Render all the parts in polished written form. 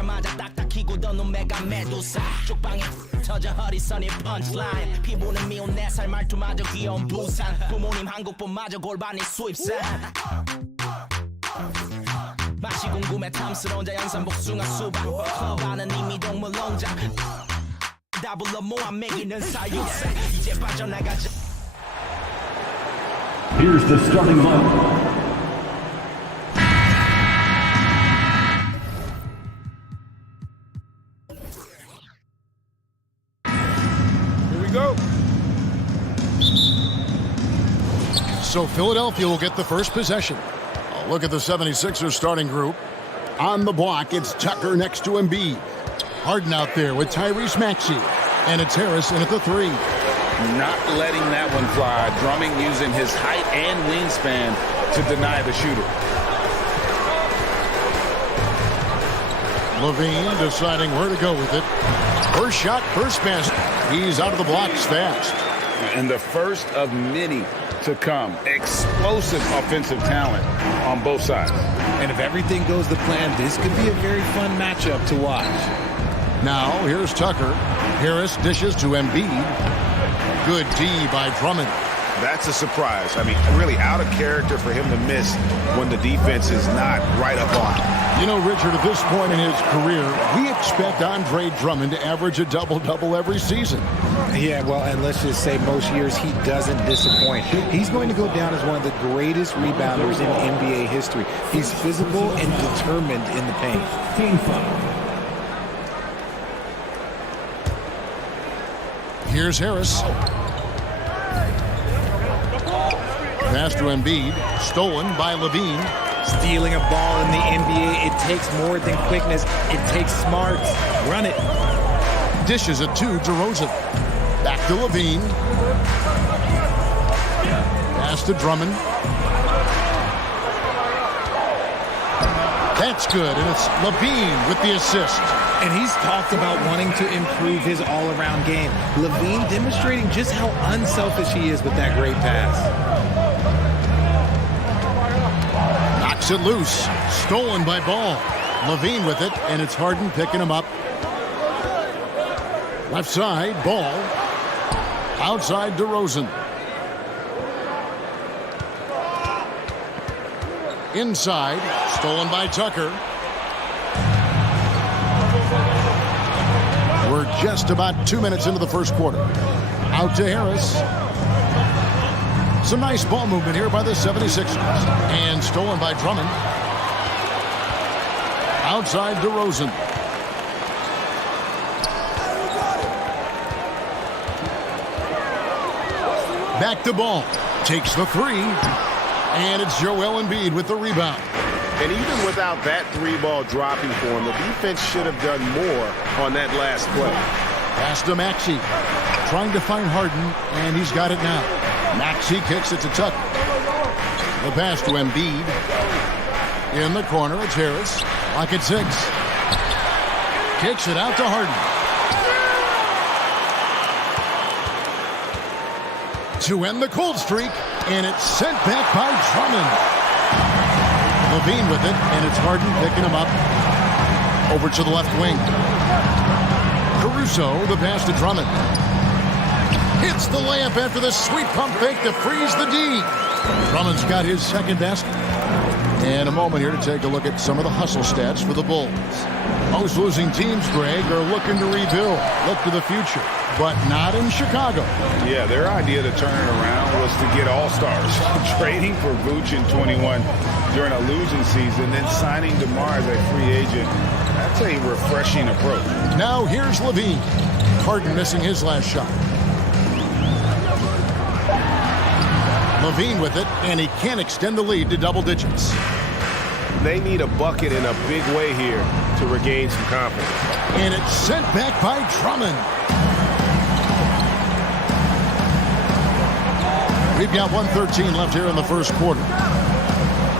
오자마자 딱딱히고 더는 메가 메두사 쪽방에 터져 허리선이 펀치라인 피부는 미운 4살 말투마저 귀여운 부산 부모님 한국분마저 골반이 수입산 맛이 궁금해 탐스러운 자연산 복숭아 수박 후반은 이미 동물 농장 다 불러 모아 먹이는 사육사 이제 빠져나가자. Here's the starting lineup. Go. So Philadelphia will get the first possession. A look at the 76ers starting group. On the block, it's Tucker next to Embiid. Harden out there with Tyrese Maxey. And it's Harris in at the 3. Not letting that one fly. Drumming using his height and wingspan to deny the shooter. Levine deciding where to go with it. First shot, first basket. He's out of the blocks fast. And the first of many to come. Explosive offensive talent on both sides. And if everything goes to plan, this could be a very fun matchup to watch. Now, here's Tucker. Harris dishes to Embiid. Good D by Drummond. That's a surprise. I mean, really out of character for him to miss when the defense is not right up on him. You know, Richard, at this point in his career, we expect Andre Drummond to average a double-double every season. Yeah, well, and let's just say most years he doesn't disappoint. He's going to go down as one of the greatest rebounders in NBA history. He's physical and determined in the paint. Team foul. Here's Harris. Pass to Embiid. Stolen by Levine. Stealing a ball in the NBA, it takes more than quickness. It takes smarts. Run it. Dishes it to DeRozan. Back to Levine. Pass to Drummond. That's good, and it's Levine with the assist. And he's talked about wanting to improve his all-around game. Levine demonstrating just how unselfish he is with that great pass. Knocks it loose. Stolen by Ball. Levine with it, and it's Harden picking him up. Left side, Ball. Outside, DeRozan. Inside, stolen by Tucker. We're just about 2 minutes into the first quarter. Out to Harris. Some nice ball movement here by the 76ers. And stolen by Drummond. Outside DeRozan. Back to Ball. Takes the 3. And it's Joel Embiid with the rebound. And even without that 3-ball dropping for him, the defense should have done more on that last play. Pass to Maxey. Trying to find Harden, and he's got it now. Maxey kicks it to Tucker. The pass to Embiid. In the corner, it's Harris. Lock at 6. Kicks it out to Harden. To end the cold streak, and it's sent back by Drummond. Levine with it, and it's Harden picking him up. Over to the left wing. Caruso, the pass to Drummond. Hits the layup after the sweet pump fake to freeze the D. Drummond's got his second best. And a moment here to take a look at some of the hustle stats for the Bulls. Most losing teams, Greg, are looking to rebuild, look to the future, but not in Chicago. Yeah, their idea to turn it around was to get all-stars. Trading for Vooch in 21 during a losing season, then signing DeMar as a free agent. That's a refreshing approach. Now here's Levine. Harden missing his last shot. Levine with it, and he can't extend the lead to double digits. They need a bucket in a big way here to regain some confidence. And it's sent back by Drummond. We've got 1:13 left here in the first quarter.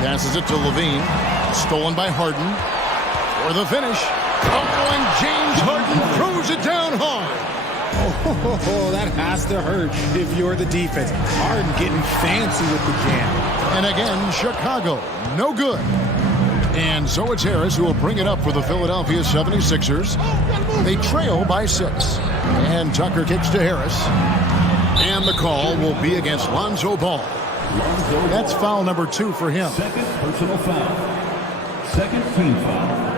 Passes it to Levine. Stolen by Harden. For the finish. Oh, and James Harden throws it down hard. Oh, that has to hurt if you're the defense. Harden getting fancy with the jam. And again, Chicago, no good. And so it's Harris who will bring it up for the Philadelphia 76ers. They trail by 6. And Tucker kicks to Harris. And the call will be against Lonzo Ball. That's foul number 2 for him. Second personal foul. Second team foul.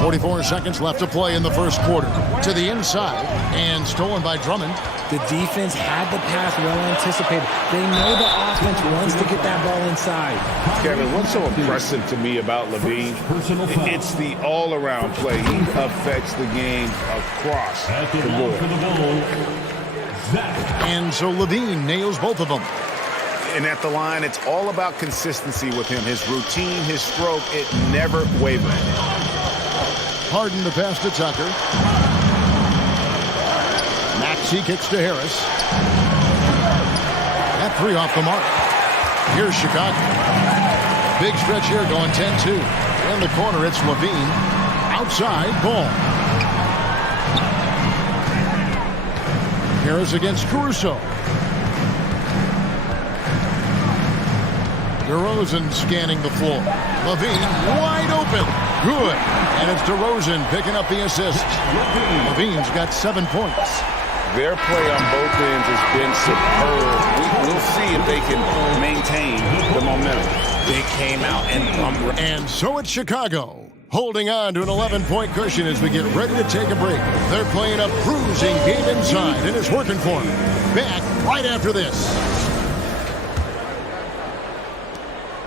44 seconds left to play in the first quarter. To the inside, and stolen by Drummond. The defense had the pass well anticipated. They know the offense wants to get that ball inside. Kevin, what's so impressive to me about Levine? It's the all-around play. He affects the game across the board. And so Levine nails both of them. And at the line, it's all about consistency with him. His routine, his stroke, it never wavers. Harden the pass to Tucker. Maxey kicks to Harris. That 3 off the mark. Here's Chicago. Big stretch here going 10-2. In the corner, it's Levine. Outside, Ball. Harris against Caruso. DeRozan scanning the floor. Levine wide open. Good. And it's DeRozan picking up the assist. Levine's got 7 points. Their play on both ends has been superb. We'll see if they can maintain the momentum. They came out and so it's Chicago, holding on to an 11-point cushion as we get ready to take a break. They're playing a bruising game inside, and it's working for them. Back right after this.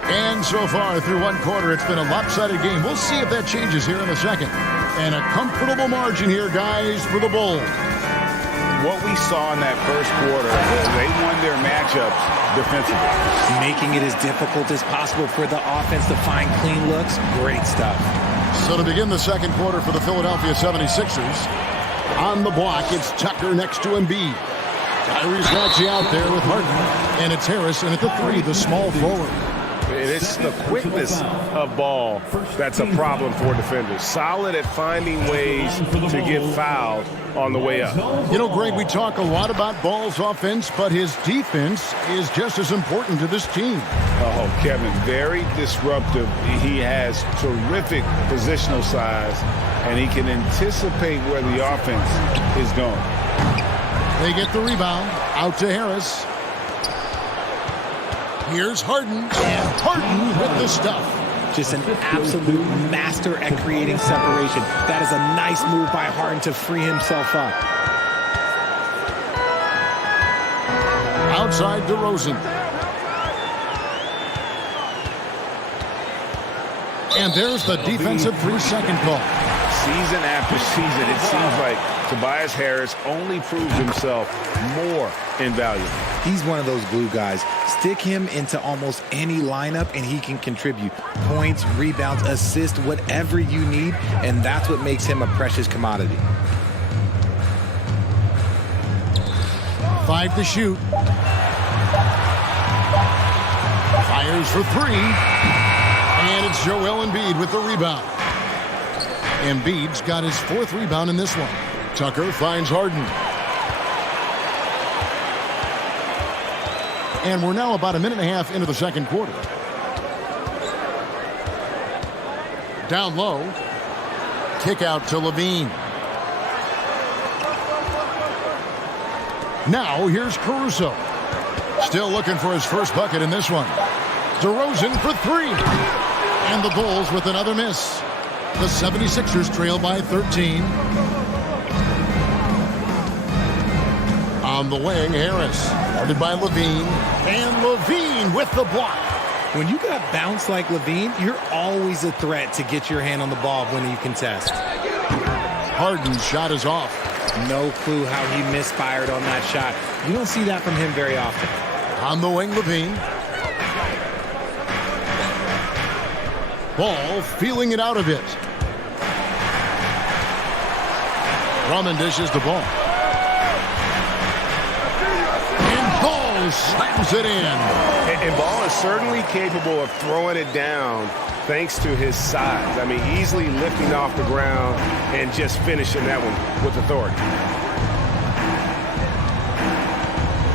And so far through one quarter, it's been a lopsided game. We'll see if that changes here in the second. And a comfortable margin here, guys, for the Bulls. What we saw in that first quarter, they won their matchups defensively. Making it as difficult as possible for the offense to find clean looks. Great stuff. So to begin the second quarter for the Philadelphia 76ers, on the block, it's Tucker next to Embiid. Tyrese Maxey out there with Harden. And it's Harris, and at the 3, the small forward. It's the quickness of ball that's a problem for defenders. Solid at finding ways to get fouled on the way up. You know, Greg, we talk a lot about Ball's offense, but his defense is just as important to this team. Oh, Kevin, very disruptive. He has terrific positional size, and he can anticipate where the offense is going. They get the rebound. Out to Harris. Here's Harden, and Harden with the stuff. Just an absolute master at creating separation. That is a nice move by Harden to free himself up. Outside DeRozan. And there's the defensive 3-second call. Season after season, it seems like Tobias Harris only proves himself more invaluable. He's one of those glue guys. Stick him into almost any lineup and he can contribute points, rebounds, assists, whatever you need, and that's what makes him a precious commodity. 5 to shoot. Fires for 3. And it's Joel Embiid with the rebound. Embiid's got his 4th rebound in this one. Tucker finds Harden. And we're now about a minute and a half into the second quarter. Down low. Kick out to Levine. Now here's Caruso. Still looking for his first bucket in this one. DeRozan for 3. And the Bulls with another miss. The 76ers trail by 13. On the wing, Harris. Guarded by Levine. And Levine with the block. When you got bounce like Levine, you're always a threat to get your hand on the ball when you contest. Harden's shot is off. No clue how he misfired on that shot. You don't see that from him very often. On the wing, Levine. Ball feeling it out a bit. Drummond dishes the ball. And Ball slams it in. And Ball is certainly capable of throwing it down thanks to his size. I mean, easily lifting off the ground and just finishing that one with authority.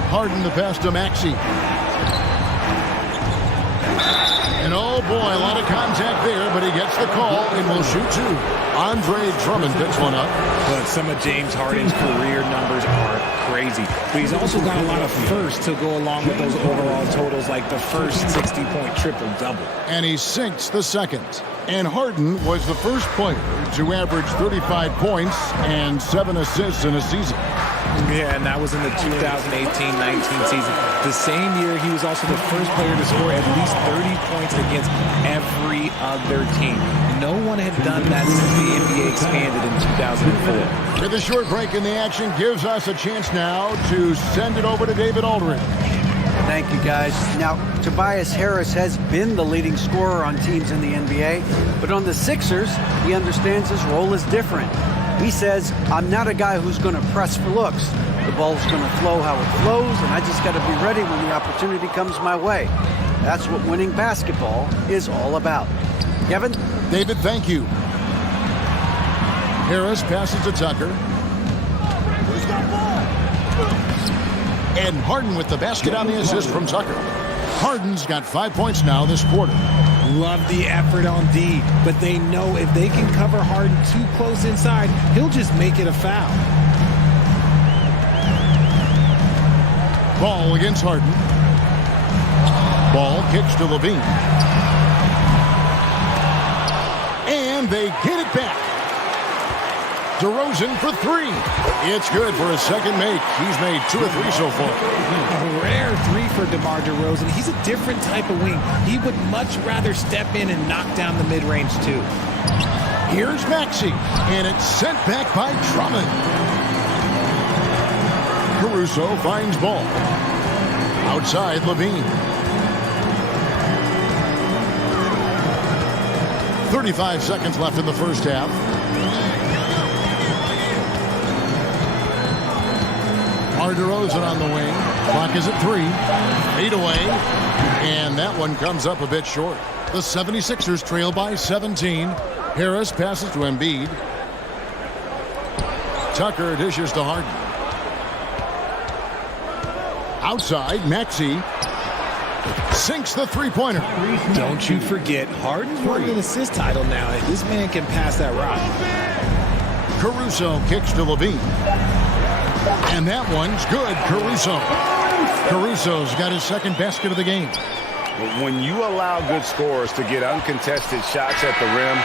Harden the pass to Maxey. And oh boy, a lot of contact there, but he gets the call and will shoot two. Andre Drummond picks one up. But some of James Harden's career numbers are crazy. But he's also got a lot of firsts to go along with those overall totals, like the first 60-point triple-double. And he sinks the second. And Harden was the first player to average 35 points and 7 assists in a season. Yeah, and that was in the 2018-19 season. The same year, he was also the first player to score at least 30 points against every other team. No one had done that since the NBA expanded in 2004. With a short break in the action gives us a chance now to send it over to David Aldridge. Thank you, guys. Now, Tobias Harris has been the leading scorer on teams in the NBA, but on the Sixers, he understands his role is different. He says, I'm not a guy who's going to press for looks. The ball's going to flow how it flows, and I just got to be ready when the opportunity comes my way. That's what winning basketball is all about. Kevin? David, thank you. Harris passes to Tucker. And Harden with the basket on the assist from Tucker. Harden's got 5 points now this quarter. Love the effort on D, but they know if they can cover Harden too close inside, he'll just make it a foul. Ball against Harden. Ball kicks to Levine. And they get it back. DeRozan for three. It's good for his second make. He's made 2 or 3 so far. A rare three for DeMar DeRozan. He's a different type of wing. He would much rather step in and knock down the mid-range too. Here's Maxey, and it's sent back by Drummond. Caruso finds ball. Outside Levine. 35 seconds left in the first half. DeRozan on the wing. Clock is at 3. 8 away. And that one comes up a bit short. The 76ers trail by 17. Harris passes to Embiid. Tucker dishes to Harden. Outside, Maxey sinks the three-pointer. Don't you forget, Harden's won an assist title now. This man can pass that rock. Caruso kicks to Levine. And that one's good. Caruso's got his second basket of the game. But when you allow good scorers to get uncontested shots at the rim,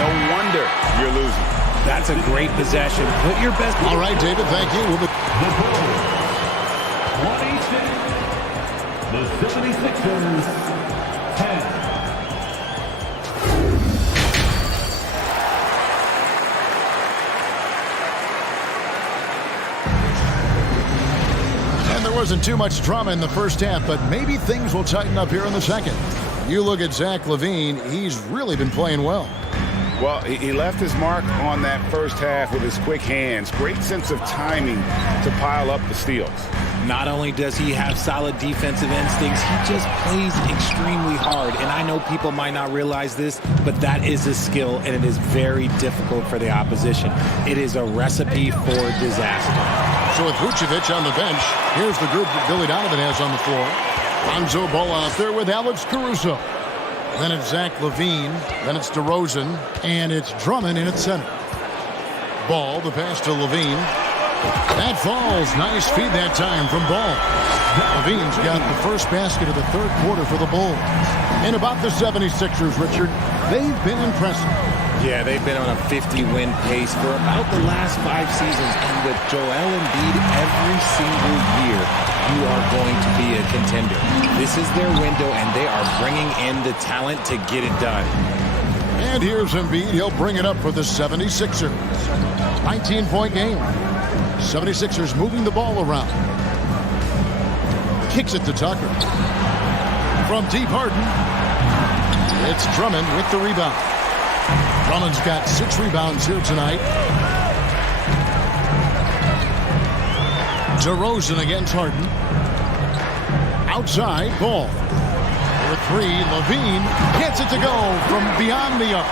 no wonder you're losing. That's a great possession. Put your best. All right, David, thank you. The 76ers 10. Wasn't too much drama in the first half, but maybe things will tighten up here in the second. You look at Zach LaVine, he's really been playing well. Well, he left his mark on that first half with his quick hands. Great sense of timing to pile up the steals. Not only does he have solid defensive instincts, he just plays extremely hard. And I know people might not realize this, but that is a skill, and it is very difficult for the opposition. It is a recipe for disaster. So with Vucevic on the bench, here's the group that Billy Donovan has on the floor. Lonzo Ball out there with Alex Caruso. Then it's Zach LaVine. Then it's DeRozan. And it's Drummond in at center. Ball, the pass to LaVine. That falls. Nice feed that time from Ball. LaVine's got the first basket of the third quarter for the Bulls. And about the 76ers, Richard, they've been impressive. Yeah, they've been on a 50-win pace for about the last 5 seasons. And with Joel Embiid every single year, you are going to be a contender. This is their window, and they are bringing in the talent to get it done. And here's Embiid. He'll bring it up for the 76ers. 19-point game. 76ers moving the ball around. Kicks it to Tucker. From deep, Harden. It's Drummond with the rebound. Drummond's got 6 rebounds here tonight. DeRozan against Harden. Outside, Ball. For 3, LaVine gets it to go from beyond the arc.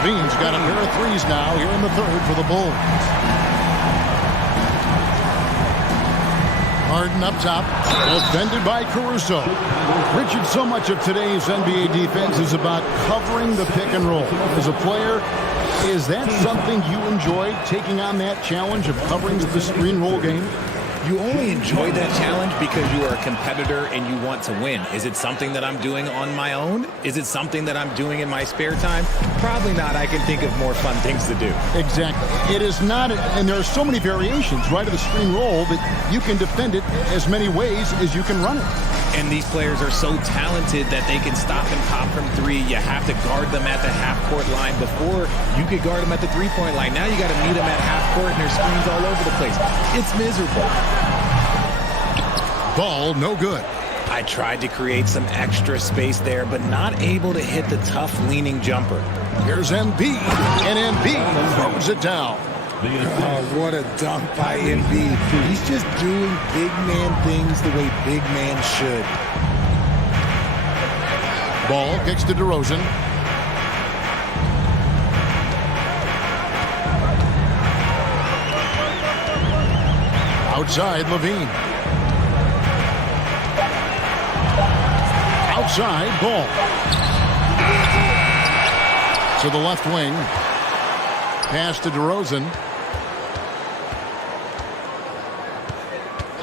LaVine's got a pair of threes now here in the third for the Bulls. Harden up top, defended by Caruso. Richard, so much of today's NBA defense is about covering the pick and roll. As a player, is that something you enjoy, taking on that challenge of covering the screen roll game? You only enjoy that challenge because you are a competitor and you want to win. Is it something that I'm doing on my own? Is it something that I'm doing in my spare time? Probably not. I can think of more fun things to do. Exactly. It is not, and there are so many variations, right, of the screen roll that you can defend it as many ways as you can run it. And these players are so talented that they can stop and pop from three. You have to guard them at the half-court line. Before, you could guard them at the three-point line. Now you got to meet them at half-court, and there's screens all over the place. It's miserable. Ball, no good. I tried to create some extra space there, but not able to hit the tough leaning jumper. Here's Embiid, and Embiid throws it down. Oh, what a dunk by Embiid. He's just doing big man things the way big man should. Ball kicks to DeRozan. Outside, Levine. Outside, Ball. To the left wing. Pass to DeRozan.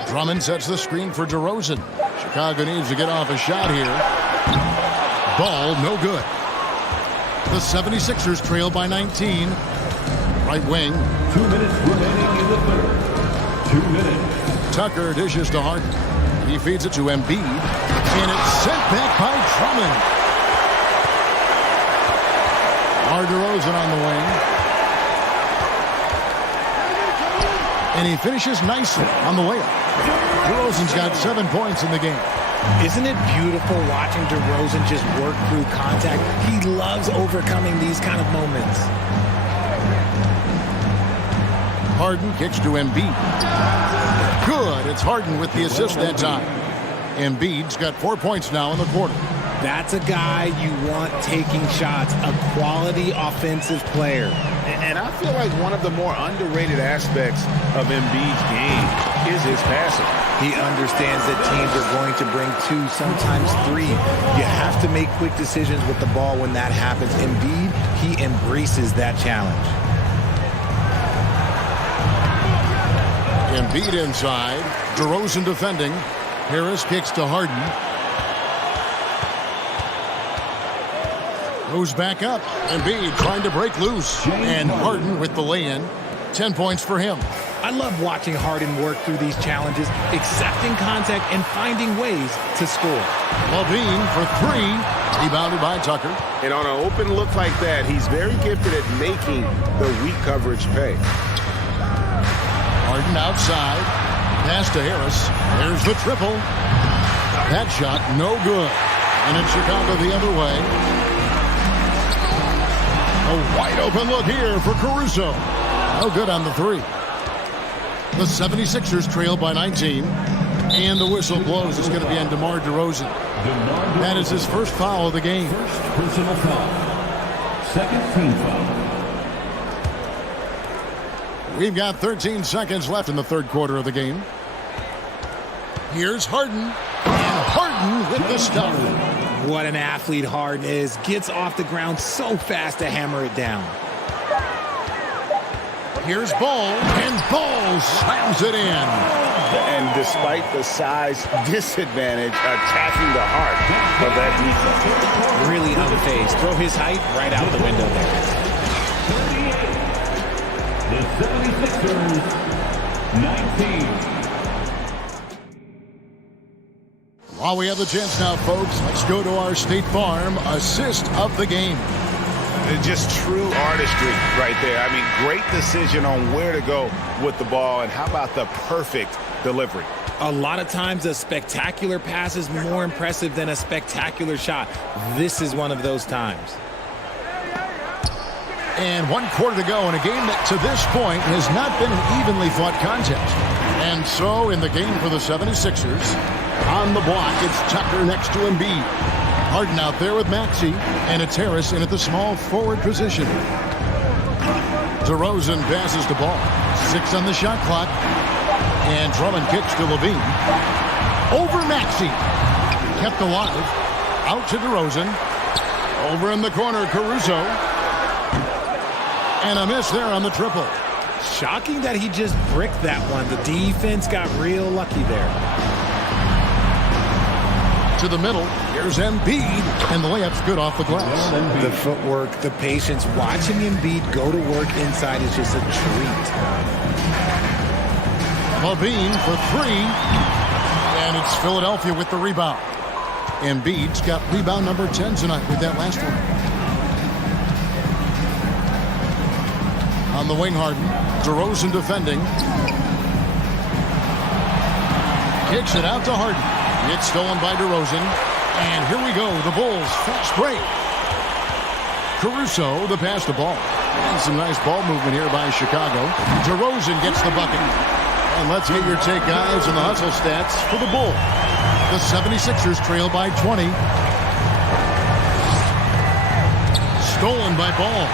Drummond sets the screen for DeRozan. Chicago needs to get off a shot here. Ball, no good. The 76ers trail by 19. Right wing. 2 minutes remaining in the third. 2 minutes. Tucker dishes to Harden. He feeds it to Embiid. And it's sent back by Drummond. DeRozan on the wing. And he finishes nicely on the layup. DeRozan's got 7 points in the game. Isn't it beautiful watching DeRozan just work through contact? He loves overcoming these kind of moments. Harden kicks to Embiid. Good. It's Harden with the assist that time. Embiid's got 4 points now in the quarter. That's a guy you want taking shots, a quality offensive player. And I feel like one of the more underrated aspects of Embiid's game is his passing. He understands that teams are going to bring 2, sometimes 3. You have to make quick decisions with the ball when that happens. Embiid, he embraces that challenge. Embiid inside. DeRozan defending. Harris kicks to Harden. Goes back up. Embiid trying to break loose. And Harden with the lay-in. 10 points for him. I love watching Harden work through these challenges, accepting contact and finding ways to score. Levine for 3. Rebounded by Tucker. And on an open look like that, he's very gifted at making the weak coverage pay. Harden outside. Pass to Harris. There's the triple. That shot no good. And it's Chicago the other way. A wide open look here for Caruso. No good on the 3. The 76ers trail by 19. And the whistle blows. It's going to be on DeMar DeRozan. That is his first foul of the game. First personal foul. Second team foul. We've got 13 seconds left in the third quarter of the game. Here's Harden. And Harden with the stop. What an athlete Harden is. Gets off the ground so fast to hammer it down. Here's Ball. And Ball slams it in. And despite the size disadvantage, attacking the heart of that defense. Really unfazed. Throw his height right out the window there. The 76ers, 19. While we have the chance now, folks, let's go to our State Farm assist of the game. Just true artistry right there. I mean, great decision on where to go with the ball, and how about the perfect delivery? A lot of times a spectacular pass is more impressive than a spectacular shot. This is one of those times. And 1 quarter to go in a game that to this point has not been an evenly fought contest. And so in the game for the 76ers, on the block, it's Tucker next to Embiid. Harden out there with Maxey, and it's Harris in at the small forward position. DeRozan passes the ball. 6 on the shot clock. And Drummond kicks to Levine. Over Maxey. Kept alive. Out to DeRozan. Over in the corner, Caruso. And a miss there on the triple. Shocking that he just bricked that one. The defense got real lucky there. To the middle. Here's Embiid. And the layup's good off the glass. The footwork, the patience. Watching Embiid go to work inside is just a treat. Levine for three. And it's Philadelphia with the rebound. Embiid's got rebound number 10 tonight with that last one. On the wing, Harden. DeRozan defending. Kicks it out to Harden. It's stolen by DeRozan. And here we go. The Bulls fast break. Caruso, the pass to Ball. And some nice ball movement here by Chicago. DeRozan gets the bucket. And let's get your take, guys, on the hustle stats for the Bulls. The 76ers trail by 20. Stolen by Ball.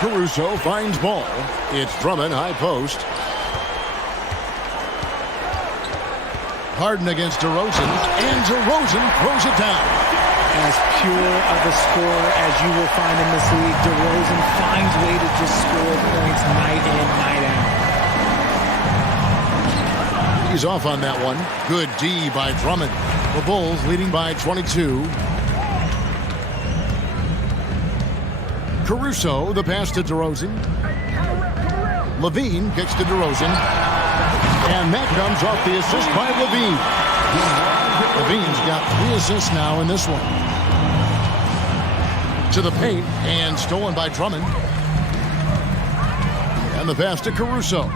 Caruso finds Ball. It's Drummond, high post. Harden against DeRozan. And DeRozan throws it down. As pure of a scorer as you will find in this league, DeRozan finds way to just score points night in, night out. He's off on that one. Good D by Drummond. The Bulls leading by 22. Caruso, the pass to DeRozan. Levine kicks to DeRozan. And that comes off the assist by Levine. Levine's got 3 assists now in this one. To the paint, and stolen by Drummond. And the pass to Caruso.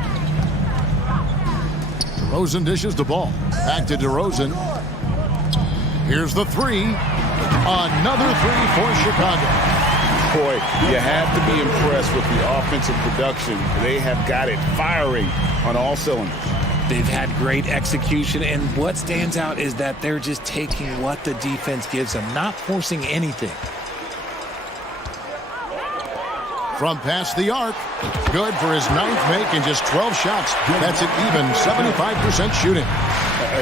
DeRozan dishes the ball. Back to DeRozan. Here's the three. Another three for Chicago. Boy, you have to be impressed with the offensive production. They have got it firing on all cylinders. They've had great execution, and what stands out is that they're just taking what the defense gives them, not forcing anything. From past the arc. Good for his 9th make in just 12 shots. That's an even 75% shooting.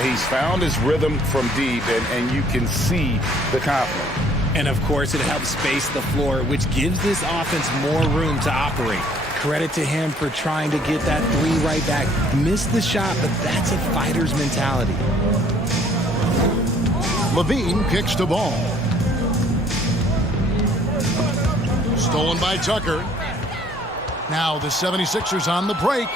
He's found his rhythm from deep, and you can see the confidence. And, of course, it helps space the floor, which gives this offense more room to operate. Credit to him for trying to get that three right back. Missed the shot, but that's a fighter's mentality. Levine kicks the ball. Stolen by Tucker. Now the 76ers on the break.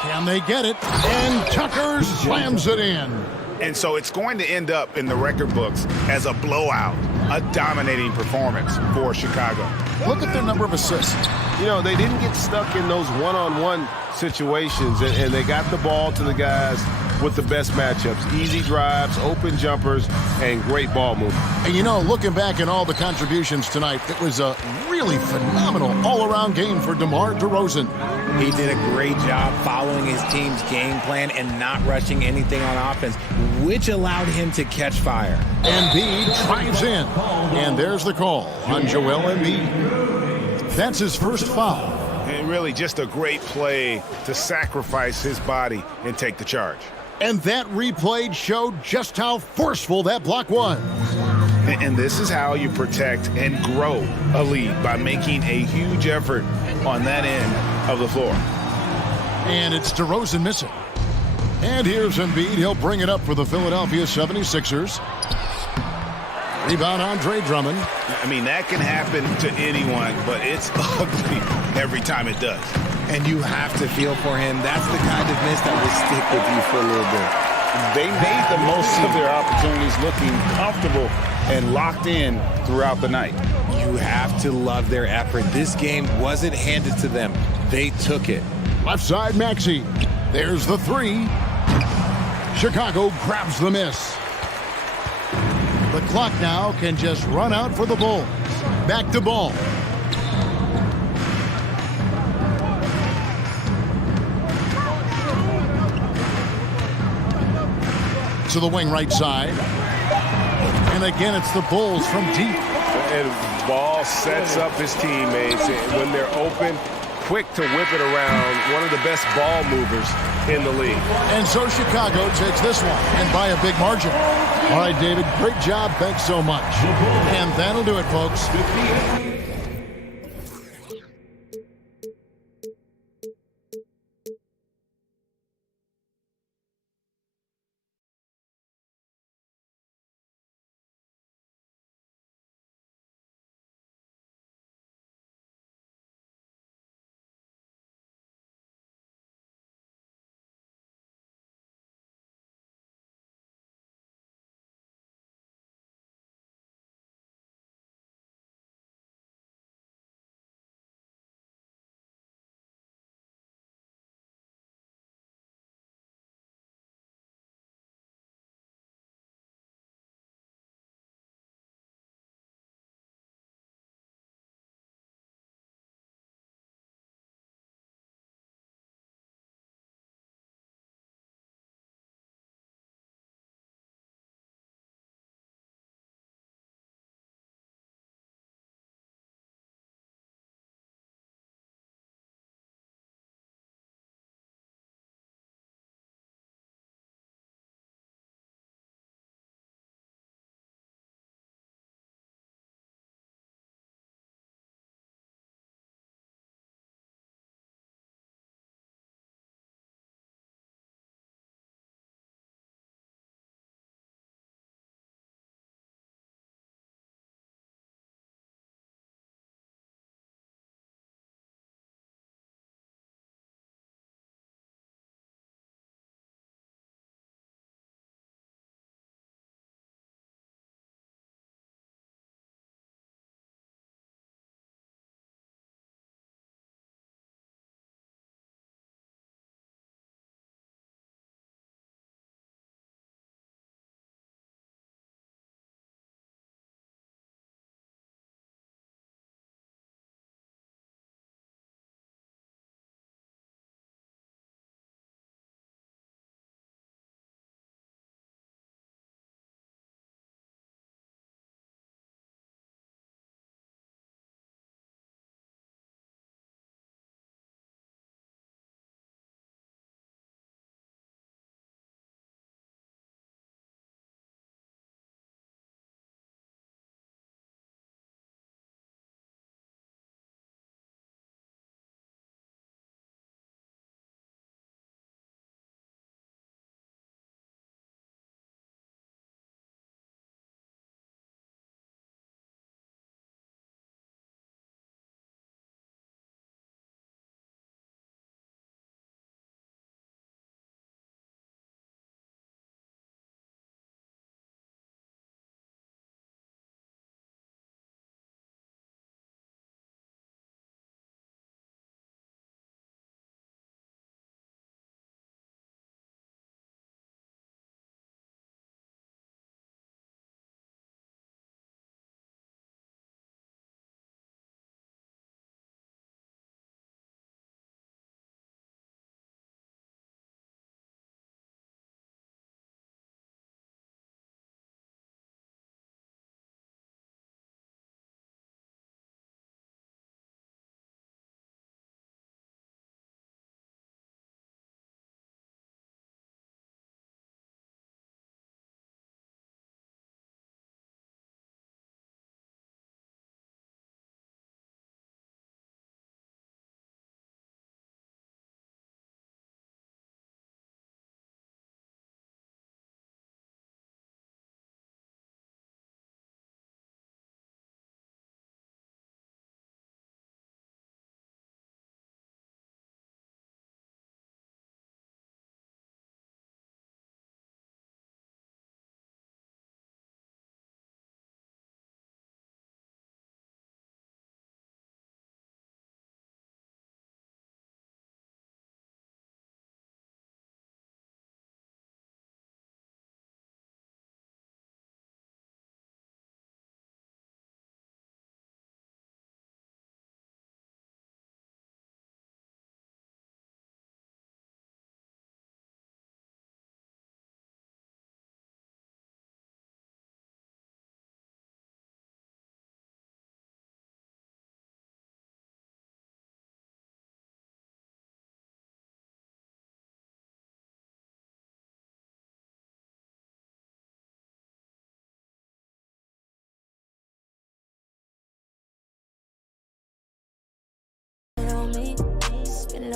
Can they get it? And Tucker slams it in. And so it's going to end up in the record books as a blowout, a dominating performance for Chicago. Look at their number of assists. You know, they didn't get stuck in those one-on-one situations, and they got the ball to the guys with the best matchups. Easy drives, open jumpers, and great ball movement. And, you know, looking back at all the contributions tonight, it was a really phenomenal all-around game for DeMar DeRozan. He did a great job following his team's game plan and not rushing anything on offense, which allowed him to catch fire. Embiid drives in, and there's the call on Joel Embiid. That's his first foul. And really just a great play to sacrifice his body and take the charge. And that replay showed just how forceful that block was. And this is how you protect and grow a lead, by making a huge effort on that end of the floor. And it's DeRozan missing. And here's Embiid. He'll bring it up for the Philadelphia 76ers. Rebound, Andre Drummond. I mean, that can happen to anyone, but it's ugly every time it does. And you have to feel for him. That's the kind of miss that will stick with you for a little bit. They made the most of their opportunities, looking comfortable and locked in throughout the night. You have to love their effort. This game wasn't handed to them. They took it. Left side, Maxey. There's the three. Chicago grabs the miss. The clock now can just run out for the Bulls. Back to Ball. To the wing right side. And again, it's the Bulls from deep. And Ball sets up his teammates. When they're open, quick to whip it around, one of the best ball movers in the league. And so Chicago takes this one, and by a big margin. All right, David, great job. Thanks so much. And that'll do it, folks.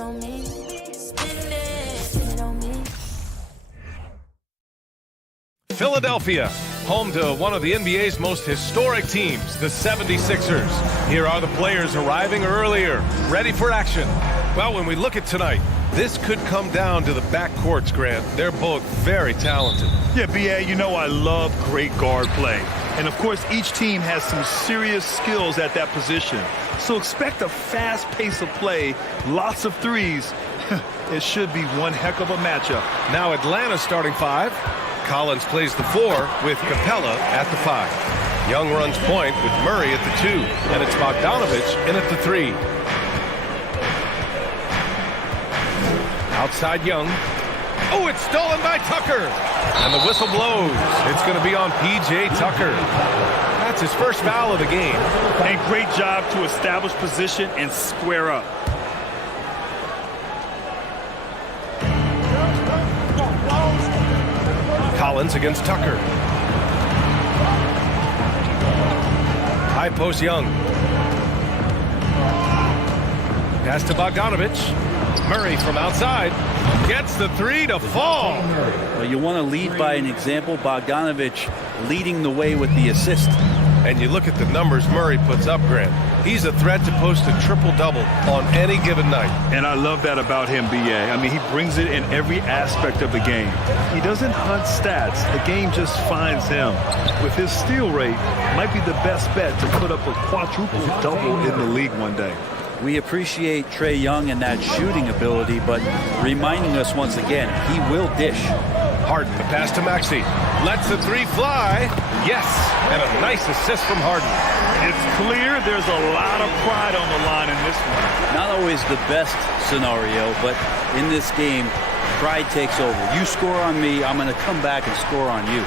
on me. Spend it on me. Philadelphia, home to one of the NBA's most historic teams, the 76ers. Here are the players arriving earlier, ready for action. Well, when we look at tonight, this could come down to the backcourts, Grant. They're both very talented. Yeah, B.A., you know I love great guard play. And, of course, each team has some serious skills at that position. So expect a fast pace of play, lots of threes. It should be one heck of a matchup. Now Atlanta's starting five. Collins plays the 4 with Capella at the 5. Young runs point with Murray at the 2, and it's Bogdanovich in at the 3. Outside Young. Oh, it's stolen by Tucker. And the whistle blows. It's going to be on P.J. Tucker. That's his first foul of the game. And great job to establish position and square up. Collins against Tucker. High post Young. Pass to Bogdanovich. Murray from outside gets the 3 to fall. Well, you want to lead by an example. Bogdanovich leading the way with the assist. And you look at the numbers Murray puts up, Grant. He's a threat to post a triple-double on any given night. And I love that about him, B.A. I mean, he brings it in every aspect of the game. He doesn't hunt stats. The game just finds him. With his steal rate, might be the best bet to put up a quadruple double in the league one day. We appreciate Trae Young and that shooting ability, but reminding us once again, he will dish. Harden, the pass to Maxey. Lets the 3 fly. Yes, and a nice assist from Harden. It's clear there's a lot of pride on the line in this one. Not always the best scenario, but in this game, pride takes over. You score on me, I'm going to come back and score on you.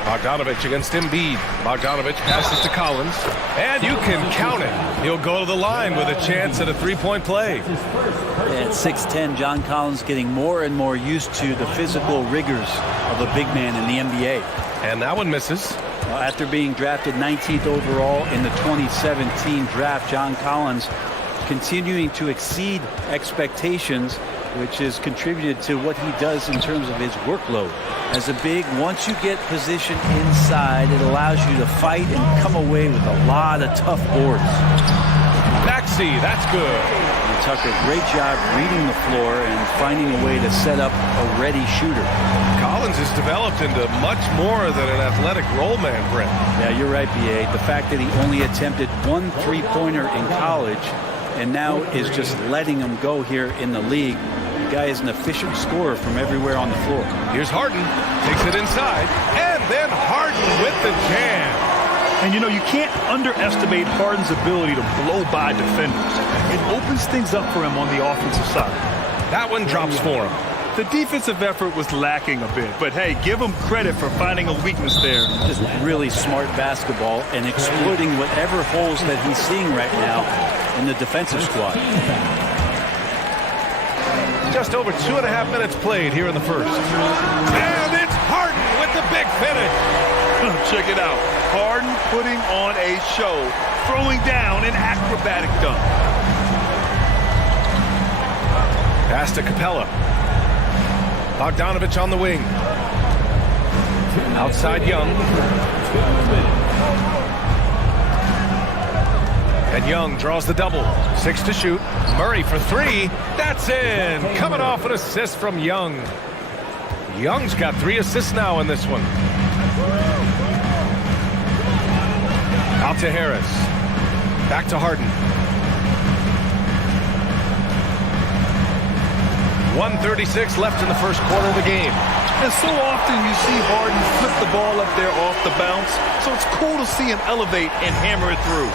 Bogdanovich against Embiid. Bogdanovich passes to Collins, and you can count it. He'll go to the line with a chance at a three-point play. At 6'10", John Collins getting more and more used to the physical rigors of a big man in the NBA. And that one misses. After being drafted 19th overall in the 2017 draft, John Collins continuing to exceed expectations, which has contributed to what he does in terms of his workload. As a big, once you get position inside, it allows you to fight and come away with a lot of tough boards. Maxey, that's good. And Tucker, great job reading the floor and finding a way to set up a ready shooter. Collins has developed into much more than an athletic roll man, Brent. Yeah, you're right, B.A. The fact that he only attempted 1 3-pointer in college and now is just letting him go here in the league. The guy is an efficient scorer from everywhere on the floor. Here's Harden, takes it inside, and then Harden with the jam. And, you know, you can't underestimate Harden's ability to blow by defenders. It opens things up for him on the offensive side. That one drops for him. The defensive effort was lacking a bit, but hey, give him credit for finding a weakness there. Just really smart basketball and exploiting whatever holes that he's seeing right now in the defensive squad. Just over 2.5 minutes played here in the first. And it's Harden with the big finish. Check it out. Harden putting on a show, throwing down an acrobatic dunk. Pass to Capella. Bogdanovich on the wing. Outside Young. And Young draws the double. 6 to shoot. Murray for 3. That's in. Coming off an assist from Young. Young's got 3 assists now in this one. Out to Harris. Back to Harden. 1:36 left in the first quarter of the game. And so often you see Harden flip the ball up there off the bounce, so it's cool to see him elevate and hammer it through.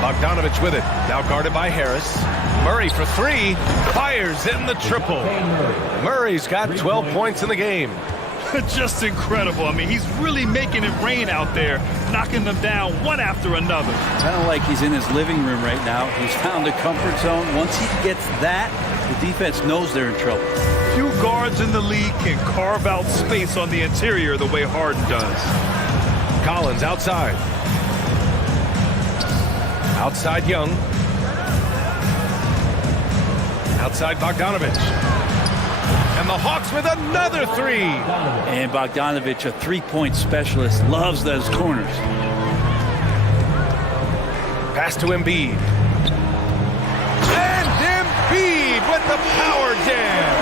Bogdanovich with it, now guarded by Harris. Murray for 3, fires in the triple. Murray's got 12 points in the game. Just incredible. I mean, he's really making it rain out there, knocking them down one after another. Kind of like he's in his living room right now. He's found a comfort zone. Once he gets that, the defense knows they're in trouble. Few guards in the league can carve out space on the interior the way Harden does. Collins outside. Outside Young. Outside Bogdanovich. And the Hawks with another three. And Bogdanovich, a three-point specialist, loves those corners. Pass to Embiid. And Embiid with the power jam.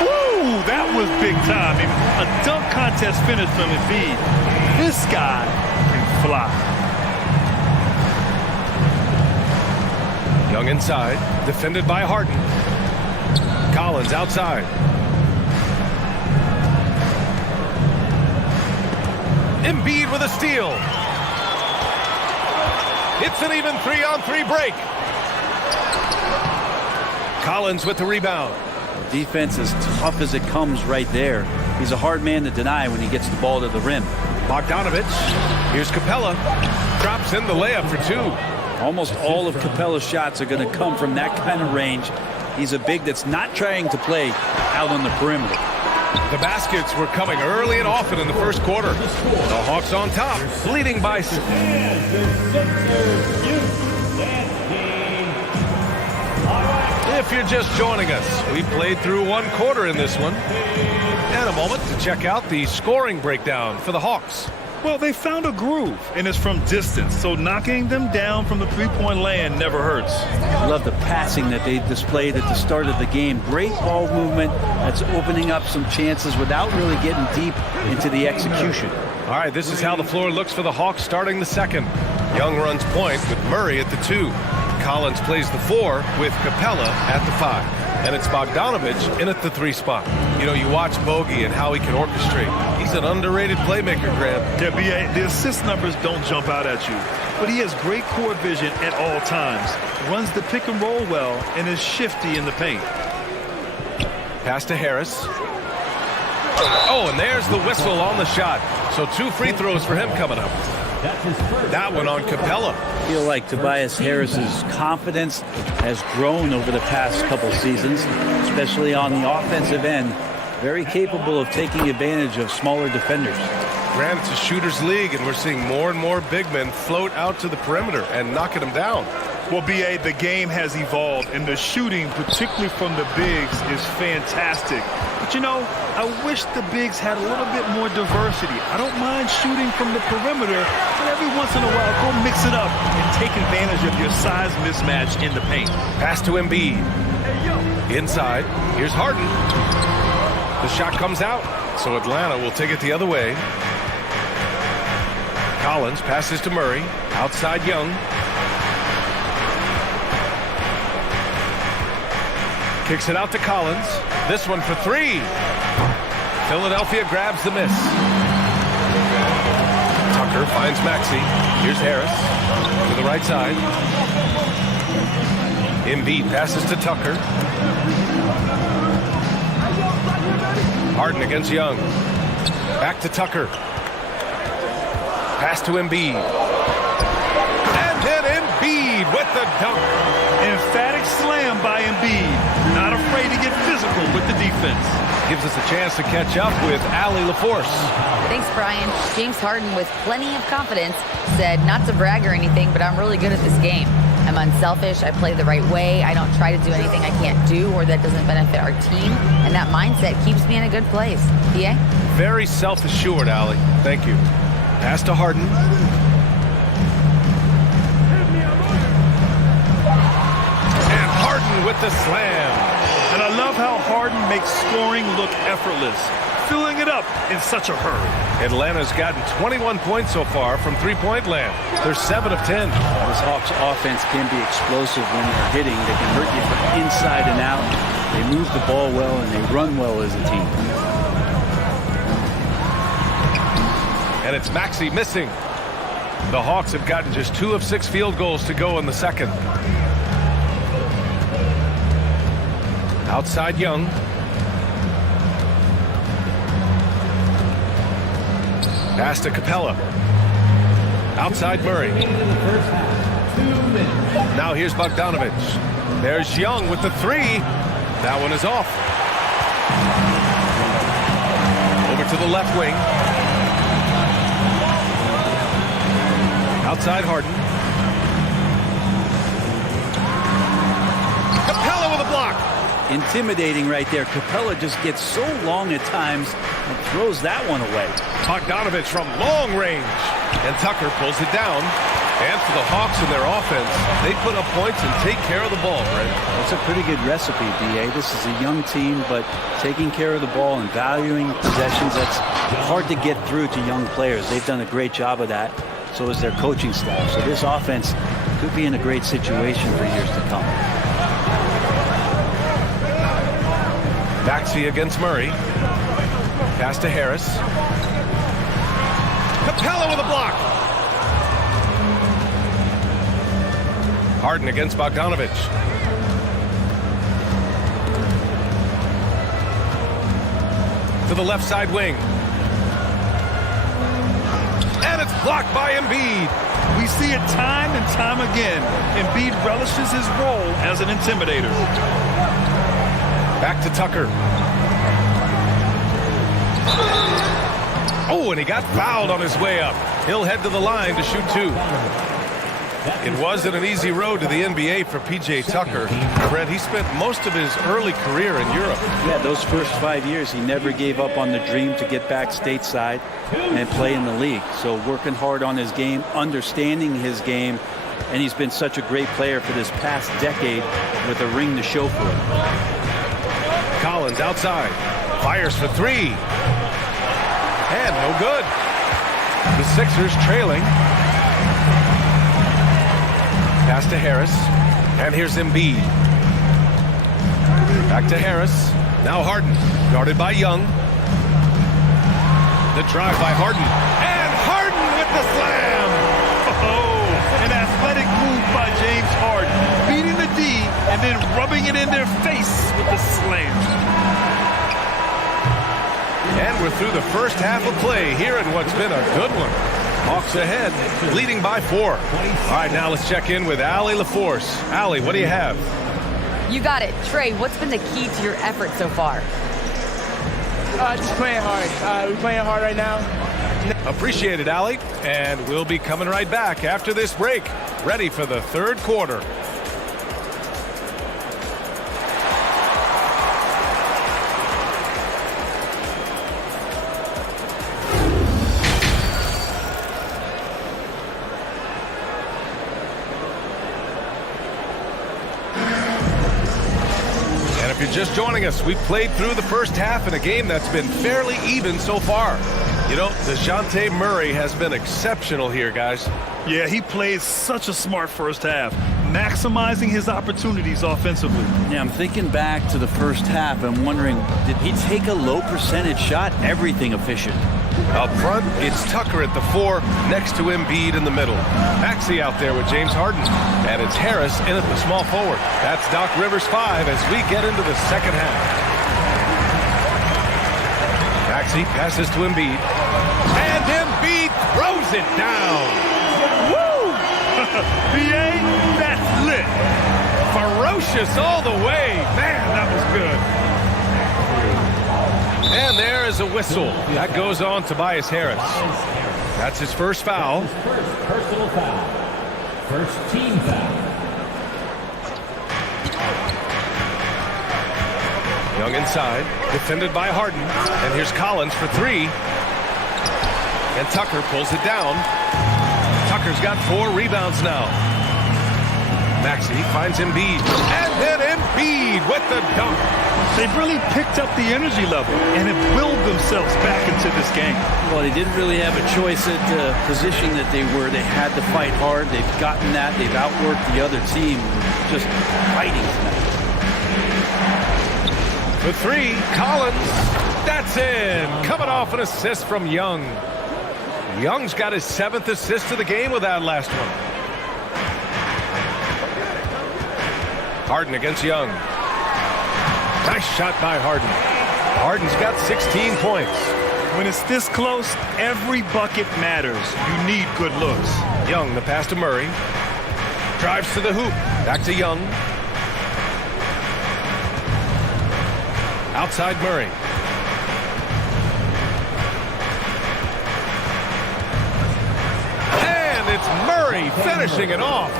Woo, that was big time. I mean, a dunk contest finish from Embiid. This guy can fly. Young inside, defended by Harden. Collins outside. Embiid with a steal. It's an even 3-on-3 break. Collins with the rebound. Defense as tough as it comes right there. He's a hard man to deny when he gets the ball to the rim. Bogdanovich. Here's Capella. Drops in the layup for two. Almost all of Capella's shots are going to come from that kind of range. He's a big that's not trying to play out on the perimeter. The baskets were coming early and often in the first quarter. The Hawks on top, leading by 6. If you're just joining us, we played through one quarter in this one. And a moment to check out the scoring breakdown for the Hawks. Well, they found a groove, and it's from distance, so knocking them down from the three-point land never hurts. I love the passing that they displayed at the start of the game. Great ball movement that's opening up some chances without really getting deep into the execution. All right, this is how the floor looks for the Hawks starting the second. Young runs point with Murray at the 2. Collins plays the 4 with Capella at the 5. And it's Bogdanovich in at the 3 spot. You know, you watch Bogey and how he can orchestrate. He's an underrated playmaker, Graham. Yeah, B.A., the assist numbers don't jump out at you, but he has great court vision at all times, runs the pick and roll well, and is shifty in the paint. Pass to Harris. Oh, and there's the whistle on the shot. So 2 free throws for him coming up. That one on Capella. I feel like Tobias Harris's confidence has grown over the past couple seasons, especially on the offensive end. Very capable of taking advantage of smaller defenders. Grant, it's a shooter's league, and we're seeing more and more big men float out to the perimeter and knocking them down. Well, B.A., the game has evolved, and the shooting, particularly from the bigs, is fantastic. But, you know, I wish the bigs had a little bit more diversity. I don't mind shooting from the perimeter, but every once in a while, go mix it up and take advantage of your size mismatch in the paint. Pass to Embiid. Inside. Here's Harden. The shot comes out, so Atlanta will take it the other way. Collins passes to Murray. Outside Young. Kicks it out to Collins. This one for 3. Philadelphia grabs the miss. Tucker finds Maxey. Here's Harris to the right side. Embiid passes to Tucker. Harden against Young. Back to Tucker. Pass to Embiid. And then Embiid with the dunk. Emphatic slam by Embiid. Not afraid to get physical with the defense. Gives us a chance to catch up with Allie LaForce. Thanks, Brian. James Harden, with plenty of confidence, said not to brag or anything, but I'm really good at this game. I'm unselfish. I play the right way. I don't try to do anything I can't do or that doesn't benefit our team. And that mindset keeps me in a good place. PA? Very self-assured, Allie. Thank you. Pass to Harden. And Harden with the slam. And I love how Harden makes scoring look effortless, filling it up in such a hurry. Atlanta's gotten 21 points so far from three-point land. They're 7 of 10. This Hawks offense can be explosive when they're hitting. They can hurt you from inside and out. They move the ball well, and they run well as a team. And it's Maxey missing. The Hawks have gotten just 2 of 6 field goals to go in the second. Outside Young. Pass to Capella. Outside Murray. Now here's Bogdanovich. There's Young with the 3. That one is off. Over to the left wing. Outside Harden. intimidating right there. Capella just gets so long at times and throws that one away. Bogdanovich from long range. And Tucker pulls it down. And for the Hawks in their offense, they put up points and take care of the ball, Brent. That's a pretty good recipe, B.A. This is a young team, but taking care of the ball and valuing possessions, that's hard to get through to young players. They've done a great job of that. So is their coaching staff. So this offense could be in a great situation for years to come. Maxey against Murray. Pass to Harris. Capella with a block. Harden against Bogdanovich. To the left side wing. And it's blocked by Embiid. We see it time and time again. Embiid relishes his role as an intimidator. Back to Tucker. Oh, and he got fouled on his way up. He'll head to the line to shoot two. It wasn't an easy road to the NBA for P.J. Tucker. Brett, he spent most of his early career in Europe. Yeah, those first 5 years, he never gave up on the dream to get back stateside and play in the league. So working hard on his game, understanding his game, and he's been such a great player for this past decade with a ring to show for it. Collins outside. Fires for three. And no good. The Sixers trailing. Pass to Harris. And here's Embiid. Back to Harris. Now Harden. Guarded by Young. The drive by Harden. And Harden with the slam. Oh, an athletic move by James Harden. Beating the D and then rubbing it in their face with the slam. And we're through the first half of play here in what's been a good one. Hawks ahead, leading by 4. All right, now let's check in with Allie LaForce. Allie, what do you have? You got it. Trey, what's been the key to your effort so far? Just playing hard. We're playing hard right now. Appreciate it, Allie. And we'll be coming right back after this break, ready for the third quarter. If you're just joining us, we've played through the first half in a game that's been fairly even so far. You know, DeJounte Murray has been exceptional here, guys. Yeah, he played such a smart first half, maximizing his opportunities offensively. Yeah, I'm thinking back to the first half. I'm wondering, did he take a low percentage shot? Everything efficient. Up front, it's Tucker at the 4, next to Embiid in the middle. Maxey out there with James Harden. And it's Harris in at the small forward. That's Doc Rivers 5 as we get into the second half. Maxey passes to Embiid. And Embiid throws it down. Woo! B.A., that's lit. Ferocious all the way. Man, that was good. And there is a whistle. That goes on Tobias Harris. That's his first foul. First personal foul. First team foul. Young inside, defended by Harden. And here's Collins for 3. And Tucker pulls it down. Tucker's got 4 rebounds now. Maxey finds Embiid. And then Embiid with the dunk. They've really picked up the energy level and have willed themselves back into this game. Well, they didn't really have a choice at the position that they were. They had to fight hard. They've gotten that. They've outworked the other team. Just fighting tonight. For 3, Collins. That's in. Coming off an assist from Young. Young's got his 7th assist of the game with that last one. Harden against Young. Nice shot by Harden. Harden's got 16 points. When it's this close, every bucket matters. You need good looks. Young, the pass to Murray. Drives to the hoop. Back to Young. Outside Murray. And it's Murray finishing it off.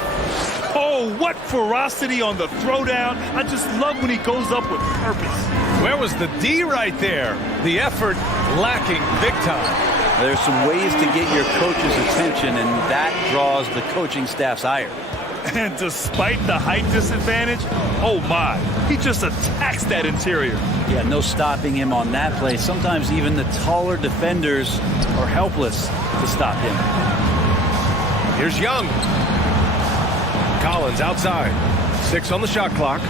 Oh, what ferocity on the throwdown. I just love when he goes up with purpose. Where was the D right there? The effort lacking big time. There's some ways to get your coach's attention, and that draws the coaching staff's ire. And despite the height disadvantage, oh my, he just attacks that interior. Yeah, no stopping him on that play. Sometimes even the taller defenders are helpless to stop him. Here's Young. Collins outside. 6 on the shot clock.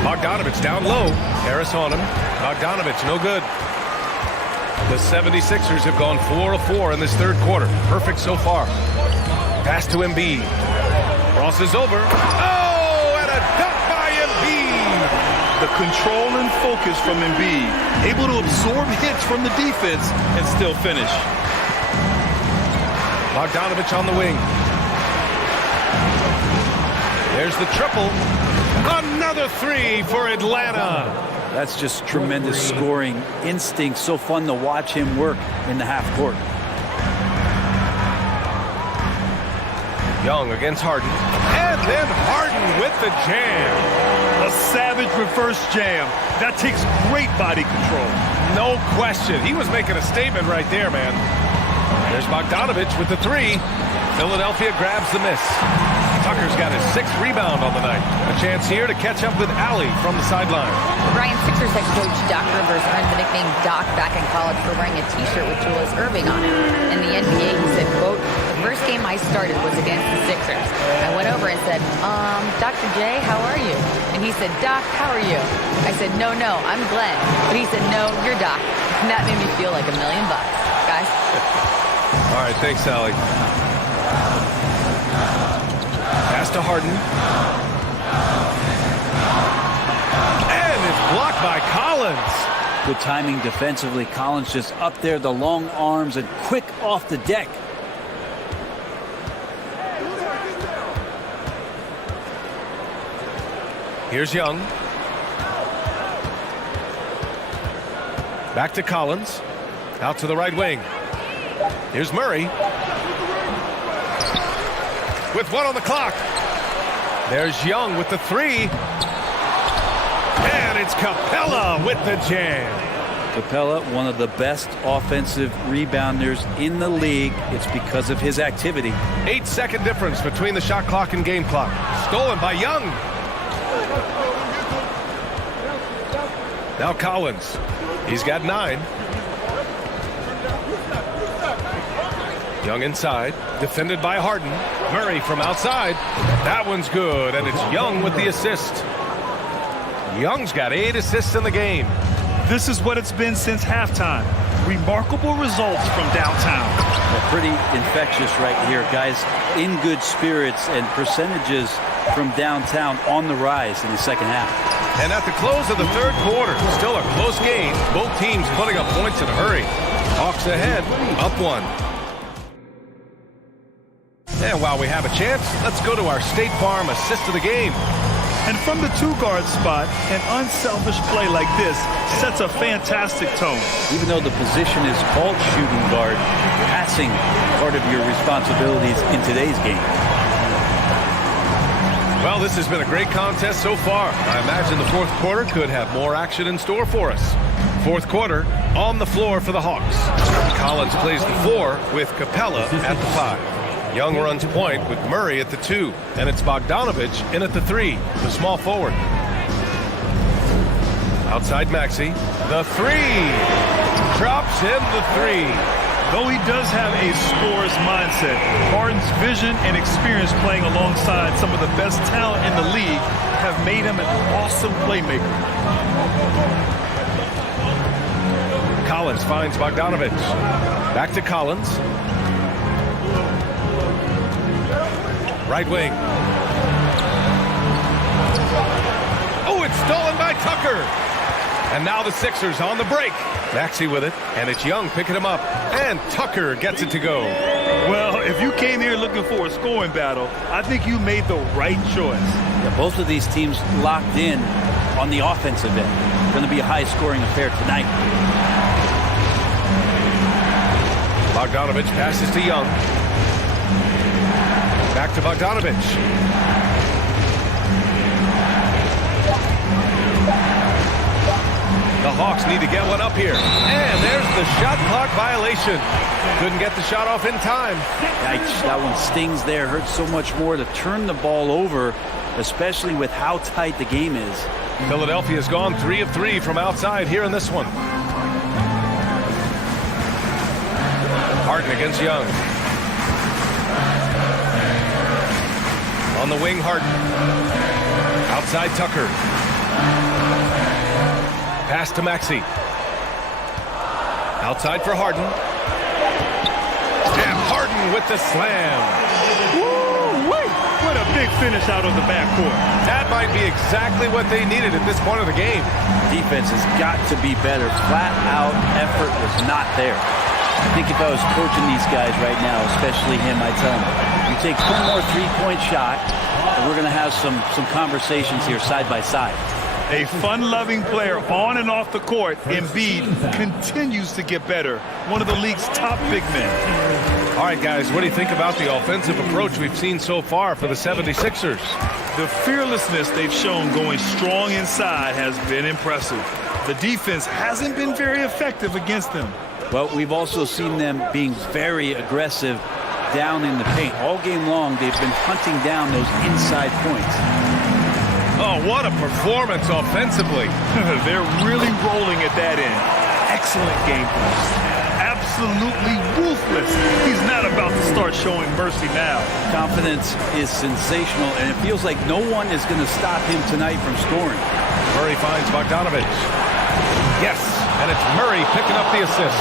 Bogdanovich down low. Harris on him. Bogdanovich no good. The 76ers have gone 4 of 4 in this third quarter. Perfect so far. Pass to Embiid. Crosses over. Oh, and a dunk by Embiid. The control and focus from Embiid. Able to absorb hits from the defense and still finish. Bogdanovich on the wing. There's the triple. Another 3 for Atlanta. That's just tremendous scoring instinct. So fun to watch him work in the half court. Young against Harden. And then Harden with the jam. A savage reverse jam. That takes great body control. No question. He was making a statement right there, man. There's Bogdanovich with the 3. Philadelphia grabs the miss. Tucker's got his 6th rebound on the night. A chance here to catch up with Allie from the sideline. Brian Sixers head coach Doc Rivers earned the nickname Doc back in college for wearing a t-shirt with Julius Erving on it. In the NBA, he said, quote, "The first game I started was against the Sixers. I went over and said, Dr. J, how are you?" And he said, "Doc, how are you?" I said, no, I'm Glenn." But he said, "No, you're Doc." And that made me feel like $1 million, guys. All right, thanks, Allie. Pass to Harden. And it's blocked by Collins. Good timing defensively. Collins just up there, the long arms, and quick off the deck. Here's Young. Back to Collins. Out to the right wing. Here's Murray. With 1 on the clock. There's Young with the 3. And it's Capella with the jam. Capella, one of the best offensive rebounders in the league. It's because of his activity. 8-second difference between the shot clock and game clock. Stolen by Young. Now Collins. He's got 9. Young inside, defended by Harden. Murray from outside. That one's good, and it's Young with the assist. Young's got 8 assists in the game. This is what it's been since halftime. Remarkable results from downtown. Well, pretty infectious right here, guys. In good spirits, and percentages from downtown on the rise in the second half. And at the close of the third quarter, still a close game. Both teams putting up points in a hurry. Hawks ahead, up 1. And while we have a chance, let's go to our State Farm assist of the game. And from the 2-guard spot, an unselfish play like this sets a fantastic tone. Even though the position is called shooting guard, passing part of your responsibilities in today's game. Well, this has been a great contest so far. I imagine the fourth quarter could have more action in store for us. Fourth quarter on the floor for the Hawks. Collins plays the 4 with Capella at the 5. Young runs point with Murray at the 2, and it's Bogdanovich in at the 3, the small forward. Outside Maxey, the 3, drops in the 3. Though he does have a scorer's mindset, Harden's vision and experience playing alongside some of the best talent in the league have made him an awesome playmaker. Collins finds Bogdanovich. Back to Collins. Right wing. Oh, it's stolen by Tucker. And now the Sixers on the break. Maxey with it, and it's Young picking him up. And Tucker gets it to go. Well, if you came here looking for a scoring battle, I think you made the right choice. Yeah, both of these teams locked in on the offensive end. Going to be a high-scoring affair tonight. Bogdanovich passes to Young. Back to Bogdanovich. The Hawks need to get one up here. And there's the shot clock violation. Couldn't get the shot off in time. Yikes, that one stings there. Hurts so much more to turn the ball over, especially with how tight the game is. Philadelphia's gone 3 of 3 from outside here in this one. Harden against Young. On the wing, Harden. Outside, Tucker. Pass to Maxey. Outside for Harden. And Harden with the slam. Woo-wee! What a big finish out of the backcourt. That might be exactly what they needed at this point of the game. Defense has got to be better. Flat out effort was not there. I think if I was coaching these guys right now, especially him, I'd tell him, you take one more three-point shot, and we're going to have some conversations here side by side. A fun-loving player on and off the court, Embiid continues to get better. One of the league's top big men. All right, guys, what do you think about the offensive approach we've seen so far for the 76ers? The fearlessness they've shown going strong inside has been impressive. The defense hasn't been very effective against them. Well, we've also seen them being very aggressive down in the paint. All game long, they've been hunting down those inside points. Oh, what a performance offensively. They're really rolling at that end. Excellent game plan. Absolutely ruthless. He's not about to start showing mercy now. Confidence is sensational, and it feels like no one is going to stop him tonight from scoring. Murray finds Bogdanovich. Yes, and it's Murray picking up the assist.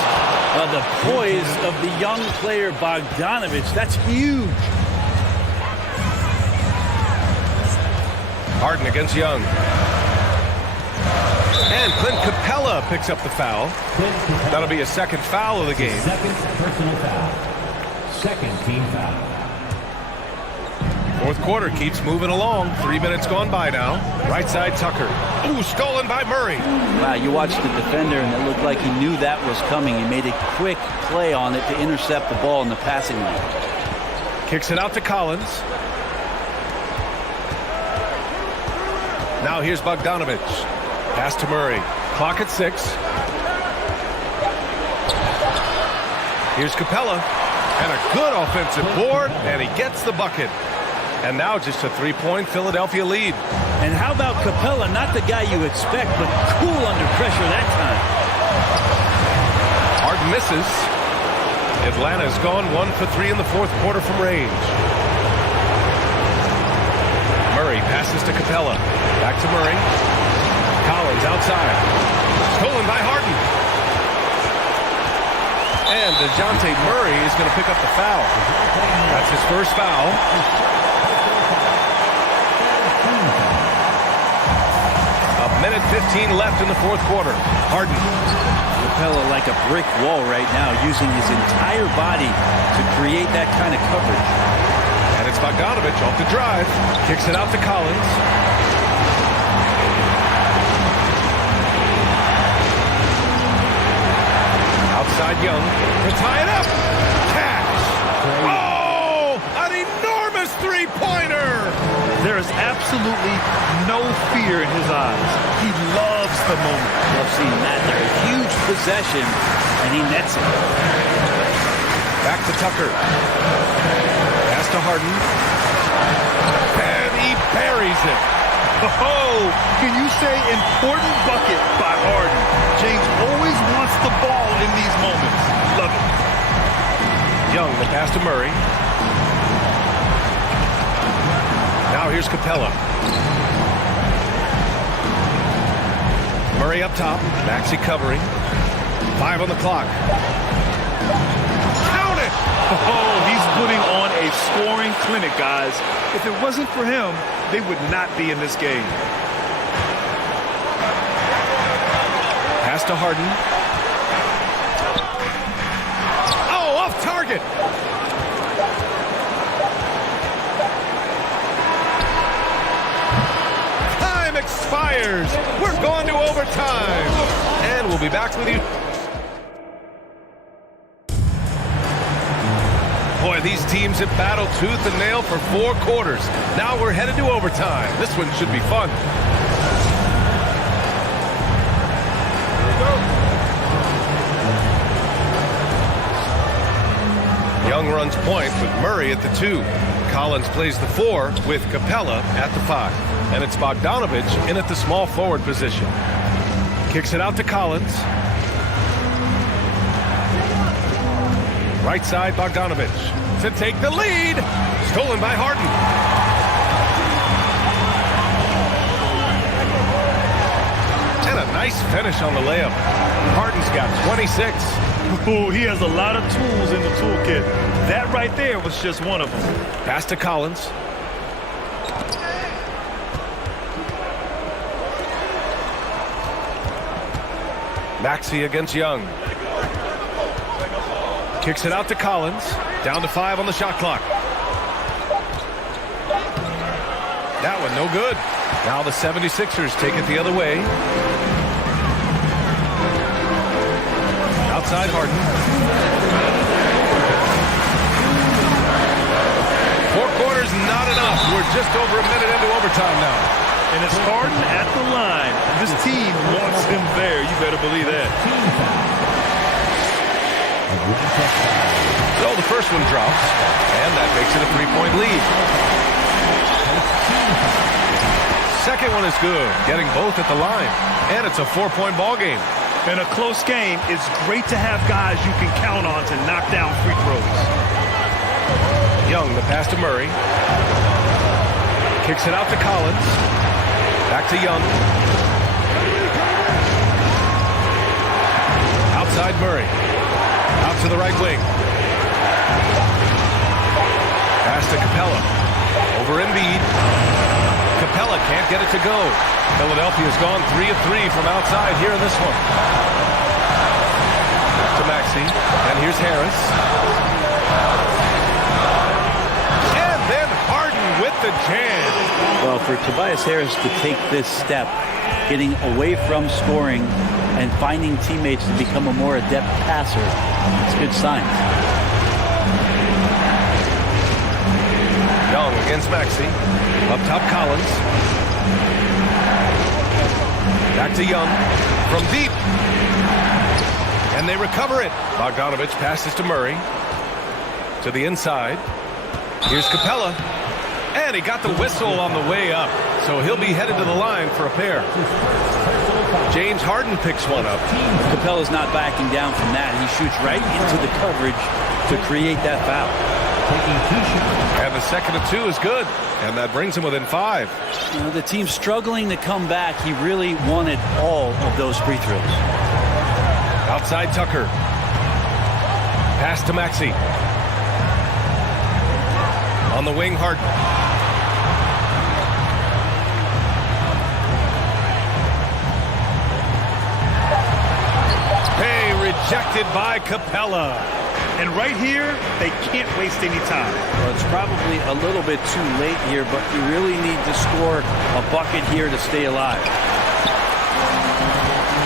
The poise of the young player Bogdanovich, that's huge. Harden against Young. And Clint Capella picks up the foul. That'll be a second foul of the game. Second personal foul. Second team foul. Fourth quarter keeps moving along. 3 minutes gone by now. Right side, Tucker. Ooh, stolen by Murray. Wow, you watched the defender, and it looked like he knew that was coming. He made a quick play on it to intercept the ball in the passing lane. Kicks it out to Collins. Now here's Bogdanovich. Pass to Murray. Clock at 6. Here's Capella. And a good offensive board, and he gets the bucket. And now just a 3-point Philadelphia lead. And how about Capella? Not the guy you expect, but cool under pressure that time. Harden misses. Atlanta's gone 1 for 3 in the fourth quarter from range. Murray passes to Capella. Back to Murray. Collins outside. Stolen by Harden. And DeJounte Murray is going to pick up the foul. That's his first foul. A minute 15 left in the fourth quarter. Harden. Capella like a brick wall right now, using his entire body to create that kind of coverage. And it's Bogdanovich off the drive. Kicks it out to Collins. Outside Young. To tie it up. Cash. Oh! An enormous three-pointer! There is absolutely no fear in his eyes. He loves the moment. Love seeing that there. A huge possession, and he nets it. Back to Tucker. Pass to Harden. And he buries it. Oh, can you say important bucket by Harden? James always wants the ball in these moments. Love it. Young, the pass to Murray. Now here's Capella. Murray up top. Maxey covering. 5 on the clock. Count it! Oh, he's putting on a scoring clinic, guys. If it wasn't for him, they would not be in this game. Pass to Harden. Oh, off target! Time expires. We're going to overtime. And we'll be back with you. Boy, these teams have battled tooth and nail for 4 quarters. Now we're headed to overtime. This one should be fun. Young runs point with Murray at the 2. Collins plays the 4 with Capella at the 5. And it's Bogdanovich in at the small forward position. Kicks it out to Collins. Right side, Bogdanovich to take the lead. Stolen by Harden. And a nice finish on the layup. Harden's got 26. Ooh, he has a lot of tools in the toolkit. That right there was just one of them. Pass to Collins. Maxey against Young. Kicks it out to Collins. Down to 5 on the shot clock. That one no good. Now the 76ers take it the other way. Outside Harden. 4 quarters not enough. We're just over a minute into overtime now. And it's Harden at the line. This team wants him there. You better believe that. So the first one drops, and that makes it a 3-point lead. Second one is good, getting both at the line, and it's a 4-point ball game. In a close game, it's great to have guys you can count on to knock down free throws. Young, the pass to Murray. Kicks it out to Collins. Back to Young. Outside Murray. Out to the right wing. Pass to Capella. Over Embiid. Capella can't get it to go. Philadelphia's gone 3 of 3 from outside here in this one. To Maxey. And here's Harris. And then Harden with the jam. Well, for Tobias Harris to take this step, getting away from scoring and finding teammates to become a more adept passer, it's a good sign. Young against Maxey. Up top, Collins. Back to Young. From deep. And they recover it. Bogdanovich passes to Murray. To the inside. Here's Capella. And he got the whistle on the way up. So he'll be headed to the line for a pair. James Harden picks one up. Capella's not backing down from that. He shoots right into the coverage to create that foul. And the second of 2 is good. And that brings him within 5. You know, the team's struggling to come back. He really wanted all of those free throws. Outside Tucker. Pass to Maxey. On the wing, Harden. Hey, rejected by Capella. And right here, they can't waste any time. Well, it's probably a little bit too late here, but you really need to score a bucket here to stay alive.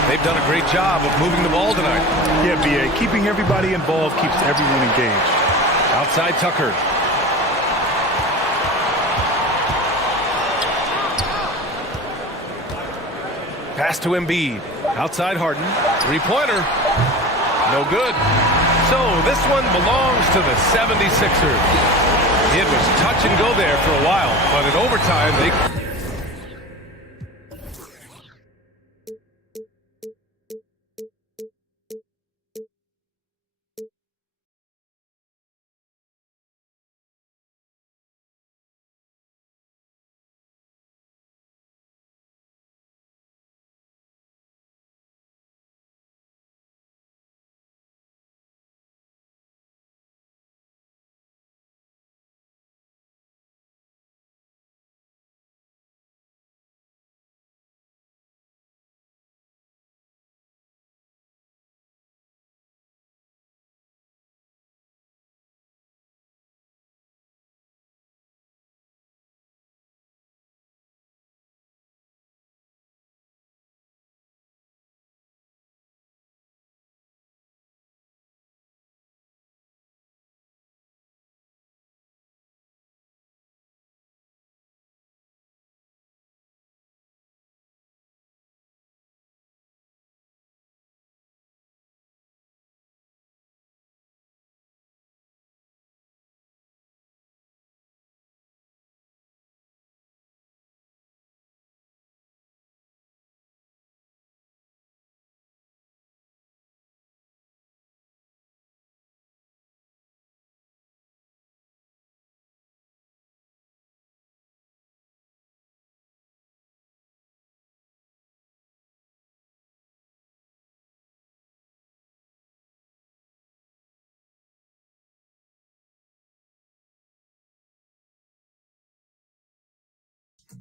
They've done a great job of moving the ball tonight. Yeah, B.A. Keeping everybody involved keeps everyone engaged. Outside Tucker. Pass to Embiid. Outside Harden. 3-pointer. No good. So this one belongs to the 76ers. It was touch and go there for a while, but in overtime they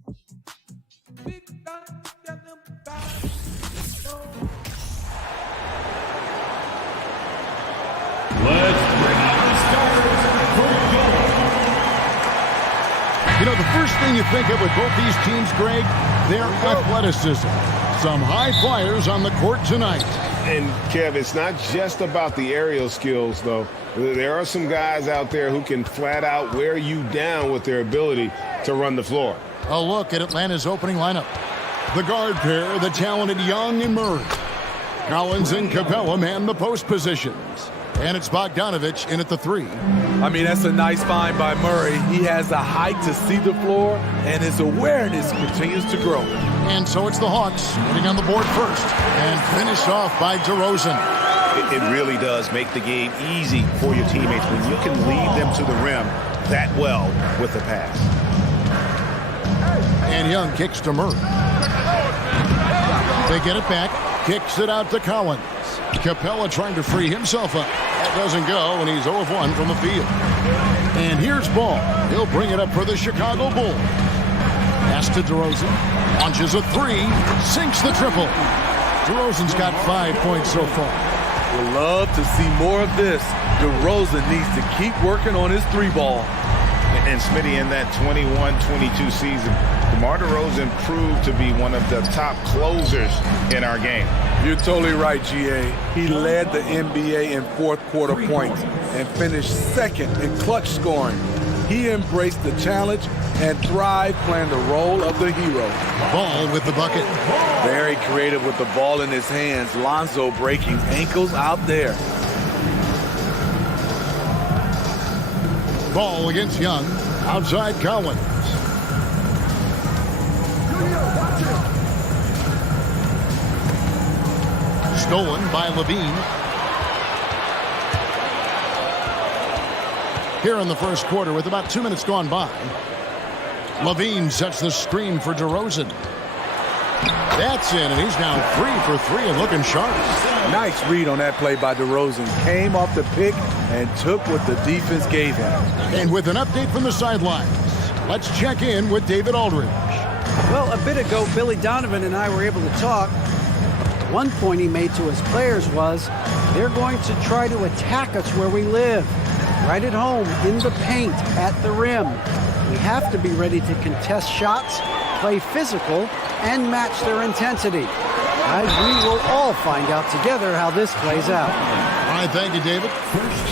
Let's bring out the starters for goal. You know, the first thing you think of with both these teams, Greg, their athleticism. Some high flyers on the court tonight. And, Kev, it's not just about the aerial skills, though. There are some guys out there who can flat out wear you down with their ability to run the floor. A look at Atlanta's opening lineup. The guard pair, the talented Young and Murray. Collins and Capella man the post positions. And it's Bogdanovich in at the 3. I mean, that's a nice find by Murray. He has the height to see the floor, and his awareness continues to grow. And so it's the Hawks getting on the board first and finished off by DeRozan. It really does make the game easy for your teammates when you can lead them to the rim that well with the pass. And Young kicks to Murray. They get it back, kicks it out to Collins. Capella trying to free himself up. That doesn't go, and he's 0 of 1 from the field. And here's Ball. He'll bring it up for the Chicago Bulls. Pass to DeRozan. Launches a 3. Sinks the triple. DeRozan's got 5 points so far. We'll love to see more of this. DeRozan needs to keep working on his 3-ball. And Smitty, in that 21-22 season, DeMar DeRozan proved to be one of the top closers in our game. You're totally right, GA. He led the NBA in fourth quarter points and finished second in clutch scoring. He embraced the challenge and thrived playing the role of the hero. Ball with the bucket. Very creative with the ball in his hands. Lonzo breaking ankles out there. Ball against Young. Outside Collins. Stolen by Levine. Here in the first quarter with about 2 minutes gone by. Levine sets the screen for DeRozan. That's in, and he's now 3 for 3 and looking sharp. Nice read on that play by DeRozan. Came off the pick and took what the defense gave him. And with an update from the sidelines, let's check in with David Aldridge. Well, a bit ago, Billy Donovan and I were able to talk. One point he made to his players was, they're going to try to attack us where we live. Right at home, in the paint, at the rim. We have to be ready to contest shots, play physical, and match their intensity. We will all find out together how this plays out. All right, thank you, David.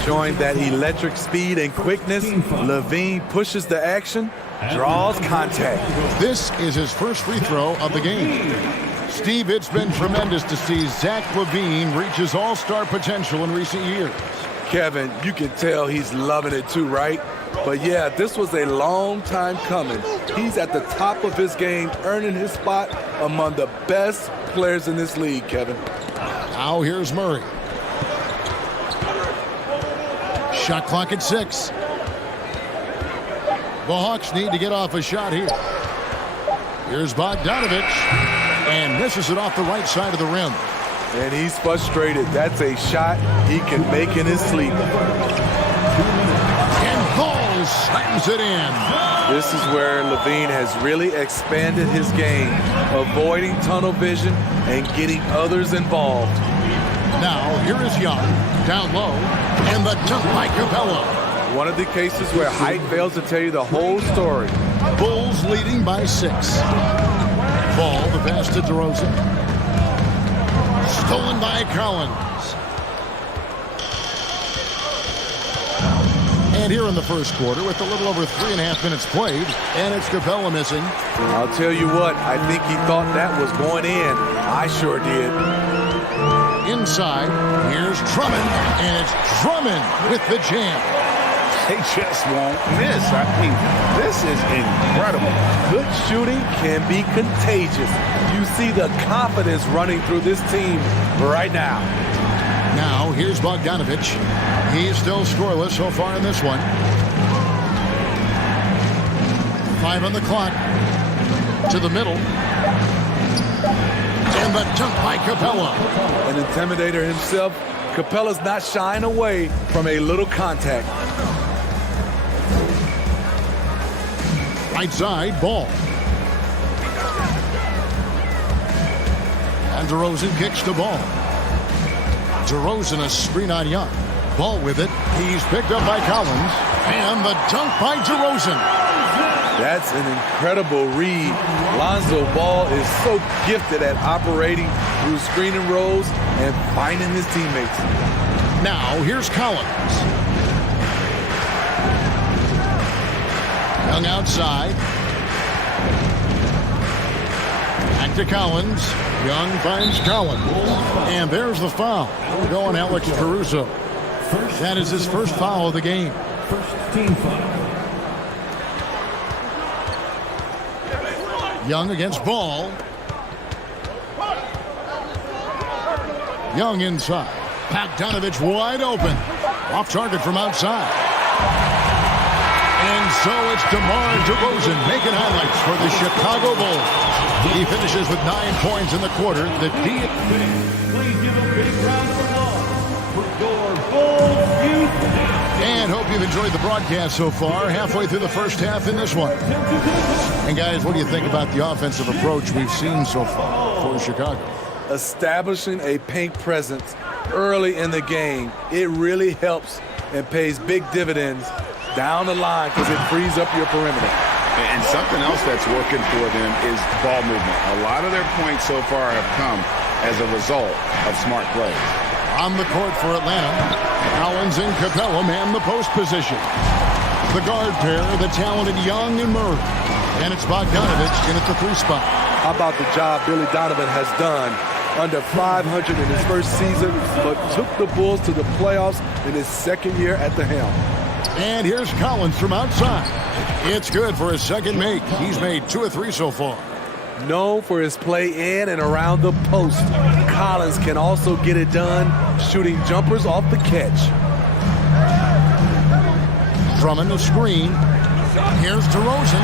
Showing that electric speed and quickness, Levine pushes the action, draws contact. This is his first free throw of the game. Steve, it's been tremendous to see Zach LaVine reach his all-star potential in recent years. Kevin, you can tell he's loving it too, right? But yeah, this was a long time coming. He's at the top of his game, earning his spot among the best players in this league, Kevin. Now here's Murray. Shot clock at 6. The Hawks need to get off a shot here. Here's Bogdanovich. And misses it off the right side of the rim. And he's frustrated. That's a shot he can make in his sleep. And Ball slams it in. This is where Levine has really expanded his game, avoiding tunnel vision and getting others involved. Now, here is Young, down low, and the dunk by Capella. One of the cases where height fails to tell you the whole story. Bulls leading by 6. Ball, the pass to DeRozan. Stolen by Collins. And here in the first quarter with a little over 3.5 minutes played, and it's Capella missing. I'll tell you what, I think he thought that was going in. I sure did. Inside, here's Drummond, and it's Drummond with the jam. They just won't miss. I mean, this is incredible. Good shooting can be contagious. You see the confidence running through this team right now. Now, here's Bogdanovich. He's still scoreless so far in this one. 5 on the clock. To the middle. And the dunk by Capella. An intimidator himself, Capella's not shying away from a little contact. Right side, Ball. And DeRozan kicks the ball. DeRozan a screen on Young. Ball with it. He's picked up by Collins. And the dunk by DeRozan. That's an incredible read. Lonzo Ball is so gifted at operating through screening roles and finding his teammates. Now, here's Collins. Young outside. Back to Collins. Young finds Collins. And there's the foul. We're going Alex Caruso. That is his first foul of the game. First team foul. Young against Ball. Young inside. Bogdanovich wide open. Off target from outside. And so it's DeMar DeRozan making highlights for the Chicago Bulls. He finishes with 9 points in the quarter. The D. Please give a big round of applause for your Bulls youth. And hope you've enjoyed the broadcast so far. Halfway through the first half in this one. And guys, what do you think about the offensive approach we've seen so far for Chicago? Establishing a paint presence early in the game, it really helps and pays big dividends down the line because it frees up your perimeter. And something else that's working for them is ball movement. A lot of their points so far have come as a result of smart plays. On the court for Atlanta, Collins and Capella man the post position. The guard pair, the talented Young and Murray. And it's Bogdanovich in at the 3 spot. How about the job Billy Donovan has done? Under 500 in his first season, but took the Bulls to the playoffs in his second year at the helm. And here's Collins from outside. It's good for his second make. He's made 2 of 3 so far. Known for his play in and around the post, Collins can also get it done shooting jumpers off the catch. Drummond the screen. Here's DeRozan.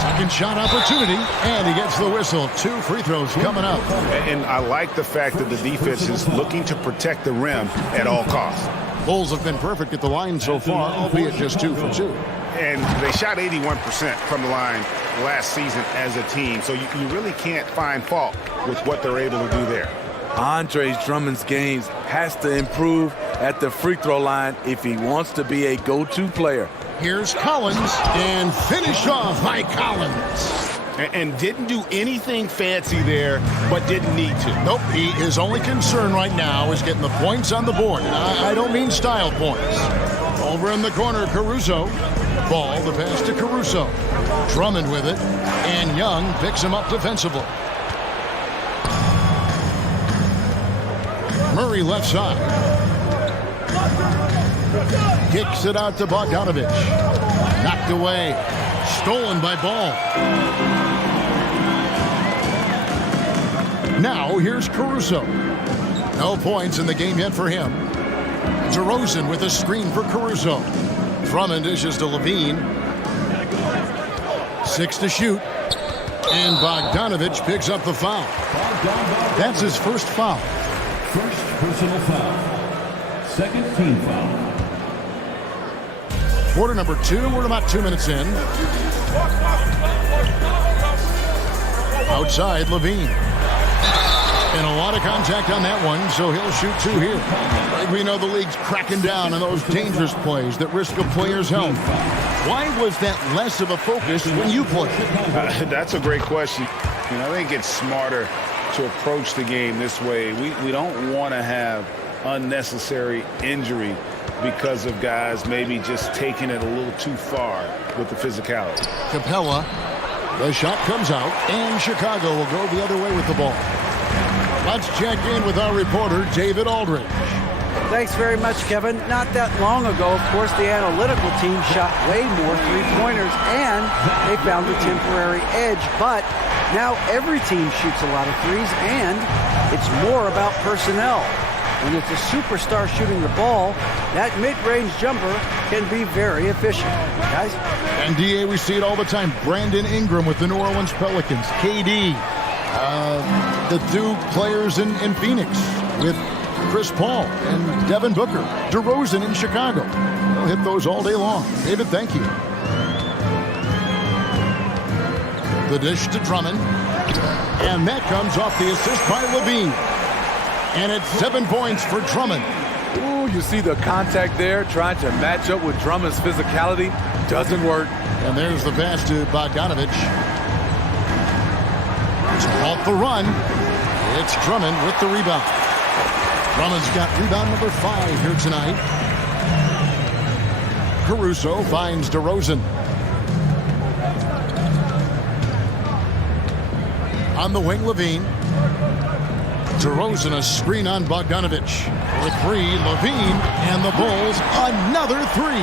Second shot opportunity, and he gets the whistle. 2 free throws coming up. And I like the fact that the defense is looking to protect the rim at all costs. Bulls have been perfect at the line so far, albeit just 2 for 2. And they shot 81% from the line last season as a team. So you really can't find fault with what they're able to do there. Andre Drummond's games has to improve at the free throw line if he wants to be a go-to player. Here's Collins, and finished off by Collins. And didn't do anything fancy there, but didn't need to. Nope, his only concern right now is getting the points on the board. I don't mean style points. Over in the corner, Caruso. Ball, the pass to Caruso. Drummond with it, and Young picks him up defensively. Murray left side. Kicks it out to Bogdanovich. Knocked away. Stolen by Ball. Now here's Caruso. No points in the game yet for him. DeRozan with a screen for Caruso. Drummond dishes to Levine. 6 to shoot. And Bogdanovich picks up the foul. That's his first foul. First personal foul. Second team foul. Quarter number 2. We're about 2 minutes in. Outside, Levine. And a lot of contact on that one, so he'll shoot 2 here. We know the league's cracking down on those dangerous plays that risk a player's health. Why was that less of a focus when you played? That's a great question. I think it's smarter to approach the game this way. We don't want to have unnecessary injury because of guys maybe just taking it a little too far with the physicality. Capella, the shot comes out, and Chicago will go the other way with the ball. Let's check in with our reporter, David Aldridge. Thanks very much, Kevin. Not that long ago, of course, the analytical team shot way more three-pointers, and they found a temporary edge. But now every team shoots a lot of threes, and it's more about personnel. When it's a superstar shooting the ball, that mid-range jumper can be very efficient. Guys? And, D.A., we see it all the time. Brandon Ingram with the New Orleans Pelicans. KD. The 2 players in Phoenix with Chris Paul and Devin Booker. DeRozan in Chicago. We'll hit those all day long. David, thank you. The dish to Drummond. And that comes off the assist by Levine. And it's 7 points for Drummond. Ooh, you see the contact there, trying to match up with Drummond's physicality. Doesn't work. And there's the pass to Bogdanovich. Off the run. It's Drummond with the rebound. Drummond's got rebound number 5 here tonight. Caruso finds DeRozan. On the wing, Levine. DeRozan, a screen on Bogdanovich. For 3, Levine, and the Bulls, another 3.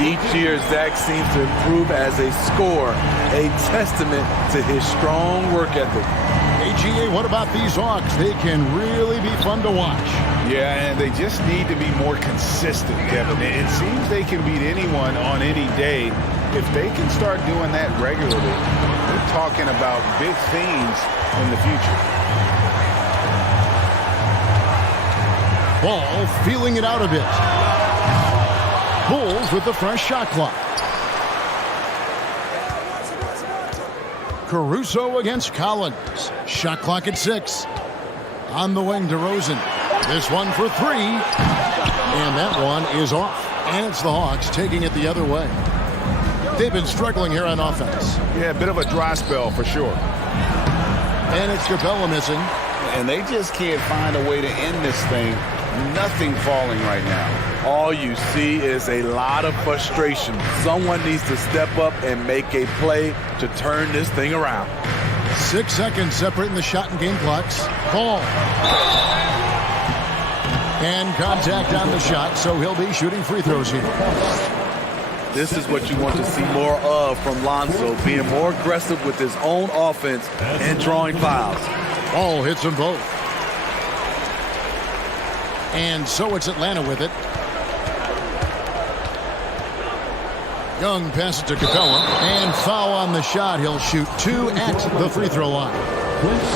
Each year, Zach seems to improve as a scorer, a testament to his strong work ethic. AGA, what about these Hawks? They can really be fun to watch. Yeah, and they just need to be more consistent, Kevin. It seems they can beat anyone on any day. If they can start doing that regularly, we're talking about big things in the future. Ball feeling it out a bit. Bulls with the fresh shot clock. Caruso against Collins. Shot clock at 6. On the wing, DeRozan. This one for 3. And that one is off. And it's the Hawks taking it the other way. They've been struggling here on offense. Yeah, a bit of a dry spell for sure. And it's Capella missing. And they just can't find a way to end this thing. Nothing falling right now. All you see is a lot of frustration. Someone needs to step up and make a play to turn this thing around. 6 seconds separating the shot and game clocks. Ball. And contact on the shot, so he'll be shooting free throws here. This is what you want to see more of from Lonzo, being more aggressive with his own offense and drawing fouls. Ball hits them both. And so it's Atlanta with it. Young passes to Capella. And foul on the shot. He'll shoot 2 at the free throw line.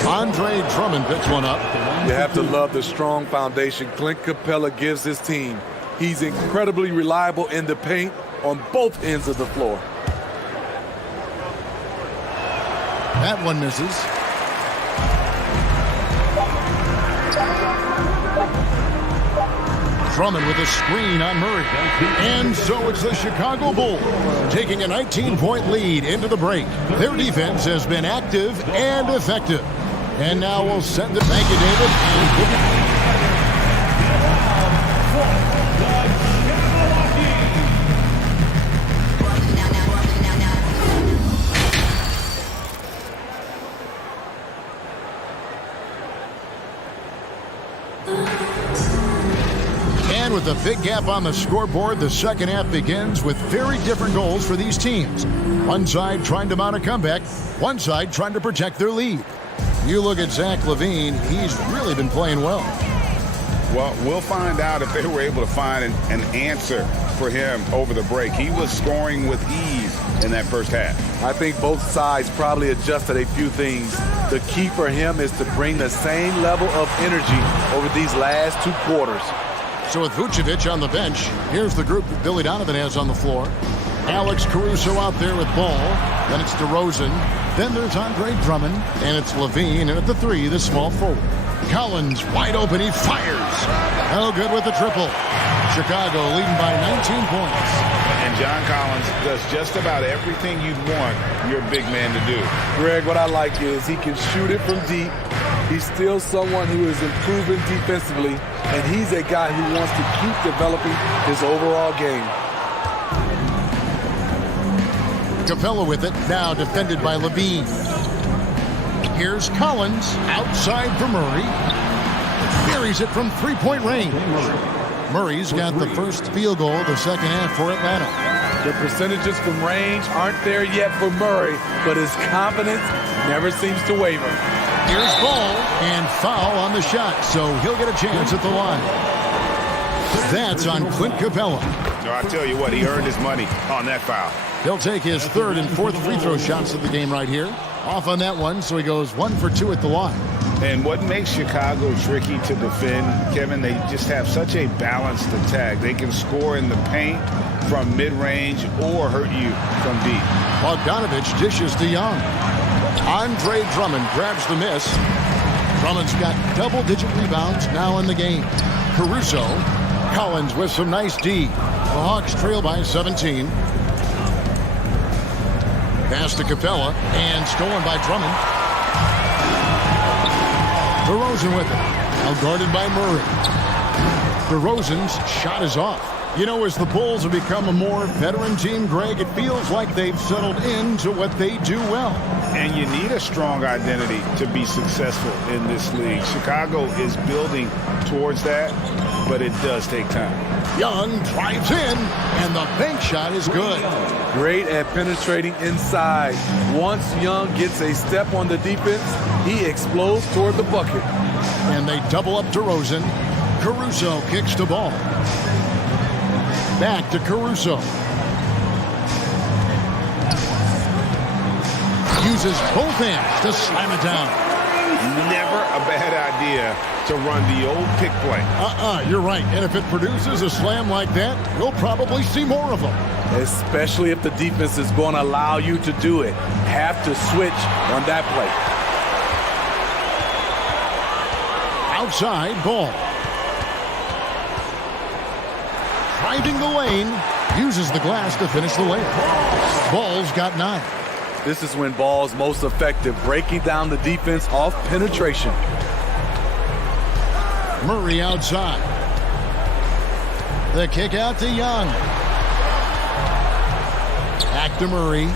Andre Drummond picks one up. You have to love the strong foundation Clint Capella gives his team. He's incredibly reliable in the paint on both ends of the floor. That one misses. Drummond with a screen on Murray. And so it's the Chicago Bulls taking a 19-point lead into the break. Their defense has been active and effective. And now we'll send it. Thank you, David. With a big gap on the scoreboard, the second half begins with very different goals for these teams. One side trying to mount a comeback, one side trying to protect their lead. You look at Zach LaVine, he's really been playing well. Well, we'll find out if they were able to find an answer for him over the break. He was scoring with ease in that first half. I think both sides probably adjusted a few things. The key for him is to bring the same level of energy over these last 2 quarters. So with Vucevic on the bench, here's the group that Billy Donovan has on the floor. Alex Caruso out there with ball. Then it's DeRozan. Then there's Andre Drummond. And it's Levine. And at the 3, the small forward. Collins wide open. He fires. No good with the triple. Chicago leading by 19 points. And John Collins does just about everything you'd want your big man to do. Greg, what I like is he can shoot it from deep. He's still someone who is improving defensively, and he's a guy who wants to keep developing his overall game. Capella with it, now defended by Levine. Here's Collins, outside for Murray. Buries it from 3-point range. Murray's got the first field goal of the second half for Atlanta. The percentages from range aren't there yet for Murray, but his confidence never seems to waver. Here's ball and foul on the shot, so he'll get a chance at the line. That's on Clint Capella. No, I tell you what, he earned his money on that foul. He'll take his 3rd and 4th free throw shots of the game right here. Off on that one, so he goes 1 for 2 at the line. And what makes Chicago tricky to defend, Kevin, they just have such a balanced attack. They can score in the paint from mid-range or hurt you from deep. Bogdanovich dishes to Young. Andre Drummond grabs the miss. Drummond's got double-digit rebounds now in the game. Caruso. Collins with some nice D. The Hawks trail by 17. Pass to Capella and stolen by Drummond. DeRozan with it. Now guarded by Murray. DeRozan's shot is off. You know, as the Bulls have become a more veteran team, Greg, it feels like they've settled into what they do well. And you need a strong identity to be successful in this league. Chicago is building towards that, but it does take time. Young drives in, and the bank shot is good. Great at penetrating inside. Once Young gets a step on the defense, he explodes toward the bucket. And they double up DeRozan. Caruso kicks the ball. Back to Caruso. Uses both hands to slam it down. Never a bad idea to run the old pick play. You're right. And if it produces a slam like that, we'll probably see more of them. Especially if the defense is going to allow you to do it. Have to switch on that play. Outside ball. Driving the lane, uses the glass to finish the layup. Ball's got 9. This is when Ball's most effective, breaking down the defense off penetration. Murray outside. The kick out to Young. Back to Murray.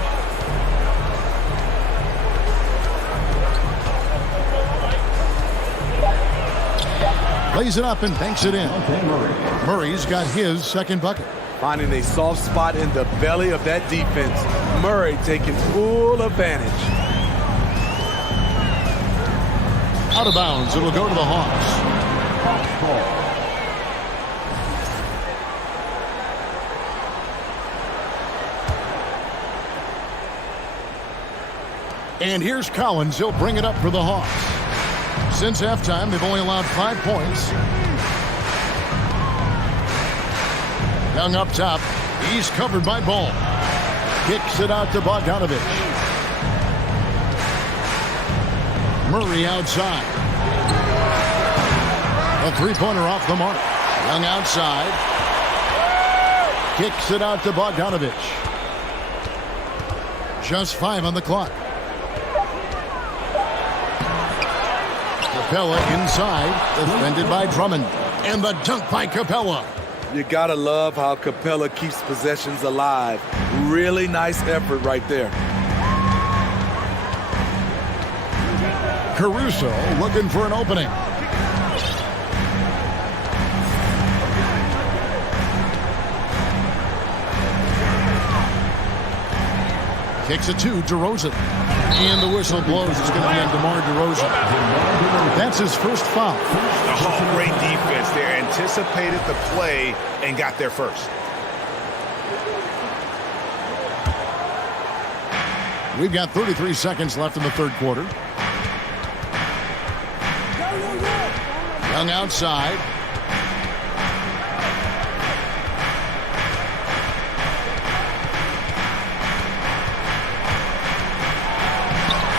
Lays it up and banks it in. Murray's got his second bucket. Finding a soft spot in the belly of that defense. Murray taking full advantage. Out of bounds. It'll go to the Hawks. And here's Collins. He'll bring it up for the Hawks. Since halftime, they've only allowed 5 points. Young up top. He's covered by Ball. Kicks it out to Bogdanovich. Murray outside. A three-pointer off the mark. Young outside. Kicks it out to Bogdanovich. Just 5 on the clock. Capella inside, defended by Drummond. And the dunk by Capella. You gotta love how Capella keeps possessions alive. Really nice effort right there. Caruso looking for an opening. Kicks it to DeRozan. And the whistle blows. It's going to be on DeMar DeRozan. That's his first foul. Oh, great defense there. Anticipated the play and got there first. We've got 33 seconds left in the third quarter. Young outside.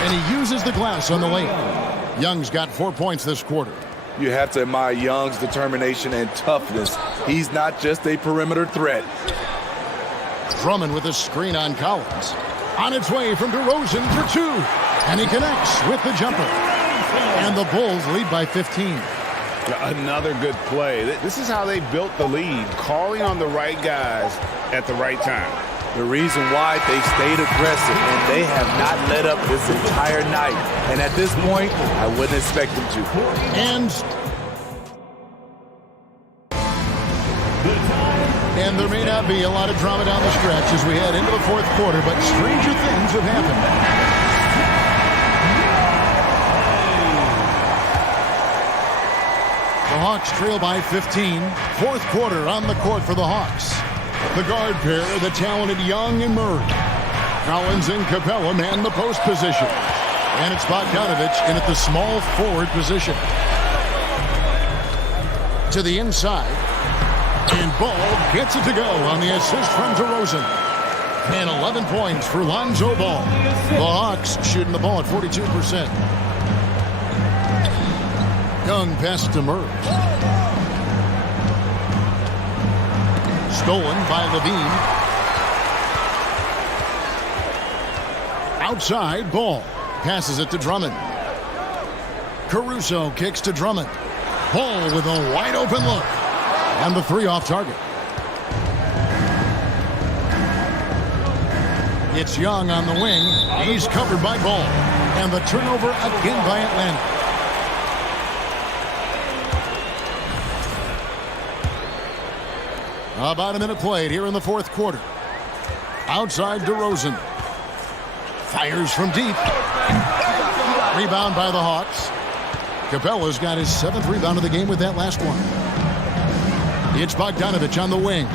And he uses the glass on the layup. Young's got 4 points this quarter. You have to admire Young's determination and toughness. He's not just a perimeter threat. Drummond with a screen on Collins. On its way from DeRozan for 2. And he connects with the jumper. And the Bulls lead by 15. Another good play. This is how they built the lead, calling on the right guys at the right time. The reason why they stayed aggressive, and they have not let up this entire night. And at this point, I wouldn't expect them to. And there may not be a lot of drama down the stretch as we head into the fourth quarter, but stranger things have happened. The Hawks trail by 15. Fourth quarter on the court for the Hawks. The guard pair, the talented Young and Murray. Collins and Capella man the post position. And it's Bogdanovich in at the small forward position. To the inside. And Ball gets it to go on the assist from DeRozan. And 11 points for Lonzo Ball. The Hawks shooting the ball at 42%. Young pass to Murray. Stolen by Levine. Outside, Ball passes it to Drummond. Caruso kicks to Drummond. Ball with a wide open look. And the three off target. It's Young on the wing. He's covered by Ball. And the turnover again by Atlanta. About a minute played here in the fourth quarter. Outside DeRozan. Fires from deep. Rebound by the Hawks. Capella's got his 7th rebound of the game with that last one. It's Bogdanovich on the wing.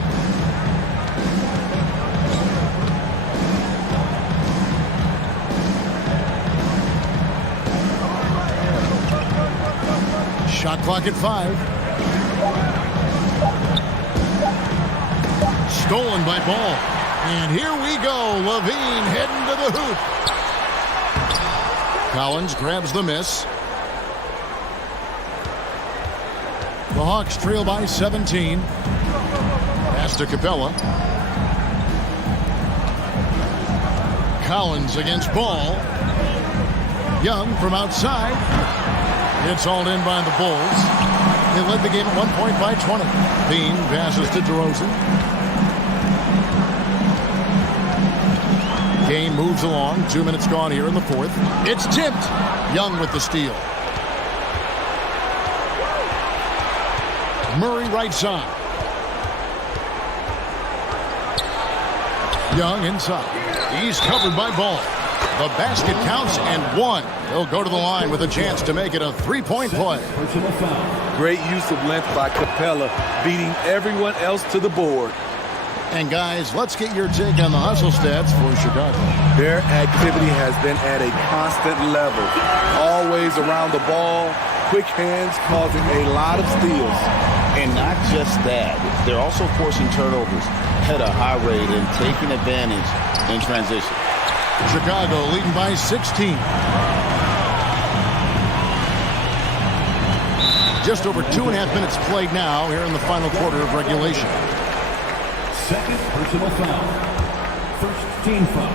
Shot clock at 5. Stolen by Ball. And here we go. Levine heading to the hoop. Collins grabs the miss. The Hawks trail by 17. Pass to Capella. Collins against Ball. Young from outside. It's hauled in by the Bulls. They led the game at 1 point by 20. Bean passes to DeRozan. Game moves along. 2 minutes gone here in the fourth. It's tipped. Young with the steal. Murray right side. Young inside. He's covered by Ball. The basket counts and one. He'll go to the line with a chance to make it a three-point play. Great use of length by Capella, beating everyone else to the board. And guys, let's get your take on the hustle stats for Chicago. Their activity has been at a constant level. Always around the ball, quick hands causing a lot of steals. And not just that, they're also forcing turnovers at a high rate and taking advantage in transition. Chicago leading by 16. Just over 2.5 minutes played now here in the final quarter of regulation. Second personal foul. First team foul.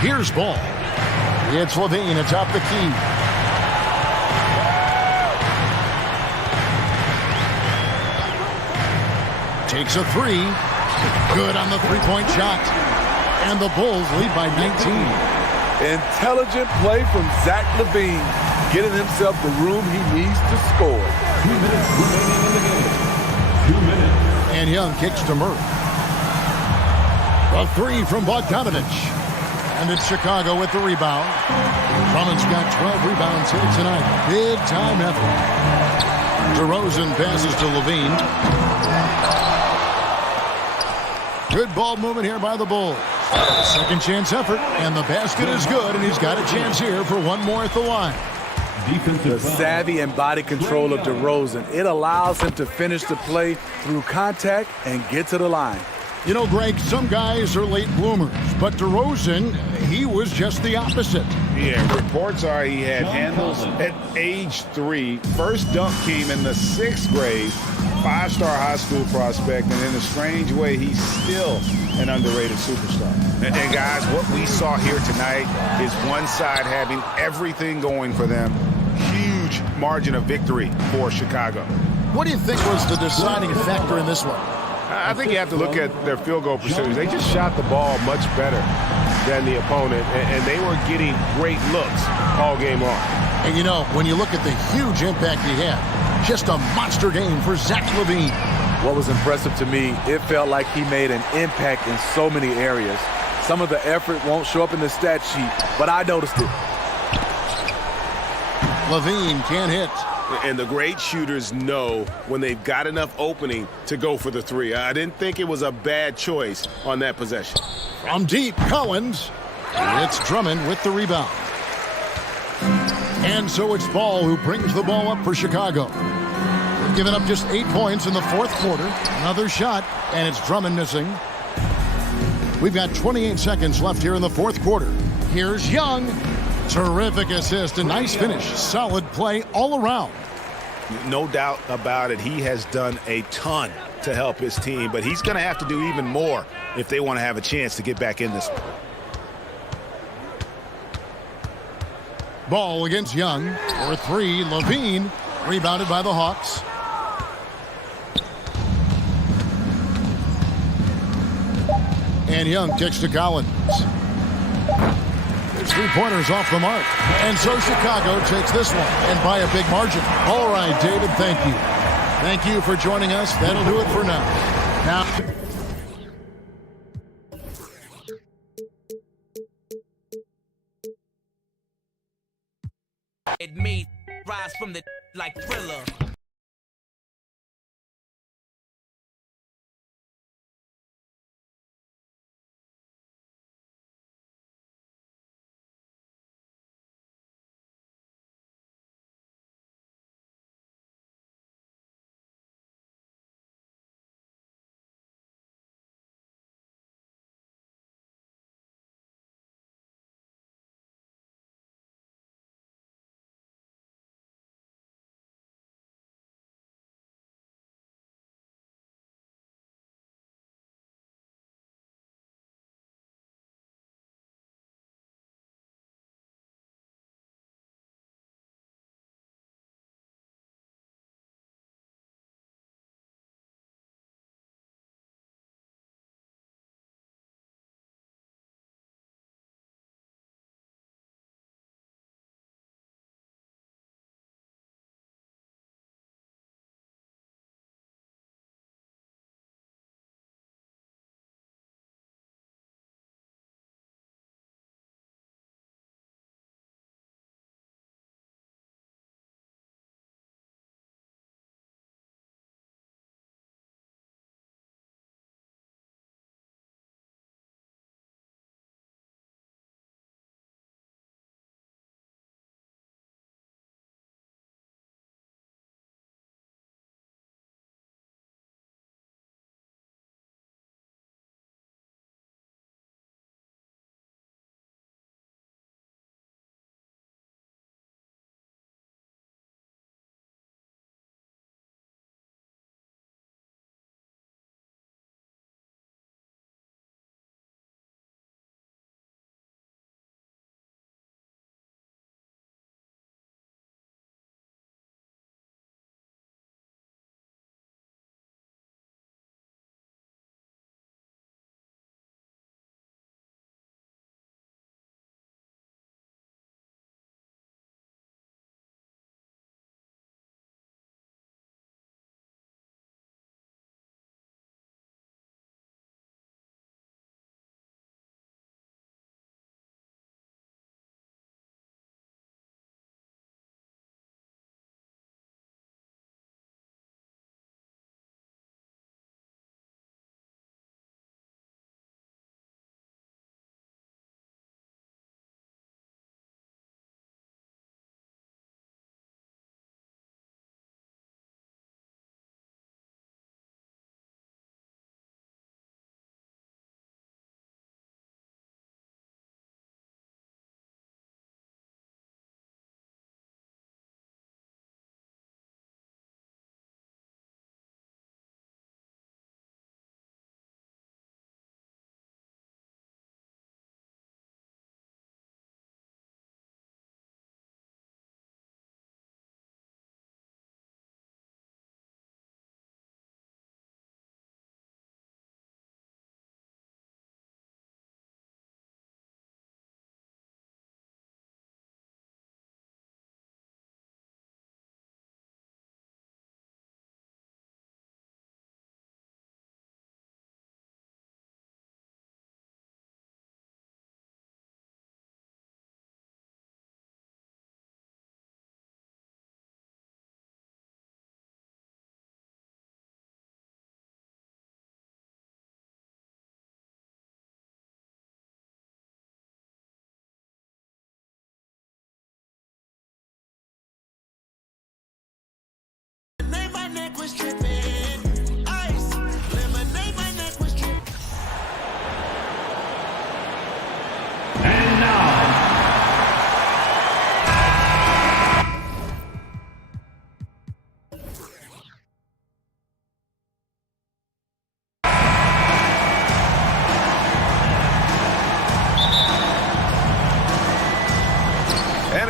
Here's Ball. It's Levine atop the key. Takes a three. Good on the three-point shot. And the Bulls lead by 19. Intelligent play from Zach LaVine, getting himself the room he needs to score. 2 minutes remaining in the game. 2 minutes. And Young kicks to Murray. A three from Bogdanovich. And it's Chicago with the rebound. Drummond's got 12 rebounds here tonight. Big time effort. DeRozan passes to Levine. Good ball movement here by the Bulls. Second chance effort, and the basket is good, and he's got a chance here for one more at the line. The savvy and body control of DeRozan. It allows him to finish the play through contact and get to the line. You know, Greg, some guys are late bloomers, but DeRozan, he was just the opposite. Yeah, reports are he had handles at age 3. First dunk came in the 6th grade. 5-star high school prospect, and in a strange way, he's still an underrated superstar. And guys, what we saw here tonight is one side having everything going for them. Huge margin of victory for Chicago. What do you think was the deciding factor in this one? I think you have to look at their field goal percentage. They just shot the ball much better than the opponent, and they were getting great looks all game long. And you know, when you look at the huge impact he had, just a monster game for Zach LaVine. What was impressive to me, it felt like he made an impact in so many areas. Some of the effort won't show up in the stat sheet, but I noticed it. LaVine can't hit. And the great shooters know when they've got enough opening to go for the three. I didn't think it was a bad choice on that possession. From deep, Collins. It's Drummond with the rebound. And so it's Ball who brings the ball up for Chicago. They've given up just 8 points in the fourth quarter. Another shot, and it's Drummond missing. We've got 28 seconds left here in the fourth quarter. Here's Young. Terrific assist, a nice finish. Solid play all around. No doubt about it. He has done a ton to help his team, but he's going to have to do even more if they want to have a chance to get back in this. Ball against Young. For three, Levine. Rebounded by the Hawks. And Young kicks to Collins. His three-pointers off the mark. And so Chicago takes this one, and by a big margin. All right, David, thank you. Thank you for joining us. That'll do it for now. It made rise from the like Thriller.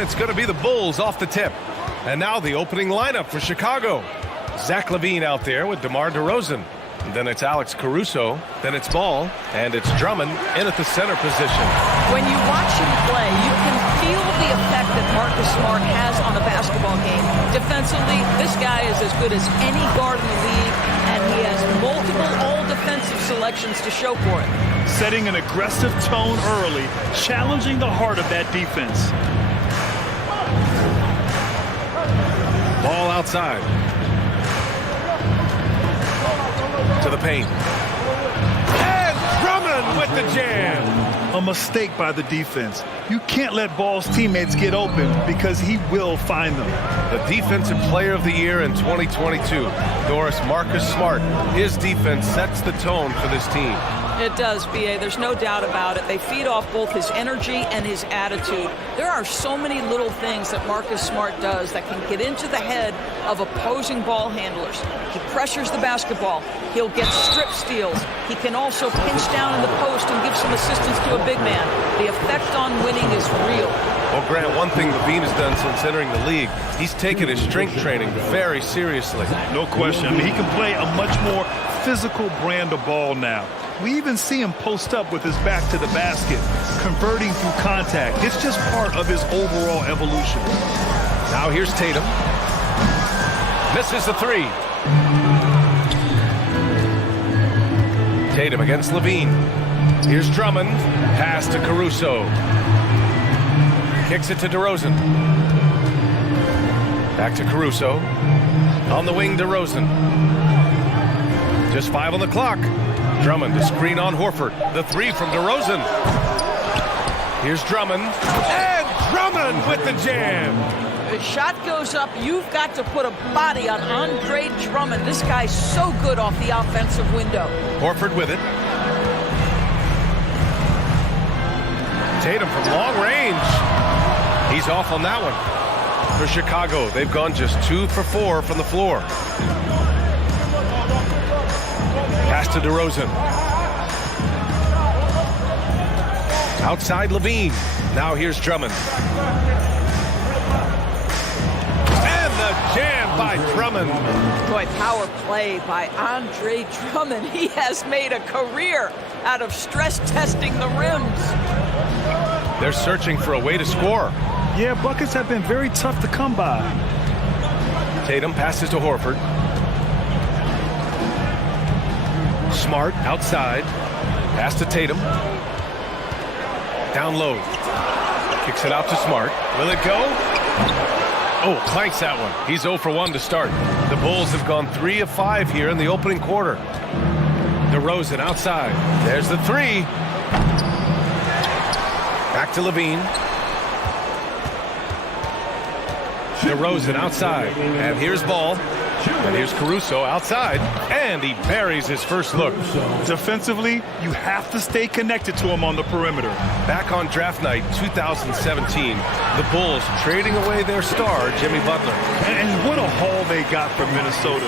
it's going to be the Bulls off the tip. And now the opening lineup for Chicago. Zach LaVine out there with DeMar DeRozan. Then it's Alex Caruso. Then it's Ball. And it's Drummond in at the center position. When you watch him play, you can feel the effect that Marcus Smart has on a basketball game. Defensively, this guy is as good as any guard in the league, and he has multiple all-defensive selections to show for it. Setting an aggressive tone early, challenging the heart of that defense. Ball outside. To the paint. And Drummond with the jam. A mistake by the defense. You can't let Ball's teammates get open because he will find them. The Defensive Player of the Year in 2022, Doris, Marcus Smart. His defense sets the tone for this team. It does, B.A. There's no doubt about it. They feed off both his energy and his attitude. There are so many little things that Marcus Smart does that can get into the head of opposing ball handlers. He pressures the basketball. He'll get strip steals. He can also pinch down in the post and give some assistance to a big man. The effect on winning is real. Well, Grant, one thing LaVine has done since entering the league, he's taken his strength training very seriously. No question. I mean, he can play a much more physical brand of ball now. We even see him post up with his back to the basket, converting through contact. It's just part of his overall evolution. Now here's Tatum. Misses the three. Tatum against LaVine. Here's Drummond. Pass to Caruso. Kicks it to DeRozan. Back to Caruso. On the wing, DeRozan. Just 5 on the clock. Drummond to screen on Horford. The three from DeRozan. Here's Drummond. And Drummond with the jam. The shot goes up. You've got to put a body on Andre Drummond. This guy's so good off the offensive window. Horford with it. Tatum from long range. He's off on that one. For Chicago, they've gone just 2 for 4 from the floor. Pass to DeRozan. Outside LaVine. Now here's Drummond. And the jam by Drummond. Boy, power play by Andre Drummond. He has made a career out of stress testing the rims. They're searching for a way to score. Yeah, buckets have been very tough to come by. Tatum passes to Horford. Smart outside. Pass to Tatum. Down low. Kicks it out to Smart. Will it go? Oh, clanks that one. He's 0 for 1 to start. The Bulls have gone 3 of 5 here in the opening quarter. DeRozan outside. There's the three. Back to LaVine. DeRozan outside. And here's Ball. And here's Caruso outside. And he buries his first look. Defensively, you have to stay connected to him on the perimeter. Back on draft night 2017, the Bulls trading away their star, Jimmy Butler. And what a haul they got from Minnesota.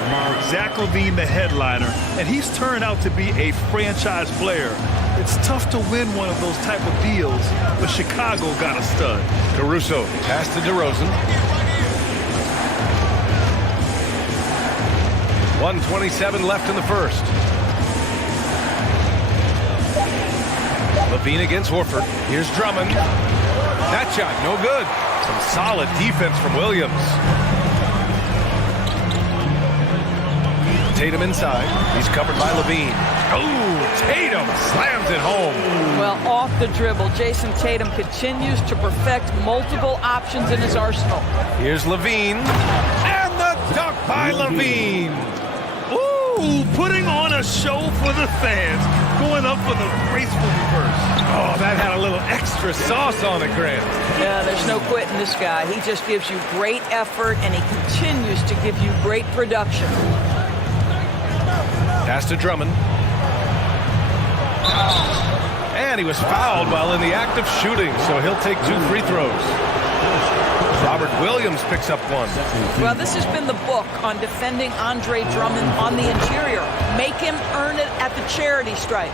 Zach LaVine, the headliner, and he's turned out to be a franchise player. It's tough to win one of those type of deals, but Chicago got a stud. Caruso pass to DeRozan. 1:27 left in the first. LaVine against Horford. Here's Drummond. That shot, no good. Some solid defense from Williams. Tatum inside. He's covered by LaVine. Oh, Tatum slams it home. Well, off the dribble, Jason Tatum continues to perfect multiple options in his arsenal. Here's LaVine. And the dunk by LaVine. Ooh, putting on a show for the fans. Going up for the graceful reverse. Oh, that had a little extra sauce on it, Grant. Yeah, there's no quitting this guy. He just gives you great effort, and he continues to give you great production. Pass to Drummond. And he was fouled while in the act of shooting, so he'll take 2 free throws. Robert Williams picks up 1. Well, this has been the book on defending Andre Drummond on the interior. Make him earn it at the charity stripe.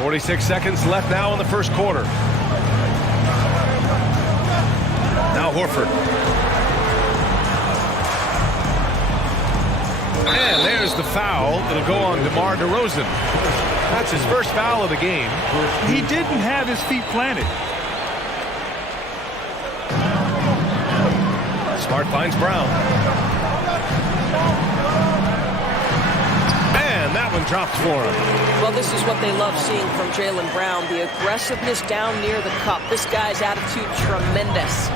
46 seconds left now in the first quarter. Now Horford. And there's the foul that'll go on DeMar DeRozan. That's his first foul of the game. He didn't have his feet planted. Smart finds Brown. And that one drops for him. Well, this is what they love seeing from Jaylen Brown, the aggressiveness down near the cup. This guy's attitude, tremendous.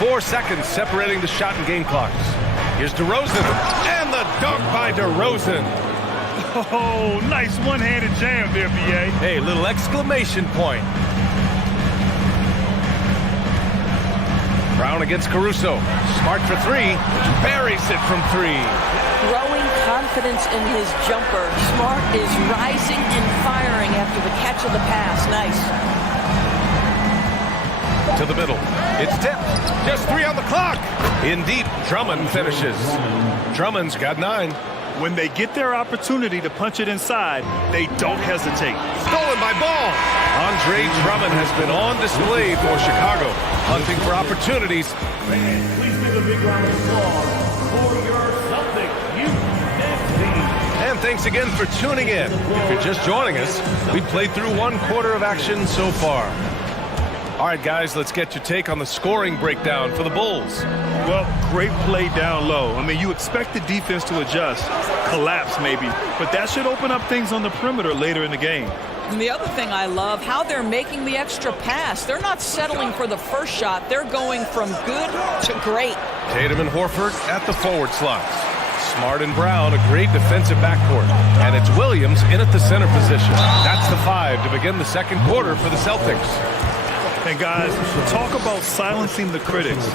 4 seconds separating the shot and game clocks. Here's DeRozan, and the dunk by DeRozan. Oh, nice one-handed jam there, B.A. Hey, little exclamation point. Brown against Caruso. Smart for 3. Buries it from 3. Growing confidence in his jumper. Smart is rising and firing after the catch of the pass. Nice. To the middle. It's tipped. Just 3 on the clock. In deep, Drummond finishes. Drummond's got 9. When they get their opportunity to punch it inside, they don't hesitate. Stolen by Ball. Andre Drummond has been on display for Chicago, hunting for opportunities. Please give a big round of applause for your Celtics youth team. And thanks again for tuning in. If you're just joining us, we've played through 1 quarter of action so far. All right, guys, let's get your take on the scoring breakdown for the Bulls. Well, great play down low. I mean, you expect the defense to adjust, collapse maybe, but that should open up things on the perimeter later in the game. And the other thing I love, how they're making the extra pass. They're not settling for the first shot. They're going from good to great. Tatum and Horford at the forward slots. Smart and Brown, a great defensive backcourt. And it's Williams in at the center position. That's the 5 to begin the second quarter for the Celtics. And guys, talk about silencing the critics.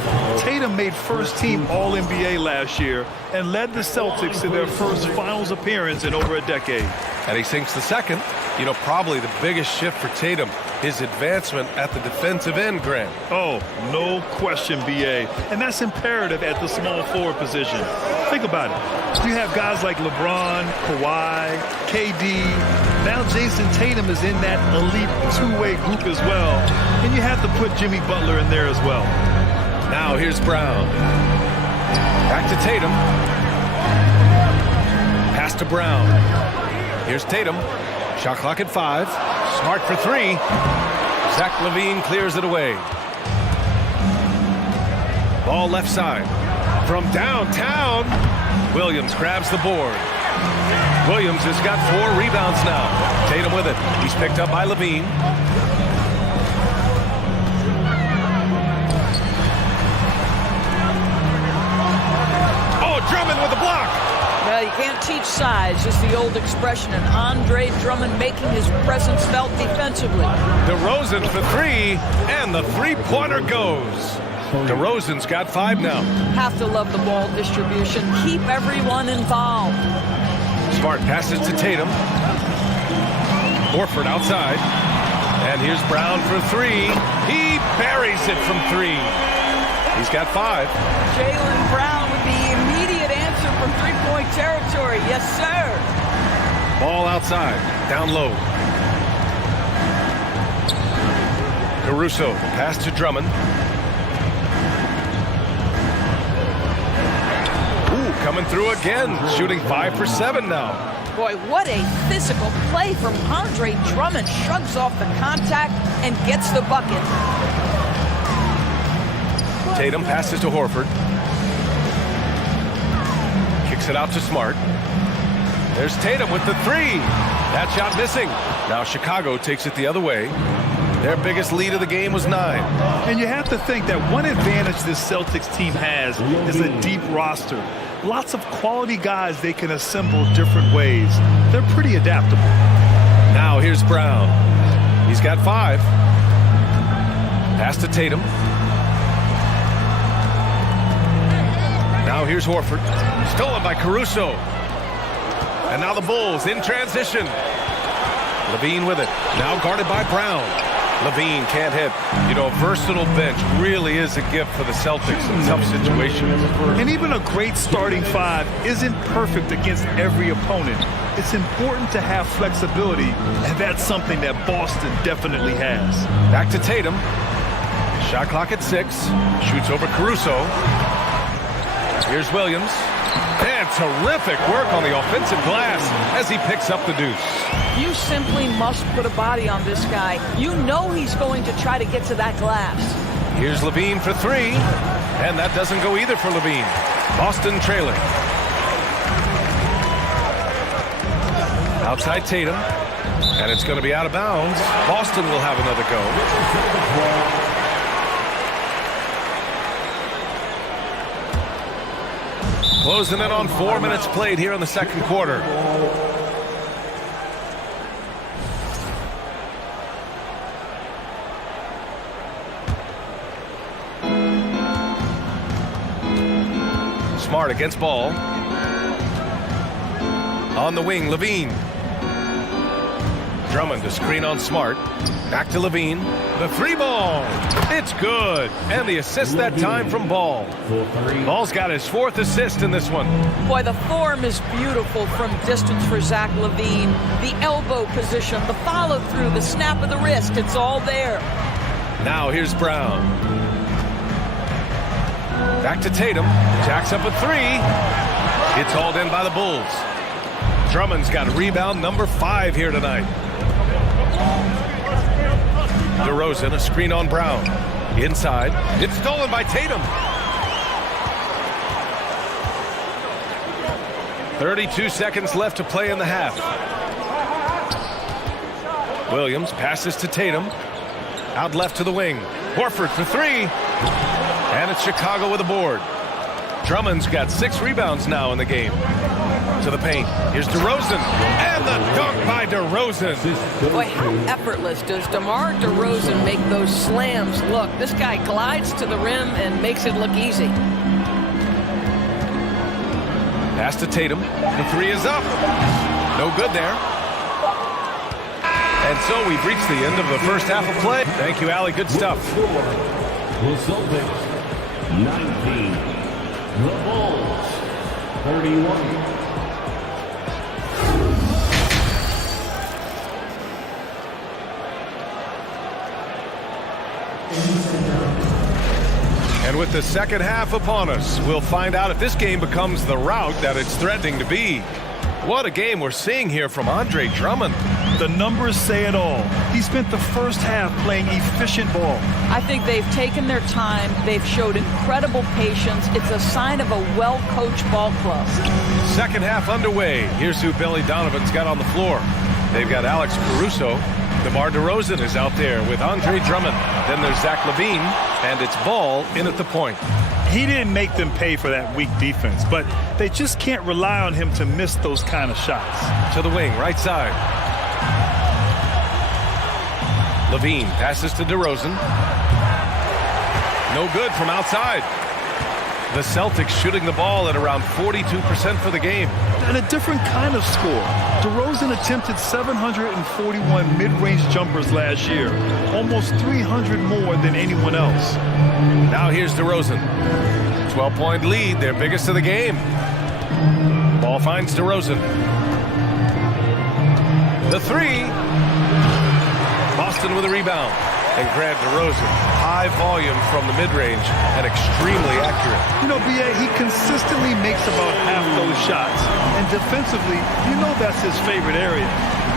Tatum made first-team All-NBA last year and led the Celtics to their first finals appearance in over a decade. And he sinks the second. You know, probably the biggest shift for Tatum, his advancement at the defensive end, Grant. Oh, no question, B.A. And that's imperative at the small forward position. Think about it. You have guys like LeBron, Kawhi, KD. Now Jason Tatum is in that elite two-way group as well. And you have to put Jimmy Butler in there as well. Now here's Brown. Back to Tatum. Pass to Brown. Here's Tatum. Shot clock at 5. Smart for 3. Zach LaVine clears it away. Ball left side. From downtown, Williams grabs the board. Williams has got 4 rebounds now. Tatum with it. He's picked up by LaVine. Oh, Drummond with the block. Well, you can't teach size, just the old expression, and Andre Drummond making his presence felt defensively. DeRozan for 3, and the three-pointer goes. DeRozan's got 5 now. Have to love the ball distribution. Keep everyone involved. Smart passes to Tatum. Horford outside. And here's Brown for 3. He buries it from 3. He's got 5. Jaylen Brown with the immediate answer from three-point territory. Yes, sir. Ball outside. Down low. Caruso. Pass to Drummond. Ooh, coming through again. Shooting 5 for 7 now. Boy, what a physical play from Andre Drummond. Shrugs off the contact and gets the bucket. Tatum passes to Horford. Kicks it out to Smart. There's Tatum with the 3. That shot missing. Now Chicago takes it the other way. Their biggest lead of the game was 9. And you have to think that one advantage this Celtics team has is a deep roster. Lots of quality guys they can assemble different ways. They're pretty adaptable. Now here's Brown. He's got 5. Pass to Tatum. Now here's Horford. Stolen by Caruso. And now the Bulls in transition. LaVine with it. Now guarded by Brown. LaVine can't hit. You know, a versatile bench really is a gift for the Celtics in tough situations. And even a great starting 5 isn't perfect against every opponent. It's important to have flexibility, and that's something that Boston definitely has. Back to Tatum. Shot clock at 6. Shoots over Caruso. Here's Williams. And terrific work on the offensive glass as he picks up the deuce. You simply must put a body on this guy. You know he's going to try to get to that glass. Here's Levine for 3. And that doesn't go either for Levine. Boston trailing. Outside Tatum. And it's going to be out of bounds. Boston will have another go. Closing in on 4 minutes played here in the second quarter. Smart against Ball. On the wing, Levine. Drummond to screen on Smart. Back to Levine. The 3-ball. It's good. And the assist that time from Ball. Ball's got his 4th assist in this one. Boy, the form is beautiful from distance for Zach LaVine. The elbow position, the follow through, the snap of the wrist, it's all there. Now here's Brown. Back to Tatum. Jacks up a 3. It's hauled in by the Bulls. Drummond's got rebound number 5 here tonight. DeRozan, a screen on Brown. Inside. It's stolen by Tatum. 32 seconds left to play in the half. Williams passes to Tatum. Out left to the wing. Horford for 3. And it's Chicago with a board. Drummond's got 6 rebounds now in the game. To the paint. Here's DeRozan. And the dunk by DeRozan. Boy, how effortless does DeMar DeRozan make those slams look? This guy glides to the rim and makes it look easy. Pass to Tatum. The 3 is up. No good there. And so we've reached the end of the first half of play. Thank you, Allie. Good stuff. The Celtics, 19. The Bulls, 31. And with the second half upon us, we'll find out if this game becomes the rout that it's threatening to be. What a game we're seeing here from Andre Drummond. The numbers say it all. He spent the first half playing efficient ball. I think they've taken their time. They've showed incredible patience. It's a sign of a well-coached ball club. Second half underway. Here's who Billy Donovan's got on the floor. They've got Alex Caruso. DeMar DeRozan is out there with Andre Drummond. Then there's Zach LaVine, and it's Ball in at the point. He didn't make them pay for that weak defense, but they just can't rely on him to miss those kind of shots. To the wing, right side. LaVine passes to DeRozan. No good from outside. The Celtics shooting the ball at around 42% for the game. And a different kind of score. DeRozan attempted 741 mid-range jumpers last year, almost 300 more than anyone else. Now here's DeRozan. 12-point lead, their biggest of the game. Ball finds DeRozan. The 3. Boston with a rebound. And Grant DeRozan, high volume from the mid-range and extremely accurate. You know, B.A., he consistently makes about half those shots. And defensively, you know that's his favorite area.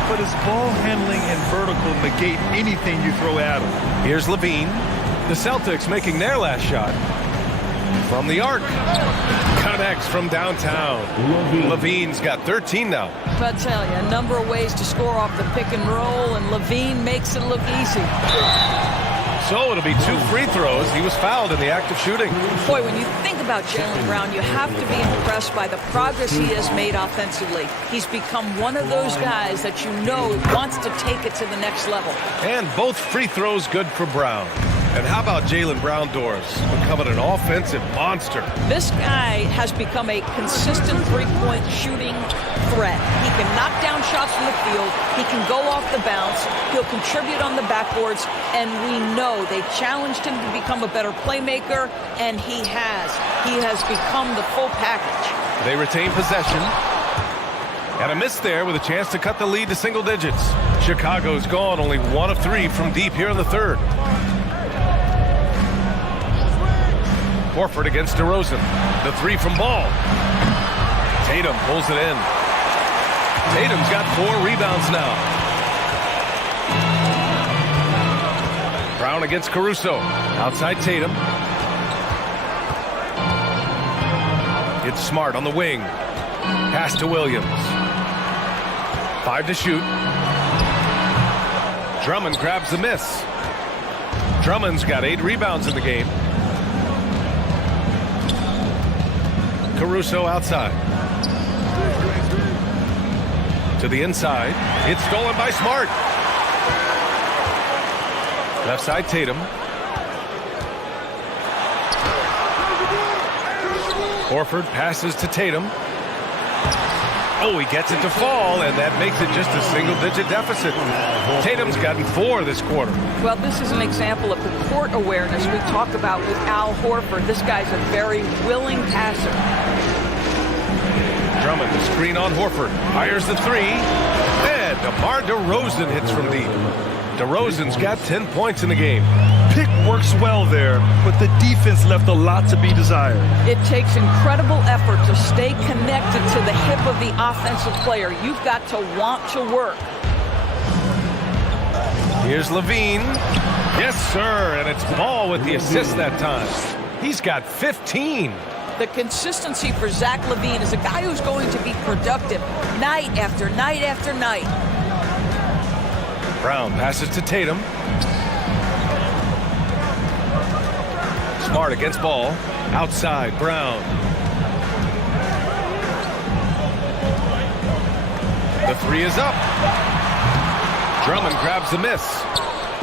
But his ball handling and vertical negate anything you throw at him. Here's LaVine. The Celtics making their last shot. From the arc. Connects from downtown. LaVine's got 13 now. I'll tell you, a number of ways to score off the pick and roll, and LaVine makes it look easy. So it'll be 2 free throws. He was fouled in the act of shooting. Boy, when you think about Jaylen Brown, you have to be impressed by the progress he has made offensively. He's become one of those guys that you know wants to take it to the next level. And both free throws good for Brown. And how about Jaylen Brown Doors becoming an offensive monster? This guy has become a consistent three-point shooting threat. He can knock down shots from the field. He can go off the bounce. He'll contribute on the backboards. And we know they challenged him to become a better playmaker, and he has. He has become the full package. They retain possession. And a miss there with a chance to cut the lead to single digits. Chicago's gone only 1 of 3 from deep here in the third. Horford against DeRozan. The three from Ball. Tatum pulls it in. Tatum's got 4 rebounds now. Brown against Caruso. Outside Tatum. It's Smart on the wing. Pass to Williams. 5 to shoot. Drummond grabs the miss. Drummond's got 8 rebounds in the game. Caruso outside. To the inside. It's stolen by Smart. Left side Tatum. Horford passes to Tatum. Oh, he gets it to fall, and that makes it just a single-digit deficit. Tatum's gotten 4 this quarter. Well, this is an example of the court awareness we talk about with Al Horford. This guy's a very willing passer. Drummond, the screen on Horford. Fires the 3. And DeMar DeRozan hits from deep. DeRozan's got 10 points in the game. Pick works well there, but the defense left a lot to be desired. It takes incredible effort to stay connected to the hip of the offensive player. You've got to want to work. Here's Levine. Yes, sir, and it's Ball with the assist that time. He's got 15. The consistency for Zach LaVine is a guy who's going to be productive night after night after night. Brown passes to Tatum. Smart against Ball. Outside, Brown. The 3 is up. Drummond grabs the miss.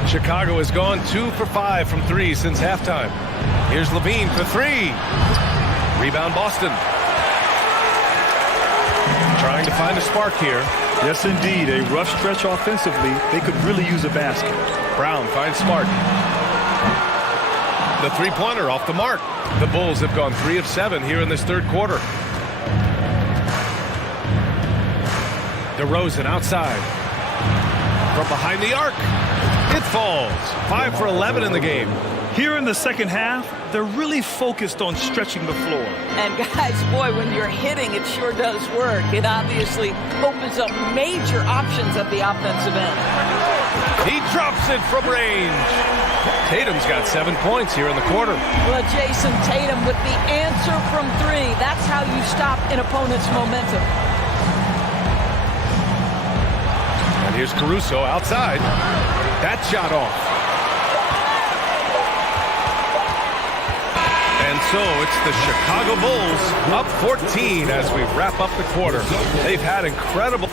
Chicago has gone 2 for 5 from 3 since halftime. Here's Levine for 3. Rebound Boston. Trying to find a spark here. Yes, indeed. A rough stretch offensively. They could really use a basket. Brown finds Smart. The three-pointer off the mark. The Bulls have gone 3 of 7 here in this third quarter. DeRozan outside. From behind the arc. It falls. 5 for 11 in the game. Here in the second half, they're really focused on stretching the floor. And guys, boy, when you're hitting, it sure does work. It obviously opens up major options at the offensive end. He drops it from range. Tatum's got 7 points here in the quarter. Well, Jason Tatum with the answer from 3. That's how you stop an opponent's momentum. And here's Caruso outside. That shot off. And so it's the Chicago Bulls up 14 as we wrap up the quarter. They've had incredible.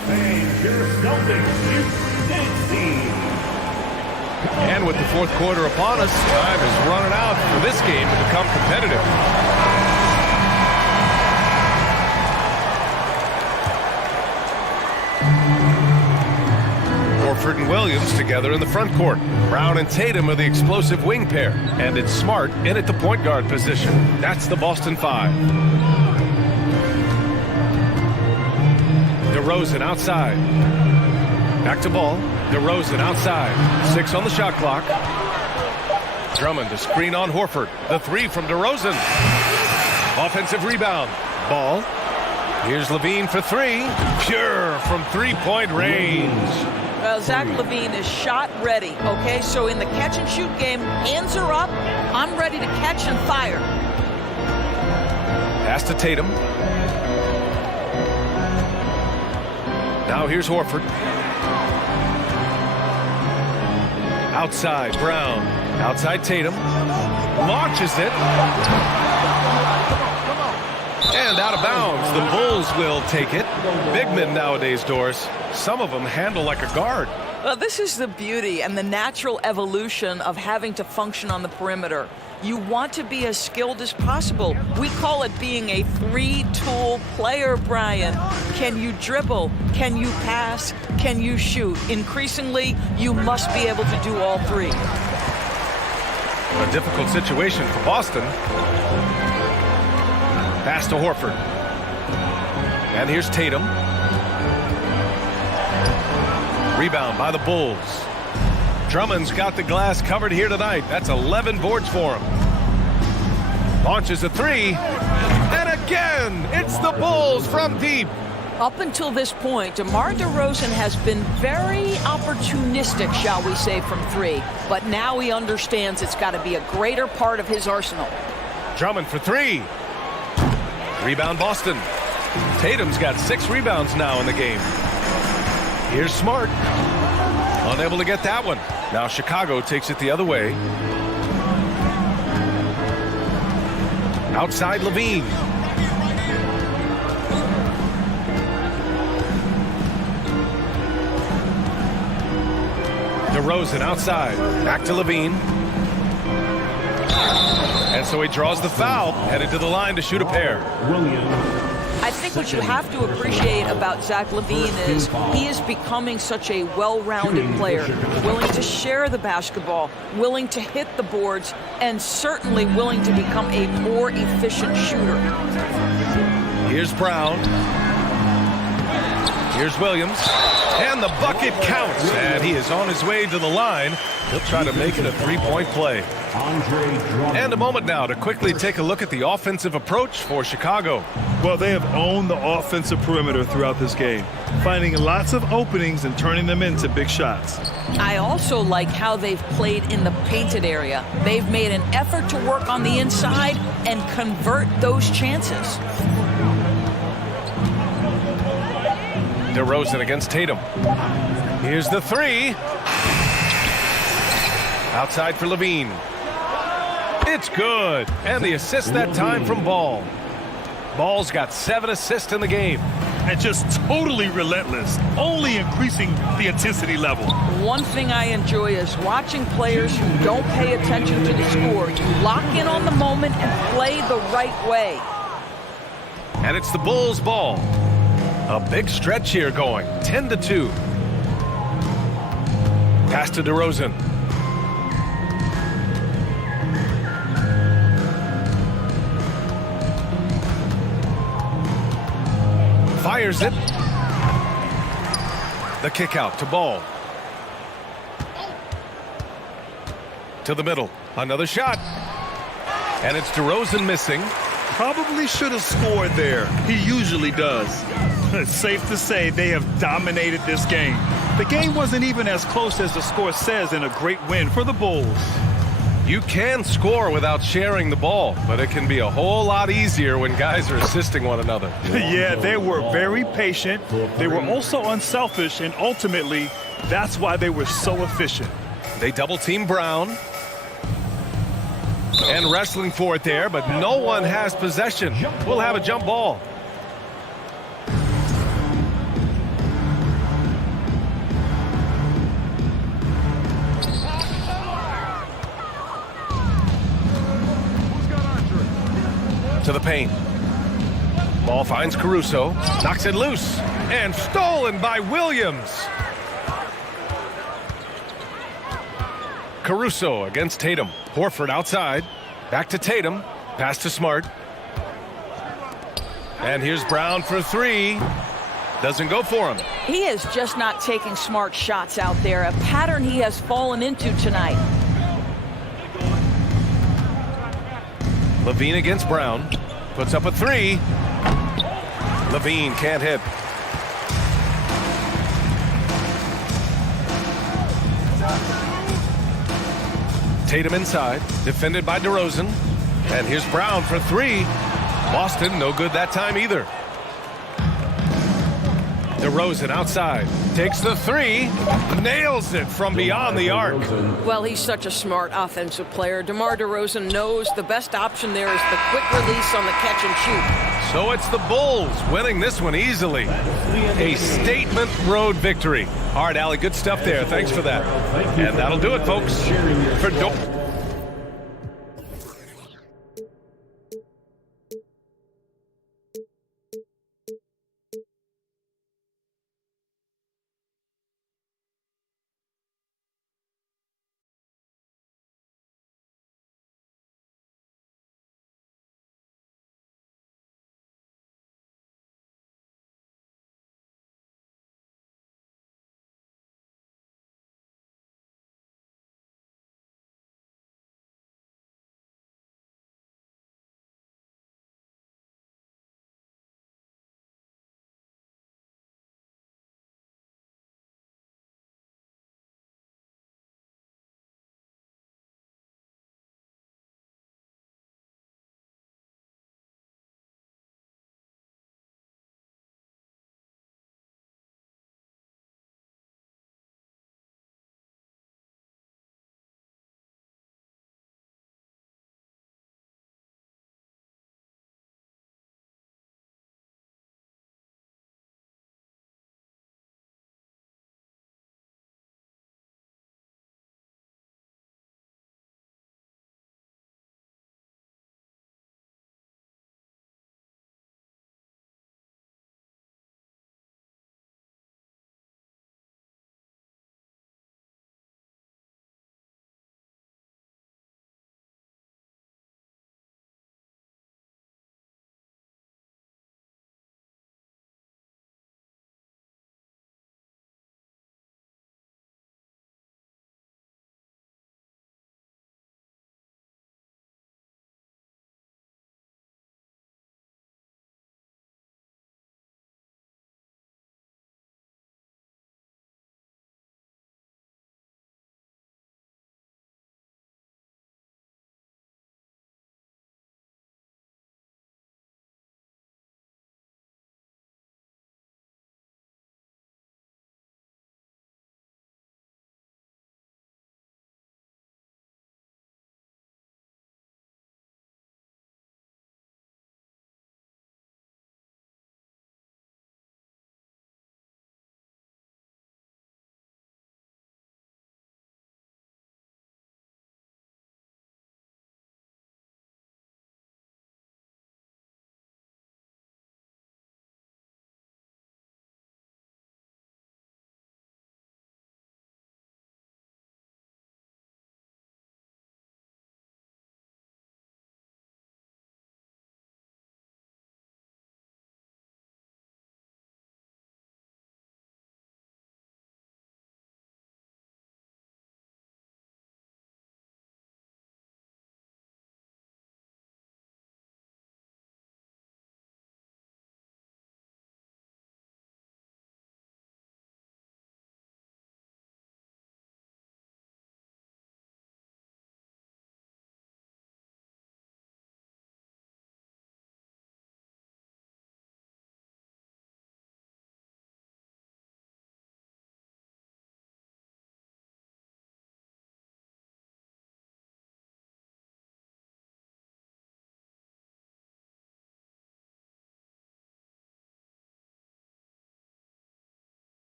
And with the fourth quarter upon us, time is running out for this game to become competitive. Horford and Williams together in the front court. Brown and Tatum are the explosive wing pair. And it's Smart in at the point guard position. That's the Boston 5. DeRozan outside. Back to Ball. DeRozan outside. 6 on the shot clock. Drummond to screen on Horford. The 3 from DeRozan. Offensive rebound. Ball. Here's Levine for 3. Pure from three-point range. Well, Zach LaVine is shot ready, okay? So in the catch-and-shoot game, hands are up. I'm ready to catch and fire. Pass to Tatum. Now here's Horford. Outside, Brown. Outside Tatum. Launches it. And out of bounds. The Bulls will take it. Big men nowadays, Doris. Some of them handle like a guard. Well, this is the beauty and the natural evolution of having to function on the perimeter. You want to be as skilled as possible. We call it being a three-tool player, Brian. Can you dribble? Can you pass? Can you shoot? Increasingly, you must be able to do all 3. A difficult situation for Boston. Pass to Horford. And here's Tatum. Rebound by the Bulls. Drummond's got the glass covered here tonight. That's 11 boards for him. Launches a three. And again, it's the Bulls from deep. Up until this point, DeMar DeRozan has been very opportunistic, shall we say, from three. But now he understands it's got to be a greater part of his arsenal. Drummond for three. Rebound Boston. Tatum's got 6 rebounds now in the game. Here's Smart. Unable to get that one. Now Chicago takes it the other way. Outside Levine. DeRozan outside. Back to Levine. And so he draws the foul. Headed to the line to shoot a pair. I think what you have to appreciate about Zach LaVine is he is becoming such a well-rounded player, willing to share the basketball, willing to hit the boards, and certainly willing to become a more efficient shooter. Here's Brown. Here's Williams. And the bucket counts. And he is on his way to the line. He'll try to make it a three-point play. And a moment now to quickly take a look at the offensive approach for Chicago. Well, they have owned the offensive perimeter throughout this game, finding lots of openings and turning them into big shots. I also like how they've played in the painted area. They've made an effort to work on the inside and convert those chances. DeRozan against Tatum. Here's the three. Outside for Levine. It's good. And the assist that time from Ball. Ball's got 7 assists in the game. And just totally relentless, only increasing the intensity level. One thing I enjoy is watching players who don't pay attention to the score. You lock in on the moment and play the right way. And it's the Bulls' ball. A big stretch here going, 10-2. Pass to DeRozan. Fires it. The kick out to Ball. To the middle. Another shot. And it's DeRozan missing. Probably should have scored there. He usually does. It's safe to say they have dominated this game. The game wasn't even as close as the score says in a great win for the Bulls. You can score without sharing the ball, but it can be a whole lot easier when guys are assisting one another. Yeah, they were very patient. They were also unselfish, and ultimately, that's why they were so efficient. They double-team Brown. And wrestling for it there, but no one has possession. We'll have a jump ball. To the paint. Ball finds Caruso. Knocks it loose. And stolen by Williams. Caruso against Tatum. Horford outside. Back to Tatum. Pass to Smart. And here's Brown for three. Doesn't go for him. He is just not taking smart shots out there, a pattern he has fallen into tonight. Levine against Brown. Puts up a three. Levine can't hit. Tatum inside, defended by DeRozan. And here's Brown for three. Boston, no good that time either. DeRozan outside, takes the three, nails it from beyond the arc. Well, he's such a smart offensive player. DeMar DeRozan knows the best option there is the quick release on the catch and shoot. So it's the Bulls winning this one easily. A statement road victory. All right, Allie, good stuff there. Thanks for that. And that'll do it, folks. For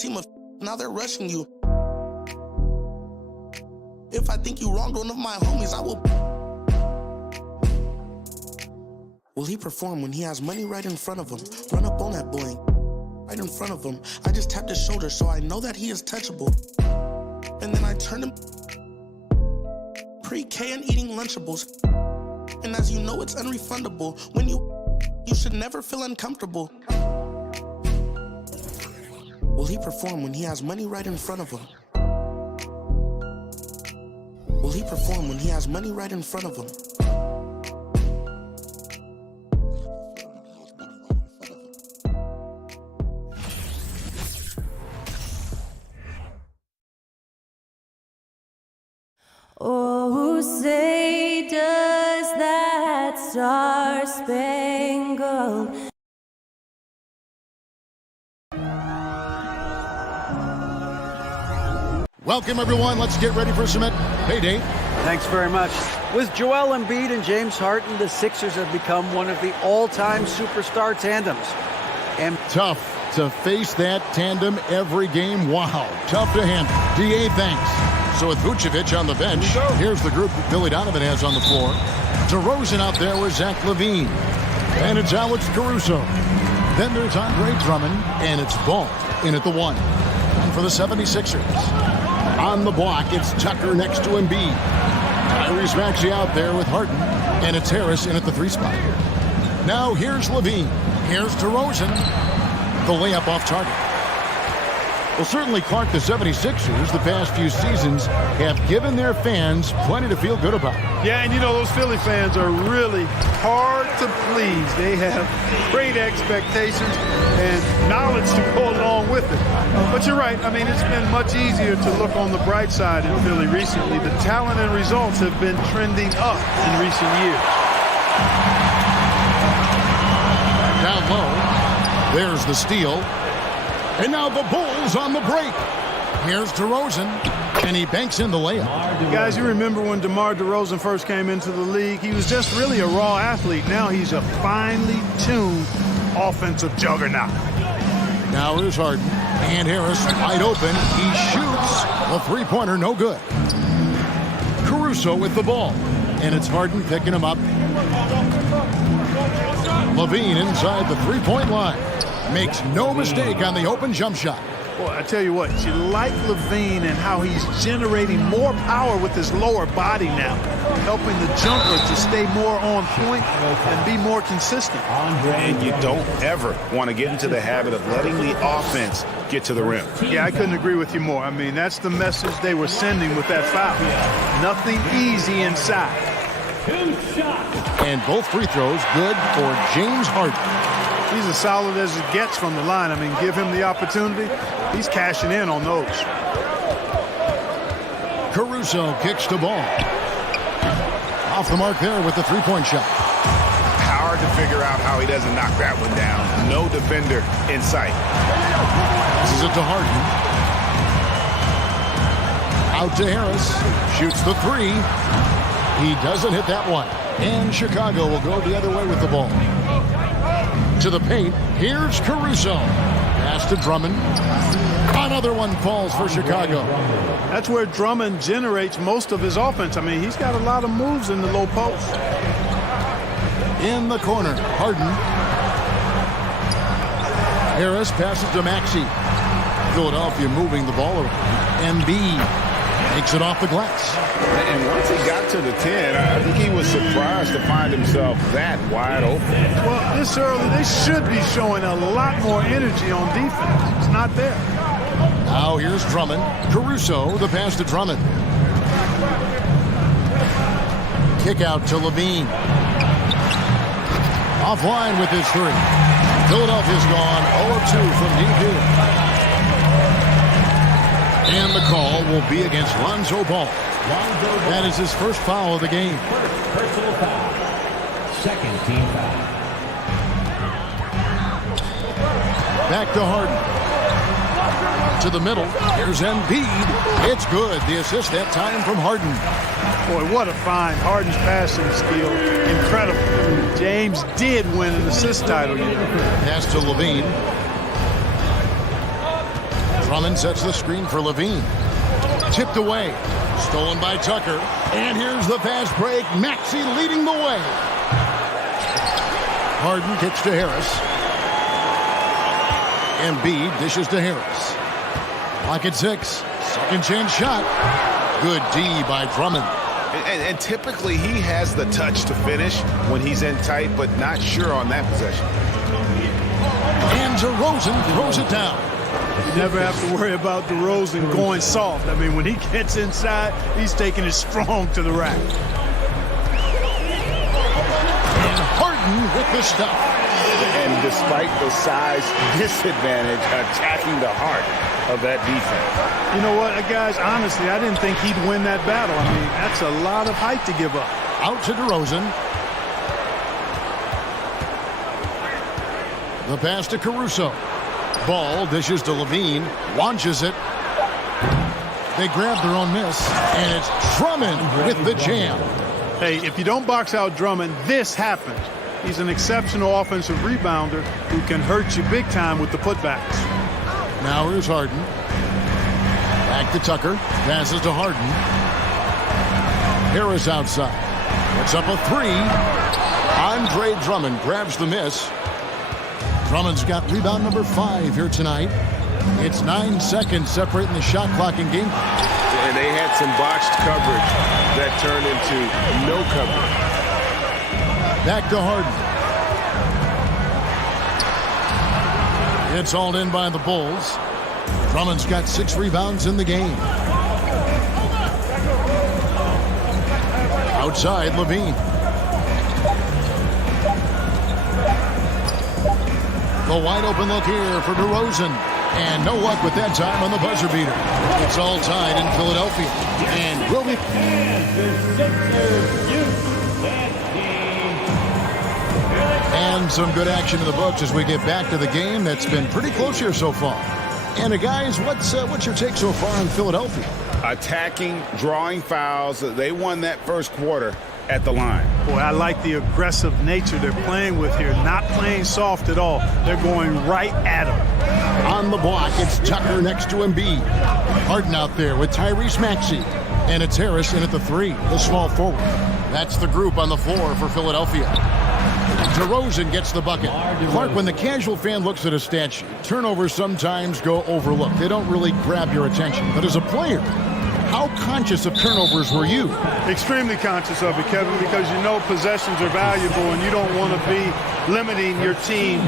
team of now they're rushing you. If I think you wronged one of my homies, I will. Will he perform when he has money right in front of him? Run up on that boy, right in front of him. I just tapped his shoulder so I know that he is touchable. And then I turned him pre-K and eating Lunchables. And as you know, it's unrefundable. When you should never feel uncomfortable. Will he perform when he has money right in front of him? Will he perform when he has money right in front of him? Oh, say does that star-spangled Welcome, everyone. Let's get ready for some payday. Thanks very much. With Joel Embiid and James Harden, the Sixers have become one of the all-time superstar tandems. And tough to face that tandem every game. Wow, tough to handle. DA, thanks. So with Vucevic on the bench, here's the group that Billy Donovan has on the floor. DeRozan out there with Zach LaVine. And it's Alex Caruso. Then there's Andre Drummond, and it's Ball in at the 1. And for the 76ers. On the block, it's Tucker next to Embiid. Tyrese Maxey out there with Harden, and it's Harris in at the 3 spot. Now here's LaVine. Here's DeRozan. The layup off target. Well, certainly, Clark, the 76ers, the past few seasons, have given their fans plenty to feel good about. Yeah, and you know, those Philly fans are really hard to please. They have great expectations and knowledge to go along with it. But you're right. I mean, it's been much easier to look on the bright side in Philly recently. The talent and results have been trending up in recent years. Down low, there's the steal. And now the Bulls on the break. Here's DeRozan, and he banks in the layup. Guys, you remember when DeMar DeRozan first came into the league? He was just really a raw athlete. Now he's a finely tuned offensive juggernaut. Now here's Harden, and Harris wide open. He shoots a three-pointer, no good. Caruso with the ball, and it's Harden picking him up. LaVine inside the three-point line. Makes no mistake on the open jump shot. Boy, I tell you what, you like LaVine and how he's generating more power with his lower body now, helping the jumper to stay more on point and be more consistent. And you don't ever want to get into the habit of letting the offense get to the rim. Yeah, I couldn't agree with you more. I mean, that's the message they were sending with that foul. Nothing easy inside. And both free throws good for James Harden. He's as solid as it gets from the line. I mean, give him the opportunity. He's cashing in on those. Caruso kicks the ball. Off the mark there with the three-point shot. Hard to figure out how he doesn't knock that one down. No defender in sight. This is it to Harden. Out to Harris. Shoots the three. He doesn't hit that one. And Chicago will go the other way with the ball. To the paint, here's Caruso. Pass to Drummond. Another one falls for Chicago. That's where Drummond generates most of his offense. I mean, he's got a lot of moves in the low post. In the corner, Harden. Harris passes to Maxey. Philadelphia moving the ball around. Embiid takes it off the glass. And once he got to the 10, I think he was surprised to find himself that wide open. Well, this early, they should be showing a lot more energy on defense. It's not there. Now here's Drummond. Caruso, the pass to Drummond. Kick out to LaVine. Offline with his three. Philadelphia's gone 0-2 from deep here. And the call will be against Lonzo Ball. That is his first foul of the game. Personal foul. Second team foul. Back to Harden. To the middle. Here's Embiid. It's good. The assist that time from Harden. Boy, what a find. Harden's passing skill. Incredible. James did win an assist title. Pass to LaVine. Drummond sets the screen for Levine. Tipped away. Stolen by Tucker. And here's the fast break. Maxey leading the way. Harden kicks to Harris. Embiid dishes to Harris. Clock at 6. Second chance shot. Good D by Drummond. And typically he has the touch to finish when he's in tight, but not sure on that possession. And DeRozan throws it down. You never have to worry about DeRozan going soft. I mean, when he gets inside, he's taking it strong to the rack. And Harden with the stuff. And despite the size disadvantage, attacking the heart of that defense. You know what, guys, honestly, I didn't think he'd win that battle. I mean, that's a lot of height to give up. Out to DeRozan. The pass to Caruso. Ball dishes to Levine. Launches it. They grab their own miss. And it's Drummond with the jam. Hey, if you don't box out Drummond, this happens. He's an exceptional offensive rebounder who can hurt you big time with the putbacks. Now here's Harden. Back to Tucker. Passes to Harden. Harris outside. Puts up a 3. Andre Drummond grabs the miss. Drummond's got rebound number 5 here tonight. It's 9 seconds separating the shot clock in game. And they had some botched coverage that turned into no coverage. Back to Harden. It's hauled in by the Bulls. Drummond's got 6 rebounds in the game. Outside, Levine. The wide open look here for DeRozan. And no luck with that time on the buzzer beater. It's all tied in Philadelphia. And will be... And some good action in the books as we get back to the game that's been pretty close here so far. And guys, what's your take so far on Philadelphia? Attacking, drawing fouls. They won that first quarter at the line. Boy, I like the aggressive nature they're playing with here. Not playing soft at all. They're going right at him. On the block, it's Tucker next to Embiid. Harden out there with Tyrese Maxey. And it's Harris in at the 3, the small forward. That's the group on the floor for Philadelphia. DeRozan gets the bucket. Clark, when the casual fan looks at a stat sheet, turnovers sometimes go overlooked. They don't really grab your attention. But as a player, how conscious of turnovers were you? Extremely conscious of it, Kevin, because you know possessions are valuable and you don't want to be limiting your team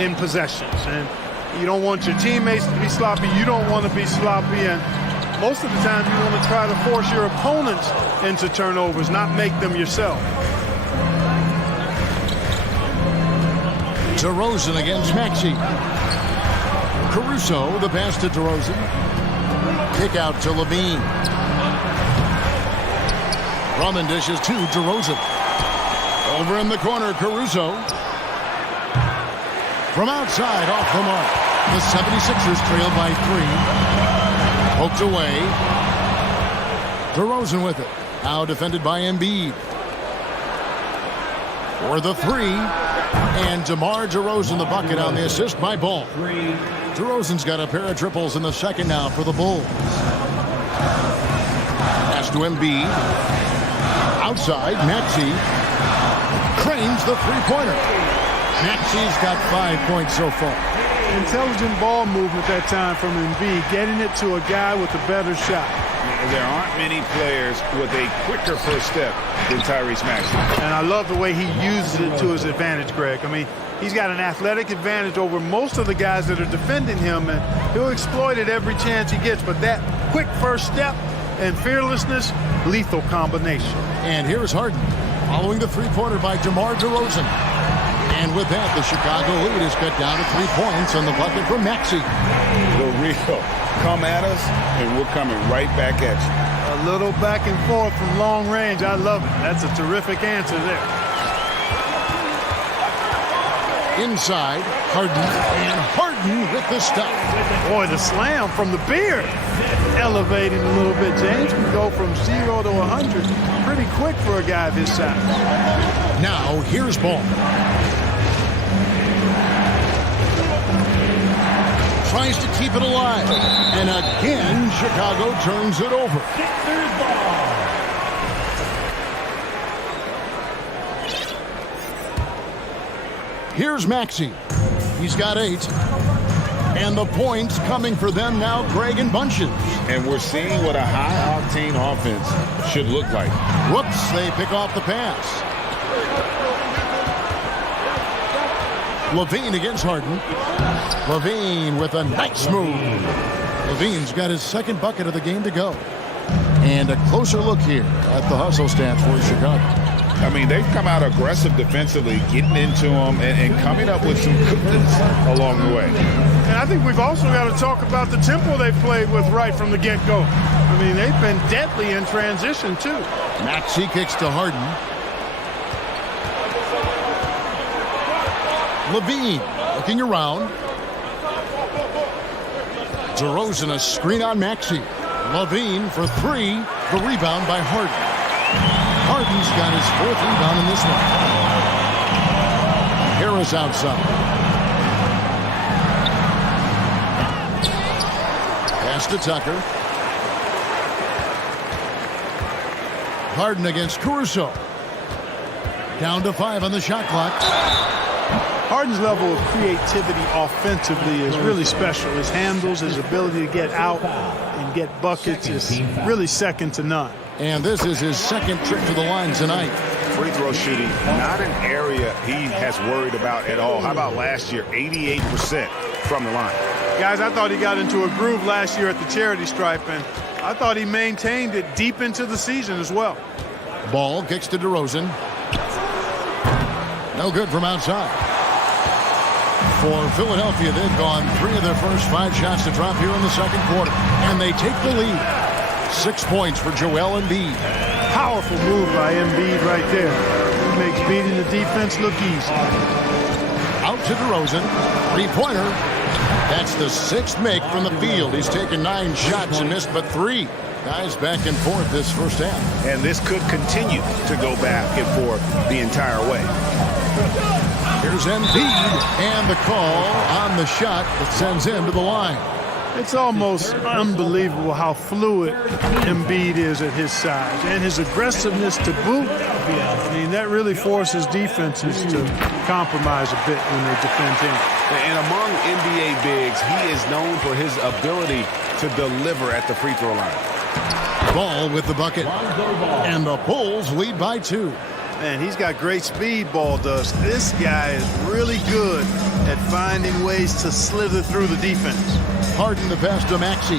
in possessions. And you don't want your teammates to be sloppy. You don't want to be sloppy. And most of the time you want to try to force your opponents into turnovers, not make them yourself. DeRozan against Maxey. Caruso, the pass to DeRozan. Kick out to Levine. Drummond dishes to DeRozan. Over in the corner, Caruso. From outside, off the mark. The 76ers trail by 3. Poked away. DeRozan with it. Now defended by Embiid. For the 3. And DeMar DeRozan the bucket on the assist by Ball. DeRozan's got a pair of triples in the second now for the Bulls. Pass to Embiid. Outside, Maxey cranes the three-pointer. Maxey's got 5 points so far. Intelligent ball movement that time from Embiid, getting it to a guy with a better shot. There aren't many players with a quicker first step than Tyrese Maxey. And I love the way he uses it to his advantage, Greg. I mean, he's got an athletic advantage over most of the guys that are defending him, and he'll exploit it every chance he gets. But that quick first step and fearlessness, lethal combination. And here's Harden following the three-pointer by DeMar DeRozan. And with that, the Chicago lead is cut down to 3 points on the bucket from Maxey. The real come at us, and we're coming right back at you. A little back and forth from long range. I love it. That's a terrific answer there. Inside, Harden, and Harden with the stuff. Boy, the slam from the beard. Elevating a little bit. James can go from 0 to 100 pretty quick for a guy of his size. Now, here's Ball. Tries to keep keep it alive. And again, Chicago turns it over. Here's Maxey. He's got 8. And the points coming for them now, Greg and Bunches. And we're seeing what a high-octane offense should look like. Whoops, they pick off the pass. Levine against Harden. Levine with a nice move. Levine's got his second bucket of the game to go. And a closer look here at the hustle stats for Chicago. I mean, they've come out aggressive defensively, getting into them and coming up with some cookies along the way. And I think we've also got to talk about the tempo they've played with right from the get-go. I mean, they've been deadly in transition, too. Maxey kicks to Harden. Levine looking around. DeRozan a screen on Maxey. Levine for 3. The rebound by Harden. Harden's got his 4th rebound in this one. Harris outside. Pass to Tucker. Harden against Caruso. Down to 5 on the shot clock. Harden's level of creativity offensively is really special. His handles, his ability to get out and get buckets is really second to none. And this is his second trip to the line tonight. Free throw shooting, not an area he has worried about at all. How about last year, 88% from the line? Guys, I thought he got into a groove last year at the charity stripe, and I thought he maintained it deep into the season as well. Ball kicks to DeRozan. No good from outside. For Philadelphia, they've gone 3 of their first 5 shots to drop here in the second quarter. And they take the lead. 6 points for Joel Embiid. Powerful move by Embiid right there. He makes beating the defense look easy. Out to DeRozan. 3-pointer. That's the 6th make from the field. He's taken 9 shots and missed but 3. Guys back and forth this first half. And this could continue to go back and forth the entire way. Here's Embiid and the call on the shot that sends him to the line. It's almost unbelievable how fluid Embiid is at his size and his aggressiveness to boot. I mean, that really forces defenses to compromise a bit when they defend him. And among NBA bigs, he is known for his ability to deliver at the free throw line. Ball with the bucket. And the Bulls lead by 2. Man, he's got great speed, Ball does. This guy is really good at finding ways to slither through the defense. Harden the pass to Maxey.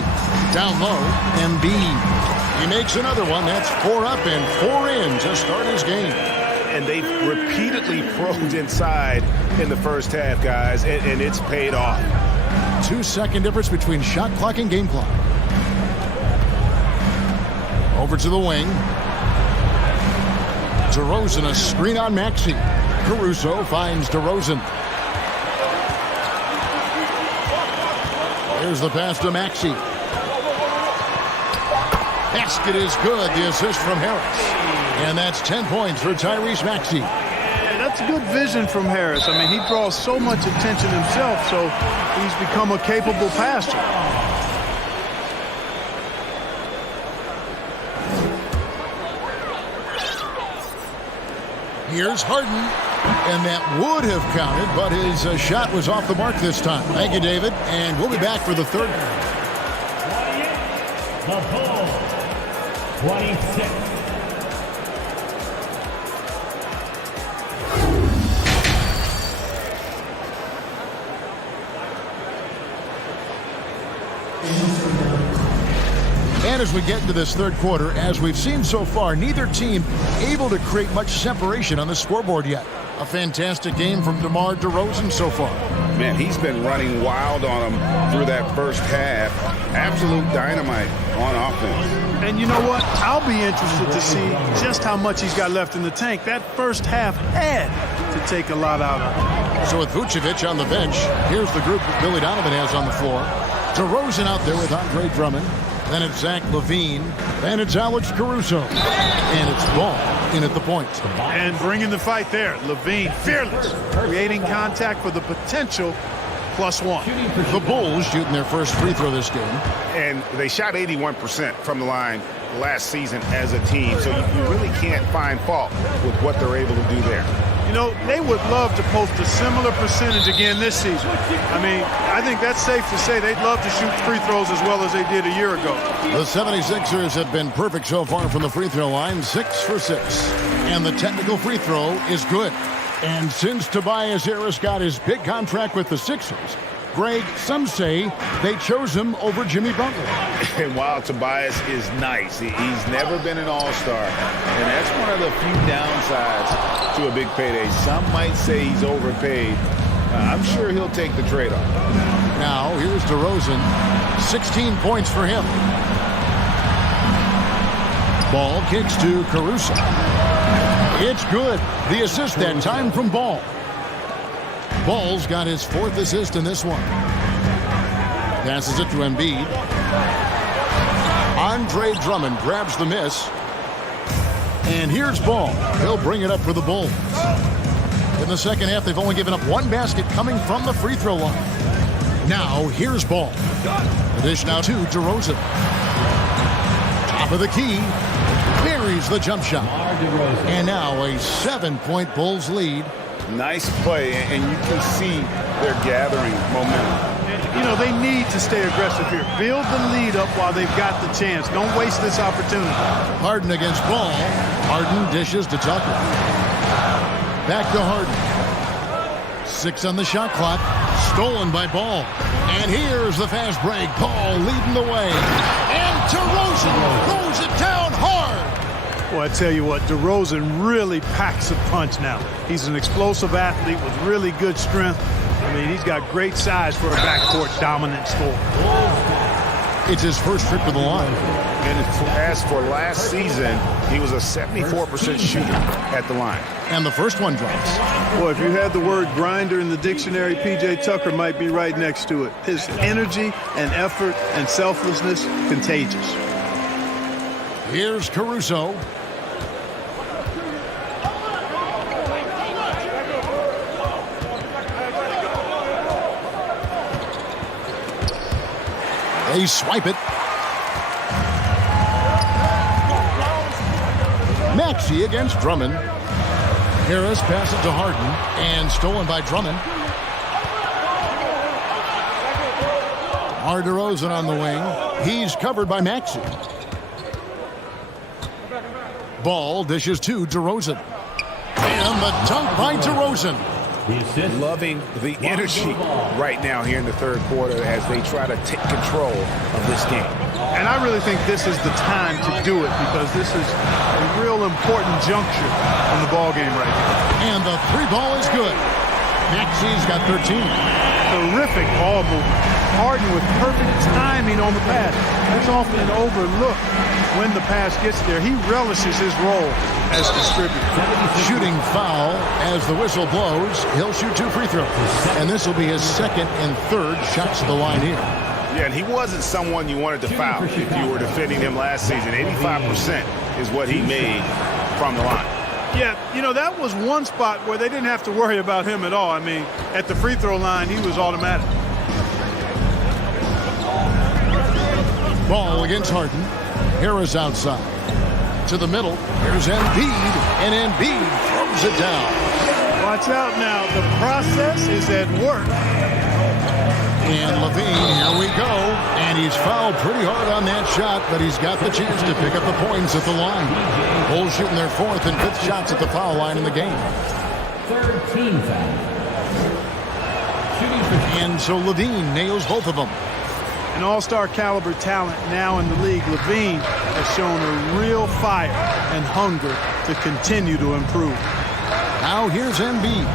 Down low, Embiid. He makes another one. That's 4 up and 4 in to start his game. And they've repeatedly probed inside in the first half, guys, and it's paid off. 2-second difference between shot clock and game clock. Over to the wing. DeRozan a screen on Maxey. Caruso finds DeRozan. Here's the pass to Maxey. Basket is good. The assist from Harris. And that's 10 points for Tyrese Maxey. Yeah, that's good vision from Harris. I mean, he draws so much attention himself, so he's become a capable passer. Here's Harden, and that would have counted, but his shot was off the mark this time. Thank you, David, and we'll be back for the third. The Bulls, 26. And as we get into this third quarter, as we've seen so far, neither team able to create much separation on the scoreboard yet. A fantastic game from DeMar DeRozan so far. Man, he's been running wild on them through that first half. Absolute dynamite on offense. And you know what? I'll be interested to see just how much he's got left in the tank. That first half had to take a lot out of him. So with Vucevic on the bench, here's the group that Billy Donovan has on the floor. DeRozan out there with Andre Drummond. Then it's Zach LaVine. Then it's Alex Caruso. And it's Ball in at the point. And bringing the fight there. LaVine, fearless. Creating contact for the potential +1. The Bulls shooting their first free throw this game. And they shot 81% from the line last season as a team. So you really can't find fault with what they're able to do there. You know, they would love to post a similar percentage again this season. I mean, I think that's safe to say they'd love to shoot free throws as well as they did a year ago. The 76ers have been perfect so far from the free throw line, 6 for 6. And the technical free throw is good. And since Tobias Harris got his big contract with the Sixers, Greg, some say they chose him over Jimmy Butler. And while Tobias is nice, he's never been an all-star. And that's one of the few downsides to a big payday. Some might say he's overpaid. I'm sure he'll take the trade-off. Now, here's DeRozan. 16 points for him. Ball kicks to Caruso. It's good. The assist that time from Ball. Ball's got his 4th assist in this one. Passes it to Embiid. Andre Drummond grabs the miss. And here's Ball. He'll bring it up for the Bulls. In the second half, they've only given up 1 basket coming from the free throw line. Now, here's Ball. The dish now to DeRozan. Top of the key. Buries the jump shot. And now a 7-point Bulls lead. Nice play, and you can see they're gathering momentum. You know, they need to stay aggressive here. Build the lead up while they've got the chance. Don't waste this opportunity. Harden against Ball. Harden dishes to Tucker. Back to Harden. 6 on the shot clock. Stolen by Ball. And here's the fast break. Ball leading the way. And DeRozan throws it down hard. Well, I tell you what, DeRozan really packs a punch now. He's an explosive athlete with really good strength. I mean, he's got great size for a backcourt dominant scorer. It's his first trip to the line. And as for last season, he was a 74% shooter at the line. And the first one drops. Boy, if you had the word grinder in the dictionary, P.J. Tucker might be right next to it. His energy and effort and selflessness, contagious. Here's Caruso. They swipe it. Maxey against Drummond. Harris passes to Harden and stolen by Drummond. DeRozan on the wing. He's covered by Maxey. Ball dishes to DeRozan. And the dunk by DeRozan. Loving the energy right now here in the third quarter as they try to take control of this game. And I really think this is the time to do it because this is a real important juncture in the ball game right now. And the 3 ball is good. Maxey's got 13. Terrific ball movement. Harden with perfect timing on the pass. That's often overlooked when the pass gets there. He relishes his role as distributor. Shooting foul as the whistle blows. He'll shoot 2 free throws. And this will be his 2nd and 3rd shots to the line here. Yeah, and he wasn't someone you wanted to foul if you were defending him last season. 85% is what he made from the line. Yeah, you know, that was one spot where they didn't have to worry about him at all. I mean, at the free throw line, he was automatic. Ball against Harden. Harris outside. To the middle. Here's Embiid. And Embiid throws it down. Watch out now. The process is at work. And Levine, here we go. And he's fouled pretty hard on that shot, but he's got the chance to pick up the points at the line. Bulls shooting their 4th and 5th shots at the foul line in the game. 3rd team foul. And so Levine nails both of them. An all-star caliber talent now in the league, Levine has shown a real fire and hunger to continue to improve. Now here's Embiid.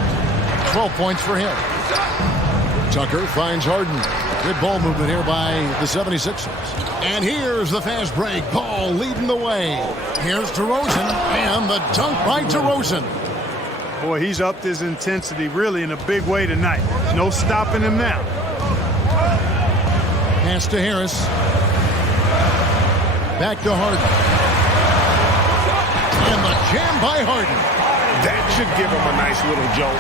12 points for him. Tucker finds Harden. Good ball movement here by the 76ers. And here's the fast break. Ball leading the way. Here's DeRozan. And the dunk by DeRozan. Boy, he's upped his intensity really in a big way tonight. No stopping him now. Pass to Harris. Back to Harden. And the jam by Harden. That should give him a nice little jolt.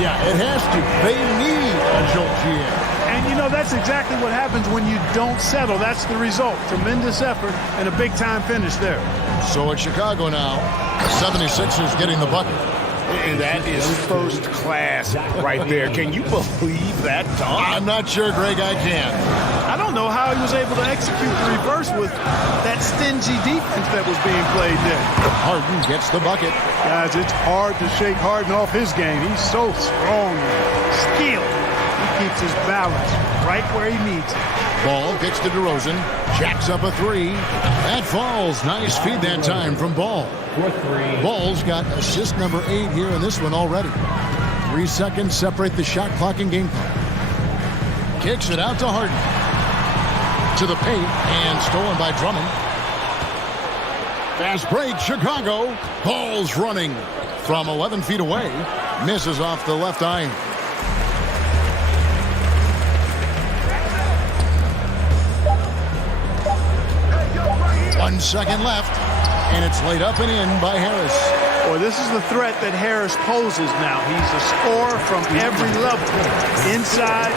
Yeah, it has to. They need jolt GM. And, you know, that's exactly what happens when you don't settle. That's the result. Tremendous effort and a big-time finish there. So it's Chicago now. 76ers getting the bucket. And that is first class right there. Can you believe that dunk? I'm not sure, Greg, I can. I don't know how he was able to execute the reverse with that stingy defense that was being played there. Harden gets the bucket. Guys, it's hard to shake Harden off his game. He's so strong and skilled. He keeps his balance right where he needs it. Ball gets to DeRozan. Jacks up a three. That falls. Nice feed that time from Ball. Ball's got assist number 8 here in this one already. 3 seconds separate the shot clock and game clock. Kicks it out to Harden. To the paint and stolen by Drummond. Fast break, Chicago. Ball's running from 11 feet away. Misses off the left iron. One second left, and it's laid up and in by Harris. Boy, this is the threat that Harris poses now. He's a scorer from every level. Inside,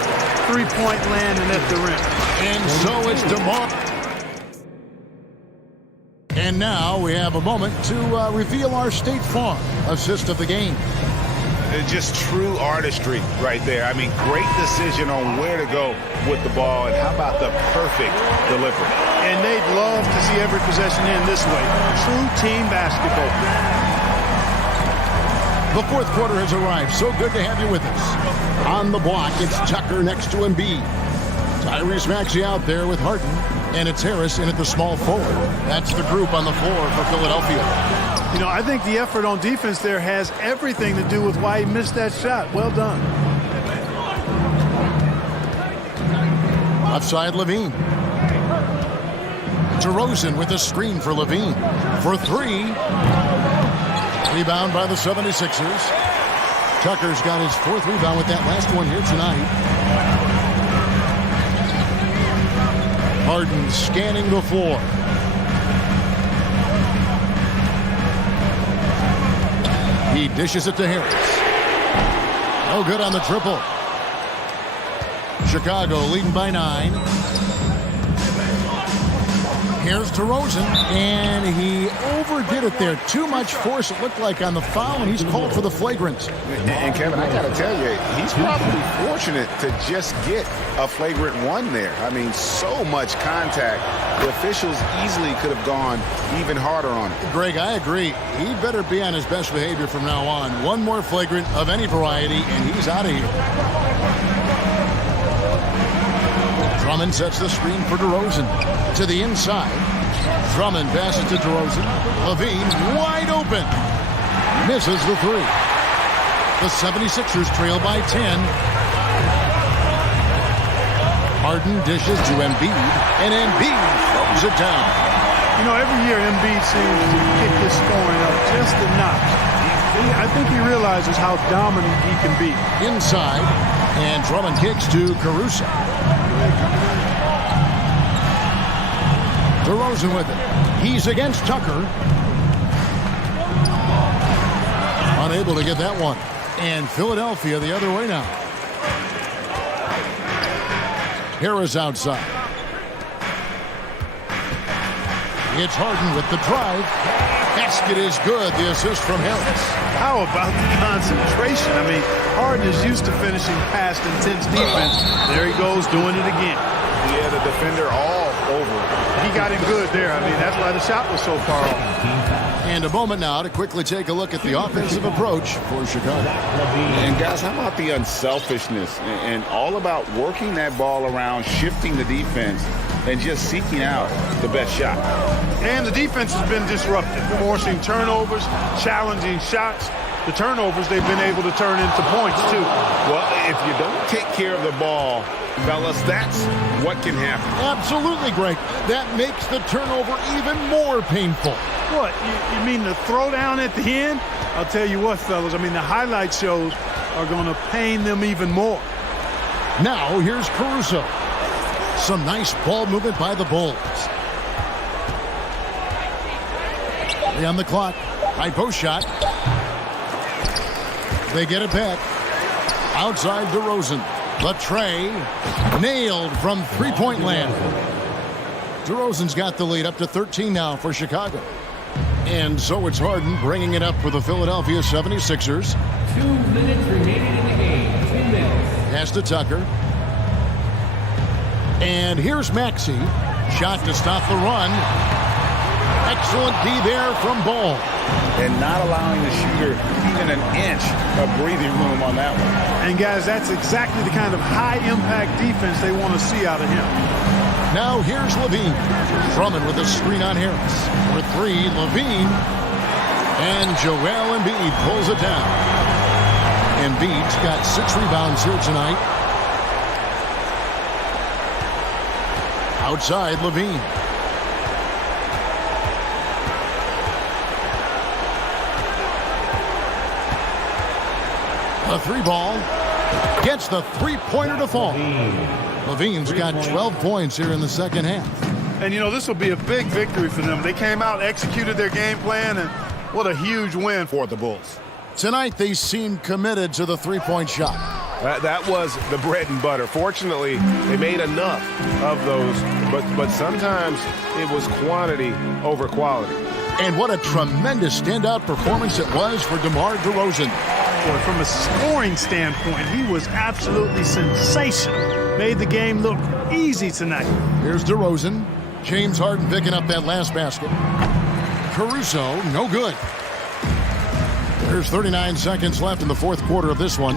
three-point land, and at the rim. And so it's DeMar. And now we have a moment to reveal our State Farm assist of the game. Just true artistry right there. I mean, great decision on where to go with the ball, and how about the perfect delivery? And they'd love to see every possession end this way. True team basketball. The fourth quarter has arrived. So good to have you with us. On the block, it's Tucker next to Embiid. Tyrese Maxey out there with Harden, and it's Harris in at the small forward. That's the group on the floor for Philadelphia. You know, I think the effort on defense there has everything to do with why he missed that shot. Well done. Offside Levine. DeRozan with a screen for Levine. For three. Rebound by the 76ers. Tucker's got his 4th rebound with that last one here tonight. Harden scanning the floor. He dishes it to Harris. No good on the triple. Chicago leading by 9. Here's DeRozan, and he overdid it there. Too much force, it looked like, on the foul, and he's called for the flagrant. And Kevin, I got to tell you, he's probably fortunate to just get a flagrant 1 there. I mean, so much contact. The officials easily could have gone even harder on it. Greg, I agree. He better be on his best behavior from now on. One more flagrant of any variety, and he's out of here. Drummond sets the screen for DeRozan. To the inside. Drummond passes to DeRozan. Levine wide open. Misses the 3. The 76ers trail by 10. Harden dishes to Embiid, and Embiid throws it down. You know, every year Embiid seems to kick his scoring up just a notch. I think he realizes how dominant he can be. Inside, and Drummond kicks to Caruso. DeRozan with it. He's against Tucker. Unable to get that one. And Philadelphia the other way now. Harris outside. It's Harden with the drive. Basket is good. The assist from Harris. How about the concentration? I mean, Harden is used to finishing past intense defense. There he goes doing it again. Yeah, the defender all over. He got him good there. I mean, that's why the shot was so far off. And a moment now to quickly take a look at the offensive approach for Chicago. And guys, how about the unselfishness and all about working that ball around, shifting the defense, and just seeking out the best shot. And the defense has been disrupted, forcing turnovers, challenging shots. The turnovers they've been able to turn into points, too. Well, if you don't take care of the ball, fellas, that's what can happen. Absolutely, Greg. That makes the turnover even more painful. What, you mean the throwdown at the end? I'll tell you what, fellas, I mean, the highlight shows are going to pain them even more. Now, here's Caruso. Some nice ball movement by the Bulls. 3 on the clock. High post shot. They get it back. Outside DeRozan. The tray nailed from three-point land. DeRozan's got the lead up to 13 now for Chicago. And so it's Harden bringing it up for the Philadelphia 76ers. 2 minutes remaining in the game. 2 minutes. Pass to Tucker. And here's Maxey. Shot to stop the run. Excellent D there from Ball. And not allowing the shooter even an inch of breathing room on that one. And guys, that's exactly the kind of high-impact defense they want to see out of him. Now here's Levine. Drummond with a screen on Harris. For three, Levine. And Joel Embiid pulls it down. Embiid's got 6 rebounds here tonight. Outside, Levine. The three ball gets the three-pointer to fall. Levine's got 12 points here in the second half. And, you know, this will be a big victory for them. They came out, executed their game plan, and what a huge win for the Bulls. Tonight, they seem committed to the three-point shot. That was the bread and butter. Fortunately, they made enough of those, but sometimes it was quantity over quality. And what a tremendous standout performance it was for DeMar DeRozan. Boy, from a scoring standpoint, he was absolutely sensational. Made the game look easy tonight. Here's DeRozan. James Harden picking up that last basket. Caruso, no good. There's 39 seconds left in the fourth quarter of this one.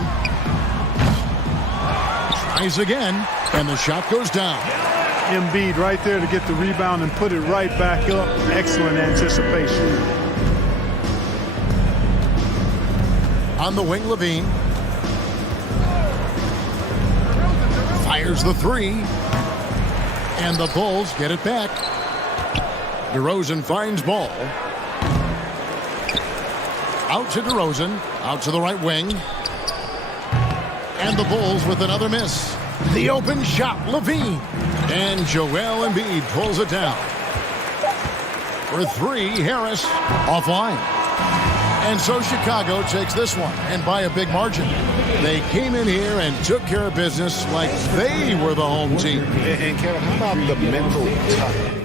Tries again, and the shot goes down. Embiid right there to get the rebound and put it right back up. Excellent anticipation. On the wing, Levine. Fires the three. And the Bulls get it back. DeRozan finds Ball. Out to DeRozan. Out to the right wing. And the Bulls with another miss. The open shot, Levine. And Joel Embiid pulls it down. For three, Harris offline. And so Chicago takes this one, and by a big margin. They came in here and took care of business like they were the home team. And Kevin, how about the mental toughness?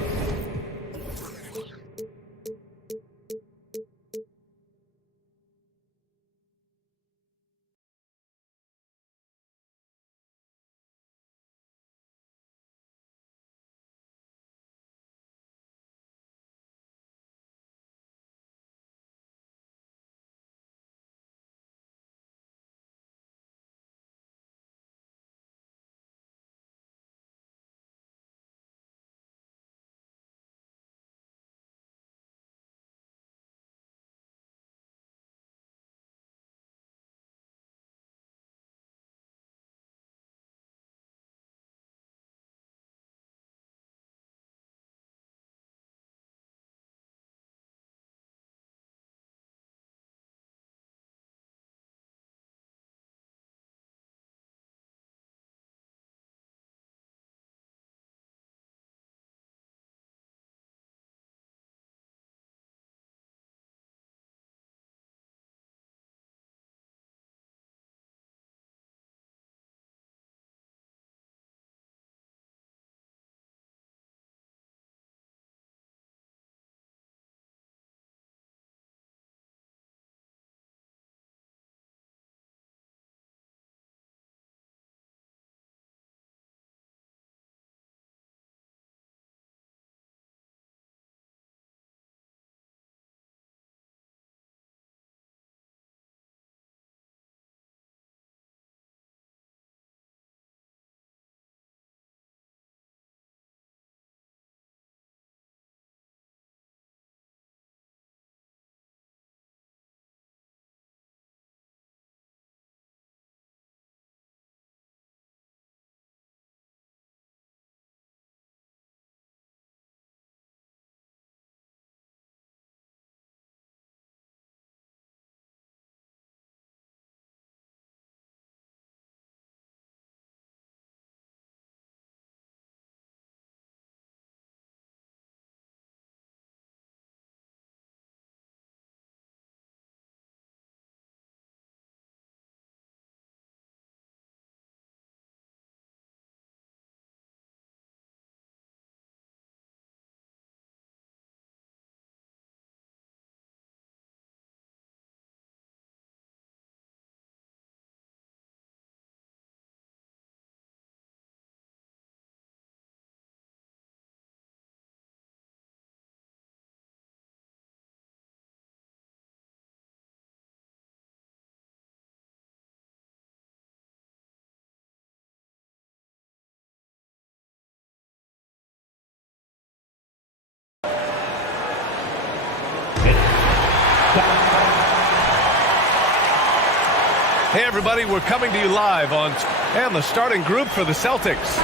Hey, everybody, we're coming to you live on... And the starting group for the Celtics.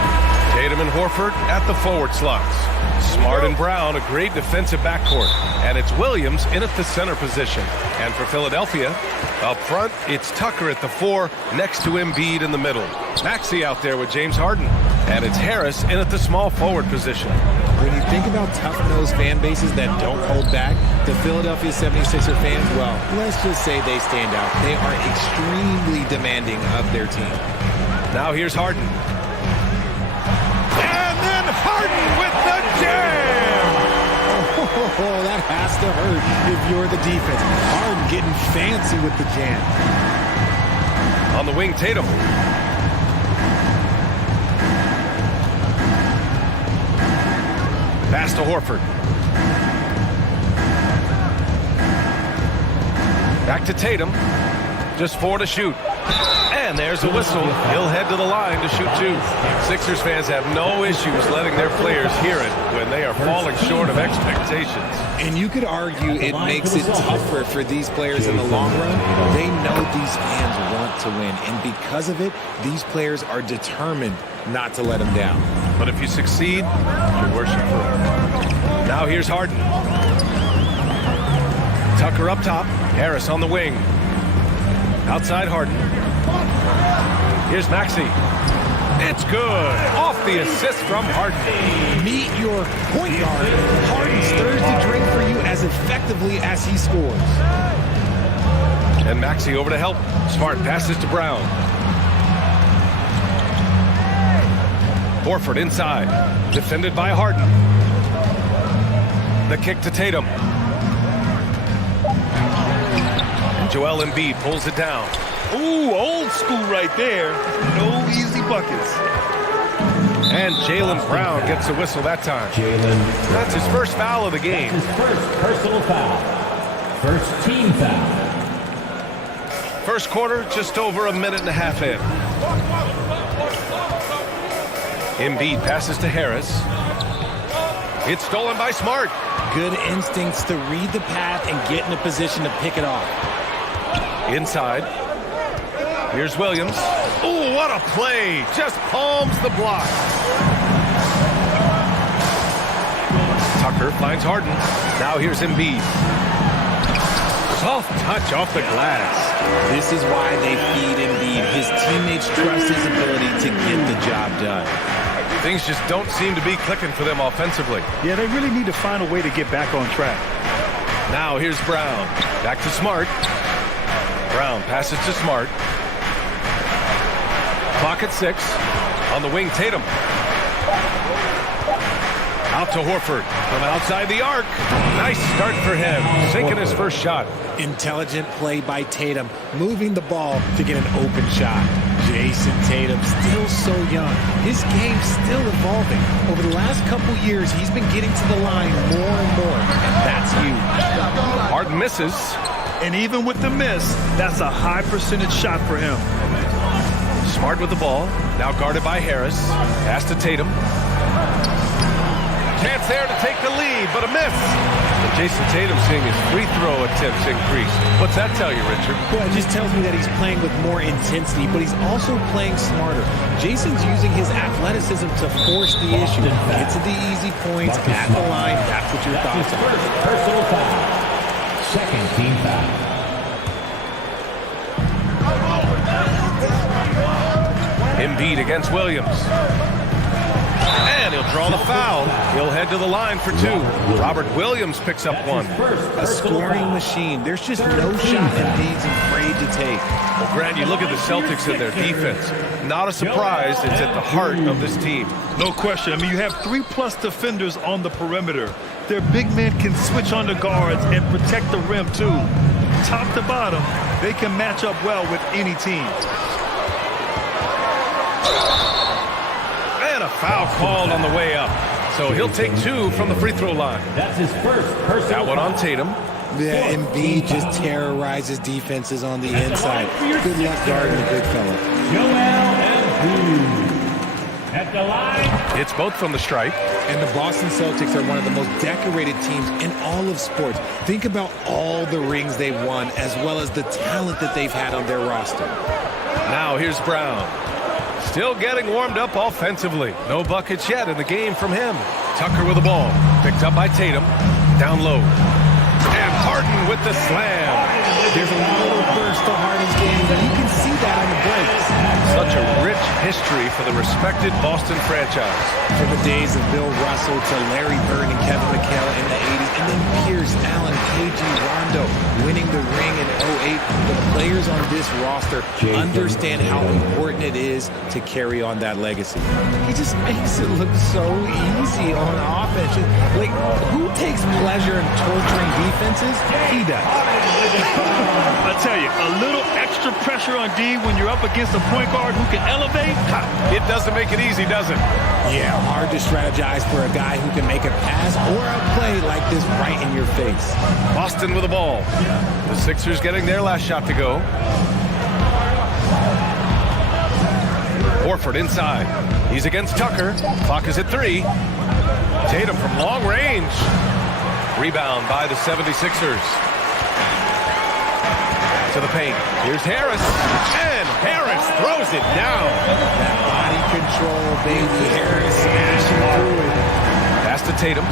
Tatum and Horford at the forward slots. Smart and Brown, a great defensive backcourt. And it's Williams in at the center position. And for Philadelphia, up front, it's Tucker at the 4, next to Embiid in the middle. Maxey out there with James Harden. And it's Harris in at the small forward position. When you think about tough-nosed fan bases that don't hold back, the Philadelphia 76er fans, well, let's just say they stand out. They are extremely demanding of their team. Now here's Harden. And then Harden with the jam! Oh, that has to hurt if you're the defense. Harden getting fancy with the jam. On the wing, Tatum. Pass to Horford. Back to Tatum. Just 4 to shoot. And there's a whistle. He'll head to the line to shoot 2. Sixers fans have no issues letting their players hear it when they are falling short of expectations. And you could argue it makes it tougher for these players in the long run. They know these fans want to win. And because of it, these players are determined not to let them down. But if you succeed, you worship forever. Now here's Harden. Tucker up top. Harris on the wing. Outside Harden. Here's Maxey. It's good. Off the assist from Harden. Meet your point guard. Harden stirs the drink for you as effectively as he scores. And Maxey over to help. Smart passes to Brown. Horford inside. Defended by Harden. The kick to Tatum. And Joel Embiid pulls it down. Ooh, old school right there. No easy buckets. And Jaylen Brown gets a whistle that time. That's his first foul of the game. His first personal foul. First team foul. First quarter, just over a minute and a half in. Embiid passes to Harris. It's stolen by Smart. Good instincts to read the path and get in a position to pick it off. Inside. Here's Williams. Ooh, what a play. Just palms the block. Tucker finds Harden. Now here's Embiid. Soft touch off the glass. This is why they feed Embiid. His teammates trust his ability to get the job done. Things just don't seem to be clicking for them offensively. Yeah, they really need to find a way to get back on track. Now here's Brown. Back to Smart. Brown passes to Smart. Clock at 6. On the wing, Tatum. Out to Horford from outside the arc. Nice start for him. Sinking his first shot. Intelligent play by Tatum, moving the ball to get an open shot. Jason Tatum, still so young. His game's still evolving. Over the last couple years, he's been getting to the line more and more, and that's huge. Harden misses. And even with the miss, that's a high percentage shot for him. Smart with the ball. Now guarded by Harris. Pass to Tatum. Chance there to take the lead, but a miss. And Jason Tatum seeing his free throw attempts increase. What's that tell you, Richard? Well, it just tells me that he's playing with more intensity, but he's also playing smarter. Jason's using his athleticism to force the issue. Get to the easy points at the line. That's what your thoughts are. First personal foul. Second team foul. Embiid against Williams. And he'll draw the foul. He'll head to the line for 2. Robert Williams picks up 1. A scoring machine. There's just no shot Embiid's afraid to take. Well, Grant, you look at the Celtics and their defense. Not a surprise. It's at the heart of this team. No question. I mean, you have 3+ defenders on the perimeter. Their big men can switch on the guards and protect the rim, too. Top to bottom, they can match up well with any team. And a foul called on the way up. So he'll take 2 from the free throw line. That's his first personal That one on Tatum. Yeah, Embiid just terrorizes defenses on the inside. Good luck guarding the big fella. Joel Embiid at the line. Hits both from the stripe. And the Boston Celtics are one of the most decorated teams in all of sports. Think about all the rings they've won, as well as the talent that they've had on their roster. Now here's Brown. Still getting warmed up offensively. No buckets yet in the game from him. Tucker with the ball. Picked up by Tatum. Down low. And Harden with the slam. There's a little burst to Harden's game, but you can see that on the breaks. Such a rich history for the respected Boston franchise. From the days of Bill Russell to Larry Bird and Kevin McHale in the 80s, and then Pierce, Allen, KG, Rondo winning the ring in 08. The players on this roster understand how important it is to carry on that legacy. He just makes it look so easy on offense. Like, who takes pleasure in torturing defenses? He does. I tell you, a little extra pressure on D when you're up against a point guard who can elevate. It doesn't make it easy, does it? Yeah, hard to strategize for a guy who can make a pass or a play like this right in your face. Boston with the ball. The Sixers getting their last shot to go. Horford inside. He's against Tucker. Clock is at 3. Tatum from long range. Rebound by the 76ers. To the paint. Here's Harris. And Harris throws it down. That body control, baby. Harris smashing through it. Pass to Tatum.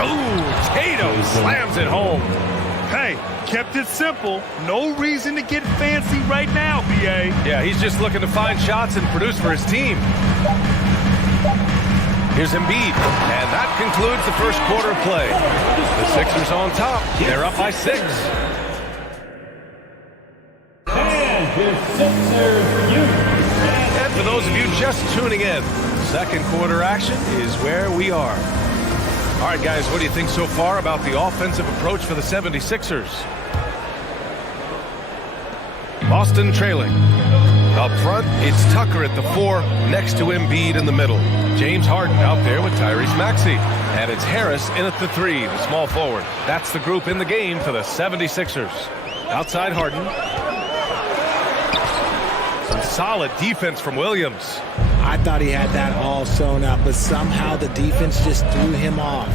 Oh, Tatum slams it home. Hey, kept it simple. No reason to get fancy right now, B.A. Yeah, he's just looking to find shots and produce for his team. Here's Embiid, and that concludes the first quarter of play. The Sixers on top. They're up by 6. And for those of you just tuning in, second quarter action is where we are. All right, guys, what do you think so far about the offensive approach for the 76ers? Boston trailing. Up front, it's Tucker at the 4, next to Embiid in the middle. James Harden out there with Tyrese Maxey. And it's Harris in at the 3, the small forward. That's the group in the game for the 76ers. Outside Harden. Some solid defense from Williams. I thought he had that all sewn up, but somehow the defense just threw him off.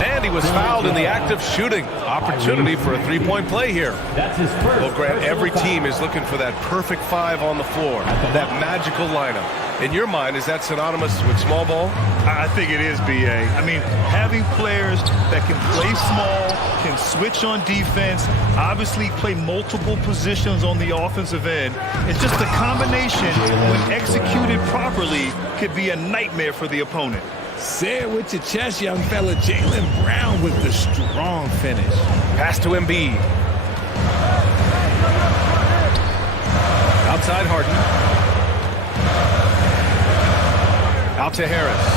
And he was fouled in the act of shooting. Opportunity for a three-point play here. Well, Grant, every team is looking for that perfect 5 on the floor, that magical lineup. In your mind, is that synonymous with small ball? I think it is, B.A. I mean, having players that can play small, can switch on defense, obviously play multiple positions on the offensive end. It's just a combination, when executed properly, could be a nightmare for the opponent. Say it with your chest, young fella. Jaylen Brown with the strong finish. Pass to Embiid. Outside Harden. Out to Harris.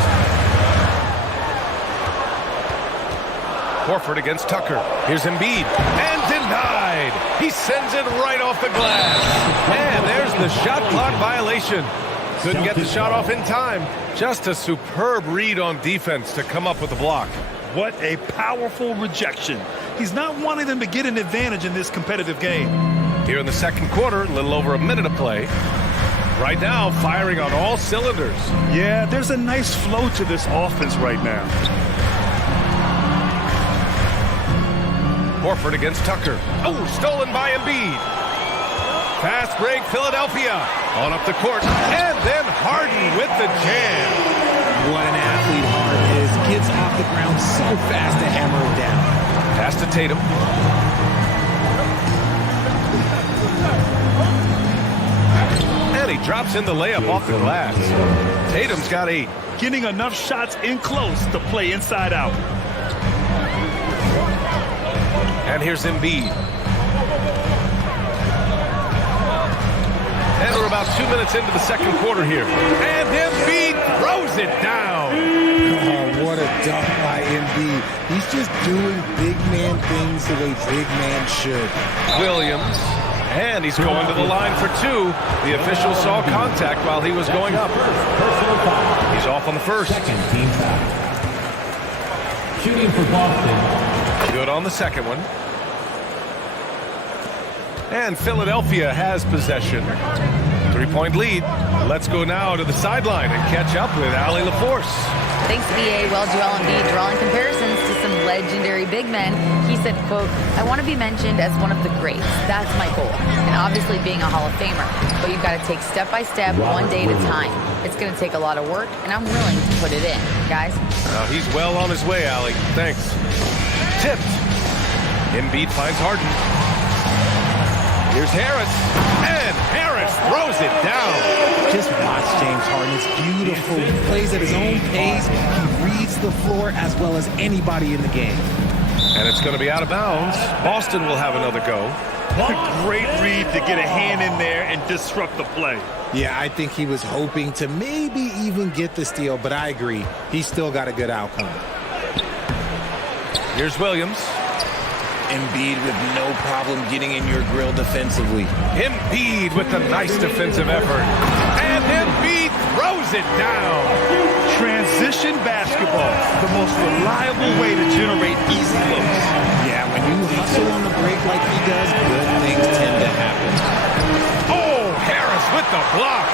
Horford against Tucker. Here's Embiid. And denied. He sends it right off the glass. And there's the shot clock violation. Couldn't get the shot off in time. Just a superb read on defense to come up with the block. What a powerful rejection. He's not wanting them to get an advantage in this competitive game. Here in the second quarter, a little over a minute of play. Right now, firing on all cylinders. Yeah, there's a nice flow to this offense right now. Horford against Tucker. Oh, stolen by Embiid. Fast break, Philadelphia. On up the court. And then Harden with the jam. What an athlete Harden is. Gets off the ground so fast to hammer him down. Pass to Tatum. And he drops in the layup off the glass. Tatum's got 8. Getting enough shots in close to play inside out. And here's Embiid. And we're about 2 minutes into the second quarter here. And Embiid throws it down. Oh, what a dunk by Embiid. He's just doing big man things the way big man should. Williams. And he's going to the line for 2. The official saw contact while he was going up. He's off on the first. Second team foul. Shooting for Boston. Good on the second one. And Philadelphia has possession. 3-point lead. Let's go now to the sideline and catch up with Allie LaForce. Thanks, BA. Well, Joel Embiid drawing comparisons to some legendary big men. He said, quote, "I want to be mentioned as one of the greats. That's my goal. And obviously being a Hall of Famer. But you've got to take step by step, one day at a time. It's going to take a lot of work, and I'm willing to put it in. Guys?" He's well on his way, Allie. Thanks. Tipped. Embiid finds Harden. Here's Harris. And Harris throws it down. Just watch James Harden. It's beautiful. He plays at his own pace. He reads the floor as well as anybody in the game. And it's going to be out of bounds. Boston will have another go. What a great read to get a hand in there and disrupt the play. Yeah, I think he was hoping to maybe even get the steal, but I agree. He still got a good outcome. Here's Williams. Embiid with no problem getting in your grill defensively. Embiid with a nice defensive effort. And Embiid throws it down. Transition basketball, the most reliable way to generate easy looks. Yeah, when you hustle on the break like he does, good things tend to happen. Oh, Harris with the block.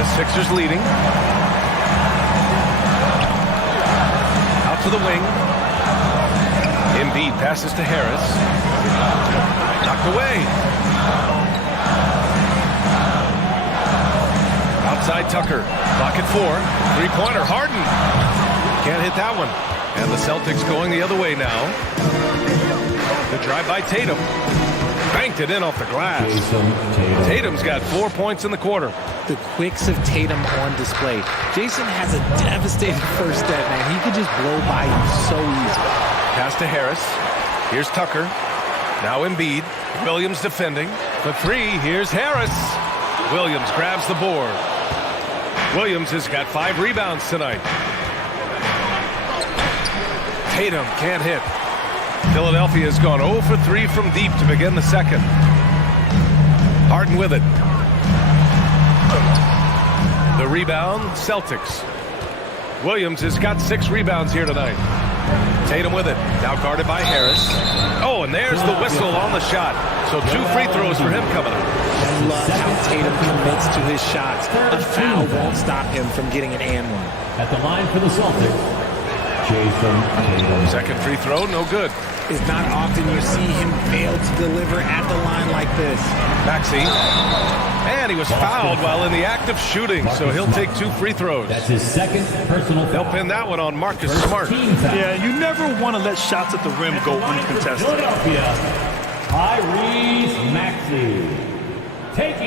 The Sixers leading. Out to the wing. Embiid passes to Harris. Knocked away. Outside Tucker. Clock at 4. Three-pointer. Harden. Can't hit that one. And the Celtics going the other way now. The drive by Tatum. Banked it in off the glass. Tatum's got 4 points in the quarter. The quicks of Tatum on display. Jason has a devastating first step, man. He could just blow by you so easy. Pass to Harris. Here's Tucker. Now Embiid. Williams defending. For 3, here's Harris. Williams grabs the board. Williams has got 5 rebounds tonight. Tatum can't hit. Philadelphia has gone 0 for 3 from deep to begin the second. Harden with it. The rebound, Celtics. Williams has got 6 rebounds here tonight. Tatum with it. Now guarded by Harris. Oh, and there's the whistle on the shot. So 2 free throws for him coming up. I love how Tatum commits to his shots. A foul won't stop him from getting an and one. At the line for the Celtics, Jason Tatum. Second free throw, no good. It's not often you see him fail to deliver at the line like this. Maxey. And he was fouled while in the act of shooting, so he'll take 2 free throws. That's his second personal foul. They'll pin that one on Marcus Smart. Yeah, you never want to let shots at the rim go uncontested. Tyrese Maxey.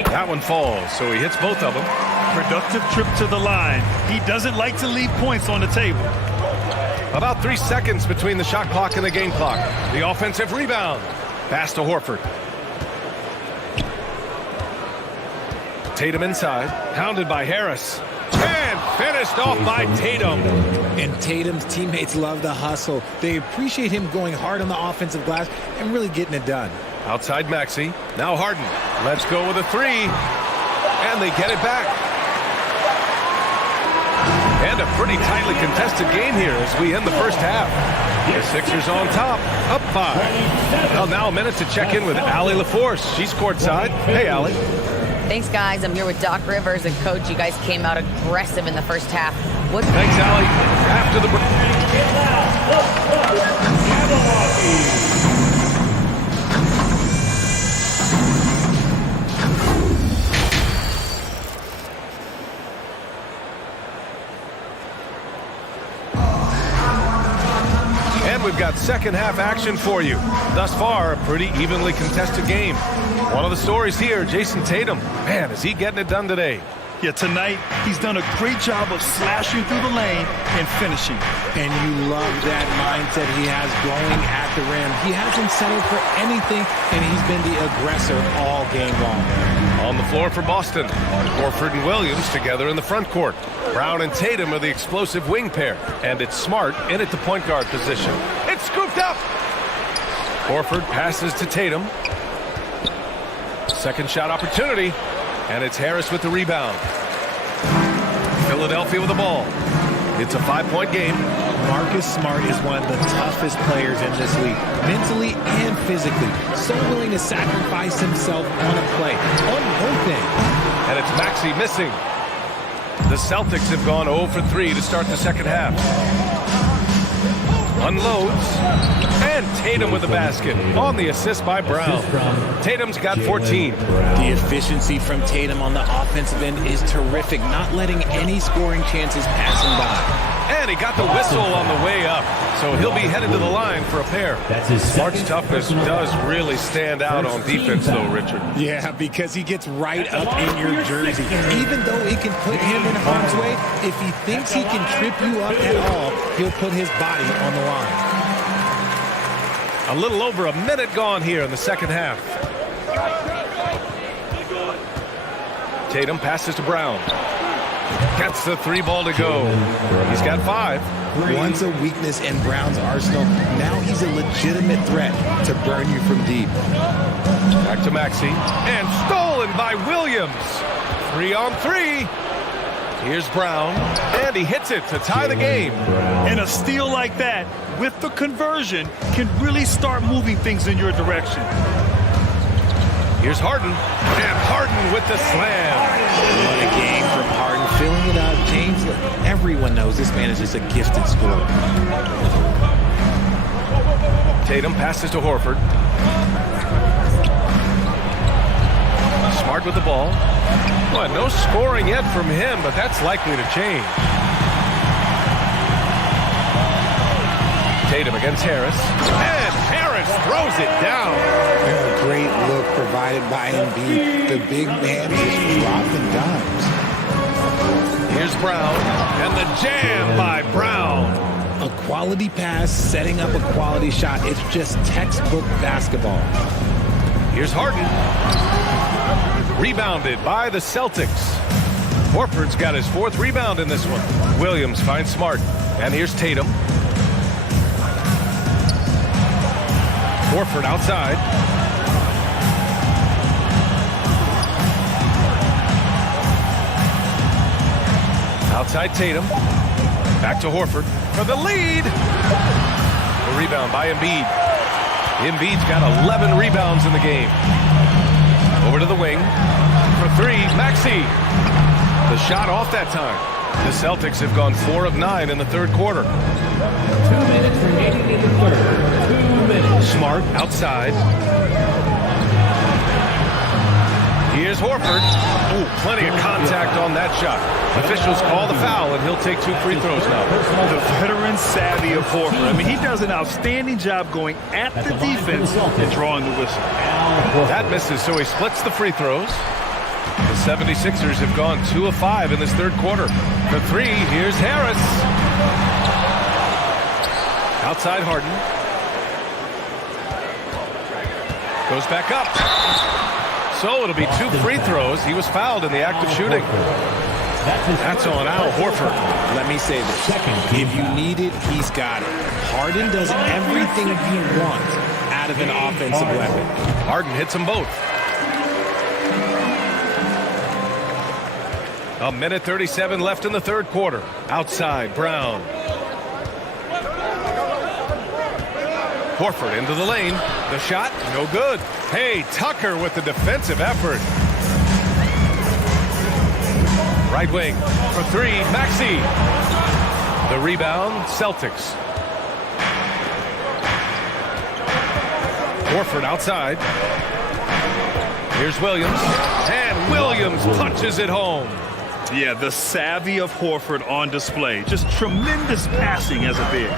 That one falls, so he hits both of them. Productive trip to the line. He doesn't like to leave points on the table. About 3 seconds between the shot clock and the game clock. The offensive rebound. Pass to Horford. Tatum inside. Hounded by Harris. And finished off by Tatum. And Tatum's teammates love the hustle. They appreciate him going hard on the offensive glass and really getting it done. Outside Maxey. Now Harden. Let's go with a 3. And they get it back. And a pretty tightly contested game here as we end the first half. The Sixers on top, up 5. Well, now a minute to check in with Allie LaForce. She's courtside. Hey, Allie. Thanks, guys. I'm here with Doc Rivers and Coach. You guys came out aggressive in the first half. Thanks, Allie. After the break. We've got second half action for you. Thus far, a pretty evenly contested game. One of the stories here, Jason Tatum. Man, is he getting it done today? Yeah, tonight, he's done a great job of slashing through the lane and finishing. And you love that mindset he has going at the rim. He hasn't settled for anything, and he's been the aggressor all game long. On the floor for Boston, Horford and Williams together in the front court. Brown and Tatum are the explosive wing pair, and it's Smart in at the point guard position. It's scooped up! Horford passes to Tatum. Second shot opportunity, and it's Harris with the rebound. Philadelphia with the ball. It's a 5-point game. Marcus Smart is one of the toughest players in this league, mentally and physically. So willing to sacrifice himself on a play, on one thing. And it's Maxey missing. The Celtics have gone 0 for 3 to start the second half. Unloads. And Tatum with the basket on the assist by Brown. Tatum's got 14. The efficiency from Tatum on the offensive end is terrific, not letting any scoring chances pass him by. And he got the whistle on the way up, so he'll be headed to the line for a pair. Smart's toughness does really stand out on defense, though, Richard. Yeah, because he gets right up in your jersey. Even though it can put him in harm's way, if he thinks he can trip you up at all, he'll put his body on the line. A little over a minute gone here in the second half. Tatum passes to Brown. Gets the 3 ball to go. He's got 5. Once a weakness in Brown's arsenal, now he's a legitimate threat to burn you from deep. Back to Maxey. And stolen by Williams. 3 on 3. Here's Brown. And he hits it to tie the game. And a steal like that, with the conversion, can really start moving things in your direction. Here's Harden. And Harden with the slam. What a game from Harden. Filling it up. James, everyone knows this man is just a gifted scorer. Tatum passes to Horford. Smart with the ball. Well, no scoring yet from him, but that's likely to change. Tatum against Harris. And Harris throws it down. A great look provided by Embiid. The big man just dropping dimes. Here's Brown. And the jam by Brown. A quality pass, setting up a quality shot. It's just textbook basketball. Here's Harden. Rebounded by the Celtics. Horford's got his 4th rebound in this one. Williams finds Smart. And here's Tatum. Horford outside. Outside Tatum. Back to Horford for the lead. The rebound by Embiid. Embiid's got 11 rebounds in the game. Over to the wing. For 3, Maxey. The shot off that time. The Celtics have gone 4 of 9 in the third quarter. 2 minutes remaining in the third. 2 minutes. Smart outside. Here's Horford. Ooh, plenty of contact on that shot. Officials call the foul, and he'll take 2 free throws now. The veteran savvy of Horford. I mean, he does an outstanding job going at the defense and drawing the whistle. That misses, so he splits the free throws. The 76ers have gone 2 of 5 in this third quarter. For 3, here's Harris. Outside Harden. Goes back up. So it'll be 2 free throws. He was fouled in the act of shooting. That's on Al Horford. Let me say this. If you need it, he's got it. Harden does everything you want out of an offensive weapon. Harden hits them both. A minute 37 left in the third quarter. Outside, Brown. Horford into the lane. The shot, no good. Hey, Tucker with the defensive effort. Right wing for 3, Maxey. The rebound, Celtics. Horford outside. Here's Williams. And Williams punches it home. Yeah, the savvy of Horford on display. Just tremendous passing as a big.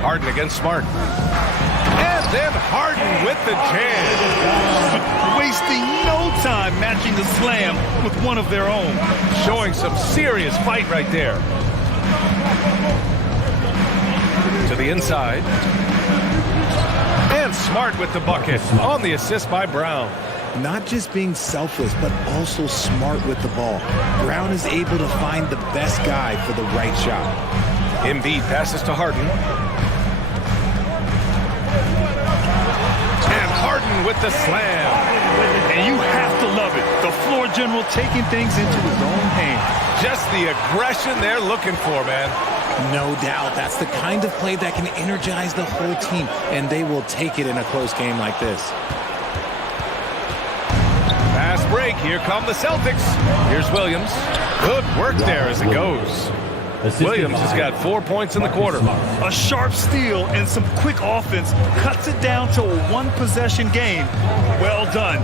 Harden against Smart. And then Harden with the jam. Wasting no time matching the slam with one of their own. Showing some serious fight right there. To the inside. And Smart with the bucket on the assist by Brown. Not just being selfless, but also smart with the ball. Brown is able to find the best guy for the right shot. Embiid passes to Harden. And Harden with the slam. And you have to love it. The floor general taking things into his own hands. Just the aggression they're looking for, man. No doubt. That's the kind of play that can energize the whole team, and they will take it in a close game like this. Fast break. Here come the Celtics. Here's Williams. Good work there as it goes. Williams has got 4 points in the quarter. A sharp steal and some quick offense cuts it down to a one-possession game. Well done.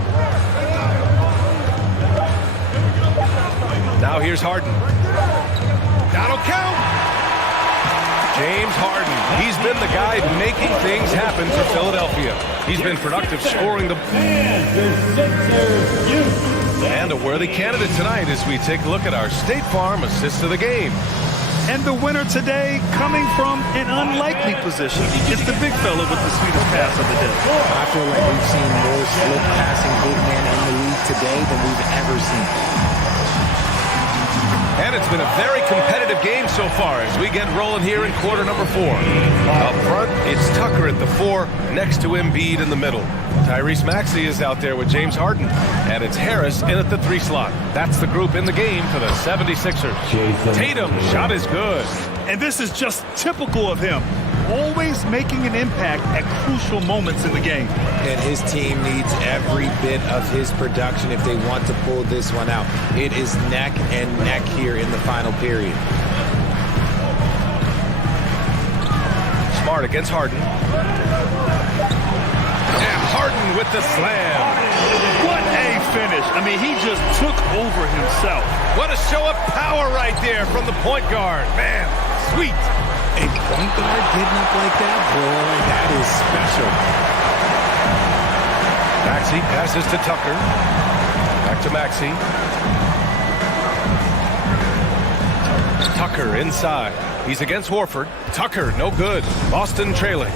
Now here's Harden. That'll count. James Harden. He's been the guy making things happen for Philadelphia. He's been productive scoring the... And a worthy candidate tonight as we take a look at our State Farm assist of the game. And the winner today coming from an unlikely position. It's the big fella with the sweetest pass of the day. I feel like we've seen more slip passing big men in the league today than we've ever seen. And it's been a very competitive game so far as we get rolling here in quarter number 4. Up front, it's Tucker at the 4, next to Embiid in the middle. Tyrese Maxey is out there with James Harden, and it's Harris in at the 3 slot. That's the group in the game for the 76ers. Tatum shot is good. And this is just typical of him. Always making an impact at crucial moments in the game. And his team needs every bit of his production if they want to pull this one out. It is neck and neck here in the final period. Smart against Harden. And Harden with the slam. What a finish. I mean, he just took over himself. What a show of power right there from the point guard. Man, sweet. A point guard getting up like that, boy, that is special. Maxey passes to Tucker. Back to Maxey. Tucker inside. He's against Horford. Tucker, no good. Boston trailing.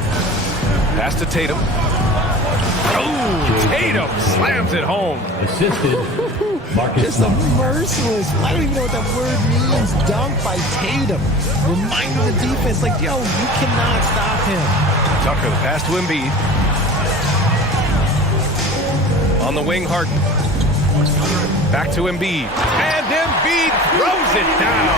Pass to Tatum. Oh, Tatum slams it home. Assisted. Just a merciless, I don't even know what that word means, dunk by Tatum. Reminding the defense, like, yo, you cannot stop him. Tucker, the pass to Embiid. On the wing, Harden. Back to Embiid. And Embiid throws it down.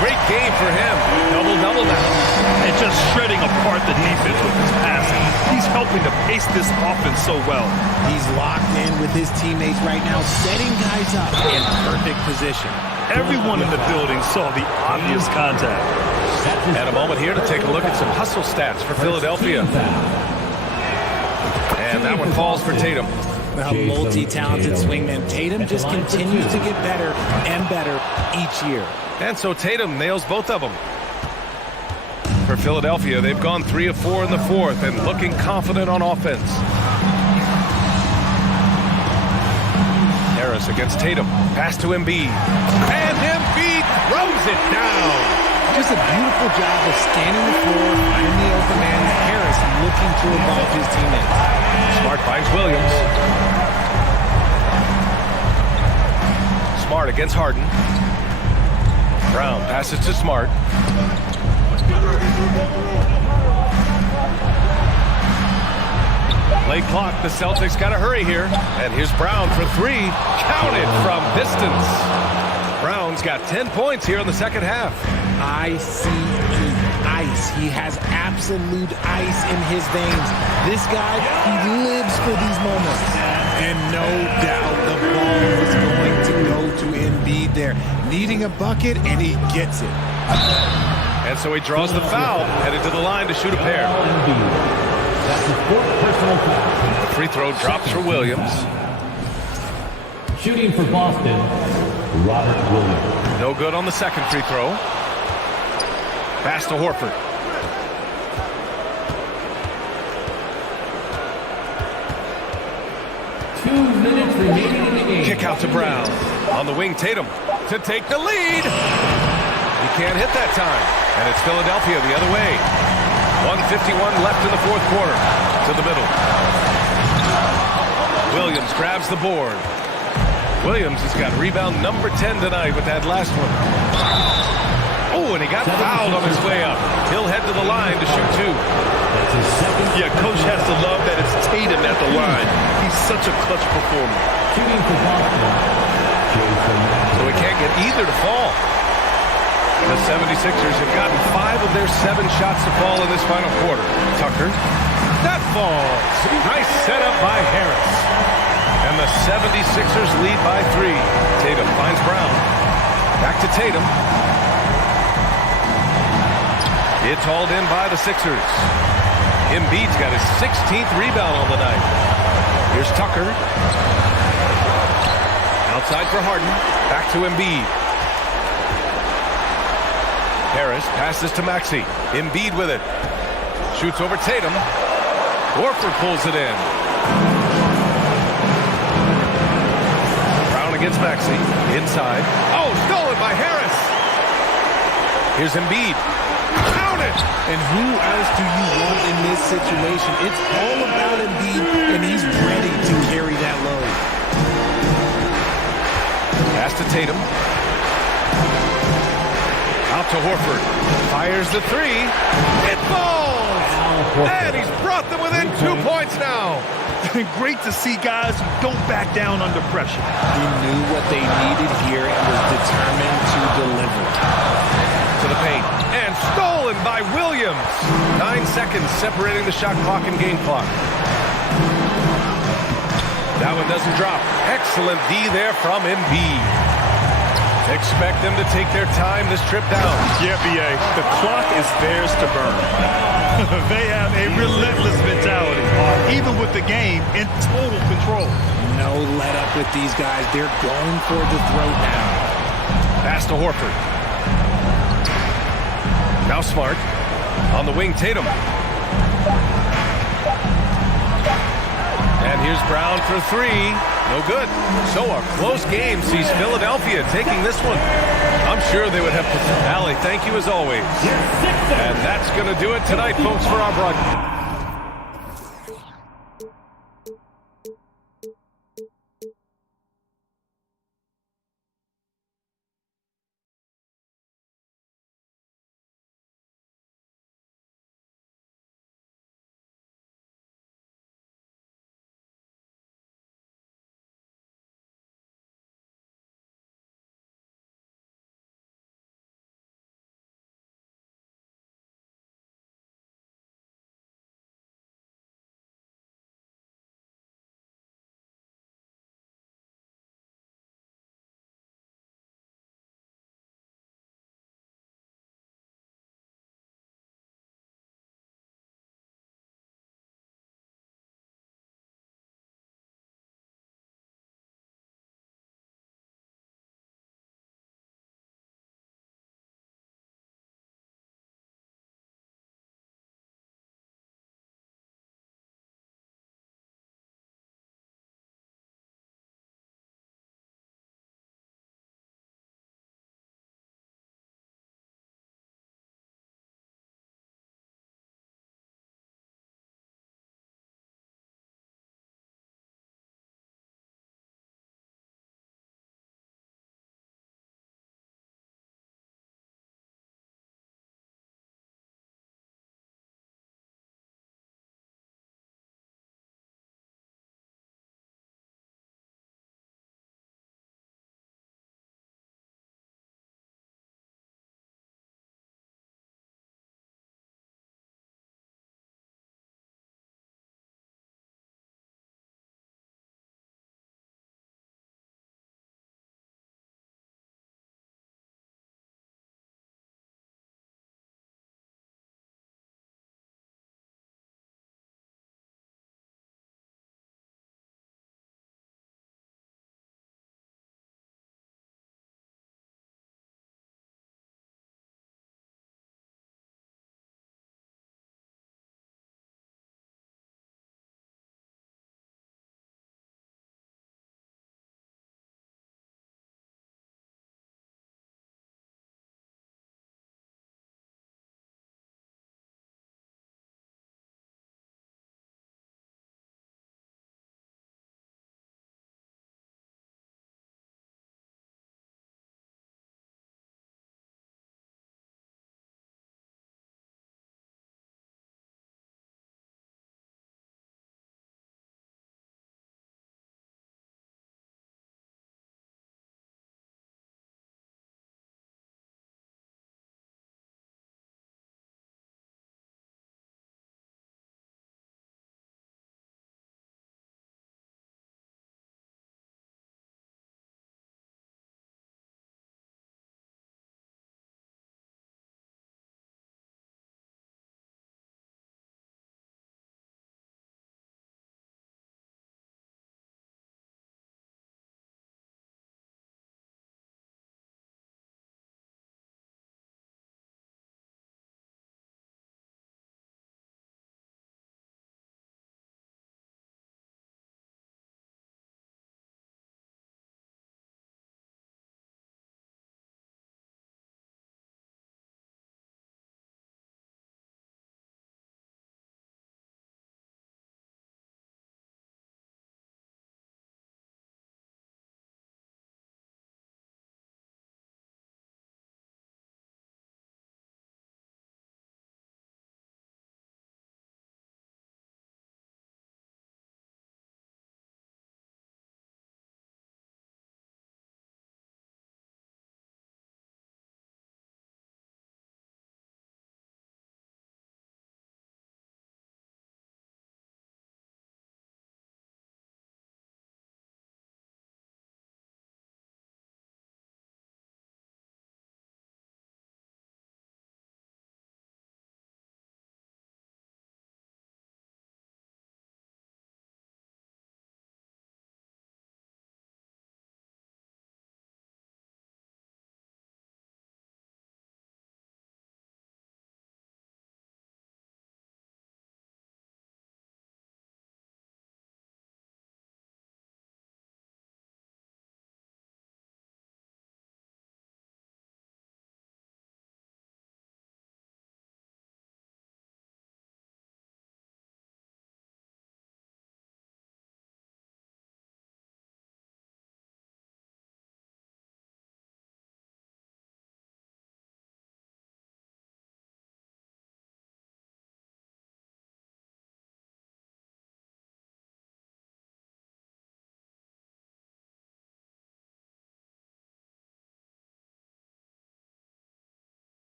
Great game for him. Double-double now. And just shredding apart the defense with his passing. He's helping to pace this offense so well. He's locked in with his teammates right now, setting guys up in perfect position. Everyone in the building saw the obvious contact. And a moment here to take a look at some hustle stats for Philadelphia. And that one falls for Tatum. A multi-talented swingman. Tatum just continues to get better and better each year. And so Tatum nails both of them. For Philadelphia, they've gone 3 of 4 in the fourth and looking confident on offense. Harris against Tatum. Pass to Embiid. And Embiid throws it down. Just a beautiful job of scanning the floor, finding the open man. Harris looking to involve his teammates. Smart finds Williams. Smart against Harden. Brown passes to Smart. Late clock, the Celtics got to hurry here. And here's Brown for 3. Counted from distance. Brown's got 10 points here in the second half. ICE. He has absolute ice in his veins. This guy, he lives for these moments. And no doubt the ball is going to go to Embiid there. Needing a bucket, and he gets it. And so he draws the foul, headed to the line to shoot a pair. That's his 4th personal foul. The free throw drops for Williams. Shooting for Boston, Robert Williams. No good on the second free throw. Pass to Horford. Remaining in the game. Kick out to Brown. On the wing, Tatum to take the lead. He can't hit that time. And it's Philadelphia the other way. 1:51 left in the fourth quarter. To the middle. Williams grabs the board. Williams has got rebound number 10 tonight with that last one. Oh, and he got fouled on his way up. He'll head to the line to shoot 2. Yeah, coach has to love that it's Tatum at the line. He's such a clutch performer. So he can't get either to fall. The 76ers have gotten 5 of their 7 shots to fall in this final quarter. Tucker. That falls. Nice setup by Harris. And the 76ers lead by 3. Tatum finds Brown. Back to Tatum. It's hauled in by the Sixers. Embiid's got his 16th rebound on the night. Here's Tucker. Outside for Harden. Back to Embiid. Harris passes to Maxey. Embiid with it. Shoots over Tatum. Horford pulls it in. Brown against Maxey. Inside. Oh, stolen by Harris. Here's Embiid. Count it! And who else do you want in this situation? It's all about Embiid, and he's ready to carry that load. Pass to Tatum. Out to Horford. Fires the 3. It falls! And he's brought them within 2 points now. Great to see guys who don't back down under pressure. He knew what they needed here and was determined to deliver. To the paint. And stolen by Williams. 9 seconds separating the shot clock and game clock. That one doesn't drop. Excellent D there from Embiid. Expect them to take their time this trip down. Yeah, B.A., the clock is theirs to burn. They have a relentless mentality, even with the game in total control. No let up with these guys. They're going for the throat now. Pass to Horford. Now Smart. On the wing, Tatum. And here's Brown for 3. No good. So a close game sees Philadelphia taking this one. I'm sure they would have to. Allie, thank you as always. And that's going to do it tonight, folks, for our broadcast.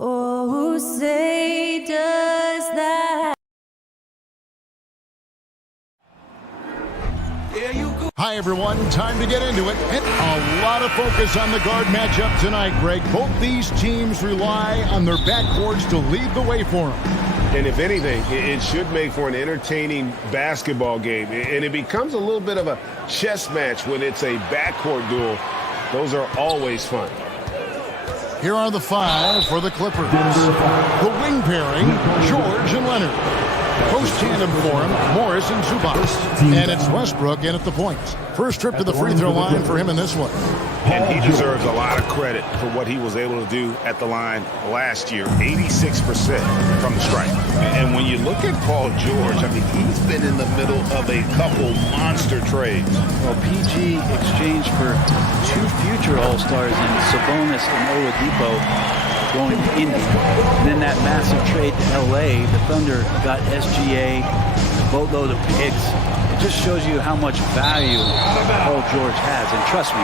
Oh, say does that. Hi, everyone. Time to get into it. And a lot of focus on the guard matchup tonight, Greg. Both these teams rely on their backcourts to lead the way for them. And if anything, it should make for an entertaining basketball game. And it becomes a little bit of a chess match when it's a backcourt duel. Those are always fun. Here are the five for the Clippers. The wing pairing, George and Leonard. Post tandem for him, Morris and Zubac. And it's Westbrook in at the points. First trip to the free throw line for him in this one. And he deserves a lot of credit for what he was able to do at the line last year. 86% from the stripe. And when you look at Paul George, I mean, he's been in the middle of a couple monster trades. Well, PG exchanged for two future All-Stars in Sabonis and Oladipo going to Indy. And then that massive trade to L.A., the Thunder got SGA, a boatload of picks. It just shows you how much value Paul George has. And trust me,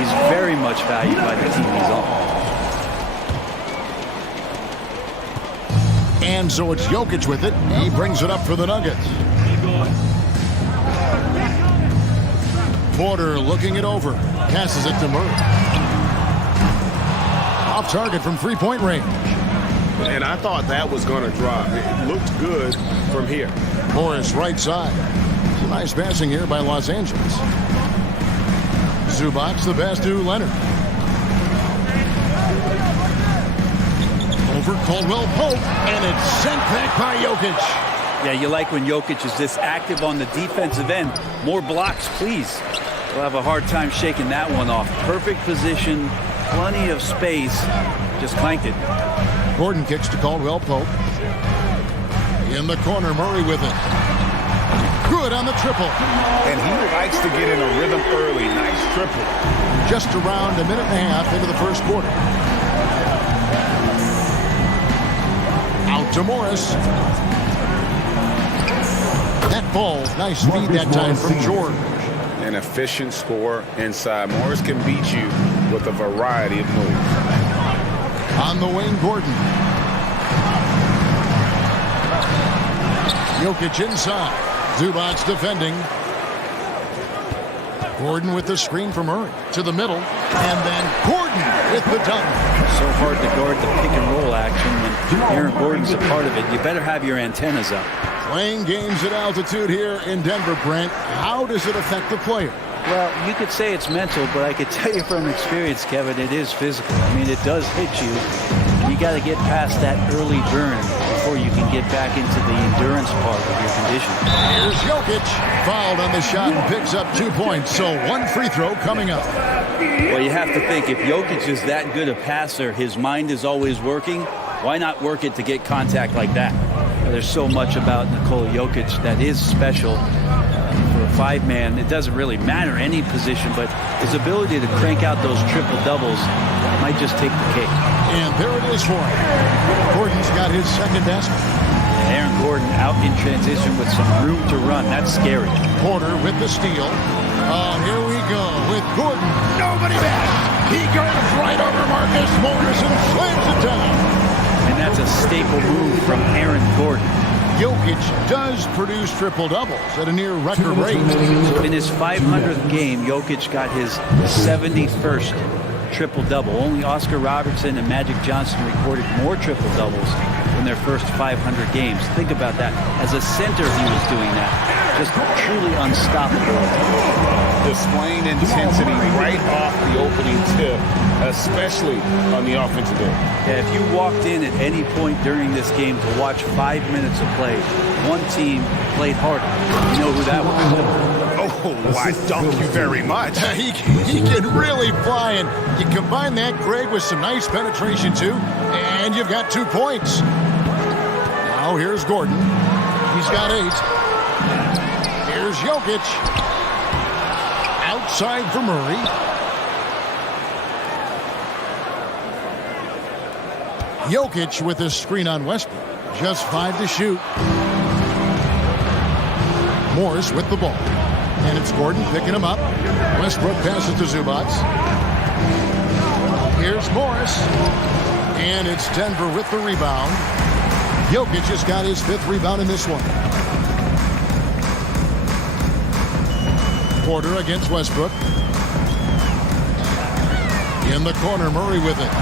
he's very much valued by the team he's on. And so it's Jokic with it. He brings it up for the Nuggets. Porter looking it over. Passes it to Murray. Off target from three-point range. And I thought that was going to drop. It looked good from here. Morris right side. Some nice passing here by Los Angeles. Zubac the pass to Leonard. Over Caldwell Pope, and it's sent back by Jokic. Yeah, you like when Jokic is this active on the defensive end. More blocks, please. We'll have a hard time shaking that one off. Perfect position, plenty of space. Just clanked it. Gordon kicks to Caldwell Pope. In the corner, Murray with it. Good on the triple. And he likes to get in a rhythm early. Nice triple. Just around a minute and a half into the first quarter. Out to Morris. That ball, nice feed that time from George. An efficient scorer inside. Morris can beat you with a variety of moves. On the wing, Gordon. Jokic inside. Zubac defending. Gordon with the screen from Murray to the middle. And then Gordon with the dunk. So hard to guard the pick and roll action when Aaron Gordon's a part of it. You better have your antennas up. Playing games at altitude here in Denver, Brent. How does it affect the player? Well, you could say it's mental, but I could tell you from experience, Kevin, it is physical. I mean, it does hit you. You got to get past that early burn before you can get back into the endurance part of your condition. Here's Jokic. Fouled on the shot and picks up 2 points. So one free throw coming up. Well, you have to think, if Jokic is that good a passer, his mind is always working. Why not work it to get contact like that? There's so much about Nikola Jokic that is special. For a five-man, it doesn't really matter any position, but his ability to crank out those triple-doubles might just take the cake. And there it is for him. Gordon's got his second basket. Aaron Gordon out in transition with some room to run. That's scary. Porter with the steal. Oh, here we go with Gordon. Nobody back. He goes right over Marcus Morris and slams it down. And that's a staple move from Aaron Gordon. Jokic does produce triple-doubles at a near record rate. So in his 500th game, Jokic got his 71st triple-double. Only Oscar Robertson and Magic Johnson recorded more triple-doubles in their first 500 games. Think about that. As a center, he was doing that. Just truly unstoppable. Displaying intensity right off the opening tip, especially on the offensive end. Yeah, if you walked in at any point during this game to watch 5 minutes of play, one team played harder. You know who that was? Oh, I thank you very much. He can really fly, and you combine that, Greg, with some nice penetration, too, and you've got 2 points. Now here's Gordon. He's got 8. Here's Jokic. Outside for Murray. Jokic with a screen on Westbrook. Just 5 to shoot. Morris with the ball. And it's Gordon picking him up. Westbrook passes to Zubac. Here's Morris. And it's Denver with the rebound. Jokic just got his 5th rebound in this one. Porter against Westbrook. In the corner, Murray with it.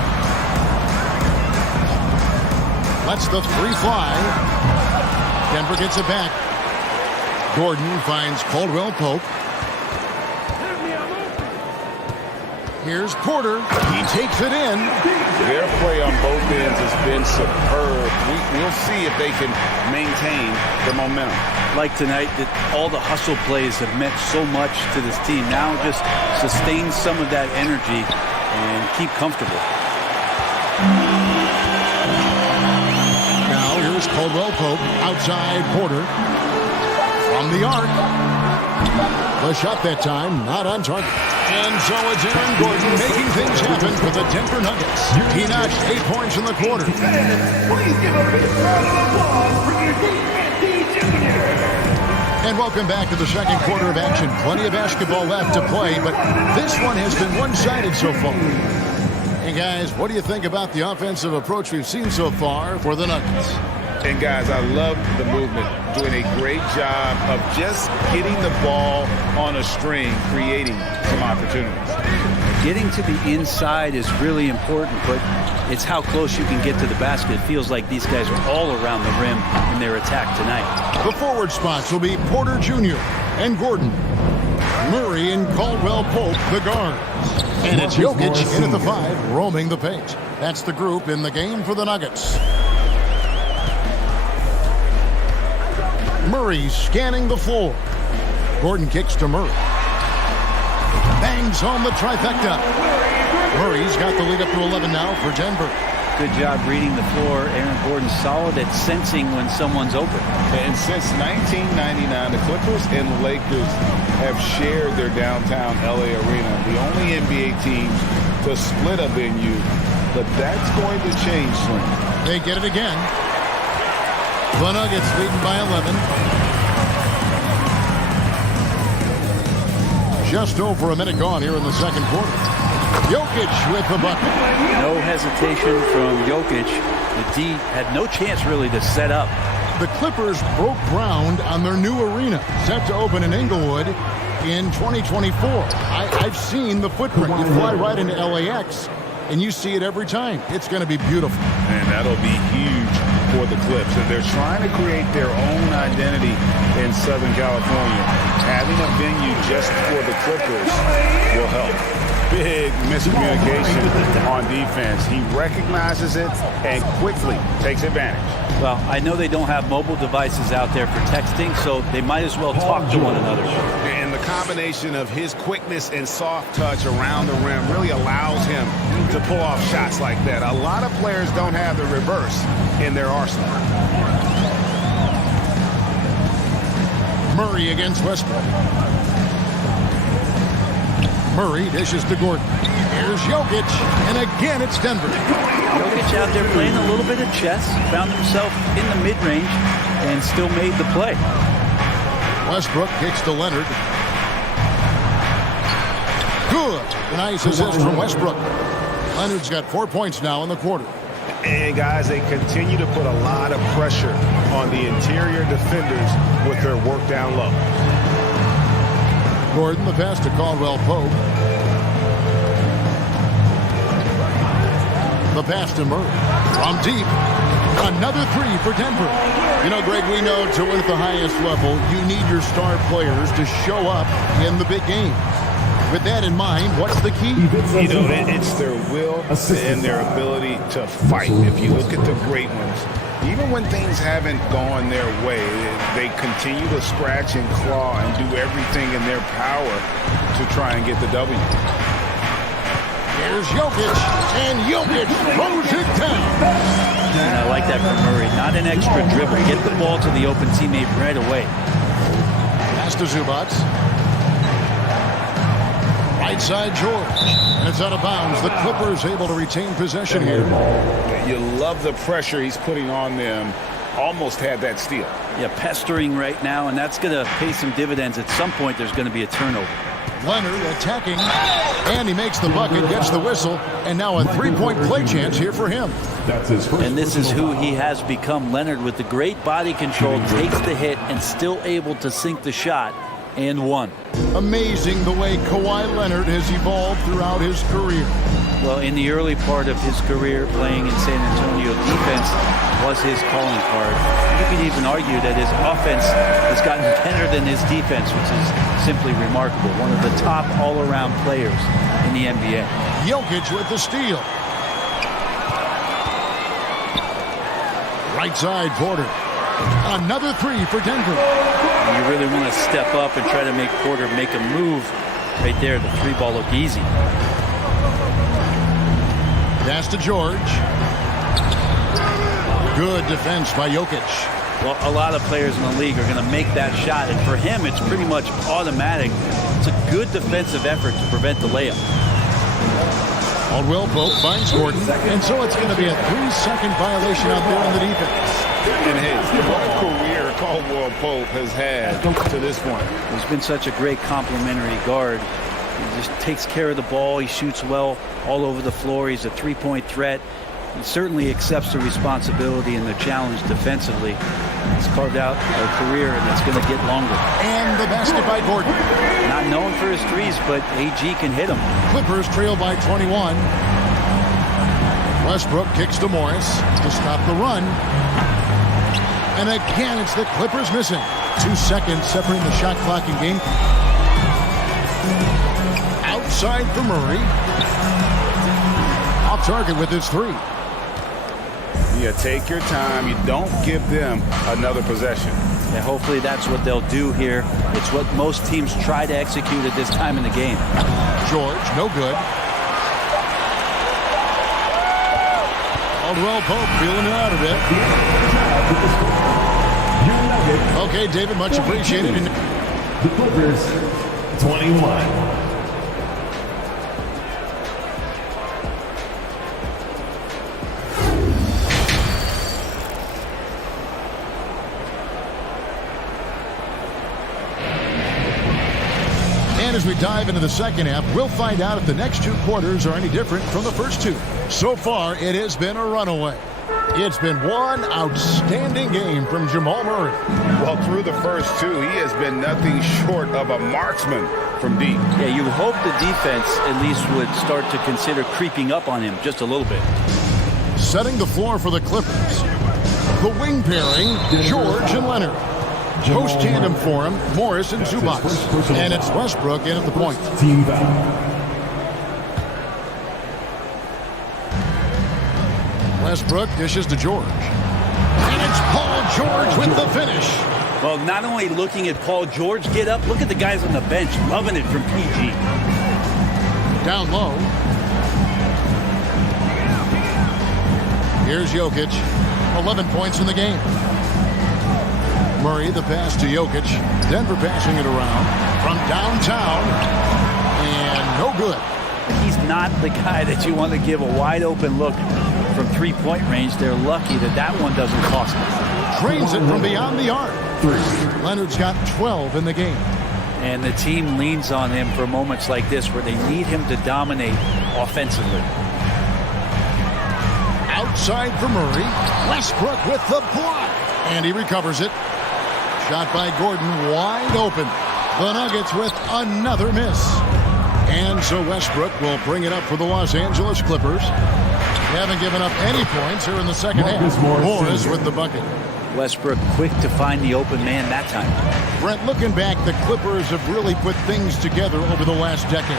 Lets the 3 fly. Denver gets it back. Gordon finds Caldwell Pope. Here's Porter. He takes it in. Their play on both ends has been superb. We'll see if they can maintain the momentum. Like tonight, that all the hustle plays have meant so much to this team. Now just sustain some of that energy and keep comfortable. Now here's Caldwell Pope outside Porter. From the arc. The shot that time, not on target. And so it's Aaron Gordon making things happen for the Denver Nuggets. He notched 8 points in the quarter. Please give a big round of applause for your Jr. And welcome back to the second quarter of action. Plenty of basketball left to play, but this one has been one-sided so far. Hey guys, what do you think about the offensive approach we've seen so far for the Nuggets? And guys, I love the movement, doing a great job of just getting the ball on a string, creating some opportunities. Getting to the inside is really important, but it's how close you can get to the basket. It feels like these guys are all around the rim in their attack tonight. The forward spots will be Porter Jr. and Gordon. Murray and Caldwell Pope, the guards. And it's Jokic in at the 5, roaming the paint. That's the group in the game for the Nuggets. Murray scanning the floor. Gordon kicks to Murray. Bangs home the trifecta. Murray's got the lead up to 11 now for Denver. Good job reading the floor. Aaron Gordon's solid at sensing when someone's open. And since 1999, the Clippers and the Lakers have shared their downtown LA arena, the only NBA teams to split a venue, but that's going to change soon. They get it again. The Nuggets leading by 11. Just over a minute gone here in the second quarter. Jokic with the bucket. No hesitation from Jokic. The D had no chance really to set up. The Clippers broke ground on their new arena, set to open in Inglewood in 2024. I've seen the footprint. You fly right into LAX, and you see it every time. It's going to be beautiful. And that'll be huge for the Clips. And they're trying to create their own identity in Southern California. Having a venue just for the Clippers will help. Big miscommunication on defense. He recognizes it and quickly takes advantage. Well, I know they don't have mobile devices out there for texting, so they might as well talk to one another. And the combination of his quickness and soft touch around the rim really allows him to pull off shots like that. A lot of players don't have the reverse in their arsenal. Murray against Westbrook. Murray dishes to Gordon. Here's Jokic, and again it's Denver. Jokic out there playing a little bit of chess, found himself in the mid-range, and still made the play. Westbrook kicks to Leonard. Good. Nice assist from Westbrook. Leonard's got 4 points now in the quarter. And guys, they continue to put a lot of pressure on the interior defenders with their work down low. Gordon, the pass to Caldwell Pope. The pass to Murray. From deep. Another 3 for Denver. You know, Greg, we know to win at the highest level, you need your star players to show up in the big game. With that in mind, what's the key? You know, it's their will and their ability to fight. If you look at the great ones, even when things haven't gone their way, they continue to scratch and claw and do everything in their power to try and get the W. Here's Jokic, and Jokic throws it down. And I like that from Murray. Not an extra dribble. Get the ball to the open teammate right away. Pass to Zubac. Right side George. And it's out of bounds. The Clippers able to retain possession here. You love the pressure he's putting on them almost had that steal. Yeah, pestering right now, and that's going to pay some dividends. At some point, there's going to be a turnover. Leonard attacking, and he makes the bucket, gets the whistle, and now a three-point play chance here for him. And this is who he has become. Leonard, with the great body control, takes the hit and still able to sink the shot, and one. Amazing the way Kawhi Leonard has evolved throughout his career. Well, in the early part of his career playing in San Antonio, defense was his calling card. You could even argue that his offense has gotten better than his defense, which is simply remarkable. One of the top all-around players in the NBA. Jokic with the steal. Right side, Porter. Another three for Denver. You really want to step up and try to make Porter make a move. Right there, the three ball looked easy. Pass to George. Good defense by Jokic. Well, a lot of players in the league are going to make that shot, and for him, it's pretty much automatic. It's a good defensive effort to prevent the layup. Caldwell Pope finds Gordon, and so it's going to be a 3-second violation out there on the defense. And his career Caldwell Pope has had to this point. He's been such a great complementary guard. He just takes care of the ball. He shoots well all over the floor. He's a three-point threat. He certainly accepts the responsibility and the challenge defensively. He's carved out a career, and it's going to get longer. And the basket by Gordon. Not known for his threes, but AG can hit them. Clippers trail by 21. Westbrook kicks to Morris to stop the run. And again, it's the Clippers missing. 2 seconds separating the shot clock and game. Outside for Murray. Off target with his three. Yeah, take your time. You don't give them another possession. Yeah, hopefully that's what they'll do here. It's what most teams try to execute at this time in the game. George, no good. Caldwell Pope feeling it out a bit. Okay, David, much appreciated. The Clippers, 21. And as we dive into the second half, we'll find out if the next 2 quarters are any different from the first 2. So far, it has been a runaway. It's been one outstanding game from Jamal Murray. Well, through the first 2, he has been nothing short of a marksman from deep. Yeah, you would hope the defense at least would start to consider creeping up on him just a little bit. Setting the floor for the Clippers. The wing pairing, George and Leonard. Post tandem for him, Morris and Zubac. And it's Westbrook in at the point. Team foul. Westbrook dishes to George. And it's Paul George with the finish. Well, not only looking at Paul George get up, look at the guys on the bench loving it from PG. Down low. Here's Jokic. 11 points in the game. Murray, the pass to Jokic. Denver passing it around from downtown. And no good. He's not the guy that you want to give a wide open look from three-point range. They're lucky that that one doesn't cost them. Trains it from beyond the arc. Leonard's got 12 in the game. And the team leans on him for moments like this where they need him to dominate offensively. Outside for Murray. Westbrook with the block. And he recovers it. Shot by Gordon, wide open. The Nuggets with another miss. And so Westbrook will bring it up for the Los Angeles Clippers. They haven't given up any points here in the second half. Morris with the bucket. Westbrook quick to find the open man that time. Brent, looking back, the Clippers have really put things together over the last decade.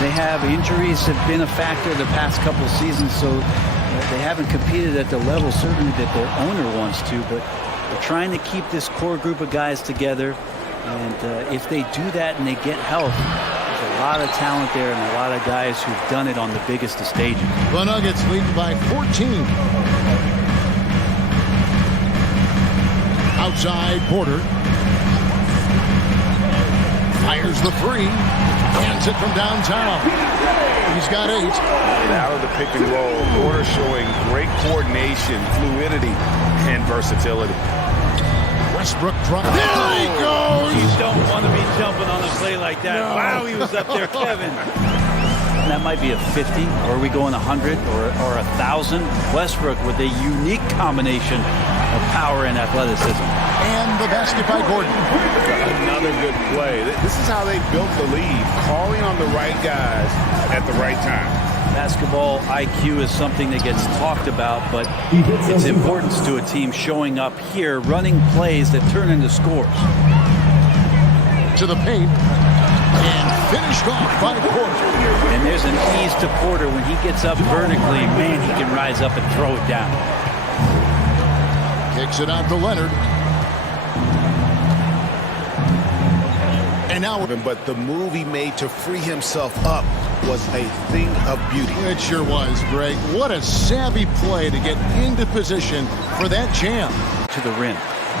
They have. Injuries have been a factor the past couple seasons, so they haven't competed at the level certainly that their owner wants to, but they're trying to keep this core group of guys together. And if they do that and they get health, there's a lot of talent there and a lot of guys who've done it on the biggest of stages. The Nuggets lead by 14. Outside, Porter. Fires the three. Hands it from downtown. He's got 8. And out of the pick and roll, Porter showing great coordination, fluidity, and versatility. Westbrook drop. There he goes! You don't want to be jumping on a play like that. No. Wow, he was up there, Kevin. That might be a 50, or are we going 100 or 1,000? Westbrook with a unique combination of power and athleticism. And the basket by Gordon. Another good play. This is how they built the lead, calling on the right guys at the right time. Basketball IQ is something that gets talked about, but its importance to a team showing up here, running plays that turn into scores. To the paint, and finished off by Porter. And there's an ease to Porter when he gets up vertically. Man, he can rise up and throw it down. Kicks it out to Leonard. And now, but the move he made to free himself up was a thing of beauty. It sure was, Greg. What a savvy play to get into position for that jam. To the rim.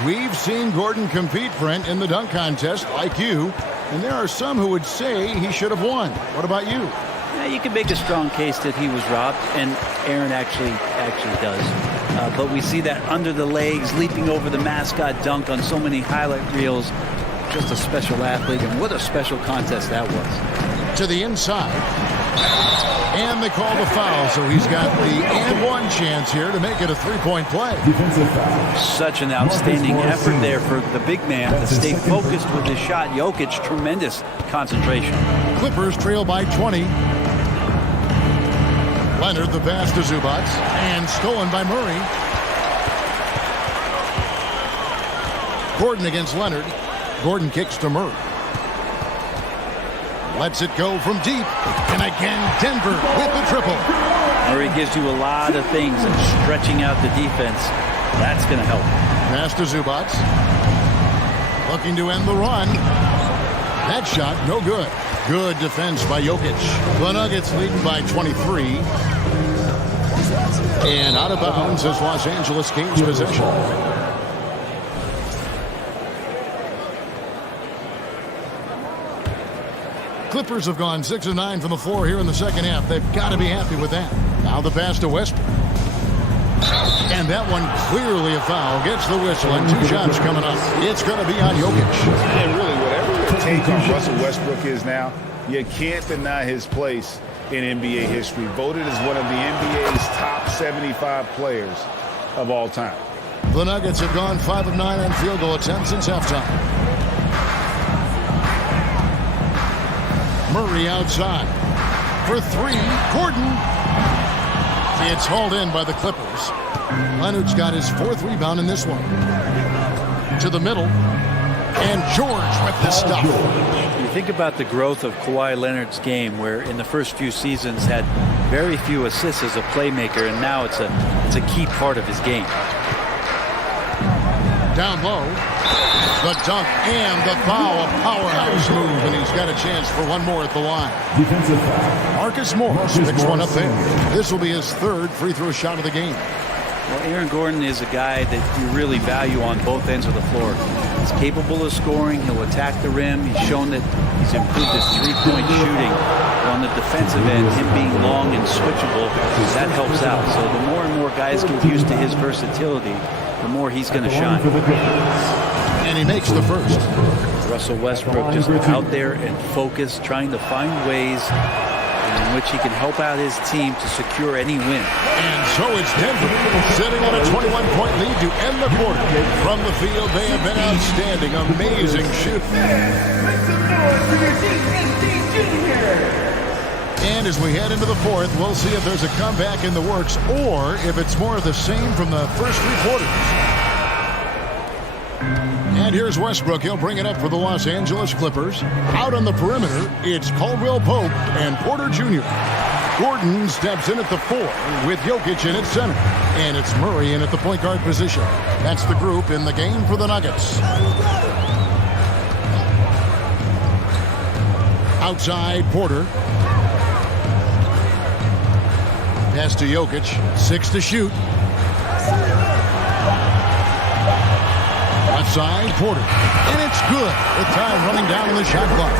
We've seen Gordon compete, Brent, in the dunk contest like you, and there are some who would say he should have won. What about you? Yeah, you can make a strong case that he was robbed, and Aaron actually does. But we see that under the legs, leaping over the mascot dunk on so many highlight reels. Just a special athlete, and what a special contest that was. To the inside. And they call the foul, so he's got the and one chance here to make it a three-point play. Such an outstanding effort there for the big man to stay focused with his shot. Jokic, tremendous concentration. Clippers trail by 20. Leonard, the pass to Zubac, and stolen by Murray. Gordon against Leonard. Gordon kicks to Murray. Lets it go from deep. And again, Denver with the triple. Murray gives you a lot of things, and stretching out the defense, that's going to help. Pass to Zubac. Looking to end the run. That shot, no good. Good defense by Jokic. The Nuggets leading by 23. And out of bounds is Los Angeles Kings possession. Clippers have gone 6 of 9 from the floor here in the second half. They've got to be happy with that. Now the pass to Westbrook. And that one clearly a foul. Gets the whistle, and 2 shots coming up. It's going to be on Jokic. And really, whatever your take on Russell Westbrook is now, you can't deny his place in NBA history. Voted as one of the NBA's top 75 players of all time. The Nuggets have gone 5 of 9 on field goal attempts since halftime. Murray outside for 3. Gordon. It's hauled in by the Clippers. Leonard's got his 4th rebound in this one. To the middle. And George with the stuff. You think about the growth of Kawhi Leonard's game, where in the first few seasons had very few assists as a playmaker, and now it's a key part of his game. Down low. The dunk and the foul, a powerhouse move, and he's got a chance for one more at the line. Defensive foul. Marcus Morris picks one up there. This will be his 3rd free throw shot of the game. Well, Aaron Gordon is a guy that you really value on both ends of the floor. He's capable of scoring. He'll attack the rim. He's shown that he's improved his three-point shooting. On the defensive end, him being long and switchable, that helps out. So the more and more guys get used to his versatility, the more he's going to shine. And he makes the first. Russell Westbrook just out there and focused, trying to find ways in which he can help out his team to secure any win. And so it's Denver sitting on a 21-point lead to end the quarter. From the field, they have been outstanding, amazing shooting. And as we head into the 4th, we'll see if there's a comeback in the works or if it's more of the same from the first 3 quarters. And here's Westbrook. He'll bring it up for the Los Angeles Clippers. Out on the perimeter, it's Caldwell Pope and Porter Jr. Gordon steps in at the 4 with Jokic in at center. And it's Murray in at the point guard position. That's the group in the game for the Nuggets. Outside, Porter. Pass to Jokic. 6 to shoot. Left side, Porter. And it's good with time running down on the shot clock.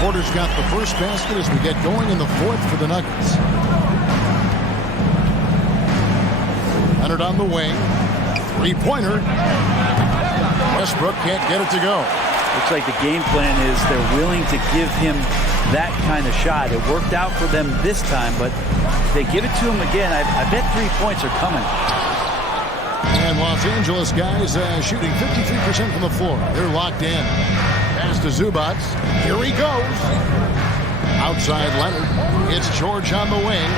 Porter's got the first basket as we get going in the fourth for the Nuggets. Leonard on the wing. Three-pointer. Westbrook can't get it to go. Looks like the game plan is they're willing to give him that kind of shot. It worked out for them this time, but if they give it to him again, I bet 3 points are coming. And Los Angeles guys shooting 53% from the floor. They're locked in. Pass to Zubac. Here he goes. Outside Leonard. It's George on the wing.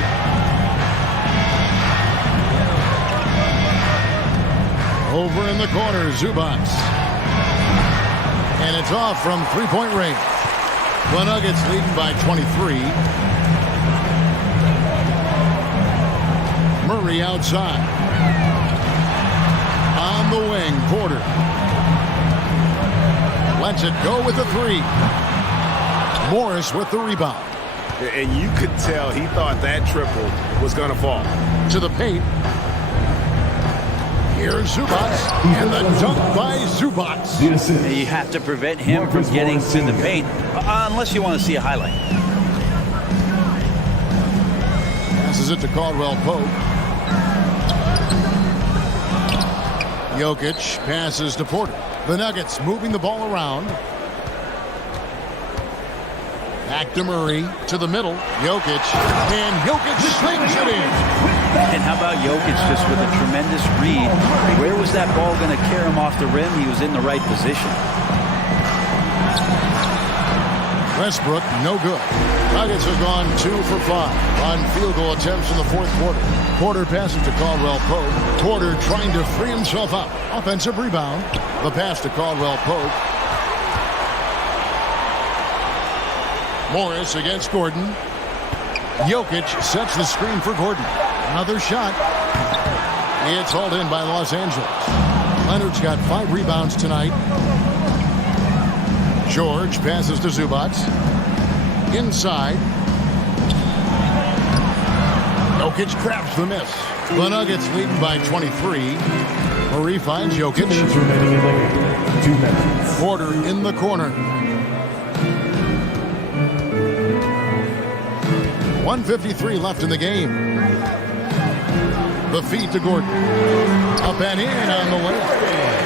Over in the corner, Zubac. And it's off from three-point range. The Nuggets leading by 23. Murray outside. On the wing, Porter. Lets it go with the three. Morris with the rebound. And you could tell he thought that triple was going to fall. To the paint. Here's Zubac, and the dunk by Zubac. You have to prevent him from getting to the paint, unless you want to see a highlight. Passes it to Caldwell Pope. Jokic passes to Porter. The Nuggets moving the ball around. Back to Murray, to the middle. Jokic, and Jokic slings it in. And how about Jokic just with a tremendous read? Where was that ball going to carry him off the rim? He was in the right position. Westbrook, no good. Nuggets have gone 2 for 5 on field goal attempts in the fourth quarter. Porter passes to Caldwell Pope. Porter trying to free himself up. Offensive rebound. The pass to Caldwell Pope. Morris against Gordon. Jokic sets the screen for Gordon. Another shot. It's hauled in by Los Angeles. Leonard's got 5 rebounds tonight. George passes to Zubac. Inside. Jokic grabs the miss. The Nuggets leading by 23. Murray finds Jokic. 2 minutes remaining in the game. 2 minutes. Porter in the corner. 1:53 left in the game. The feed to Gordon. Up and in on the way.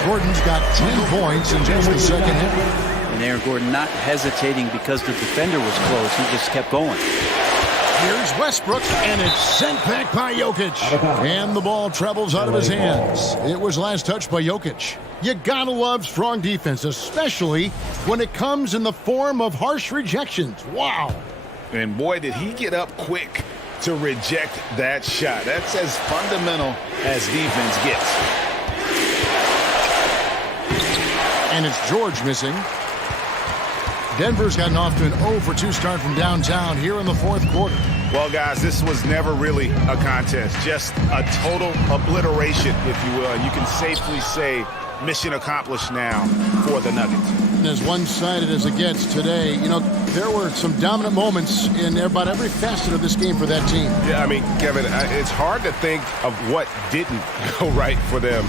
Gordon's got 10 points in just the second half. And Aaron Gordon not hesitating because the defender was close. He just kept going. Here's Westbrook, and it's sent back by Jokic. And the ball travels out of his hands. It was last touched by Jokic. You gotta love strong defense, especially when it comes in the form of harsh rejections. Wow. And boy, did he get up quick to reject that shot. That's as fundamental as defense gets. And it's George missing. Denver's gotten off to an 0 for 2 start from downtown here in the fourth quarter. Well, guys, this was never really a contest. Just a total obliteration, if you will. And you can safely say mission accomplished now for the Nuggets. And as one-sided as it gets today, you know, there were some dominant moments in about every facet of this game for that team. Yeah, I mean, Kevin, it's hard to think of what didn't go right for them.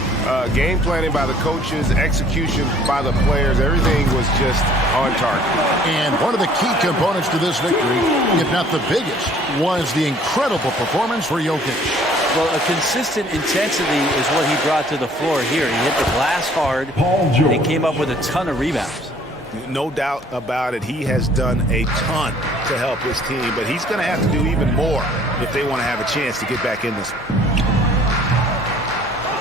Game planning by the coaches, execution by the players, everything was just on target. And one of the key components to this victory, if not the biggest, was the incredible performance for Jokic. Well, a consistent intensity is what he brought to the floor here. He hit the glass hard, and he came up with a ton of rebounds. No doubt about it. He has done a ton to help his team, but he's going to have to do even more if they want to have a chance to get back in this.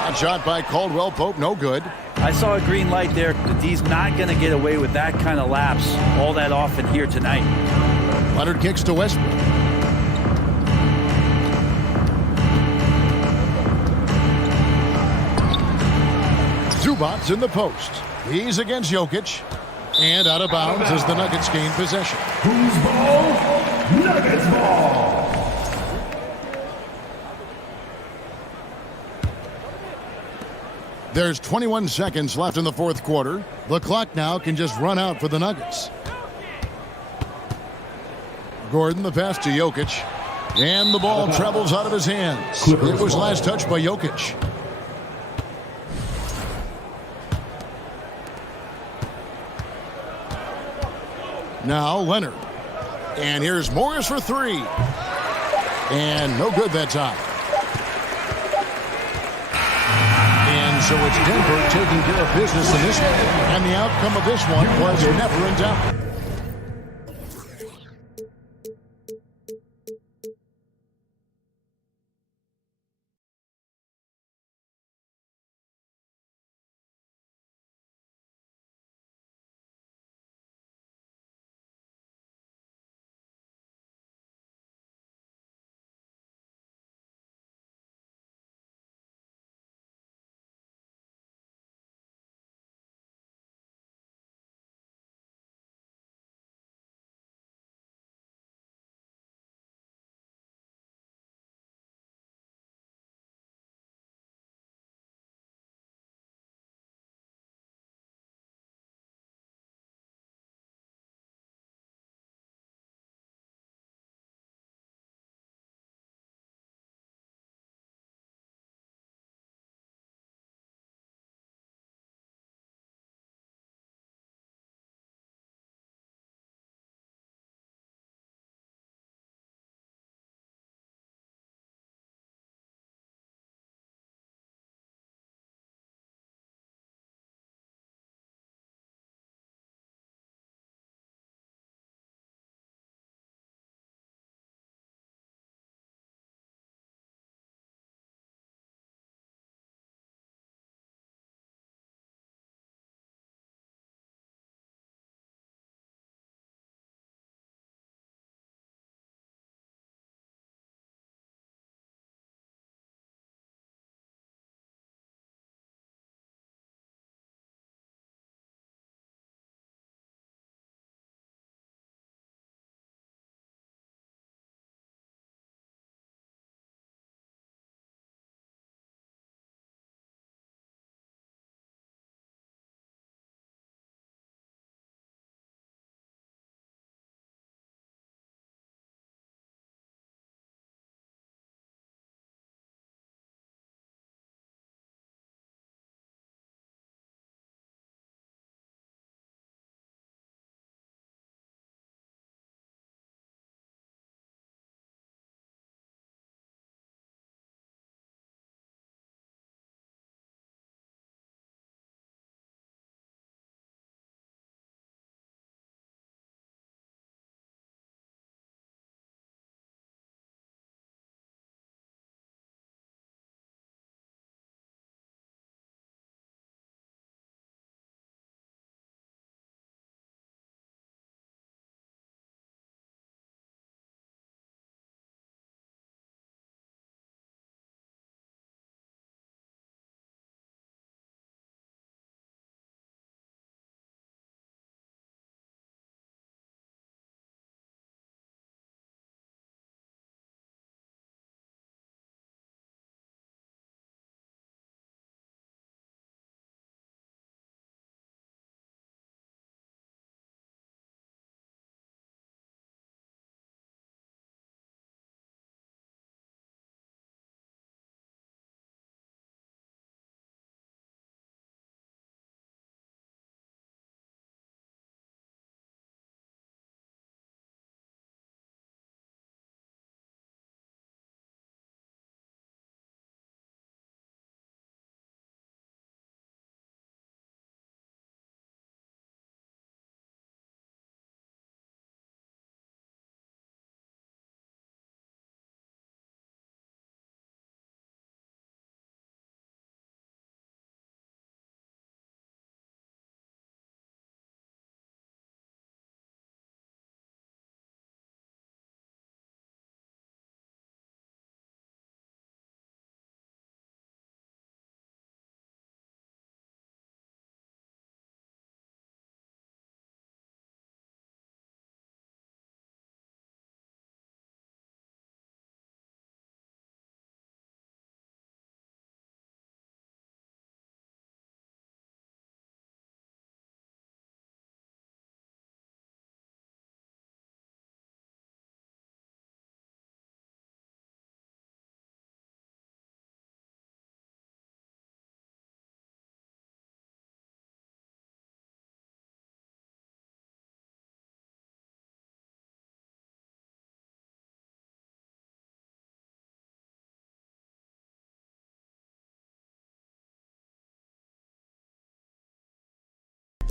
A shot by Caldwell Pope, no good. I saw a green light there. He's not going to get away with that kind of lapse all that often here tonight. Leonard kicks to Westbrook. Zubac's in the post. He's against Jokic. And out of bounds as the Nuggets gain possession. Who's ball? Nuggets ball. There's 21 seconds left in the fourth quarter. The clock now can just run out for the Nuggets. Gordon, the pass to Jokic. And the ball travels out of his hands. It was last touched by Jokic. Now Leonard. And here's Morris for three. And no good that time. And so it's Denver taking care of business in this one. And the outcome of this one was never in doubt.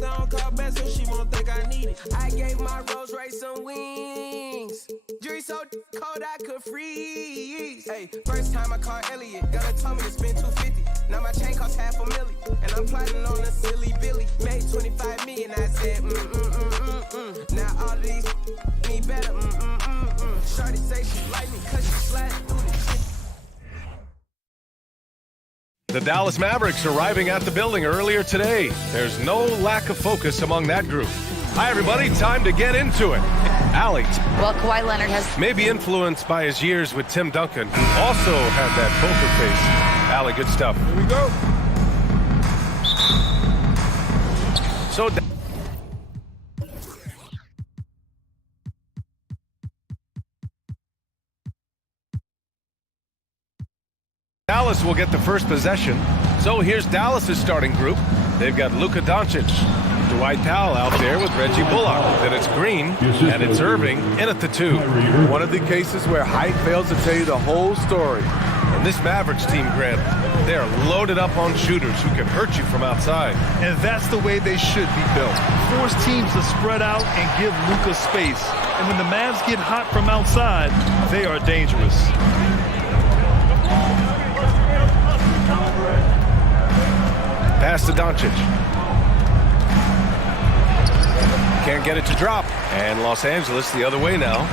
I don't call back so she won't think I need it. I gave my Rolls Royce some wings. Jury so cold I could freeze. Hey, first time I called Elliot, gonna tell me to spend $250. Now my chain costs $500,000, and I'm plotting on a silly Billy. Made $25 million, I said Now all of these me better Shorty say she like me 'cause she slide through the shit. The Dallas Mavericks arriving at the building earlier today. There's no lack of focus among that group. Hi, everybody. Time to get into it. Allie. Well, Kawhi Leonard has... Maybe influenced by his years with Tim Duncan, who also had that poker face. Allie, good stuff. Here we go. So... Dallas will get the first possession. So here's Dallas's starting group. They've got Luka Doncic, Dwight Powell out there with Reggie Bullock. Then it's Green, and it's Irving in at the 2. One of the cases where height fails to tell you the whole story. And this Mavericks team, Grant, they are loaded up on shooters who can hurt you from outside. And that's the way they should be built. Force teams to spread out and give Luka space. And when the Mavs get hot from outside, they are dangerous. Pass to Doncic. Can't get it to drop. And Los Angeles the other way now.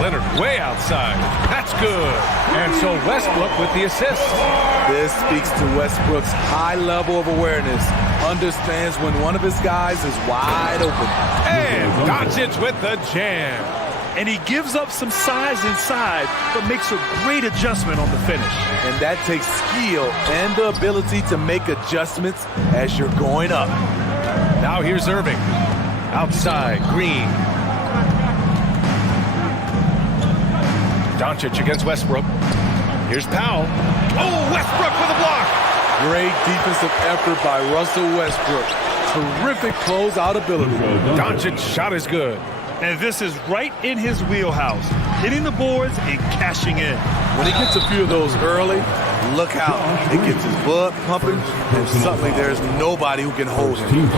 Leonard way outside. That's good. And so Westbrook with the assist. This speaks to Westbrook's high level of awareness. Understands when one of his guys is wide open. And Doncic with the jam. And he gives up some size inside, but makes a great adjustment on the finish. And that takes skill and the ability to make adjustments as you're going up. Now here's Irving. Outside, Green. Doncic against Westbrook. Here's Powell. Oh, Westbrook with a block. Great defensive effort by Russell Westbrook. Terrific closeout ability. Doncic's shot is good. And this is right in his wheelhouse, hitting the boards and cashing in. When he gets a few of those early, look out. It gets his blood pumping, and suddenly there's nobody who can hold him.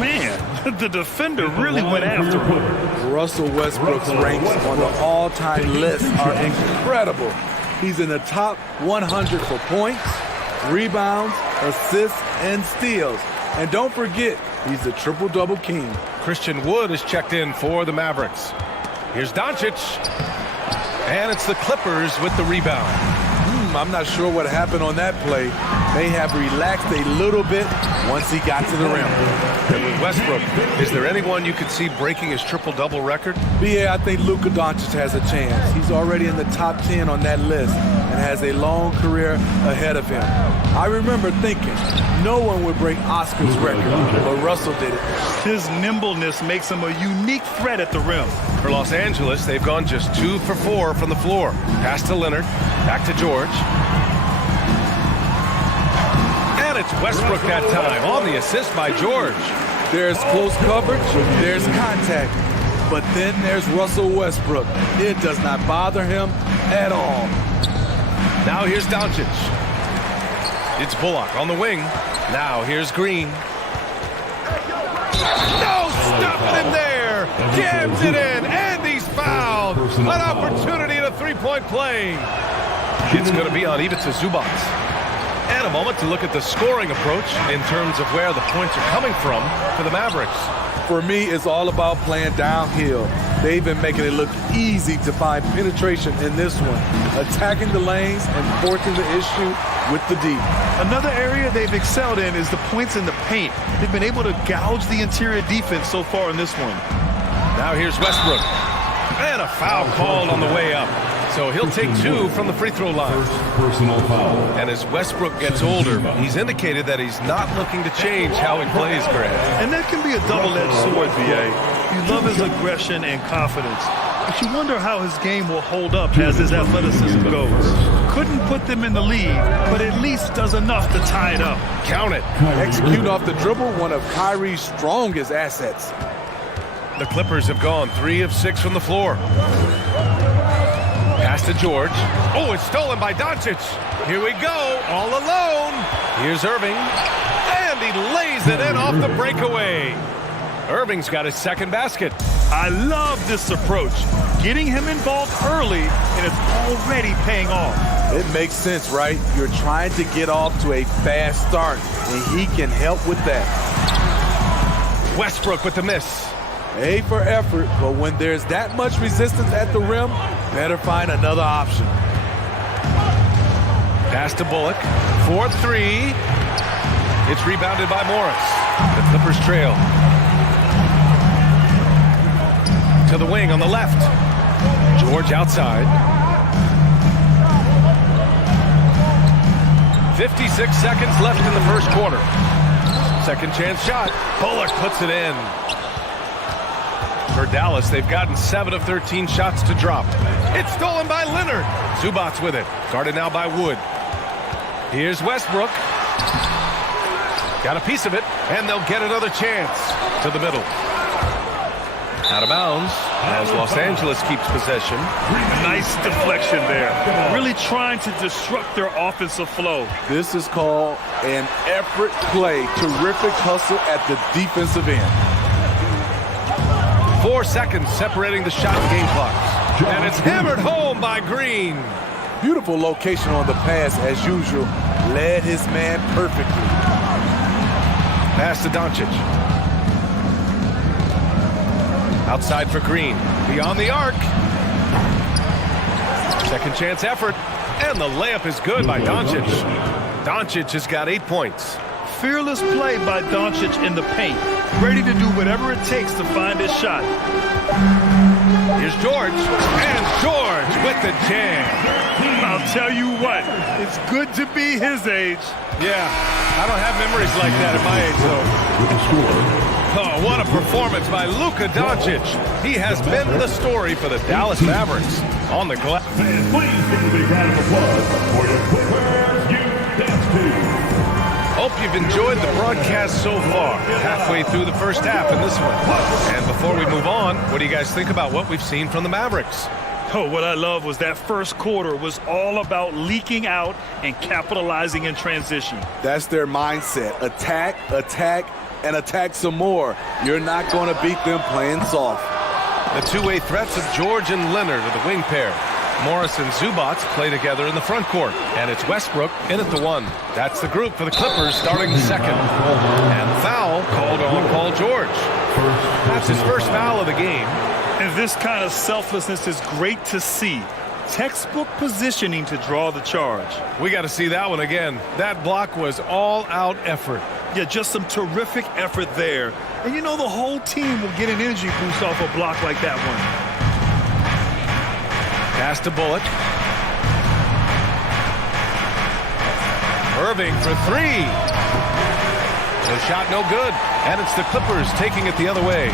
Man, the defender really went after him. Russell Westbrook's ranks on the all-time list are incredible. He's in the top 100 for points, rebounds, assists, and steals. And don't forget, he's the triple-double king. Christian Wood is checked in for the Mavericks. Here's Doncic. And it's the Clippers with the rebound. I'm not sure what happened on that play. May have relaxed a little bit once he got to the rim. And with Westbrook, is there anyone you could see breaking his triple-double record? I think Luka Doncic has a chance. He's already in the top 10 on that list and has a long career ahead of him. I remember thinking no one would break Oscar's record, but Russell did it. His nimbleness makes him a unique threat at the rim. For Los Angeles, they've gone just 2 for 4 from the floor. Pass to Leonard, back to George. And it's Westbrook that time on the assist by George. There's close coverage, there's contact, but then there's Russell Westbrook. It does not bother him at all. Now here's Doncic. It's Bullock on the wing. Now here's Green. No stopping him there. Jams it in, and he's fouled. An opportunity at a three-point play. It's going to be on Ivica Zubac. And a moment to look at the scoring approach in terms of where the points are coming from for the Mavericks. For me, it's all about playing downhill. They've been making it look easy to find penetration in this one, attacking the lanes and forcing the issue with the D. Another area they've excelled in is the points in the paint. They've been able to gouge the interior defense so far in this one. Now here's Westbrook. And a foul called on the way up. So he'll take 2 from the free throw line. Personal foul. And as Westbrook gets older, he's indicated that he's not looking to change how he plays, Grant. And that can be a double-edged sword, B.A. You love his aggression and confidence, but you wonder how his game will hold up as his athleticism goes. Couldn't put them in the lead, but at least does enough to tie it up. Count it. Execute off the dribble, one of Kyrie's strongest assets. The Clippers have gone 3 of 6 from the floor. Pass to George. Oh, it's stolen by Doncic. Here we go, all alone. Here's Irving. And he he lays it in off the breakaway. Irving's got his second basket. I love this approach. Getting him involved early, and it's already paying off. It makes sense, right? You're trying to get off to a fast start, and he can help with that. Westbrook with the miss. A for effort, but when there's that much resistance at the rim, better find another option. Pass to Bullock. 4-3. It's rebounded by Morris. The Clippers trail. To the wing on the left. George outside. 56 seconds left in the first quarter. Second chance shot. Bullock puts it in. For Dallas, they've gotten 7 of 13 shots to drop. It's stolen by Leonard. Zubac's with it. Guarded now by Wood. Here's Westbrook. Got a piece of it, and they'll get another chance to the middle. Out of bounds as Los Angeles keeps possession. Nice deflection there. Really trying to disrupt their offensive flow. This is called an effort play. Terrific hustle at the defensive end. 4 seconds separating the shot and game clocks. And it's hammered home by Green. Beautiful location on the pass as usual. Led his man perfectly. Pass to Doncic. Outside for Green. Beyond the arc. Second chance effort. And the layup is good by Doncic. Doncic has got 8 points. Fearless play by Doncic in the paint. Ready to do whatever it takes to find his shot. Here's George. And George with the jam. I'll tell you what, it's good to be his age. Yeah, I don't have memories like that at my age, though. Oh, what a performance by Luka Doncic. He has been the story for the Dallas Mavericks on the glass. Please give a big round of applause for your Clippers Youth Dance Team. Hope you've enjoyed the broadcast so far. Halfway through the first half in this one. And before we move on, what do you guys think about what we've seen from the Mavericks? Oh, what I love was that first quarter was all about leaking out and capitalizing in transition. That's their mindset. Attack, attack, and attack some more. You're not going to beat them playing soft. The two-way threats of George and Leonard are the wing pair. Morris and Zubac play together in the front court. And it's Westbrook in at the 1. That's the group for the Clippers starting the second. And the foul called on Paul George. That's his first foul of the game. And this kind of selflessness is great to see. Textbook positioning to draw the charge. We got to see that one again. That block was all-out effort. Yeah, just some terrific effort there. And you know the whole team will get an energy boost off a block like that one. Pass to Bullock. Irving for 3. The shot no good. And it's the Clippers taking it the other way.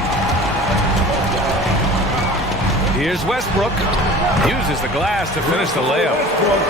Here's Westbrook. Uses the glass to finish the layup.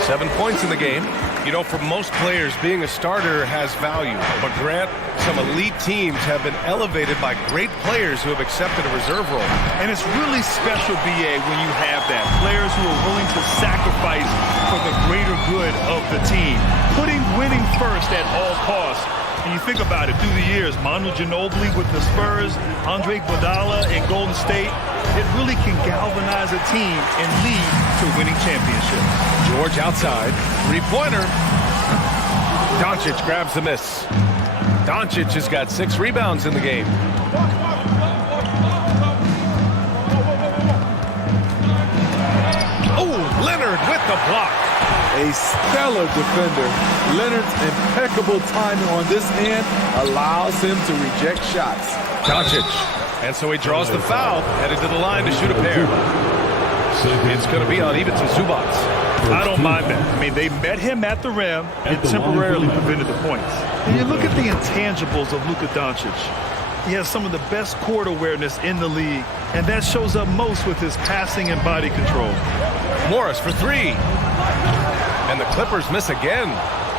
7 points in the game. You know, for most players, being a starter has value. But Grant, some elite teams have been elevated by great players who have accepted a reserve role. And it's really special, B.A., when you have that. Players who are willing to sacrifice for the greater good of the team. Putting winning first at all costs. And you think about it, through the years, Manu Ginobili with the Spurs, Andre Iguodala in Golden State, it really can galvanize a team and lead to winning championships. George outside, 3-pointer. Doncic grabs the miss. Doncic has got 6 rebounds in the game. Oh, Leonard with the block. A stellar defender. Leonard's impeccable timing on this end allows him to reject shots. Doncic. And so he draws the foul, headed to the line to shoot a pair. It's going to be uneven to Zubac. I don't mind that. I mean, they met him at the rim and temporarily prevented the points. And you look at the intangibles of Luka Doncic. He has some of the best court awareness in the league, and that shows up most with his passing and body control. Morris for 3. And the Clippers miss again.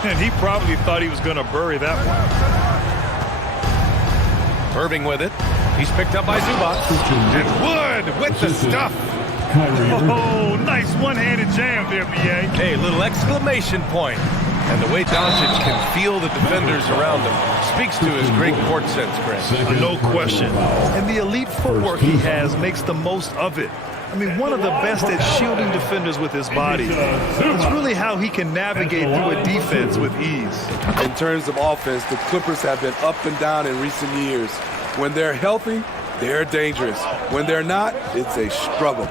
And he probably thought he was going to bury that one. Irving with it. He's picked up by Zubac. And Wood with the stuff. Oh, nice one-handed jam there, B.A. Hey, little exclamation point. And the way Doncic can feel the defenders around him speaks to his great court sense, Grant. No question. And the elite footwork he has makes the most of it. I mean, one of the best at shielding defenders with his body. It's really how he can navigate through a defense with ease. In terms of offense, the Clippers have been up and down in recent years. When they're healthy, they're dangerous. When they're not, it's a struggle.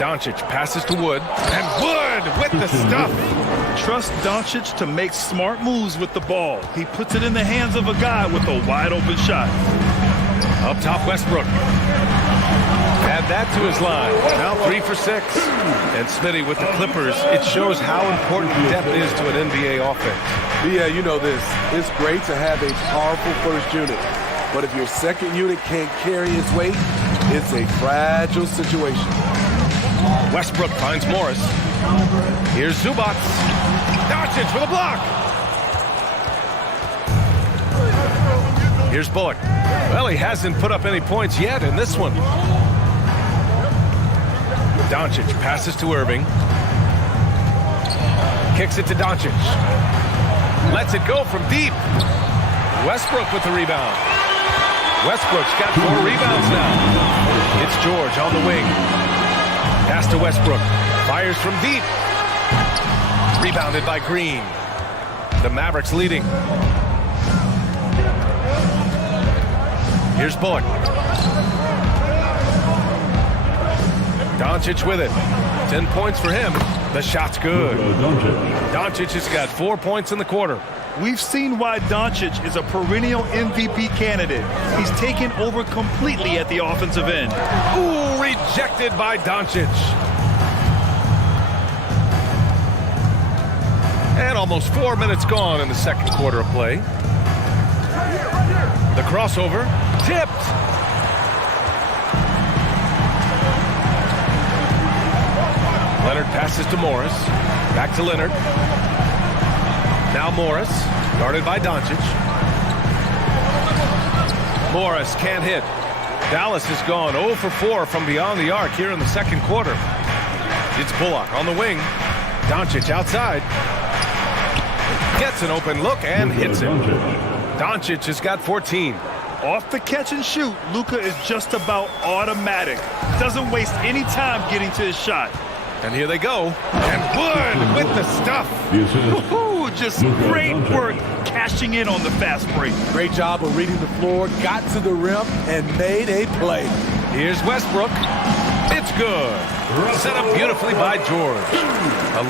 Doncic passes to Wood, and Wood with the stuff. Trust Doncic to make smart moves with the ball. He puts it in the hands of a guy with a wide-open shot. Up top, Westbrook. Add that to his line. Now 3 for 6. And Smitty with the Clippers, it shows how important depth is to an NBA offense. Yeah, you know this. It's great to have a powerful first unit. But if your second unit can't carry its weight, it's a fragile situation. Westbrook finds Morris. Here's Zubac. Doncic with a block. Here's Bullock. Well, he hasn't put up any points yet in this one. Doncic passes to Irving. Kicks it to Doncic. Lets it go from deep. Westbrook with the rebound. Westbrook's got 4 rebounds now. It's George on the wing. Pass to Westbrook. Fires from deep. Rebounded by Green. The Mavericks leading. Here's Bullock. Doncic with it. 10 points for him. The shot's good. Doncic has got 4 points in the quarter. We've seen why Doncic is a perennial MVP candidate. He's taken over completely at the offensive end. Ooh, rejected by Doncic. And almost 4 minutes gone in the second quarter of play. The crossover, tipped. Leonard passes to Morris. Back to Leonard. Now Morris, guarded by Doncic. Morris can't hit. Dallas has gone 0 for 4 from beyond the arc here in the second quarter. It's Bullock on the wing. Doncic outside. Gets an open look and hits it. Doncic has got 14. Off the catch and shoot, Luka is just about automatic. Doesn't waste any time getting to his shot. And here they go. And Wood with the stuff. Woohoo! Just great work cashing in on the fast break. Great job of reading the floor, got to the rim, and made a play. Here's Westbrook. It's good. Set up beautifully by George.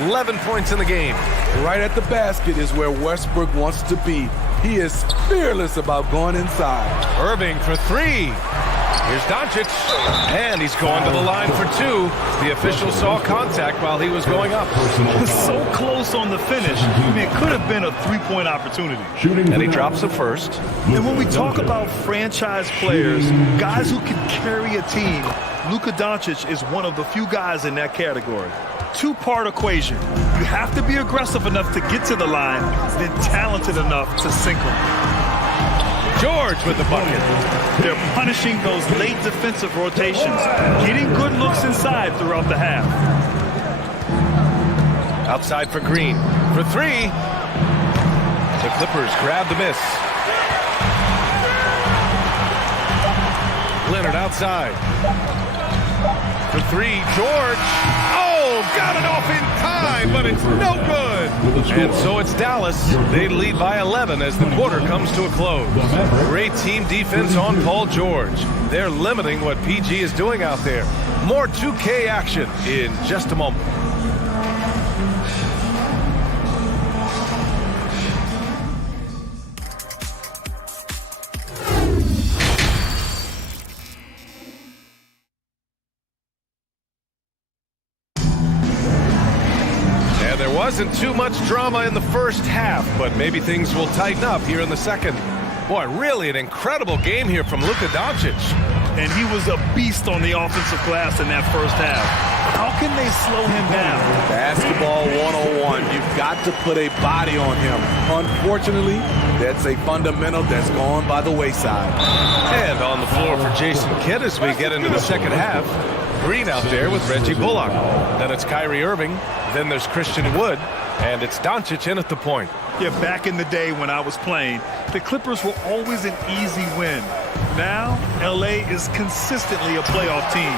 11 points in the game. Right at the basket is where Westbrook wants to be. He is fearless about going inside. Irving for 3. Here's Doncic. And he's going to the line for 2. The official saw contact while he was going up. So close on the finish. I mean, it could have been a 3-point opportunity. And he drops the first. And when we talk about franchise players, guys who can carry a team, Luka Doncic is one of the few guys in that category. 2-part equation. You have to be aggressive enough to get to the line, then talented enough to sink them. George with the bucket. They're punishing those late defensive rotations, getting good looks inside throughout the half. Outside for Green. For 3. The Clippers grab the miss. Leonard outside. For 3, George. Oh, got it off in time, but it's no good. And so it's Dallas. They lead by 11 as the quarter comes to a close. Great team defense on Paul George. They're limiting what PG is doing out there. More 2K action in just a moment. Wasn't too much drama in the first half, but maybe things will tighten up here in the second. Boy, really an incredible game here from Luka Doncic. And he was a beast on the offensive glass in that first half. How can they slow him down? Basketball 101. You've got to put a body on him. Unfortunately, that's a fundamental that's gone by the wayside. And on the floor for Jason Kidd as we get into the second half. Green out there with Reggie Bullock. Then it's Kyrie Irving. Then there's Christian Wood. And it's Doncic in at the point. Yeah, back in the day when I was playing, the Clippers were always an easy win. Now, LA is consistently a playoff team.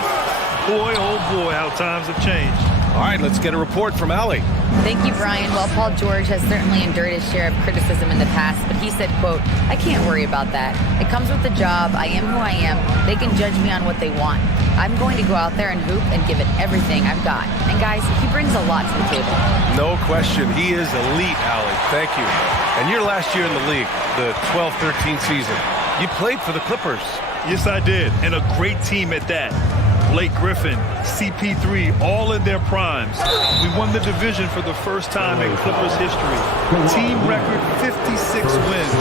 Boy, oh boy, how times have changed. All right, let's get a report from Allie. Thank you, Brian. Well, Paul George has certainly endured his share of criticism in the past, but he said, quote, "I can't worry about that. It comes with the job. I am who I am. They can judge me on what they want. I'm going to go out there and hoop and give it everything I've got." And guys, he brings a lot to the table. No question. He is elite, Allie. Thank you. And your last year in the league, the 12-13 season, you played for the Clippers. Yes, I did. And a great team at that. Blake Griffin, CP3, all in their primes. We won the division for the first time in Clippers history. Team record 56 wins.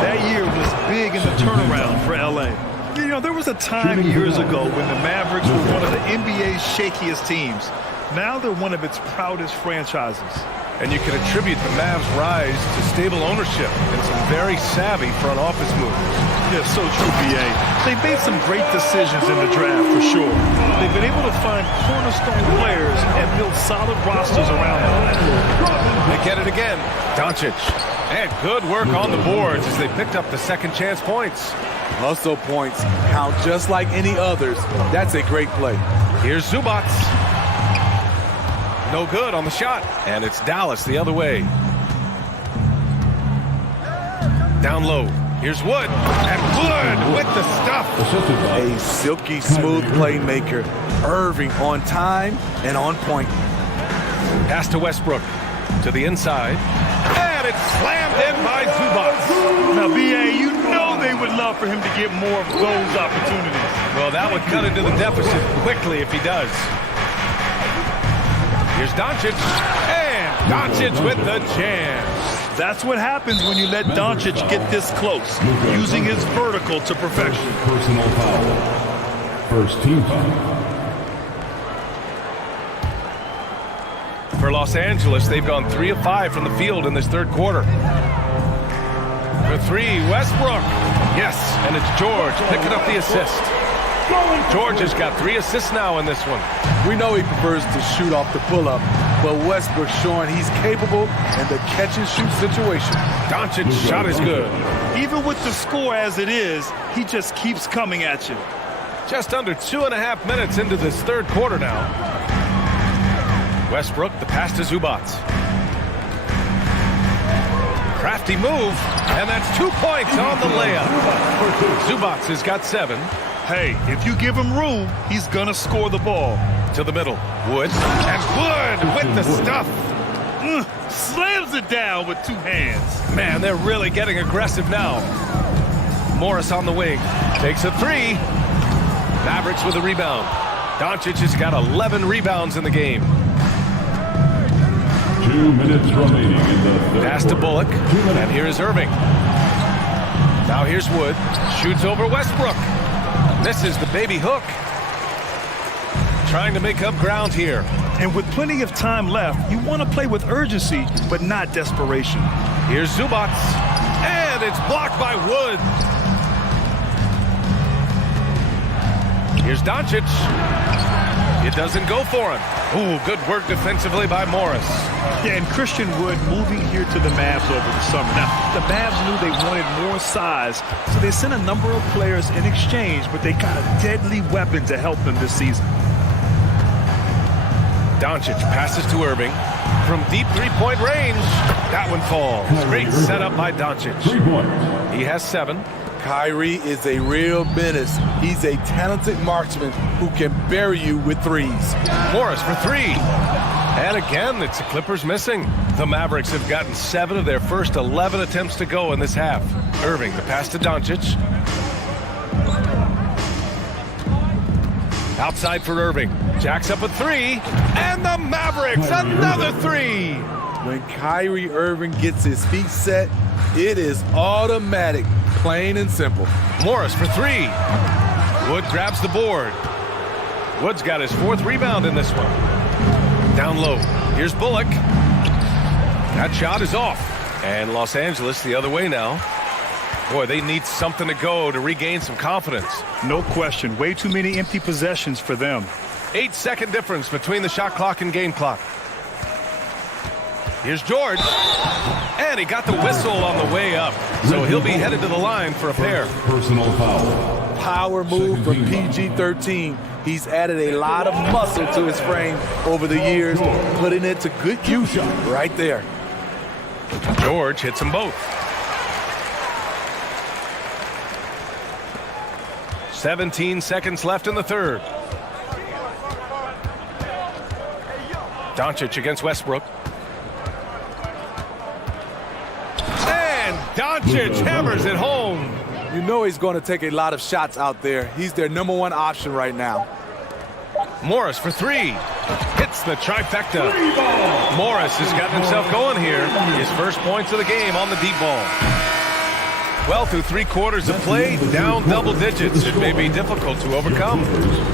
That year was big in the turnaround for LA. You know, there was a time years ago when the Mavericks were one of the NBA's shakiest teams. Now they're one of its proudest franchises. And you can attribute the Mavs' rise to stable ownership and some very savvy front office moves. Yeah, so true, B.A. They've made some great decisions in the draft, for sure. They've been able to find cornerstone players and build solid rosters around them. They get it again. Doncic. And good work on the boards as they picked up the second chance points. Hustle points count just like any others. That's a great play. Here's Zubac. No good on the shot. And it's Dallas the other way. Down low. Here's Wood. And Wood with the stuff. A silky smooth playmaker. Irving on time and on point. Pass to Westbrook. To the inside. And it's slammed in by Zubac. Now, B.A., you know they would love for him to get more of those opportunities. Well, that would cut into the deficit quickly if he does. Here's Doncic, and Doncic with the jam. That's what happens when you let Doncic get this close, using his vertical to perfection. Personal foul. First team foul. For Los Angeles, they've gone 3 of 5 from the field in this third quarter. For 3, Westbrook. Yes, and it's George picking up the assist. George has got 3 assists now in this one. We know he prefers to shoot off the pull-up, but Westbrook's showing he's capable in the catch-and-shoot situation. Doncic's shot is good. Even with the score as it is, he just keeps coming at you. Just under 2.5 minutes into this third quarter now. Westbrook, the pass to Zubac. Crafty move, and that's 2 points on the layup. Zubac has got 7. Hey, if you give him room, he's gonna score the ball. To the middle, Wood, and Wood with the stuff. Slams it down with 2 hands. Man, they're really getting aggressive now. Morris on the wing, takes a 3. Mavericks with a rebound. Doncic has got 11 rebounds in the game. 2 minutes remaining in the third. Pass to Bullock, and here is Irving. Now here's Wood, shoots over Westbrook. Misses the baby hook. Trying to make up ground here. And with plenty of time left, you want to play with urgency, but not desperation. Here's Zubac. And it's blocked by Wood. Here's Doncic. It doesn't go for him. Ooh, good work defensively by Morris. Yeah, and Christian Wood moving here to the Mavs over the summer. Now, the Mavs knew they wanted more size, so they sent a number of players in exchange, but they got a deadly weapon to help them this season. Doncic passes to Irving. From deep three-point range, that one falls. Great setup by Doncic. 3 points. He has 7. Kyrie is a real menace. He's a talented marksman who can bury you with 3s. Morris for 3. And again, it's the Clippers missing. The Mavericks have gotten 7 of their first 11 attempts to go in this half. Irving, the pass to Doncic. Outside for Irving. Jacks up a 3. And the Mavericks, another 3. When Kyrie Irving gets his feet set, it is automatic, plain and simple. Morris for 3. Wood grabs the board. Wood's got his 4th rebound in this one. Down low. Here's Bullock. That shot is off. And Los Angeles the other way now. Boy, they need something to go to regain some confidence. No question. Way too many empty possessions for them. 8-second difference between the shot clock and game clock. Here's George. And he got the whistle on the way up. So he'll be headed to the line for a pair. Personal foul. Power move from PG-13. He's added a lot of muscle to his frame over the years, putting it to good use right there. George hits them both. 17 seconds left in the third. Doncic against Westbrook. And Doncic hammers it home. You know he's going to take a lot of shots out there. He's their #1 option right now. Morris for three. Hits the trifecta. Morris has gotten himself going here. His first points of the game on the deep ball. Well, through 3 quarters of play, down double digits. It may be difficult to overcome.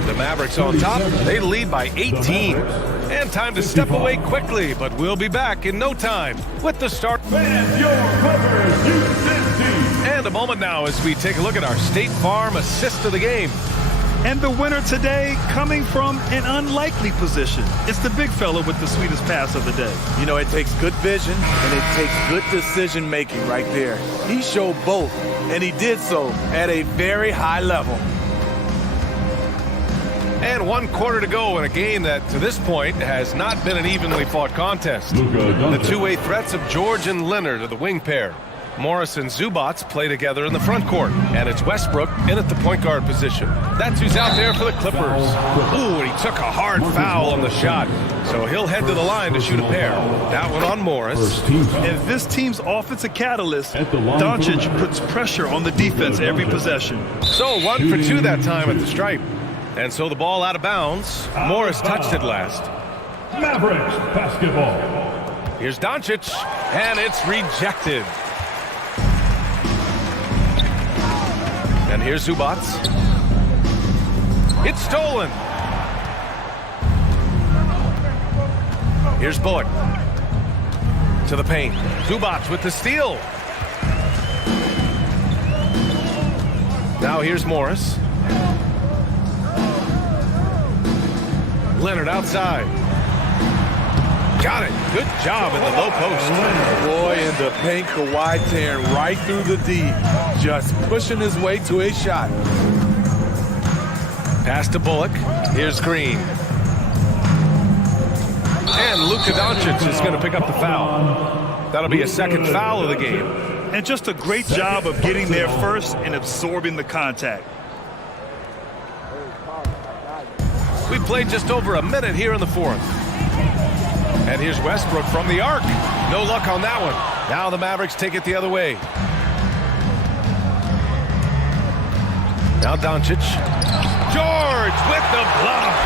The Mavericks on top. They lead by 18. And time to step away quickly, but we'll be back in no time with the start. And a moment now as we take a look at our State Farm assist of the game. And the winner today coming from an unlikely position. It's the big fella with the sweetest pass of the day. You know, it takes good vision and it takes good decision making right there. He showed both, and he did so at a very high level. And 1 quarter to go in a game that, to this point, has not been an evenly fought contest. The two-way threats of George and Leonard are the wing pair. Morris and Zubac play together in the front court, and it's Westbrook in at the point guard position. That's who's out there for the Clippers. Ooh, and he took a hard foul on the shot, so he'll head to the line to shoot a pair. That one on Morris. And this team's offensive catalyst, Doncic puts pressure on the defense every possession. So 1 for 2 that time at the stripe. And so the ball out of bounds. Morris touched it last. Mavericks basketball. Here's Doncic, and it's rejected. And here's Zubac. It's stolen. Here's Bullock. To the paint. Zubac with the steal. Now here's Morris. Leonard outside. Got it. Good job in the low post. Boy, in the paint, Kawhi tearing right through the D. Just pushing his way to a shot. Pass to Bullock. Here's Green. And Luka Doncic is going to pick up the foul. That'll be a second foul of the game. And just a great job of getting there first and absorbing the contact. We played just over a minute here in the fourth. And here's Westbrook from the arc. No luck on that one. Now the Mavericks take it the other way. Now Doncic. George with the block.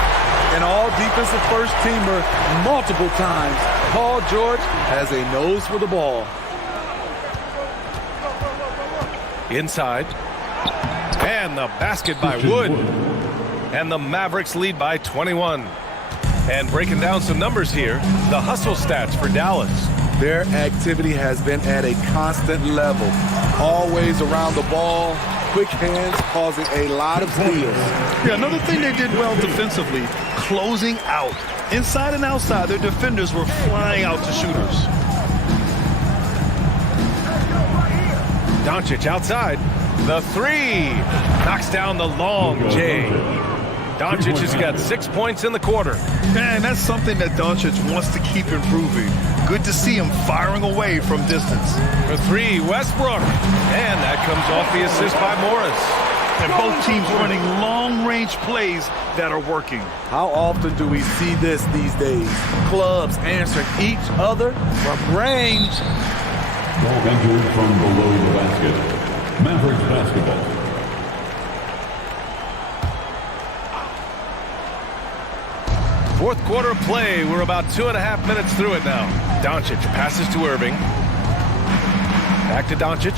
An all-defensive first-teamer multiple times. Paul George has a nose for the ball. Inside. And the basket by Wood. And the Mavericks lead by 21. And breaking down some numbers here, the hustle stats for Dallas. Their activity has been at a constant level. Always around the ball, quick hands causing a lot of steals. Yeah, another thing they did well defensively, closing out. Inside and outside, their defenders were flying out to shooters. Doncic outside. The three. Knocks down the long J. Doncic has got 6 points in the quarter. Man, that's something that Doncic wants to keep improving. Good to see him firing away from distance. For three, Westbrook. And that comes off the assist by Morris. And both teams running long-range plays that are working. How often do we see this these days? Clubs answering each other from range. Ball entered from below the basket. Mavericks basketball. Fourth quarter of play. We're about 2.5 minutes through it now. Doncic passes to Irving. Back to Doncic.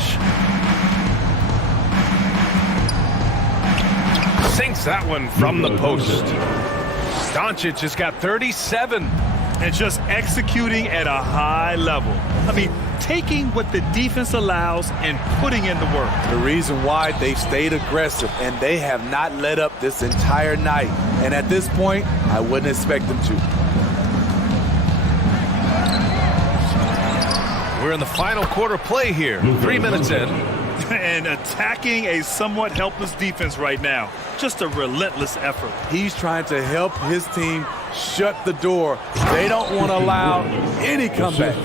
Sinks that one from the post. Doncic has got 37. and just executing at a high level. I mean, taking what the defense allows and putting in the work. The reason why they've stayed aggressive, and they have not let up this entire night. And at this point, I wouldn't expect them to. We're in the final quarter play here. 3 minutes in. And attacking a somewhat helpless defense right now. Just a relentless effort. He's trying to help his team shut the door. They don't want to allow any comebacks.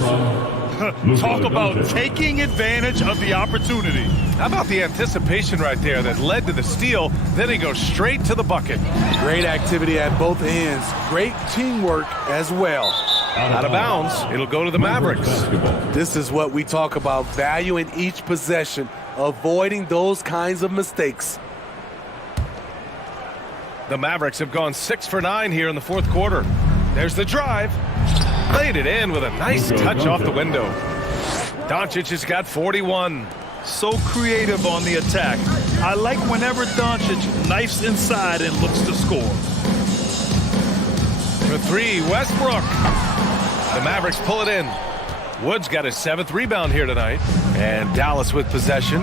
Talk about taking advantage of the opportunity. How about the anticipation right there that led to the steal? Then he goes straight to the bucket. Great activity at both ends. Great teamwork as well. Out of bounds. It'll go to the Mavericks. This is what we talk about, value in each possession, avoiding those kinds of mistakes. The Mavericks have gone 6 for 9 here in the fourth quarter. There's the drive. Laid it in with a nice touch off the window. Doncic has got 41. So creative on the attack. I like whenever Doncic knifes inside and looks to score. For 3, Westbrook. The Mavericks pull it in. Wood's got his 7th rebound here tonight. And Dallas with possession.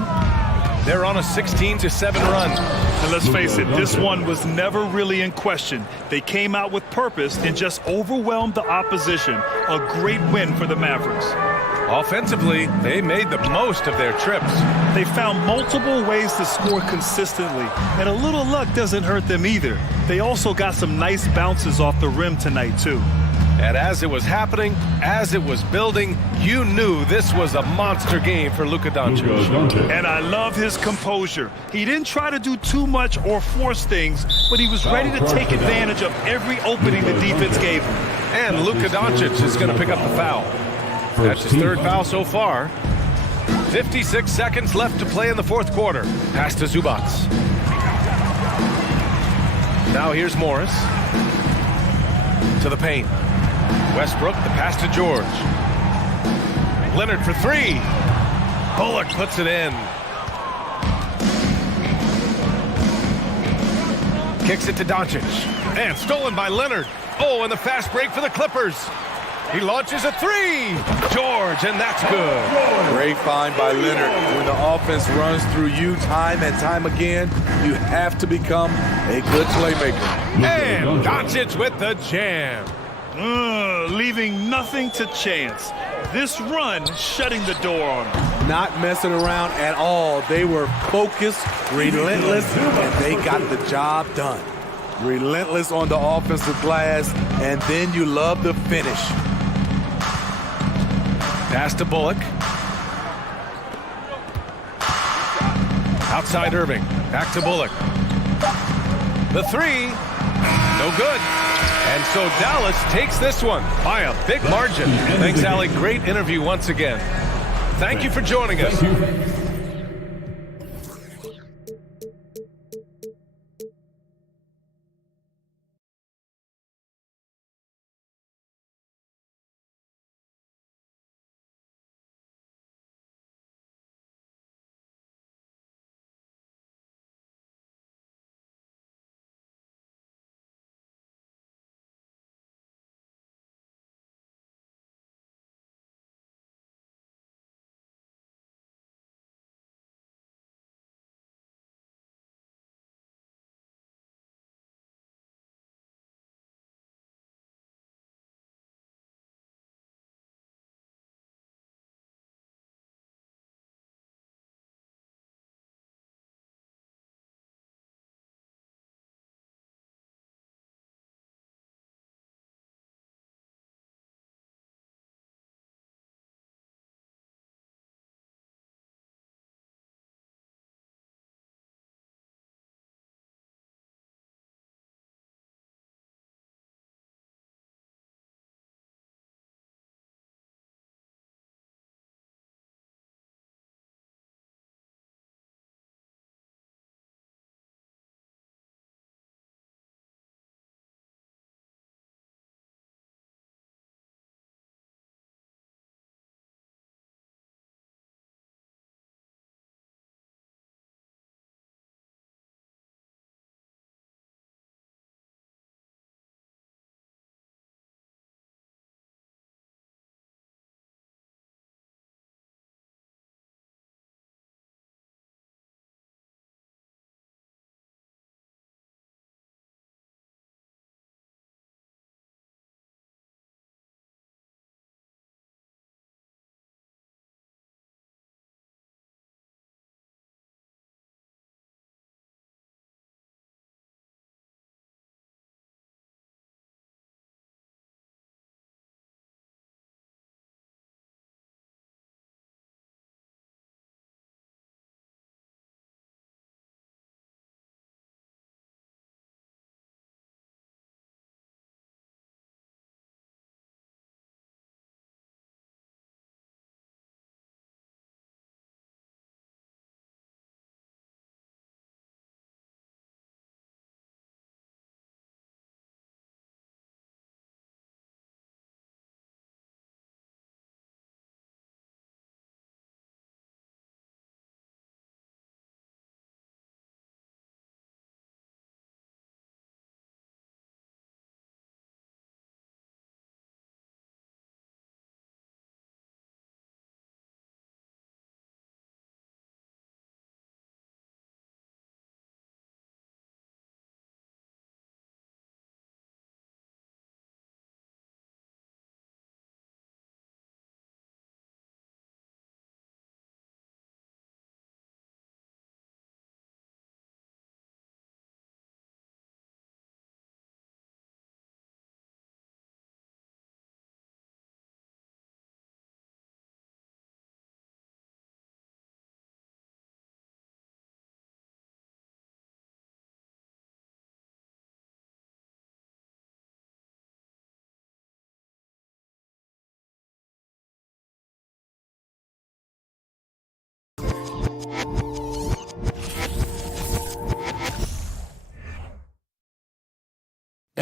They're on a 16-7 run. And let's face it, this one was never really in question. They came out with purpose and just overwhelmed the opposition. A great win for the Mavericks. Offensively, they made the most of their trips. They found multiple ways to score consistently, and a little luck doesn't hurt them either. They also got some nice bounces off the rim tonight, too. And as it was happening, as it was building, you knew this was a monster game for Luka Doncic. And I love his composure. He didn't try to do too much or force things, but he was ready to take advantage of every opening the defense gave him. And Luka Doncic is going to pick up the foul. That's his 3rd foul so far. 56 seconds left to play in the fourth quarter. Pass to Zubac. Now here's Morris. To the paint. Westbrook, the pass to George. Leonard for 3. Bullock puts it in. Kicks it to Doncic. And stolen by Leonard. Oh, and the fast break for the Clippers. He launches a 3. George, and that's good. Great find by Leonard. When the offense runs through you time and time again, you have to become a good playmaker. And Doncic with the jam. Leaving nothing to chance. This run shutting the door on them. Not messing around at all. They were focused, relentless, and they got the job done. Relentless on the offensive glass, and then you love the finish. Pass to Bullock. Outside Irving. Back to Bullock. The 3. No good. And so Dallas takes this one by a big margin. Thanks, Allie. Great interview once again. Thank you for joining us.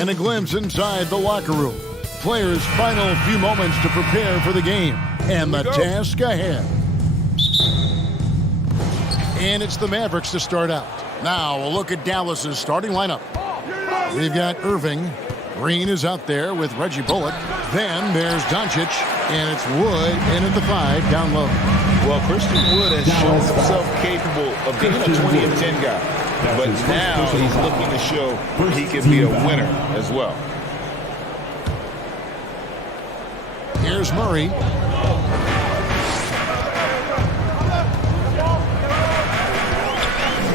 And a glimpse inside the locker room. Players' final few moments to prepare for the game. And the task ahead. And it's the Mavericks to start out. Now, a look at Dallas's starting lineup. We've got Irving. Green is out there with Reggie Bullock. Then there's Doncic. And it's Wood in at the 5 down low. Well, Christian Wood has shown himself capable of being a 20 and 10 guy. But now he's looking to show he can be a winner as well. Here's Murray.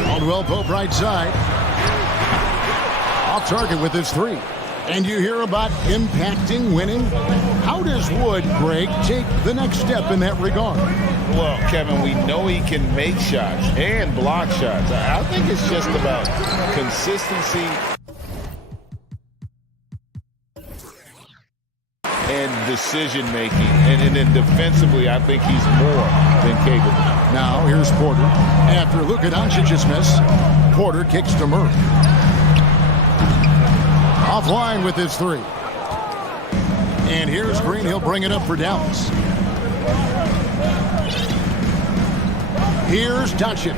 Caldwell Pope right side. Off target with his 3. And you hear about impacting winning? How does Wood, Greg, take the next step in that regard? Well, Kevin, we know he can make shots and block shots. I think it's just about consistency and decision-making. And then defensively, I think he's more than capable. Now, here's Porter. After Luka Doncic's miss, Porter kicks to Murray. Offline with his 3. And here's Green. He'll bring it up for Dallas. Here's Doncic.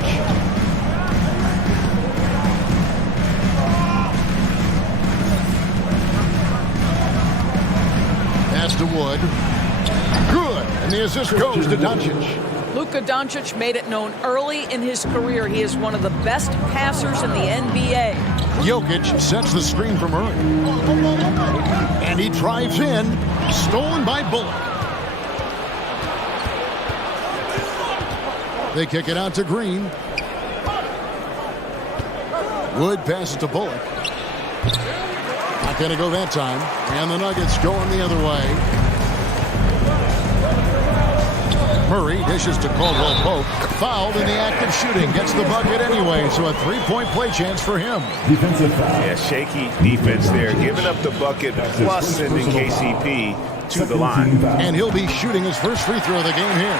That's to Wood. Good. And the assist goes to Doncic. Luka Doncic made it known early in his career he is one of the best passers in the NBA. Jokic sets the screen for Murray. And he drives in. Stolen by Bullock. They kick it out to Green. Wood passes to Bullock. Not going to go that time. And the Nuggets going the other way. Murray dishes to Caldwell Pope. Fouled in the act of shooting. Gets the bucket anyway, so a 3-point play chance for him. Defensive foul. Yeah, shaky defense there. Giving up the bucket plus sending KCP to the line. And he'll be shooting his first free throw of the game here.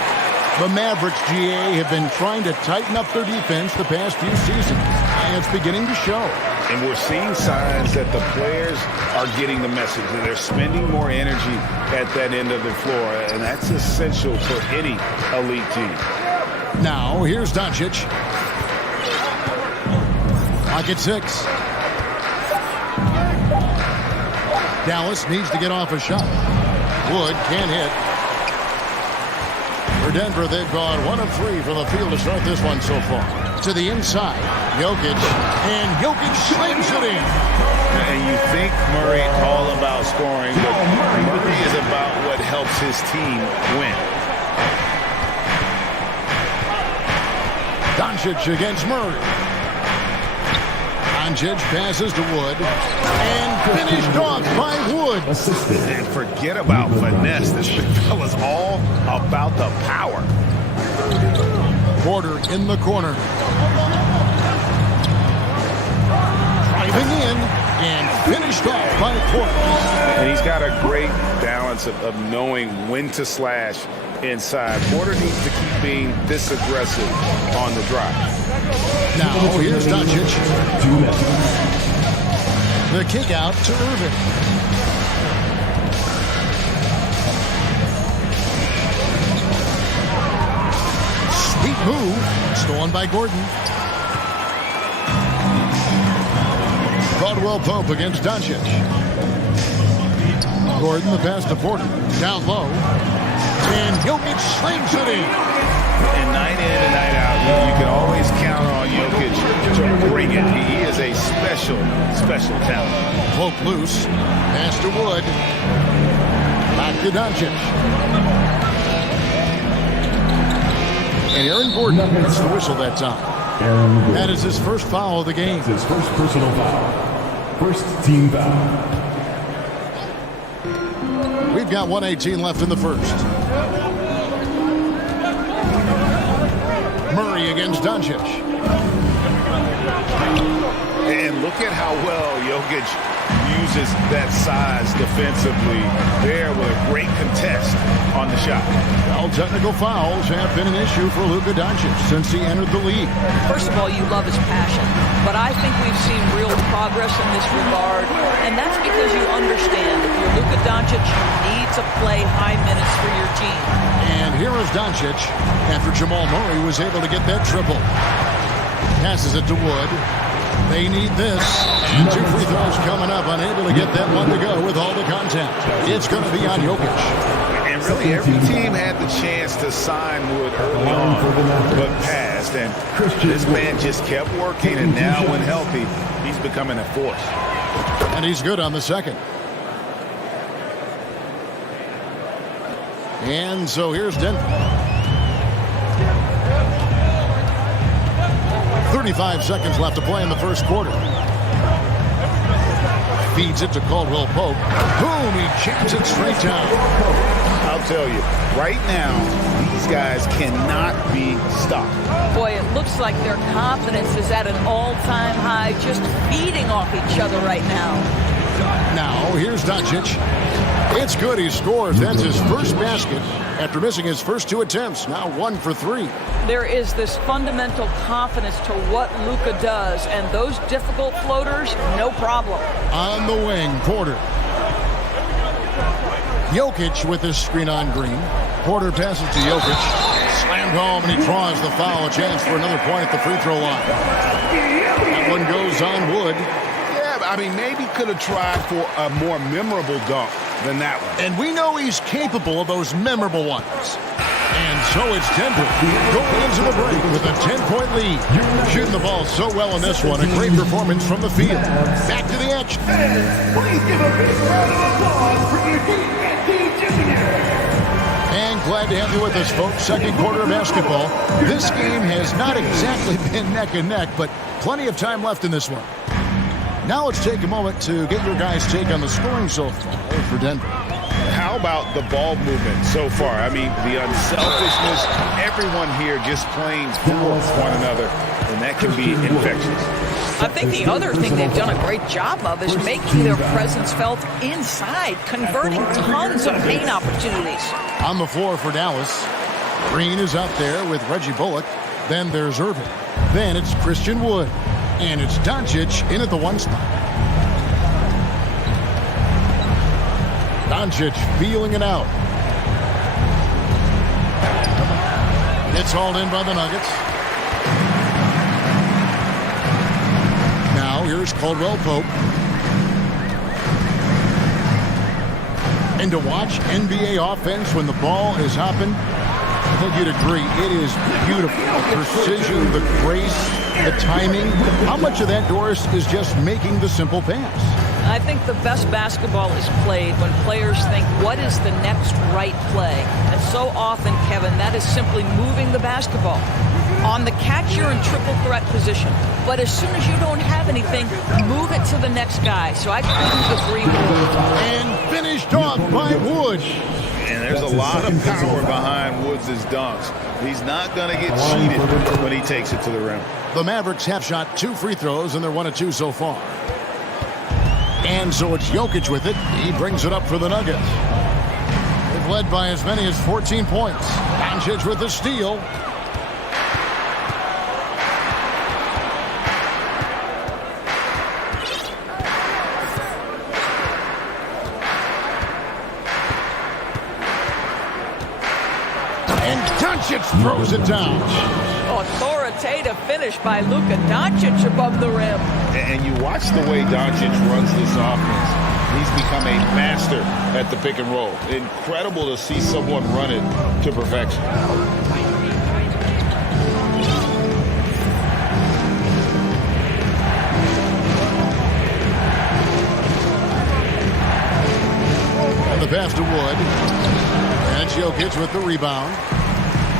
The Mavericks, GA, have been trying to tighten up their defense the past few seasons. And it's beginning to show. And we're seeing signs that the players are getting the message. That they're spending more energy at that end of the floor. And that's essential for any elite team. Now, here's Doncic. Clock at 6. Dallas needs to get off a shot. Wood can't hit. For Denver, they've gone 1 of 3 from the field to start this one so far. To the inside, Jokic, and Jokic slings it in. And you think Murray all about scoring, but Murray is about what helps his team win. Doncic against Murray. Doncic passes to Wood, and finished off by Wood. And forget about finesse. This fella's all about the power. Porter in the corner. Driving in and finished off by Porter. And he's got a great balance of knowing when to slash inside. Porter needs to keep being this aggressive on the drive. Now here's Doncic. The kick out to Irving. Sweet move. Stolen by Gordon. Caldwell Pope against Doncic. Gordon the pass to Porter. Down low. And Jokic slings it in. And night in and night out, you can always count on Jokic to bring it. He is a special talent. Pope loose. Pass to Wood. Back to Doncic. And Aaron Gordon gets the whistle that time. That is his first foul of the game. His first personal foul. First team foul. We've got 1:18 left in the first. Murray against Doncic. And look at how well Jokic uses that size defensively there with a great contest on the shot. Well, technical fouls have been an issue for Luka Doncic since he entered the league. First of all, you love his passion, but I think we've seen real progress in this regard, and that's because you understand if you're Luka Doncic, you need to play high minutes for your team. And here is Doncic after Jamal Murray was able to get that triple. Passes it to Wood. They need this. And 2 free throws coming up. Unable to get that one to go with all the contact. It's going to be on Jokic. And really every team had the chance to sign Wood early on, but passed. And this man just kept working, and now when healthy, he's becoming a force. And he's good on the second. And so here's Denver. 35 seconds left to play in the first quarter. Feeds it to Caldwell Pope. Boom, he jams it straight down. I'll tell you, right now, these guys cannot be stopped. Boy, it looks like their confidence is at an all-time high, just feeding off each other right now. Now, here's Doncic. It's good, he scores. That's his first basket after missing his first 2 attempts. Now 1 for 3. There is this fundamental confidence to what Luka does, and those difficult floaters, no problem. On the wing, Porter. Jokic with his screen on Green. Porter passes to Jokic. Slammed home, and he draws the foul. A chance for another point at the free throw line. That one goes on Wood. Yeah, I mean, maybe could have tried for a more memorable dunk than that one. And we know he's capable of those memorable ones. And so it's Denver going into the break with a 10-point lead. Shooting the ball so well in this one. A great performance from the field. Back to the action. Please give a big round of applause for your And glad to have you with us, folks. Second quarter of basketball. This game has not exactly been neck and neck, but plenty of time left in this one. Now let's take a moment to get your guys' take on the scoring so far for Denver. How about the ball movement so far? I mean, the unselfishness, everyone here just playing for one another, and that can be infectious. I think the other thing they've done a great job of is making their presence felt inside, converting tons of paint opportunities. On the floor for Dallas, Green is up there with Reggie Bullock. Then there's Irving. Then it's Christian Wood. And it's Doncic in at the 1 spot. Doncic feeling it out. It's hauled in by the Nuggets. Now here's Caldwell Pope. And to watch NBA offense when the ball is hopping, I think you'd agree, it is beautiful. The precision, the grace, the timing. How much of that, Doris, is just making the simple pass? I think the best basketball is played when players think, what is the next right play? And so often, Kevin, that is simply moving the basketball. On the catch, you're in triple threat position. But as soon as you don't have anything, move it to the next guy. So I couldn't agree more. And finished off by Wood. And there's a lot of power behind Woods' dunks. He's not going to get cheated when he takes it to the rim. The Mavericks have shot 2 free throws, and they're 1 of 2 so far. And so it's Jokic with it. He brings it up for the Nuggets. They've led by as many as 14 points. Doncic with the steal. Doncic throws it down. Authoritative finish by Luka Doncic above the rim. And you watch the way Doncic runs this offense. He's become a master at the pick and roll. Incredible to see someone run it to perfection. And the pass to Wood. And Jokic with the rebound.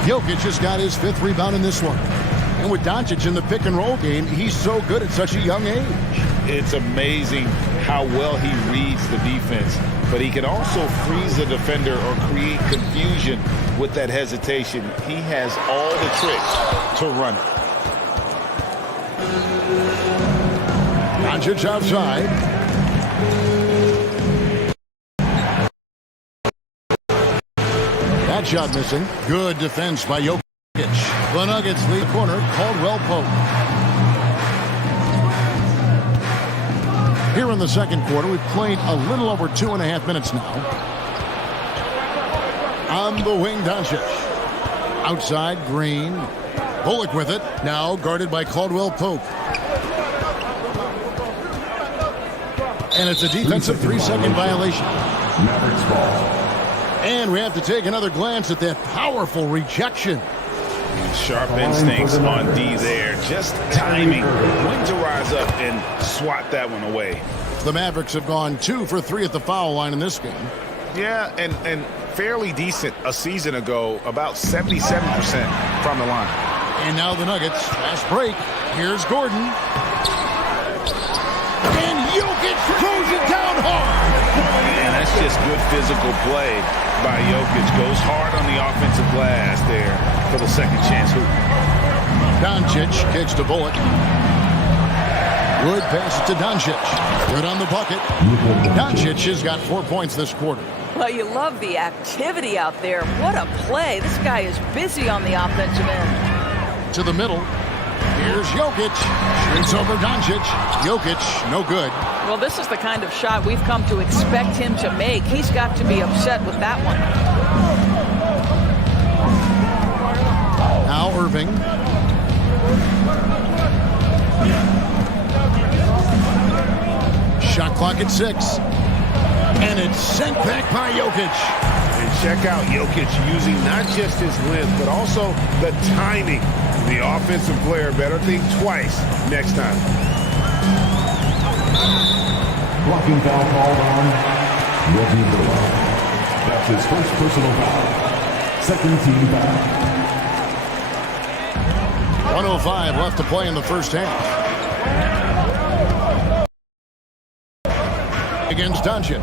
Jokic just got his 5th rebound in this one. And with Doncic in the pick and roll game, he's so good at such a young age. It's amazing how well he reads the defense, but he can also freeze the defender or create confusion with that hesitation. He has all the tricks to run it. Doncic outside. That shot missing. Good defense by Jokic. The Nuggets lead corner, Caldwell Pope. Here in the second quarter, we've played a little over 2.5 minutes now. On the wing, Doncic. Outside, Green. Bullock with it. Now guarded by Caldwell Pope. And it's a defensive 3-second violation. Mavericks ball. And we have to take another glance at that powerful rejection. Sharp instincts on D there. Just timing when to rise up and swat that one away. The Mavericks have gone 2 for 3 at the foul line in this game. Yeah, and fairly decent a season ago, about 77% from the line. And now the Nuggets. Fast break. Here's Gordon. And Jokic throws it down hard. And that's just good physical play by Jokic. Goes hard on the offensive glass there for the second chance hoop. Doncic kicks to Bullock. Wood passes to Doncic. Good on the bucket. Doncic has got 4 points this quarter. Well, you love the activity out there. What a play. This guy is busy on the offensive end. To the middle. Here's Jokic. Shoots over Doncic. Jokic, no good. Well, this is the kind of shot we've come to expect him to make. He's got to be upset with that one. Now Irving. Shot clock at 6. And it's sent back by Jokic. And check out Jokic using not just his length, but also the timing. The offensive player better think twice next time. Blocking foul called on Reggie Miller. That's his first personal foul. Second team foul. 1:05 left to play in the first half. Against Doncic.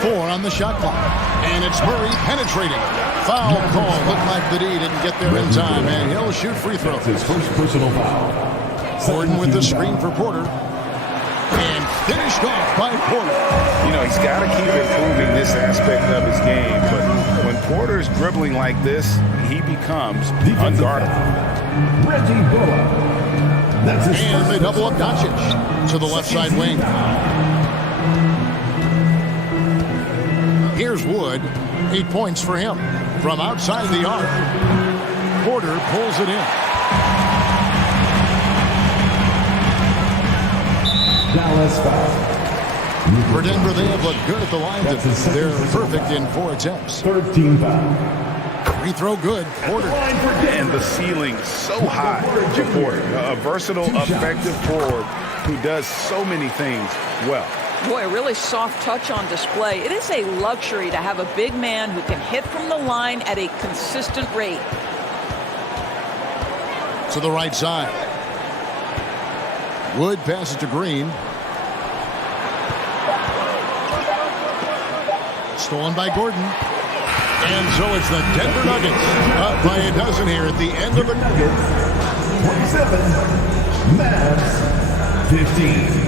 4 on the shot clock. And it's Murray penetrating. Foul call. Looked like the D didn't get there in time, and he'll shoot free throws. His first personal foul. Gordon with the screen for Porter. And finished off by Porter. You know, he's got to keep improving this aspect of his game, but when Porter's dribbling like this, he becomes unguardable. Reggie Bullock. That's his and they double up Doncic to the left side wing. Here's Wood. 8 points for him. From outside the arc. Porter pulls it in. Dallas foul. For Denver, they have looked good at the line. They're perfect in 4 attempts. Third team foul. Free throw good. Porter. And the ceiling so high for Porter. A versatile, effective forward who does so many things well. Boy, a really soft touch on display. It is a luxury to have a big man who can hit from the line at a consistent rate. To the right side. Wood passes to Green. Stolen by Gordon. And so it's the Denver Nuggets up by a dozen here at the end of the Nuggets. 27. Mavs 15.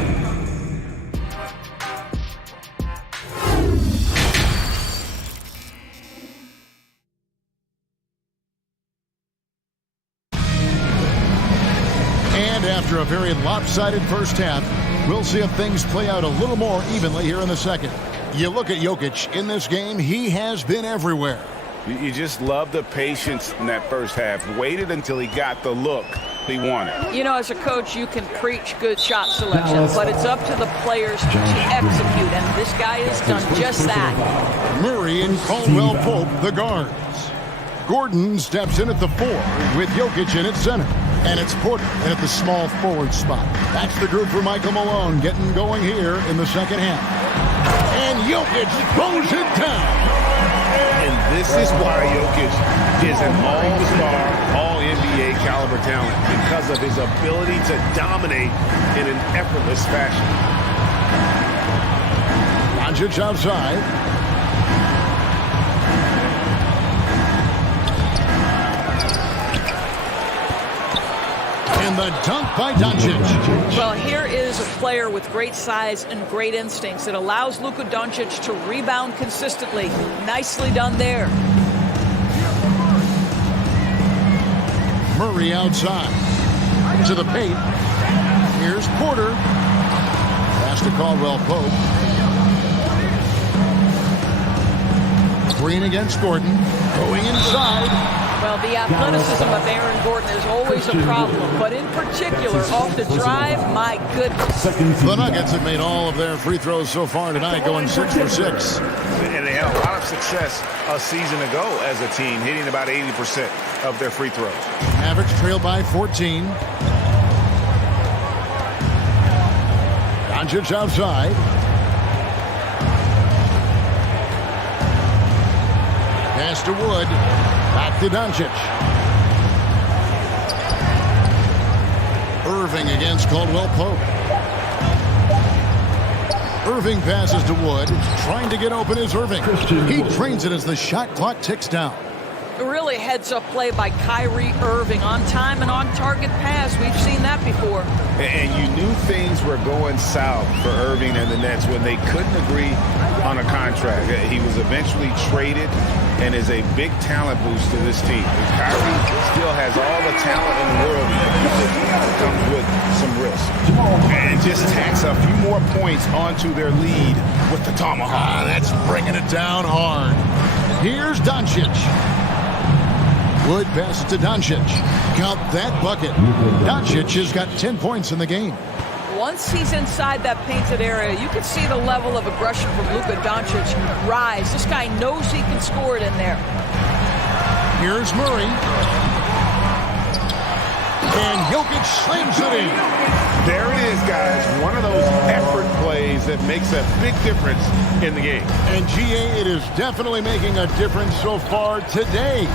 After a very lopsided first half, we'll see if things play out a little more evenly here in the second. You look at Jokic in this game, he has been everywhere. You just love the patience in that first half. Waited until he got the look he wanted. You know, as a coach, you can preach good shot selection, but it's up to the players to execute, and this guy has done just that. Murray and Caldwell Pope, the guards. Gordon steps in at the 4 with Jokic in at center. And it's Porter at the small forward spot. That's the group for Michael Malone getting going here in the second half. And Jokic throws it down. And this is why Jokic is an all-star, all-NBA caliber talent, because of his ability to dominate in an effortless fashion. Doncic outside. And the dunk by Doncic. Well, here is a player with great size and great instincts. It allows Luka Doncic to rebound consistently. Nicely done there. Murray outside. To the paint. Here's Porter. Pass to Caldwell Pope. Green against Gordon. Going inside. Well, the athleticism of Aaron Gordon is always a problem, but in particular, off the drive, my goodness. The Nuggets have made all of their free throws so far tonight, going 6 for 6. And they had a lot of success a season ago as a team, hitting about 80% of their free throws. Mavericks trail by 14. Doncic outside. Pass to Wood. Back to Doncic. Irving against Caldwell Pope. Irving passes to Wood. Trying to get open is Irving. He drains it as the shot clock ticks down. Really heads-up play by Kyrie Irving. On time and on target pass. We've seen that before. And you knew things were going south for Irving and the Nets when they couldn't agree on a contract. He was eventually traded and is a big talent boost to this team. Kyrie still has all the talent in the world. It comes with some risk. And just tacks a few more points onto their lead with the tomahawk. That's bringing it down hard. Here's Doncic. Wood passes to Doncic. Count that bucket. Doncic has got 10 points in the game. Once he's inside that painted area, you can see the level of aggression from Luka Doncic rise. This guy knows he can score it in there. Here's Murray. And Jokic slams it in. There it is, guys. One of those effort plays that makes a big difference in the game. And GA, it is definitely making a difference so far today.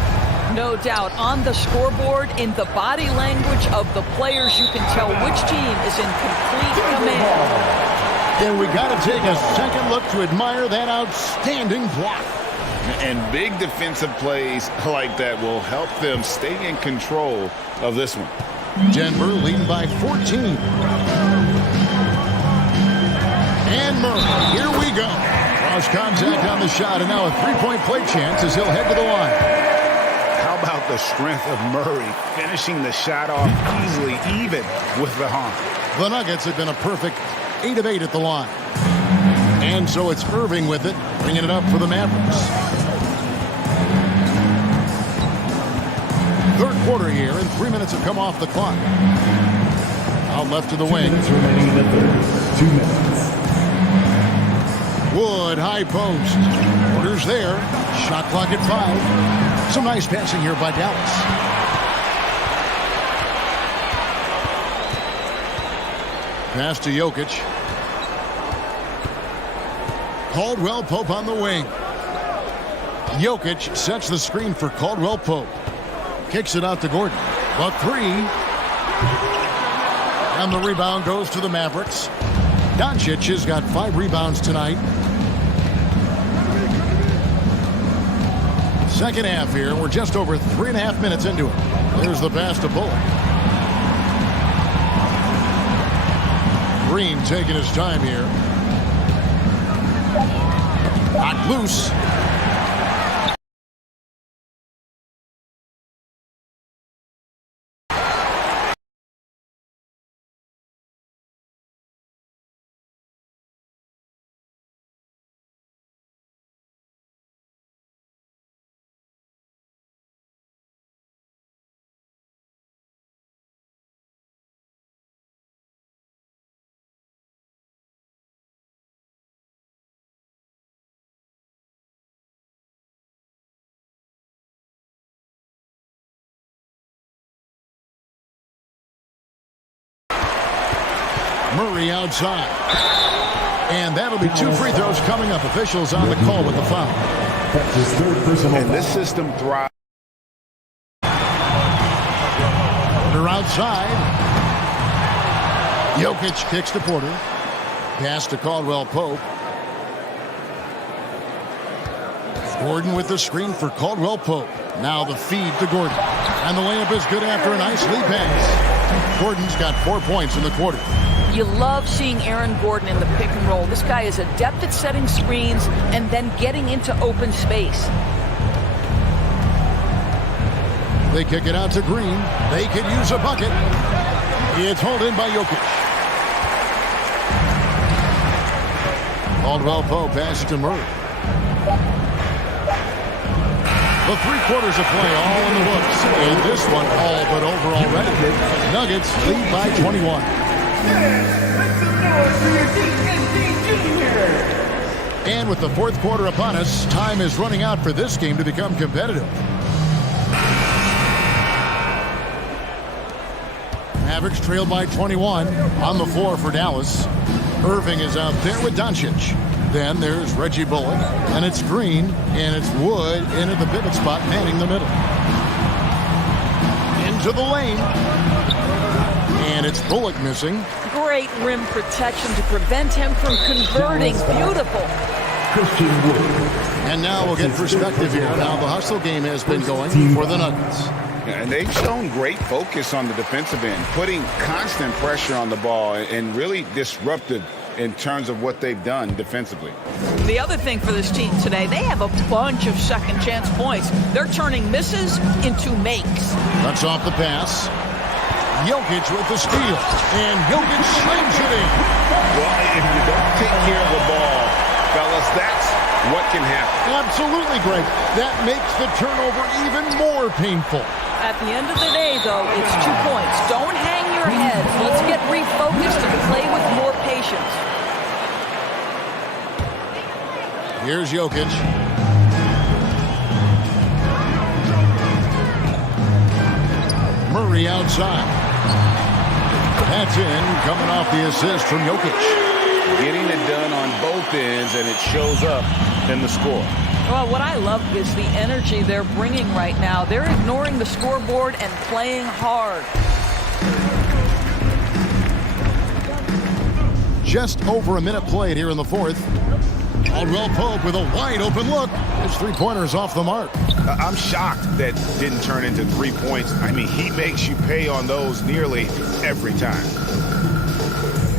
No doubt. On the scoreboard, in the body language of the players, you can tell which team is in complete command. And we got to take a second look to admire that outstanding block. And big defensive plays like that will help them stay in control of this one. Denver leading by 14. And Murray, here we go. Cross contact on the shot, and now a three-point play chance as he'll head to the line. How about the strength of Murray finishing the shot off easily, even with the harm? The Nuggets have been a perfect 8 of 8 at the line. And so it's Irving with it, bringing it up for the Mavericks. Third quarter here, and 3 minutes have come off the clock. Out left to the wing. 2 minutes remaining in the third. 2 minutes. Wood, high post. Orders there. Shot clock at 5. Some nice passing here by Dallas. Pass to Jokic. Caldwell Pope on the wing. Jokic sets the screen for Caldwell Pope. Kicks it out to Gordon. The three. And the rebound goes to the Mavericks. Doncic has got 5 rebounds tonight. Second half here. We're just over 3.5 minutes into it. There's the pass to Bullock. Green taking his time here. Knocked loose. Murray outside. And that'll be 2 free throws coming up. Officials on the call with the foul. That's his third personal And foul. this system thrives. Porter outside. Jokic kicks to Porter. Pass to Caldwell Pope. Gordon with the screen for Caldwell Pope. Now the feed to Gordon. And the layup is good after a nice lead pass. Gordon's got 4 points in the quarter. You love seeing Aaron Gordon in the pick and roll. This guy is adept at setting screens and then getting into open space. They kick it out to Green. They could use a bucket. It's hauled in by Jokic. Caldwell Pope passes to Murray. The 3 quarters of play all in the books. And this one all but over already. Nuggets lead by 21. And with the 4th quarter upon us, time is running out for this game to become competitive. Mavericks trail by 21 on the floor for Dallas. Irving is out there with Doncic. Then there's Reggie Bullock, and it's Green, and it's Wood into the pivot spot, manning the middle. Into the lane. And it's Bullock missing. Great rim protection to prevent him from converting. Beautiful. And now we'll get perspective here on how the hustle game has been going for the Nuggets. And they've shown great focus on the defensive end, putting constant pressure on the ball and really disruptive in terms of what they've done defensively. The other thing for this team today, they have a bunch of second chance points. They're turning misses into makes. Cuts off the pass. Jokic with the steal. And Jokic slams it in. Well, if you don't take care of the ball, fellas, that's what can happen. Absolutely, Greg. That makes the turnover even more painful. At the end of the day, though, it's 2 points. Don't hang your heads. Let's get refocused and play with more patience. Here's Jokic. Murray outside. That's in, coming off the assist from Jokic. Getting it done on both ends, and it shows up in the score. Well, what I love is the energy they're bringing right now. They're ignoring the scoreboard and playing hard. Just over a minute played here in the 4th. Caldwell Pope with a wide open look. His 3-pointer's off the mark. I'm shocked that didn't turn into 3 points. I mean, he makes you pay on those nearly every time.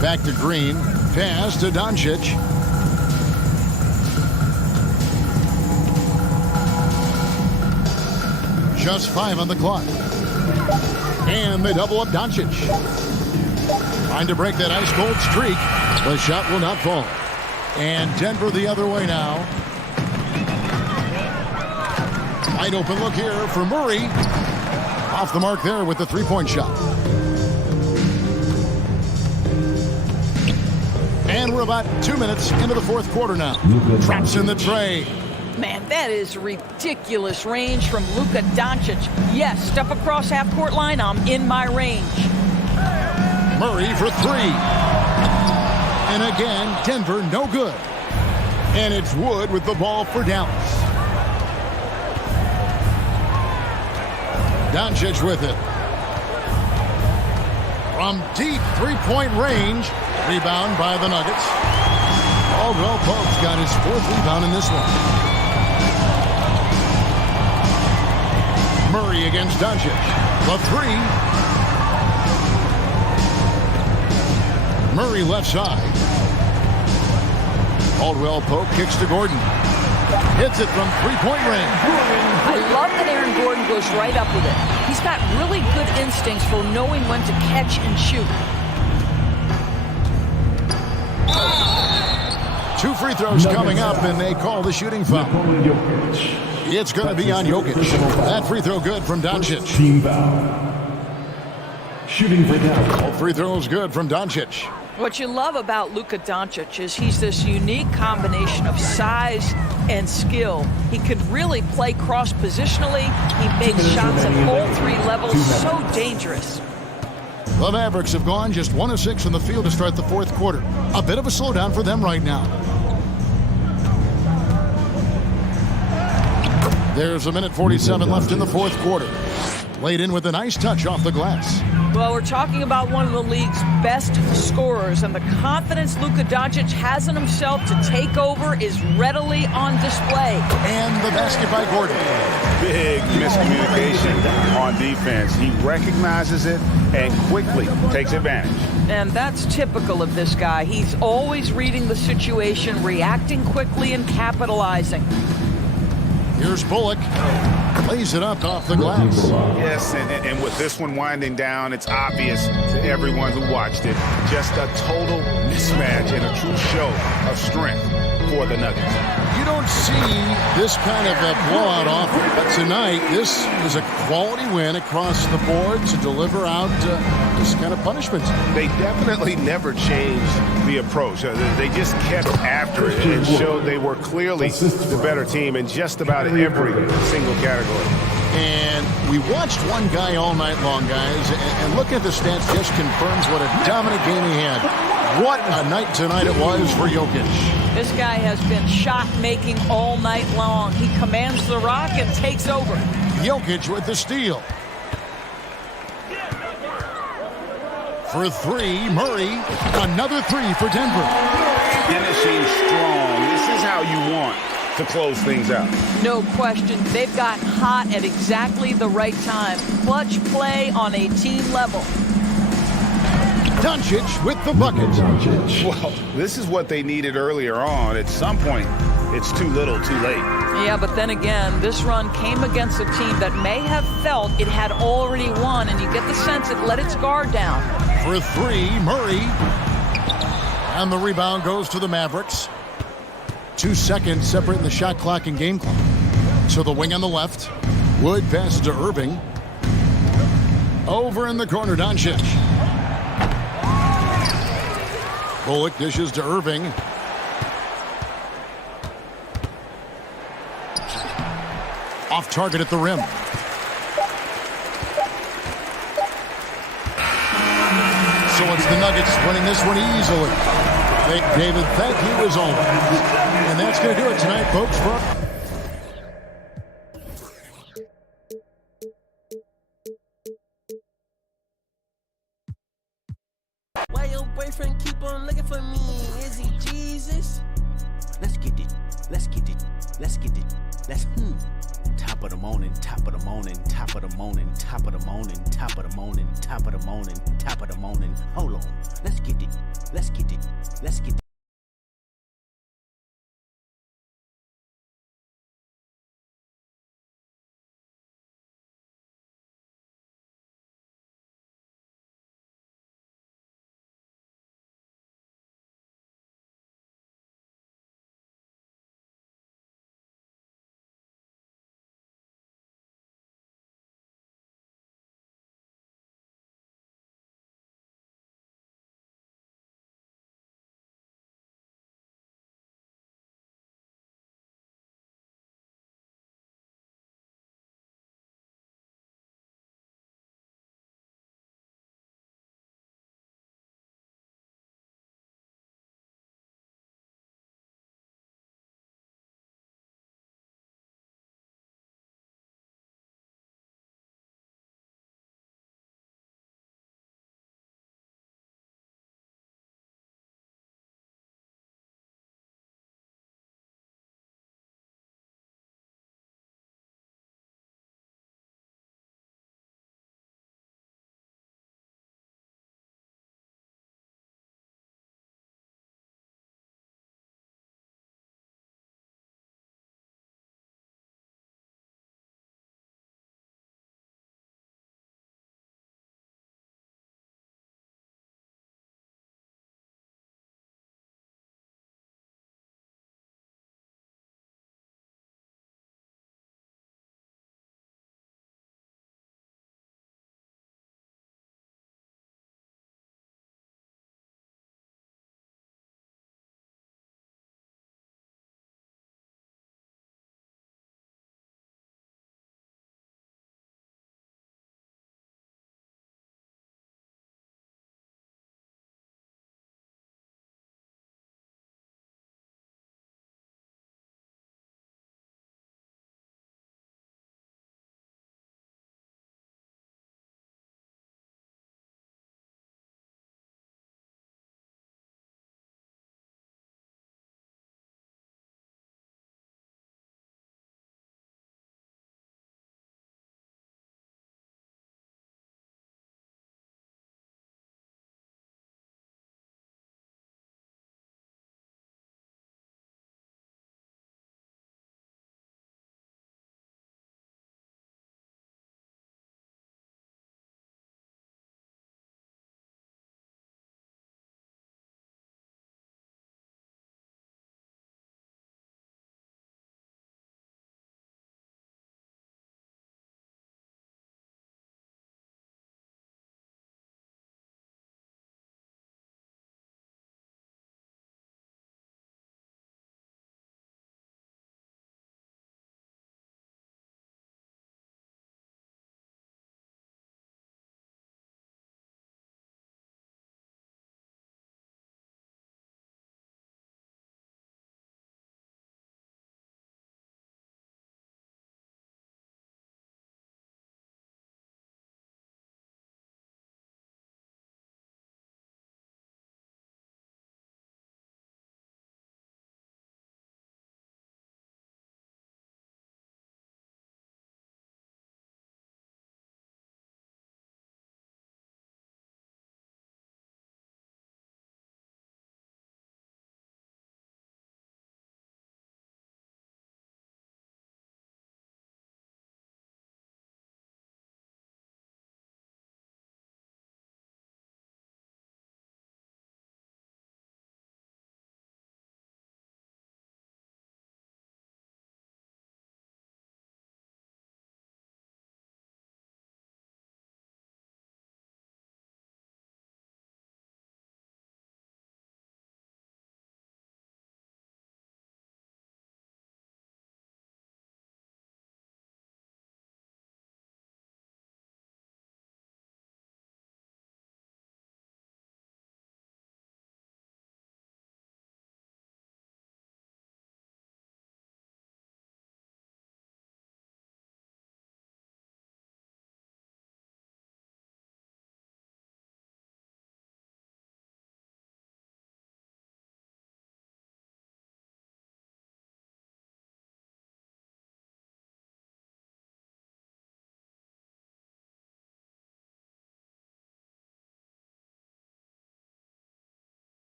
Back to Green. Pass to Doncic. Just 5 on the clock. And they double up Doncic. Trying to break that ice-cold streak. The shot will not fall. And Denver the other way now. Wide open look here for Murray. Off the mark there with the 3-point shot. And we're about 2 minutes into the 4th quarter now. Drops in the tray. Man, that is ridiculous range from Luka Doncic. Yes, step across half-court line, I'm in my range. Murray for 3. And again, Denver no good. And it's Wood with the ball for Dallas. Doncic with it. From deep 3-point range. Rebound by the Nuggets. Caldwell Pope's got his 4th rebound in this one. Murray against Doncic. The 3. Murray left side. Caldwell Pope kicks to Gordon. Hits it from 3-point range. I love that Aaron Gordon goes right up with it. He's got really good instincts for knowing when to catch and shoot. 2 free throws coming up, and they call the shooting foul. It's going to be on Jokic. That free throw good from Doncic. Team foul. Shooting for Dallas. All free throws good from Doncic. What you love about Luka Doncic is he's this unique combination of size and skill. He could really play cross-positionally. He makes shots at all 3 levels. So dangerous. The Mavericks have gone just 1 of 6 in the field to start the 4th quarter. A bit of a slowdown for them right now. There's 1:47 left in the 4th quarter. Laid in with a nice touch off the glass. Well, we're talking about one of the league's best scorers, and the confidence Luka Doncic has in himself to take over is readily on display. And the basket by Gordon. Big miscommunication on defense. He recognizes it and quickly takes advantage. And that's typical of this guy. He's always reading the situation, reacting quickly, and capitalizing. Here's Bullock. Lays it up off the glass. Yes, and with this one winding down, it's obvious to everyone who watched it. Just a total mismatch and a true show of strength for the Nuggets. You don't see this kind of a blowout often, but tonight this is a quality win across the board to deliver out this kind of punishment. They definitely never changed the approach. They just kept after it and showed they were clearly the better team in just about every single category. And we watched one guy all night long, guys, and looking at the stats just confirms what a dominant game he had. What a night tonight it was for Jokic. This guy has been shot-making all night long. He commands the rock and takes over. Jokic with the steal. For three, Murray. Another three for Denver. Finishing strong. This is how you want to close things out. No question. They've gotten hot at exactly the right time. Clutch play on a team level. Doncic with the bucket. Well, this is what they needed earlier on. At some point, it's too little, too late. Yeah, but then again, this run came against a team that may have felt it had already won, and you get the sense it let its guard down. For three, Murray. And the rebound goes to the Mavericks. 2 seconds separating the shot clock and game clock. So the wing on the left. Wood passes to Irving. Over in the corner, Doncic. Bullock dishes to Irving. Off target at the rim. So it's the Nuggets winning this one easily. David, thank you as always. And that's going to do it tonight, folks. Why your boyfriend keep on looking for me? Is he Jesus? Let's get it. Let's get it. Let's get it. Let's Top of the morning, top of the morning, top of the morning, top of the morning, top of the morning, top of the morning, top of the morning. Hold on. Let's get it. Let's get it. Let's get it.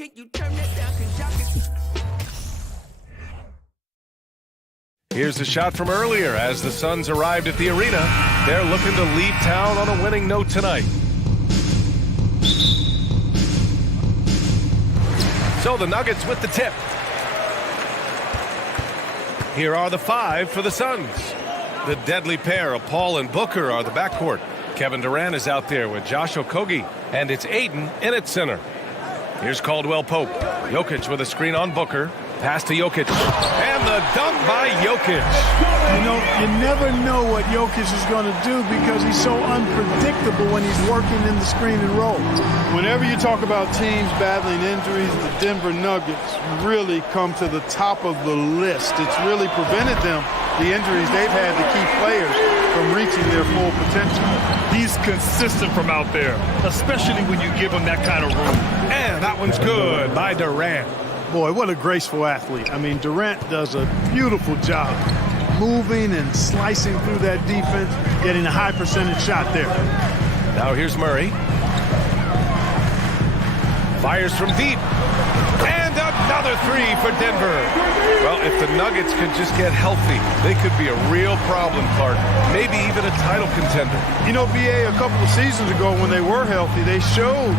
Can you turn that down? 'Cause y'all can... Here's a shot from earlier as the Suns arrived at the arena. They're looking to leave town on a winning note tonight. So the Nuggets with the tip. Here are the 5 for the Suns. The deadly pair of Paul and Booker are the backcourt. Kevin Durant is out there with Josh Okogie, and it's Aiden in at center. Here's Caldwell Pope. Jokic with a screen on Booker. Pass to Jokic. And the dunk by Jokic. You know, you never know what Jokic is going to do because he's so unpredictable when he's working in the screen and roll. Whenever you talk about teams battling injuries, the Denver Nuggets really come to the top of the list. It's really prevented them, the injuries they've had to keep players from reaching their full potential. He's consistent from out there, especially when you give him that kind of room. And that one's good by Durant. Boy, what a graceful athlete. I mean, Durant does a beautiful job moving and slicing through that defense, getting a high percentage shot there. Now here's Murray. Fires from deep. And another 3 for Denver. Well, if the Nuggets could just get healthy, they could be a real problem, Clark. Maybe even a title contender. You know, BA, a couple of seasons ago when they were healthy, they showed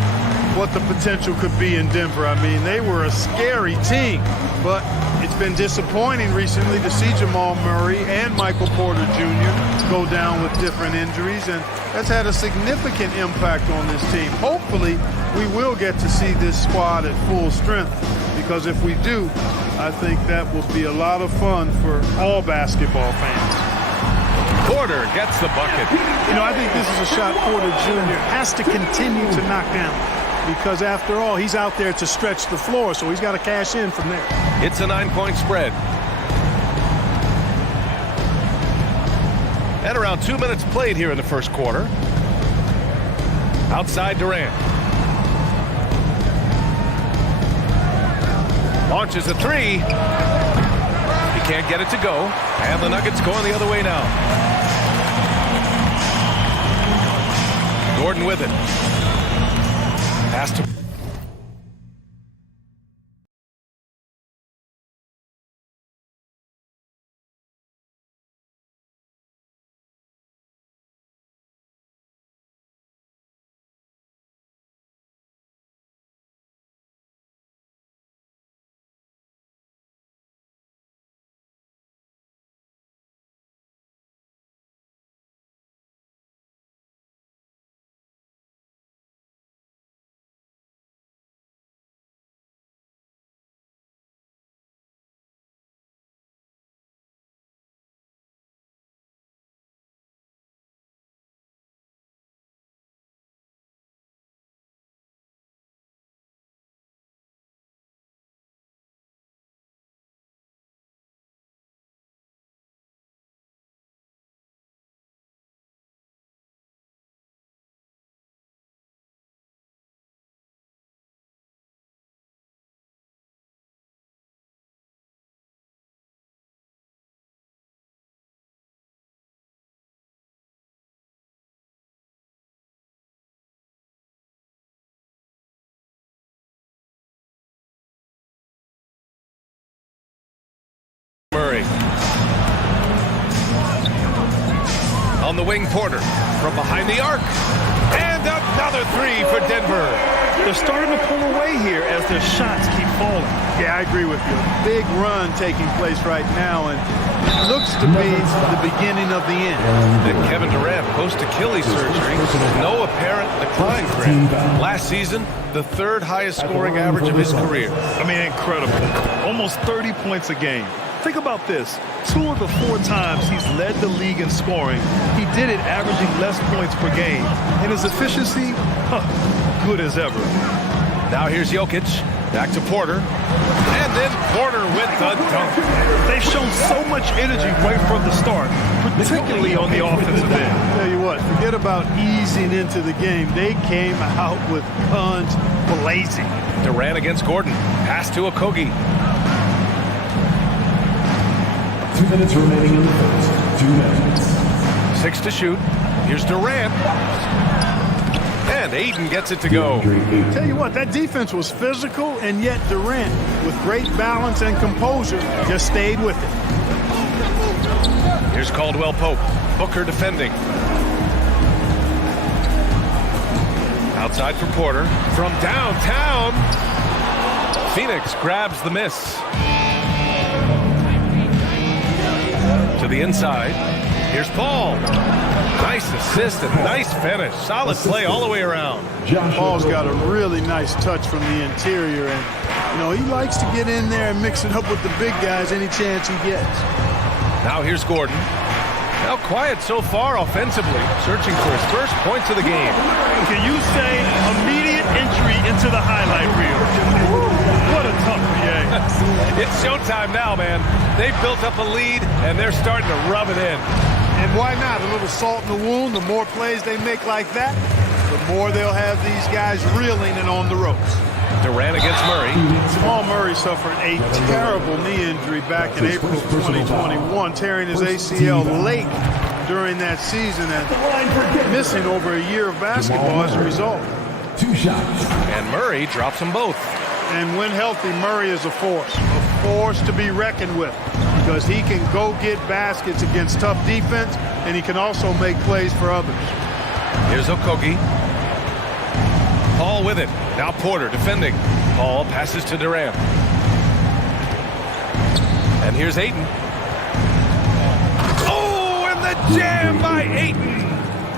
what the potential could be in Denver. I mean, they were a scary team, but it's been disappointing recently to see Jamal Murray and Michael Porter Jr. go down with different injuries, and that's had a significant impact on this team. Hopefully, we will get to see this squad at full strength, because if we do, I think that will be a lot of fun for all basketball fans. Porter gets the bucket. You know, I think this is a shot Porter Jr. has to continue to knock down, because after all, he's out there to stretch the floor, so he's got to cash in from there. It's a 9-point spread. And around 2 minutes played here in the first quarter. Outside Durant. Launches a 3. He can't get it to go. And the Nuggets going the other way now. Gordon with it. Pass to... Murray. On the wing, Porter. From behind the arc. And another 3 for Denver. They're starting to pull away here as their shots keep falling. Yeah, I agree with you. A big run taking place right now, and it looks to be the beginning of the end. And Kevin Durant, post-Achilles surgery, no apparent decline for him. Last season, the 3rd highest scoring average of his career. I mean, incredible. Almost 30 points a game. Think about this. 2 of the 4 times he's led the league in scoring, he did it averaging less points per game. And his efficiency, good as ever. Now here's Jokic. Back to Porter. And then Porter with the dunk. They've shown so much energy right from the start, particularly on the offensive end. Tell you what, forget about easing into the game. They came out with guns blazing. Durant against Gordon. Pass to Okogie. 2 minutes remaining in the first. 2 minutes. 6 to shoot. Here's Durant. And Ayton gets it to go. Tell you what, that defense was physical, and yet Durant, with great balance and composure, just stayed with it. Here's Caldwell Pope. Booker defending. Outside for Porter. From downtown. Phoenix grabs the miss. To the inside. Here's Paul. Nice assist and nice finish. Solid play all the way around. Paul's got a really nice touch from the interior, and he likes to get in there and mix it up with the big guys any chance he gets. Now here's Gordon. Now quiet so far offensively, searching for his first points of the game. Can you say immediate entry into the highlight reel? What a tough PA. It's showtime now, man. They've built up a lead, and they're starting to rub it in. And why not? A little salt in the wound. The more plays they make like that, the more they'll have these guys reeling and on the ropes. Durant against Murray. Jamal Murray suffered a terrible knee injury back in April 2021, tearing his ACL late during that season and missing over a year of basketball as a result. 2 shots. And Murray drops them both. And when healthy, Murray is a force to be reckoned with, because he can go get baskets against tough defense, and he can also make plays for others. Here's Okogie. Paul with it. Now Porter defending. Paul passes to Durant. And here's Ayton. Oh, and the jam by Ayton.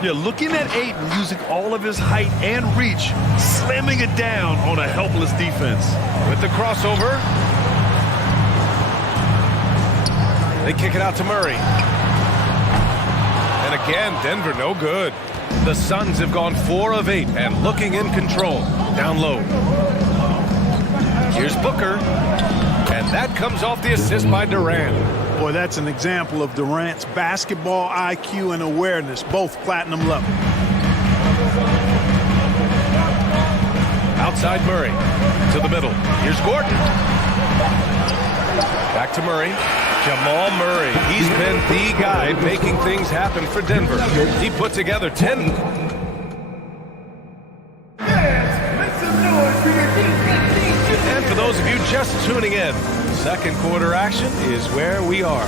Yeah, looking at Ayton using all of his height and reach, slamming it down on a helpless defense. With the crossover. They kick it out to Murray. And again, Denver no good. The Suns have gone 4 of 8 and looking in control. Down low. Here's Booker. And that comes off the assist by Durant. Boy, that's an example of Durant's basketball IQ and awareness, both platinum level. Outside Murray. To the middle. Here's Gordon. Back to Murray. Jamal Murray, he's been the guy making things happen for Denver. He put together 10. And for those of you just tuning in, second quarter action is where we are.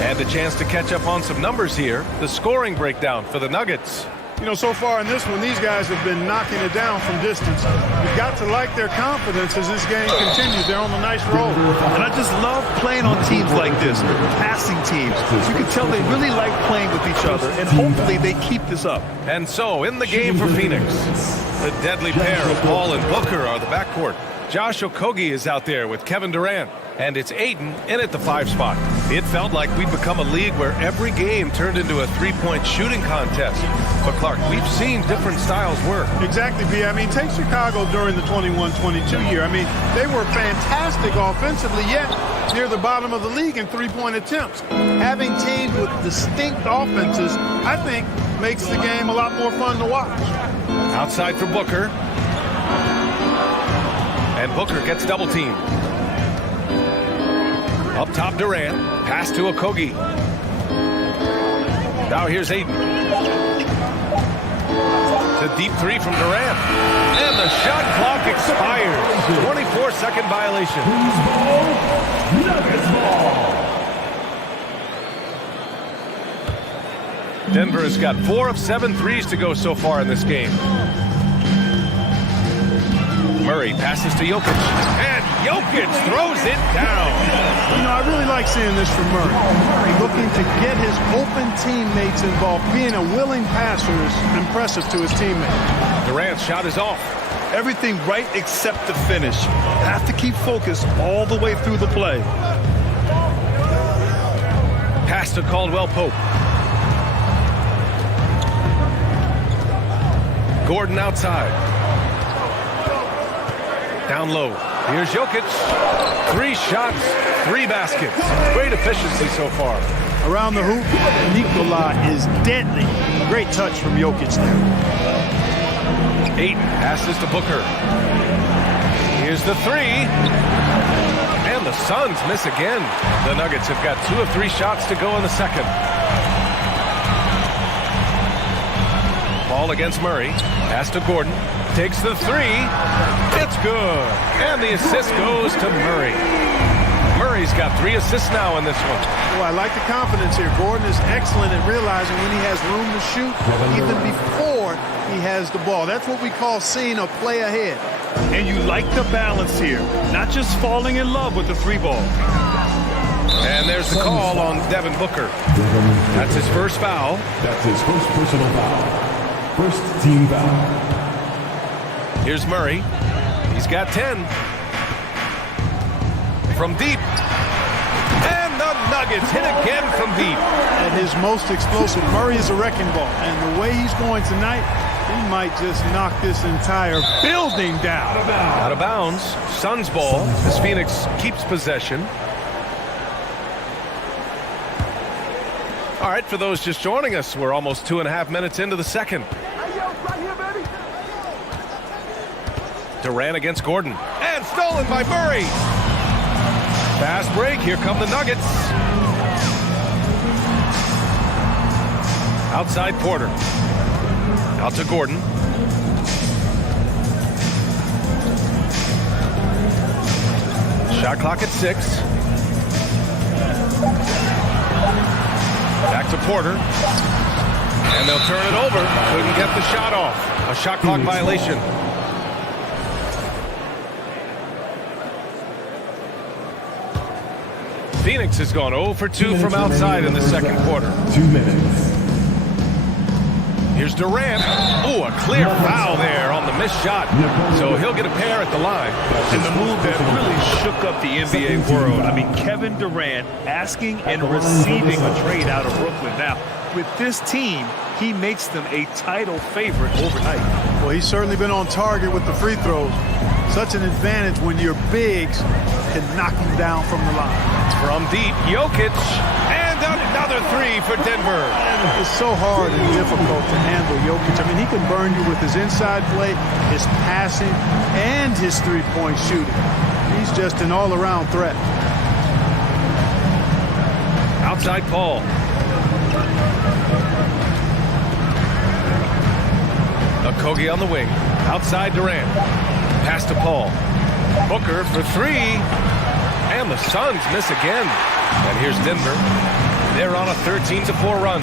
And a chance to catch up on some numbers here. The scoring breakdown for the Nuggets. So far in this one, these guys have been knocking it down from distance. You've got to like their confidence as this game continues. They're on a nice roll. And I just love playing on teams like this, passing teams. You can tell they really like playing with each other, and hopefully they keep this up. And so, in the game for Phoenix, the deadly pair of Paul and Booker are the backcourt. Josh Okogie is out there with Kevin Durant, and it's Ayton in at the 5 spot. It felt like we'd become a league where every game turned into a 3-point shooting contest. But Clark, we've seen different styles work. Exactly, B. Take Chicago during the 21-22 year. They were fantastic offensively, yet near the bottom of the league in 3-point attempts. Having teams with distinct offenses, I think, makes the game a lot more fun to watch. Outside for Booker. And Booker gets double teamed. Up top Durant. Pass to Okogie. Now here's Ayton. The deep 3 from Durant. And the shot clock expires. 24-second violation. Denver has got 4 of 7 threes to go so far in this game. Murray passes to Jokic, and Jokic throws it down. I really like seeing this from Murray. Looking to get his open teammates involved. Being a willing passer is impressive to his teammates. Durant's shot is off. Everything right except the finish. Have to keep focused all the way through the play. Pass to Caldwell Pope. Gordon outside. Down low. Here's Jokic. 3 shots, 3 baskets. Great efficiency so far. Around the hoop, Nikola is deadly. Great touch from Jokic there. Ayton passes to Booker. Here's the 3. And the Suns miss again. The Nuggets have got 2 of 3 shots to go in the second. Ball ball against Murray. Pass to Gordon. Takes the three. It's good. And the assist goes to Murray. Murray's got 3 assists now in this one. Well, I like the confidence here. Gordon is excellent at realizing when he has room to shoot, even before he has the ball. That's what we call seeing a play ahead. And you like the balance here, not just falling in love with the 3 ball. And there's the call on Devin Booker. That's his first foul. That's his first personal foul. First team foul. Here's Murray. He's got 10. From deep. And the Nuggets hit again from deep. At his most explosive, Murray is a wrecking ball. And the way he's going tonight, he might just knock this entire building down. Out of bounds. Suns ball as Phoenix keeps possession. All right, for those just joining us, we're almost 2.5 minutes into the second. Durant against Gordon. And stolen by Murray. Fast break. Here come the Nuggets. Outside Porter. Out to Gordon. Shot clock at 6. Back to Porter. And they'll turn it over. Couldn't get the shot off. A shot clock violation. Phoenix has gone 0 for 2 from outside in the second quarter. 2 minutes. Here's Durant. Oh, a clear foul there on the missed shot. So he'll get a pair at the line. And the move that really shook up the NBA world. I mean, Kevin Durant asking and receiving a trade out of Brooklyn. Now, with this team, he makes them a title favorite overnight. Well, he's certainly been on target with the free throws. Such an advantage when your bigs can knock him down from the line. From deep, Jokic, and another 3 for Denver. It's so hard and difficult to handle Jokic. I mean, he can burn you with his inside play, his passing, and his three-point shooting. He's just an all-around threat. Outside Paul. Okogie on the wing. Outside Durant. Pass to Paul. Booker for 3. And the Suns miss again. And here's Denver. They're on a 13-4 run.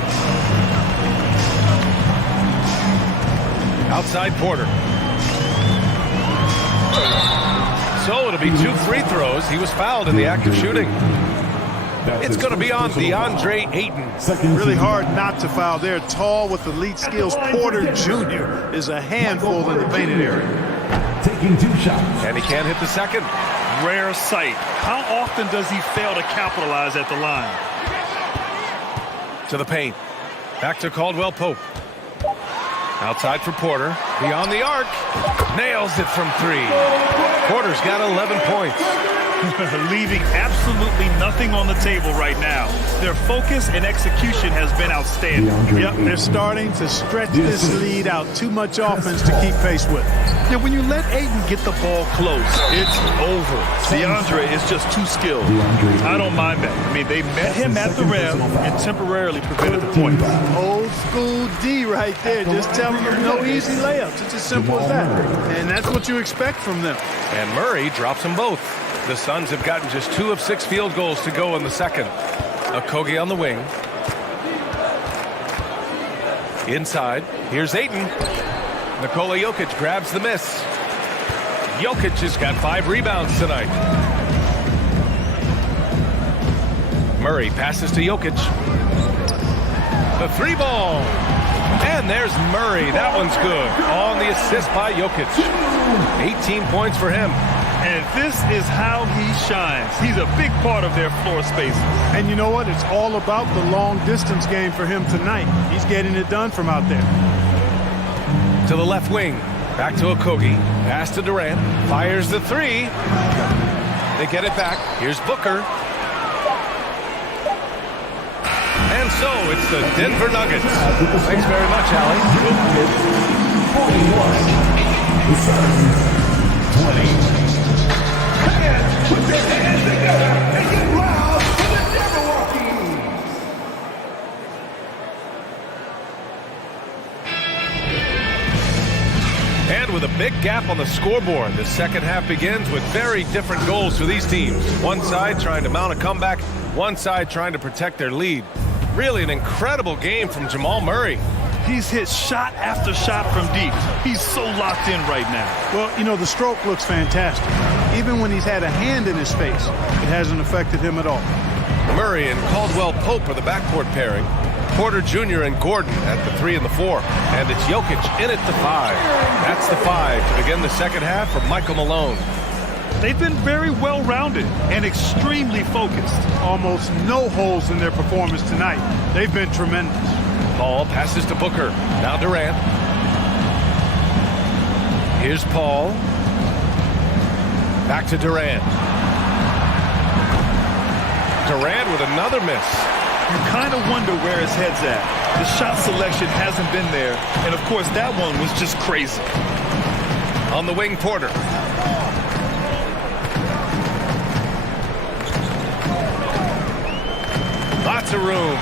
Outside Porter. So it'll be 2 free throws. He was fouled in the act of shooting. It's going to be on DeAndre Ayton. Really hard not to foul there. Tall with elite skills. Porter Jr. is a handful in the painted area. Taking 2 shots. And he can't hit the second. Rare sight. How often does he fail to capitalize at the line? To the paint. Back to Caldwell Pope. Outside for Porter. Beyond the arc. Nails it from 3. Porter's got 11 points. Leaving absolutely nothing on the table right now. Their focus and execution has been outstanding. Yep, they're starting to stretch this lead out. Too much offense to keep pace with. Now, when you let Ayton get the ball close, it's over. DeAndre is just too skilled. I don't mind that. I mean, they met him at the rim and temporarily prevented the points. Old school D right there. Just telling them no easy layups. It's as simple as that. And that's what you expect from them. And Murray drops them both. The Suns have gotten just 2 of 6 field goals to go in the second. Okogie on the wing. Inside. Here's Ayton. Nikola Jokic grabs the miss. Jokic has got 5 rebounds tonight. Murray passes to Jokic. The 3 ball. And there's Murray. That one's good. On the assist by Jokic. 18 points for him. And this is how he shines. He's a big part of their floor spaces. And you know what? It's all about the long distance game for him tonight. He's getting it done from out there. To the left wing. Back to Okogie. Pass to Durant. Fires the 3. They get it back. Here's Booker. And so it's the Denver Nuggets. Thanks very much, Allie. 41. 20. Put your hands together and get loud for the Jabberwockies! Durant with a big gap on the scoreboard. The second half begins with very different goals for these teams. One side trying to mount a comeback, one side trying to protect their lead. Really an incredible game from Jamal Murray. He's hit shot after shot from deep. He's so locked in right now. Well, you know, the stroke looks fantastic. Even when he's had a hand in his face, it hasn't affected him at all. Murray and Caldwell Pope are the backcourt pairing. Porter Jr. and Gordon at the 3 and the 4. And it's Jokic in at the 5. That's the 5 to begin the second half for Michael Malone. They've been very well-rounded and extremely focused. Almost no holes in their performance tonight. They've been tremendous. Paul passes to Booker. Now Durant. Here's Paul. Back to Durant. Durant with another miss. You kind of wonder where his head's at. The shot selection hasn't been there. And, of course, that one was just crazy. On the wing, Porter. Lots of room.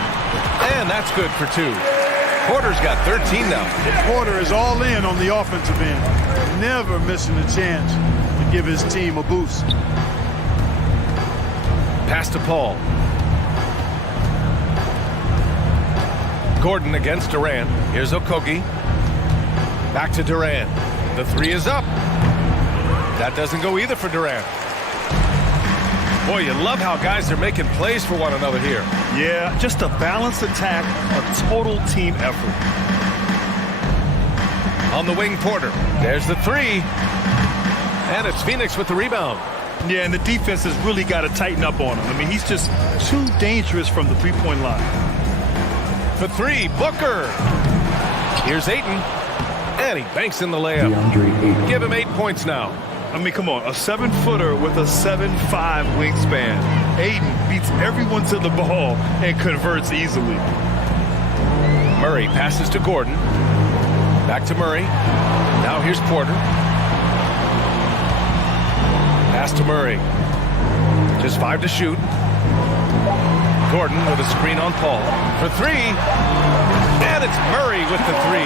And that's good for 2. Porter's got 13 now. Porter is all in on the offensive end. Never missing a chance to give his team a boost. Pass to Paul. Gordon against Durant. Here's Okogie. Back to Durant. The 3 is up. That doesn't go either for Durant. Boy, you love how guys are making plays for one another here. Yeah, just a balanced attack, a total team effort. On the wing, Porter. There's the 3. And it's Phoenix with the rebound. Yeah, and the defense has really got to tighten up on him. I mean, he's just too dangerous from the three-point line. For 3, Booker. Here's Ayton. And he banks in the layup. Give him 8 points now. I mean, come on, a 7-footer with a 7'5" wingspan. Ayton beats everyone to the ball and converts easily. Murray passes to Gordon. Back to Murray. Now here's Porter. Pass to Murray. Just 5 to shoot. Gordon with a screen on Paul. For 3. And it's Murray with the 3.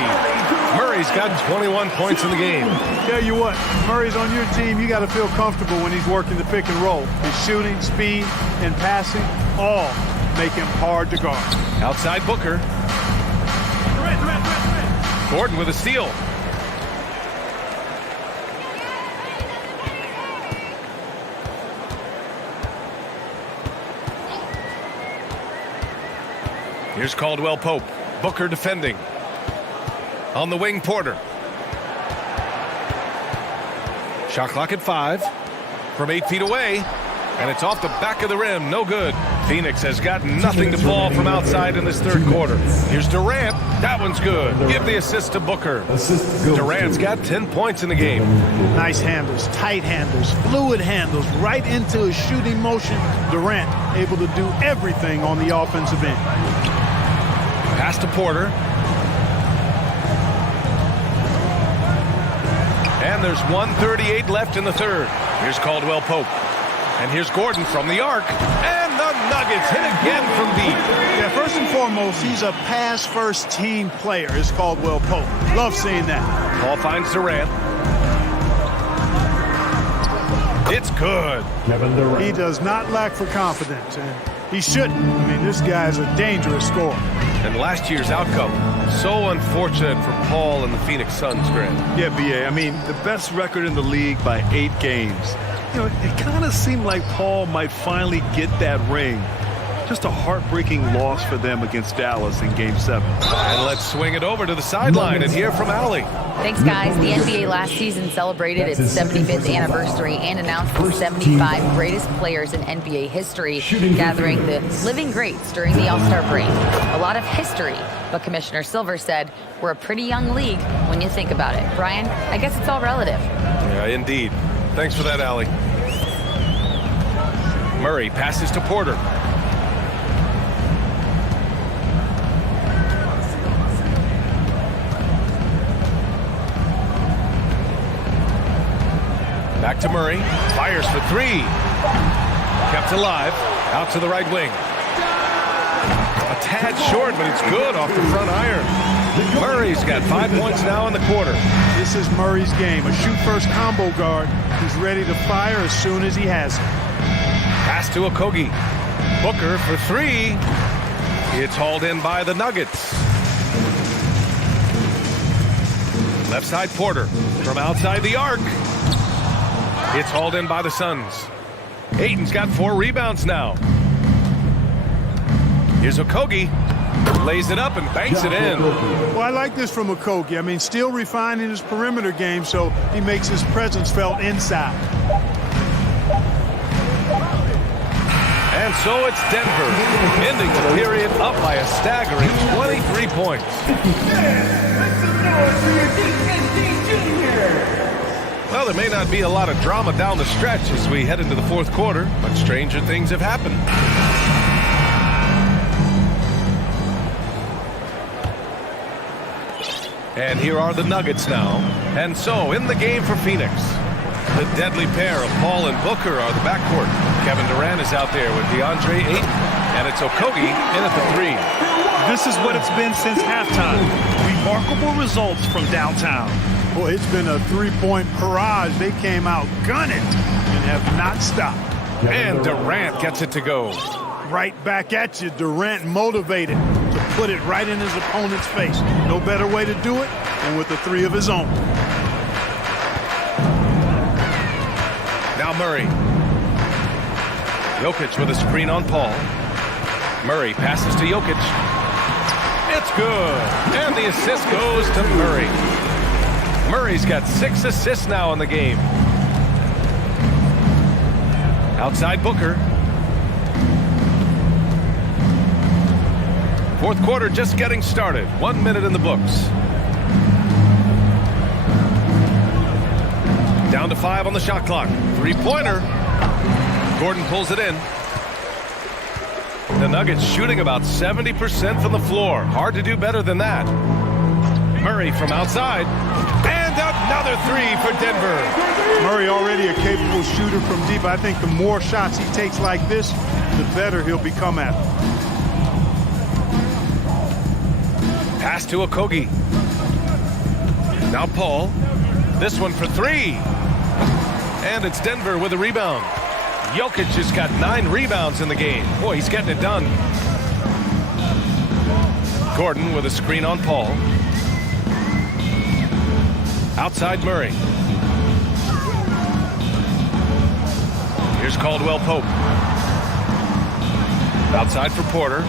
Murray's got 21 points in the game. Tell you what, Murray's on your team. You got to feel comfortable when he's working the pick and roll. His shooting, speed, and passing all make him hard to guard. Outside Booker. Gordon with a steal. Here's Caldwell Pope. Booker defending. On the wing, Porter. Shot clock at 5 from 8 feet away, and it's off the back of the rim. No good. Phoenix has got nothing to fall from outside in this third quarter. Here's Durant. That one's good. Give the assist to Booker. Durant's got 10 points in the game. Nice handles, tight handles, fluid handles, right into his shooting motion. Durant able to do everything on the offensive end. Pass to Porter. And there's 1:38 left in the third. Here's Caldwell Pope. And here's Gordon from the arc. And the Nuggets hit again from deep. Yeah, first and foremost, he's a pass-first team player, is Caldwell Pope. Love seeing that. Ball finds Durant. It's good. He does not lack for confidence, and he shouldn't. I mean, this guy's a dangerous scorer. And last year's outcome, so unfortunate for Paul and the Phoenix Suns, Grant. Yeah, B.A., I mean, the best record in the league by 8 games. You know, it kind of seemed like Paul might finally get that ring. Just a heartbreaking loss for them against Dallas in Game 7. And let's swing it over to the sideline and hear from Allie. Thanks, guys. The NBA last season celebrated its 75th anniversary and announced the 75 greatest players in NBA history, gathering the living greats during the All-Star break. A lot of history, but Commissioner Silver said we're a pretty young league when you think about it. Brian, I guess it's all relative. Yeah, indeed. Thanks for that, Allie. Murray passes to Porter. Back to Murray. Fires for 3. Kept alive. Out to the right wing. A tad short, but it's good off the front iron. Murray's got 5 points now in the quarter. This is Murray's game. A shoot-first combo guard. He's ready to fire as soon as he has it. Pass to Okogie. Booker for three. It's hauled in by the Nuggets. Left side Porter from outside the arc. It's hauled in by the Suns. Ayton's got 4 rebounds now. Here's Okogie. Lays it up and banks it in. Well, I like this from Okogie. I mean, still refining his perimeter game, so he makes his presence felt inside. And so it's Denver, ending the period up by a staggering 23 points. Well, there may not be a lot of drama down the stretch as we head into the fourth quarter, but stranger things have happened. And here are the Nuggets now. And so, in the game for Phoenix, the deadly pair of Paul and Booker are the backcourt. Kevin Durant is out there with DeAndre Ayton, and it's Okogie in at the 3. This is what it's been since halftime. Remarkable results from downtown. Boy, it's been a three-point barrage. They came out gunning and have not stopped. And Durant gets it to go. Right back at you. Durant motivated to put it right in his opponent's face. No better way to do it than with a 3 of his own. Now Murray. Jokic with a screen on Paul. Murray passes to Jokic. It's good. And the assist goes to Murray. Murray's got 6 assists now in the game. Outside Booker. Fourth quarter just getting started. 1 minute in the books. Down to 5 on the shot clock. 3-pointer. Gordon pulls it in. The Nuggets shooting about 70% from the floor. Hard to do better than that. Murray from outside. And another 3 for Denver. Murray already a capable shooter from deep. I think the more shots he takes like this, the better he'll become at it. Pass to Okogie. Now Paul. This one for 3. And it's Denver with a rebound. Jokic has got 9 rebounds in the game. Boy, he's getting it done. Gordon with a screen on Paul. Outside Murray. Here's Caldwell Pope. Outside for Porter.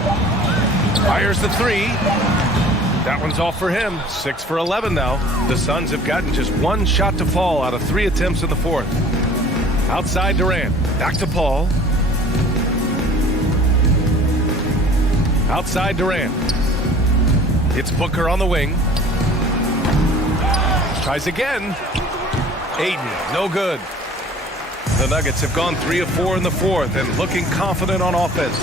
Fires the 3. That one's off for him. 6 for 11 now. The Suns have gotten just 1 shot to fall out of 3 attempts in the fourth. Outside Durant. Back to Paul. Outside Durant. It's Booker on the wing. Tries again. Ayton, no good. The Nuggets have gone 3 of 4 in the fourth and looking confident on offense.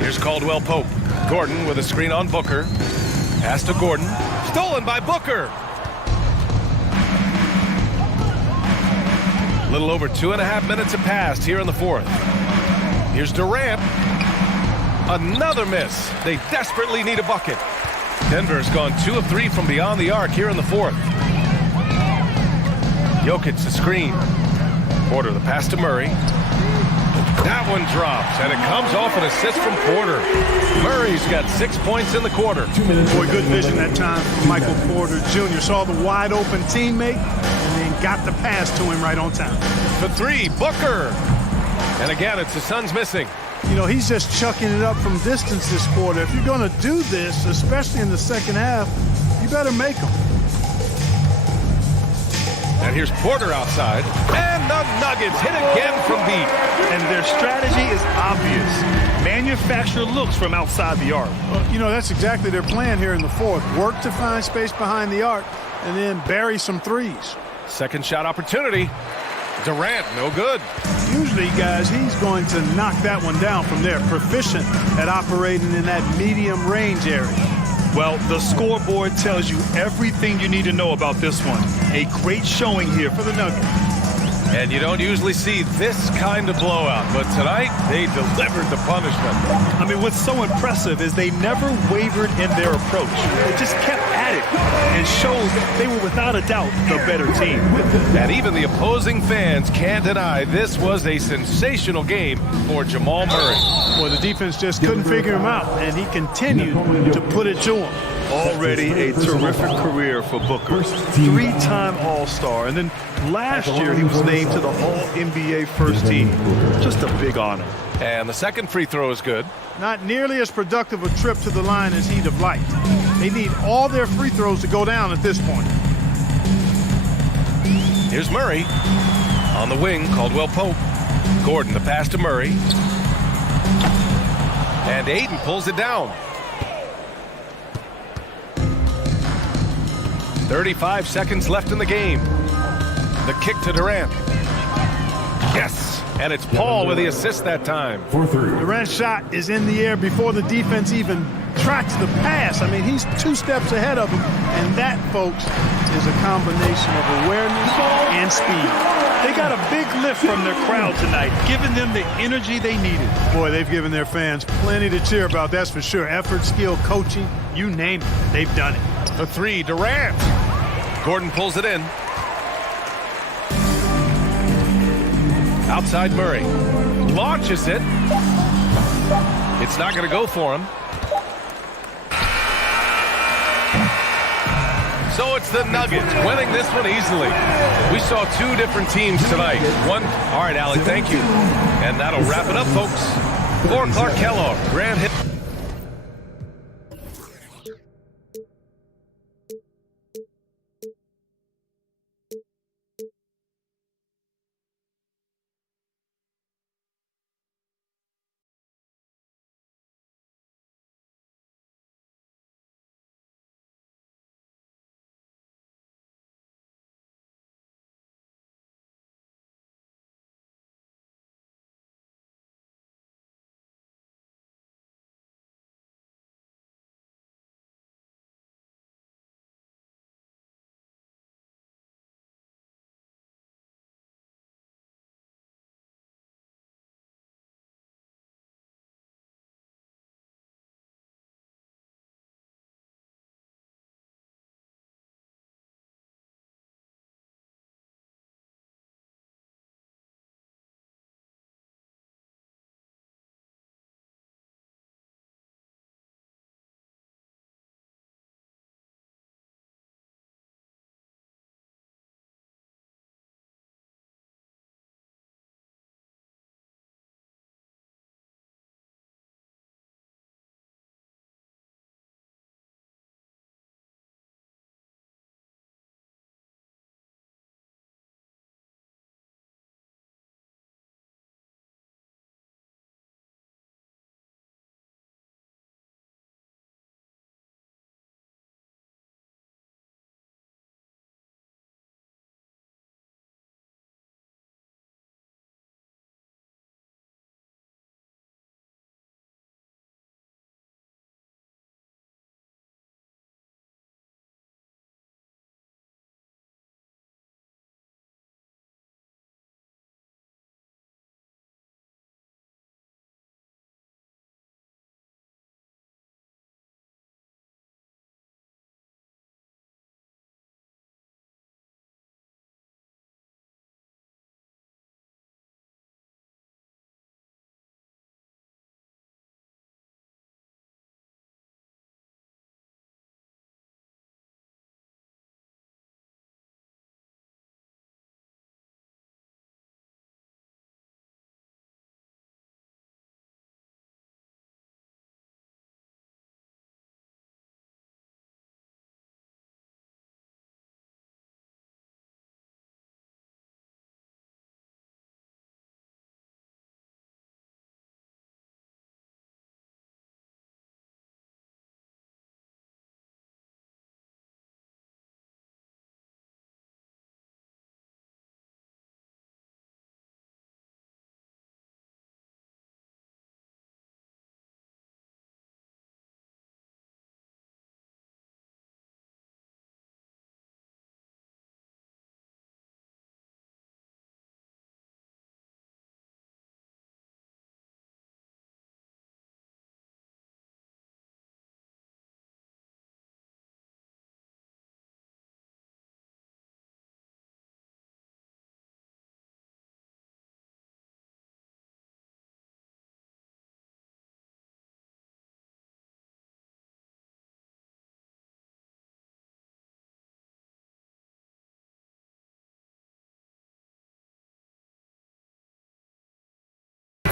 Here's Caldwell Pope. Gordon with a screen on Booker. Pass to Gordon. Stolen by Booker. A little over 2.5 minutes have passed here in the fourth. Here's Durant. Another miss. They desperately need a bucket. Denver's gone 2 of 3 from beyond the arc here in the fourth. Jokic the screen. Porter the pass to Murray. That one drops, and it comes off an assist from Porter. Murray's got 6 points in the quarter. Boy, good vision that time from Michael Porter Jr. Saw the wide open teammate and then got the pass to him right on time. The 3, Booker. And again, it's the Suns missing. You know, he's just chucking it up from distance this quarter. If you're going to do this, especially in the second half, you better make them. And here's Porter outside. And the Nuggets hit again from deep. And their strategy is obvious. Manufacture looks from outside the arc. Well, you know, that's exactly their plan here in the fourth. Work to find space behind the arc and then bury some threes. Second shot opportunity. Durant, no good. Usually, guys, he's going to knock that one down from there. Proficient at operating in that medium range area. Well, the scoreboard tells you everything you need to know about this one. A great showing here for the Nuggets. And you don't usually see this kind of blowout, but tonight they delivered the punishment. I mean, what's so impressive is they never wavered in their approach. They just kept at it and showed they were without a doubt the better team. And even the opposing fans can't deny this was a sensational game for Jamal Murray. Well, the defense just couldn't figure him out, and he continued to put it to him. Already a terrific career for Booker. Three-time All-Star. And then last year he was named to the All-NBA first team. Just a big honor. And the second free throw is good. Not nearly as productive a trip to the line as he'd have liked. They need all their free throws to go down at this point. Here's Murray. On the wing, Caldwell Pope. Gordon, the pass to Murray. And Aiden pulls it down. 35 seconds left in the game. The kick to Durant. Yes, and it's Paul with the assist that time. Durant's shot is in the air before the defense even tracks the pass. I mean, he's 2 steps ahead of him, and that, folks, is a combination of awareness and speed. They got a big lift from their crowd tonight, giving them the energy they needed. Boy, they've given their fans plenty to cheer about, that's for sure. Effort, skill, coaching, you name it, they've done it. The three, Durant. Gordon pulls it in. Outside Murray. Launches it. It's not going to go for him. So it's the Nuggets winning this one easily. We saw 2 different teams tonight. All right, Allie, thank you. And that'll wrap it up, folks. For Clark Kellogg, Grant Hill.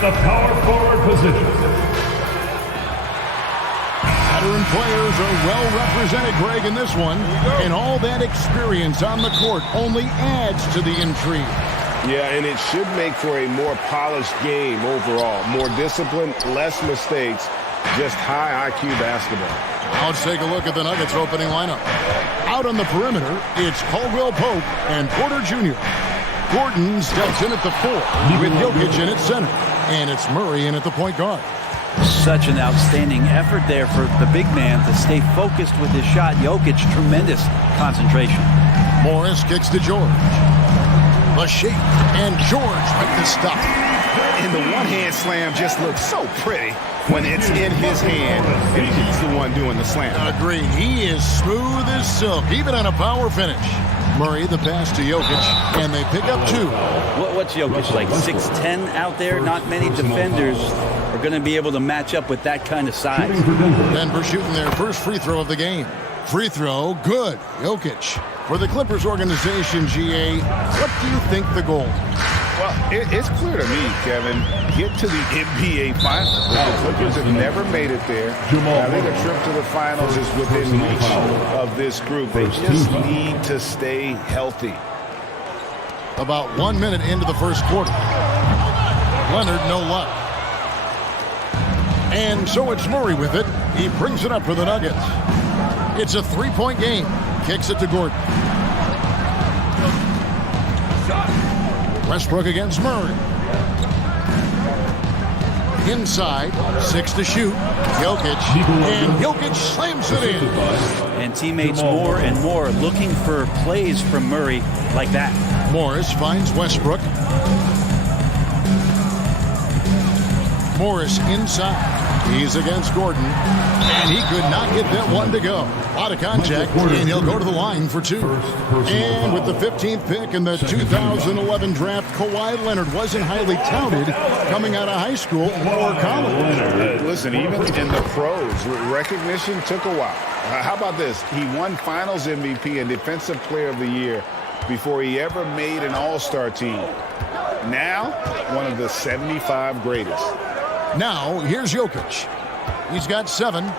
the power forward position. Veteran players are well represented, Greg, in this one. And all that experience on the court only adds to the intrigue. Yeah, and it should make for a more polished game overall. More discipline, less mistakes, just high IQ basketball. Now let's take a look at the Nuggets opening lineup. Out on the perimeter, it's Caldwell Pope and Porter Jr. Gordon steps in at the 4 with Jokic in at center. And it's Murray in at the point guard. Such an outstanding effort there for the big man to stay focused with his shot. Jokic, tremendous concentration. Morris kicks to George. The shape, and George with the stuff. And the one-hand slam just looks so pretty when it's in his hand and he's the one doing the slam. Agreed. He is smooth as silk, even on a power finish. Murray the pass to Jokic, and they pick up 2. What's Jokic, like 6'10" out there? Not many defenders are going to be able to match up with that kind of size. Denver shooting their first free throw of the game. Free throw, good. Jokic. For the Clippers organization, GA, what do you think the goal? Well, it's clear to me, Kevin, get to the NBA Finals. The Clippers have never made it there. I think a trip to the Finals is within reach of this group. They just need to stay healthy. About 1 minute into the first quarter. Leonard, no luck. And so it's Murray with it. He brings it up for the Nuggets. It's a 3-point game. Kicks it to Gordon. Westbrook against Murray. Inside, 6 to shoot. Jokic, and Jokic slams it in. And teammates more and more looking for plays from Murray like that. Morris finds Westbrook. Morris inside. He's against Gordon, and he could not get that one to go. A lot of contact, and he'll go to the line for 2. And with the 15th pick in the 2011 draft, Kawhi Leonard wasn't highly touted coming out of high school or college. Listen, even in the pros, recognition took a while. How about this? He won Finals MVP and Defensive Player of the Year before he ever made an All-Star team. Now, one of the 75 greatest. Now, here's Jokic. He's got 7.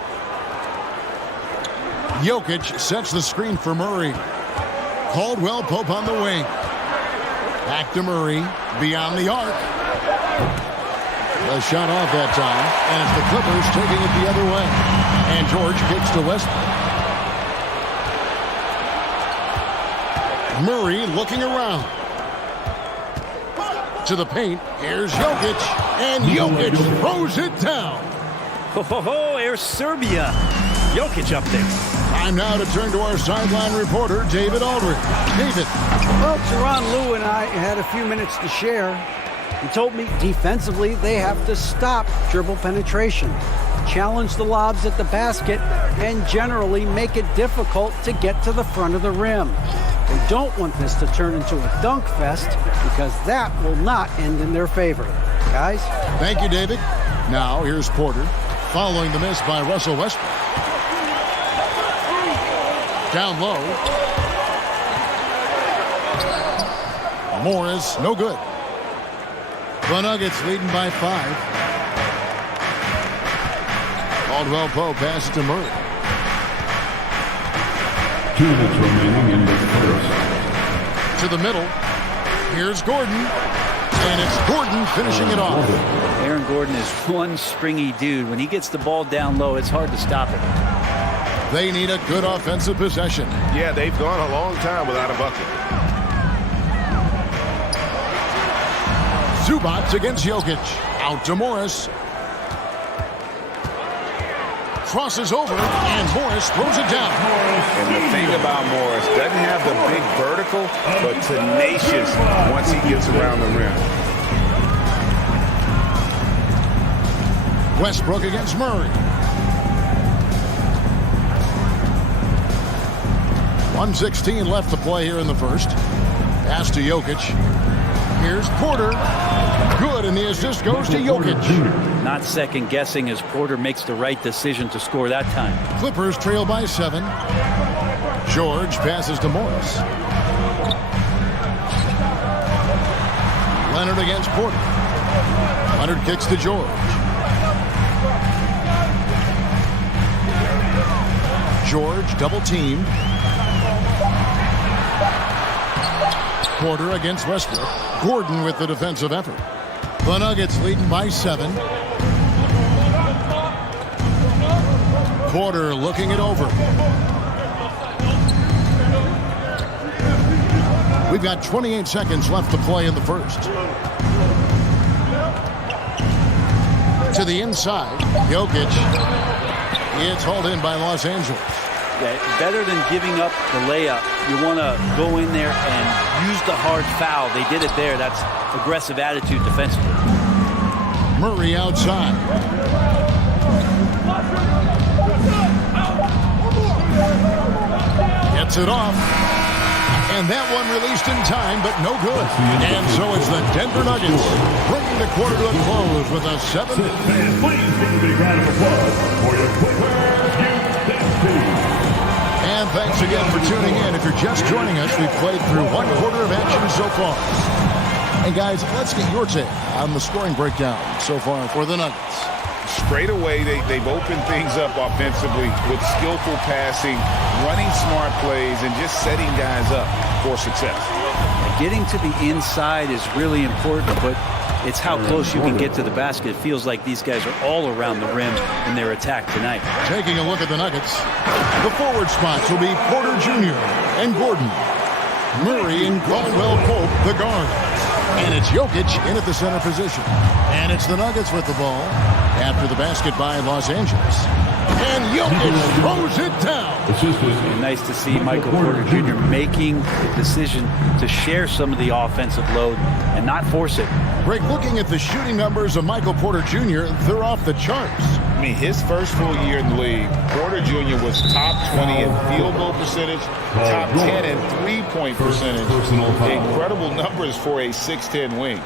Jokic sets the screen for Murray. Caldwell Pope on the wing. Back to Murray. Beyond the arc. The shot off that time. And it's the Clippers taking it the other way. And George kicks to Westbrook. Murray looking around. To the paint. Here's Jokic. And Jokic throws it down. Here's Serbia. Jokic up there. Time now to turn to our sideline reporter, David Aldridge. David. Well, Teron Lou and I had a few minutes to share. He told me defensively they have to stop dribble penetration, challenge the lobs at the basket, and generally make it difficult to get to the front of the rim. They don't want this to turn into a dunk fest because that will not end in their favor. Guys? Thank you, David. Now, here's Porter following the miss by Russell Westbrook. Down low. Morris, no good. The Nuggets leading by 5. Caldwell Pope passes to Murray. 2 minutes remaining in the first. To the middle. Here's Gordon. And it's Gordon finishing it off. Aaron Gordon is one springy dude. When he gets the ball down low, it's hard to stop it. They need a good offensive possession. Yeah, they've gone a long time without a bucket. Zubac against Jokic. Out to Morris. Crosses over, and Morris throws it down. And the thing about Morris, doesn't have the big vertical, but tenacious once he gets around the rim. Westbrook against Murray. 1:16 left to play here in the first. Pass to Jokic. Here's Porter. Good, and the assist goes to Jokic. Not second guessing as Porter makes the right decision to score that time. Clippers trail by 7. George passes to Morris. Leonard against Porter. Leonard kicks to George. George double teamed. Porter against Westbrook. Gordon with the defensive effort. The Nuggets leading by 7. Porter looking it over. We've got 28 seconds left to play in the first. To the inside, Jokic. It's hauled in by Los Angeles. Yeah, better than giving up the layup, you want to go in there and use the hard foul. They did it there. That's aggressive attitude defensively. Murray outside. Gets it off. And that one released in time, but no good. And so it's the Denver Nuggets bringing the quarter to a close with a 7. Fans, please give a big round of applause for your And thanks again for tuning in. If you're just joining us, we've played through one quarter of action so far. And guys, let's get your take on the scoring breakdown so far for the Nuggets. Straight away, they've opened things up offensively with skillful passing, running smart plays, and just setting guys up for success. Getting to the inside is really important, but it's how close you can get to the basket. It feels like these guys are all around the rim in their attack tonight. Taking a look at the Nuggets, the forward spots will be Porter Jr. and Gordon. Murray and Caldwell-Pope, the guard. And it's Jokic in at the center position. And it's the Nuggets with the ball after the basket by Los Angeles. And Jokic throws it down. Nice to see Michael Porter Jr. making the decision to share some of the offensive load and not force it. Greg, looking at the shooting numbers of Michael Porter Jr., they're off the charts. I mean, his first full year in the league, Porter Jr. was top 20 in field goal percentage, top 10 in three-point percentage. Incredible numbers for a 6'10 wing.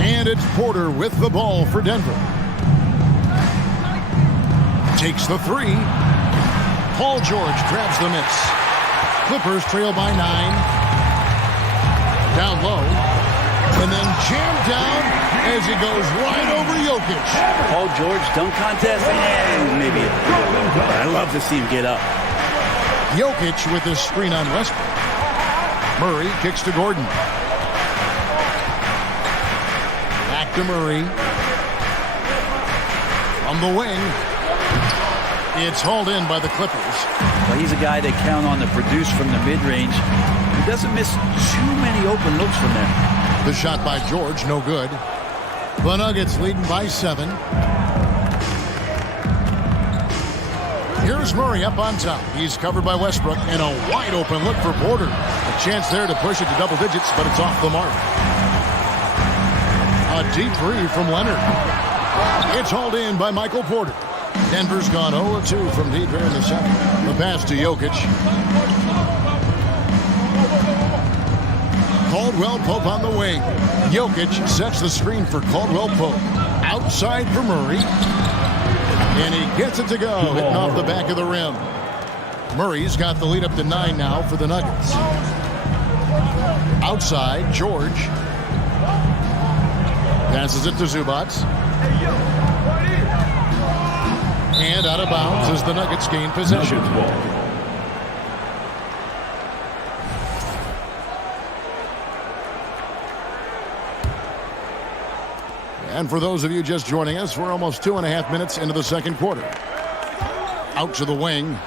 And it's Porter with the ball for Denver. Takes the 3. Paul George grabs the miss. Clippers trail by 9. Down low. And then jammed down as he goes right over Jokic. Paul George dunk contest? Maybe. I love to see him get up. Jokic with the screen on Westbrook. Murray kicks to Gordon. Back to Murray. From the wing. It's hauled in by the Clippers. Well, he's a guy they count on to produce from the mid-range. He doesn't miss too many open looks from there. The shot by George, no good. The Nuggets leading by 7. Here's Murray up on top. He's covered by Westbrook, and a wide open look for Porter. A chance there to push it to double digits, but it's off the mark. A deep 3 from Leonard. It's hauled in by Michael Porter. Denver's gone 0 of 2 from deep here in the second. The pass to Jokic. Caldwell-Pope on the wing. Jokic sets the screen for Caldwell-Pope. Outside for Murray. And he gets it to go, hitting off the back of the rim. Murray's got the lead up to 9 now for the Nuggets. Outside, George. Passes it to Zubats. And out of bounds as the Nuggets gain possession. And for those of you just joining us, we're almost 2.5 minutes into the second quarter. Out to the wing.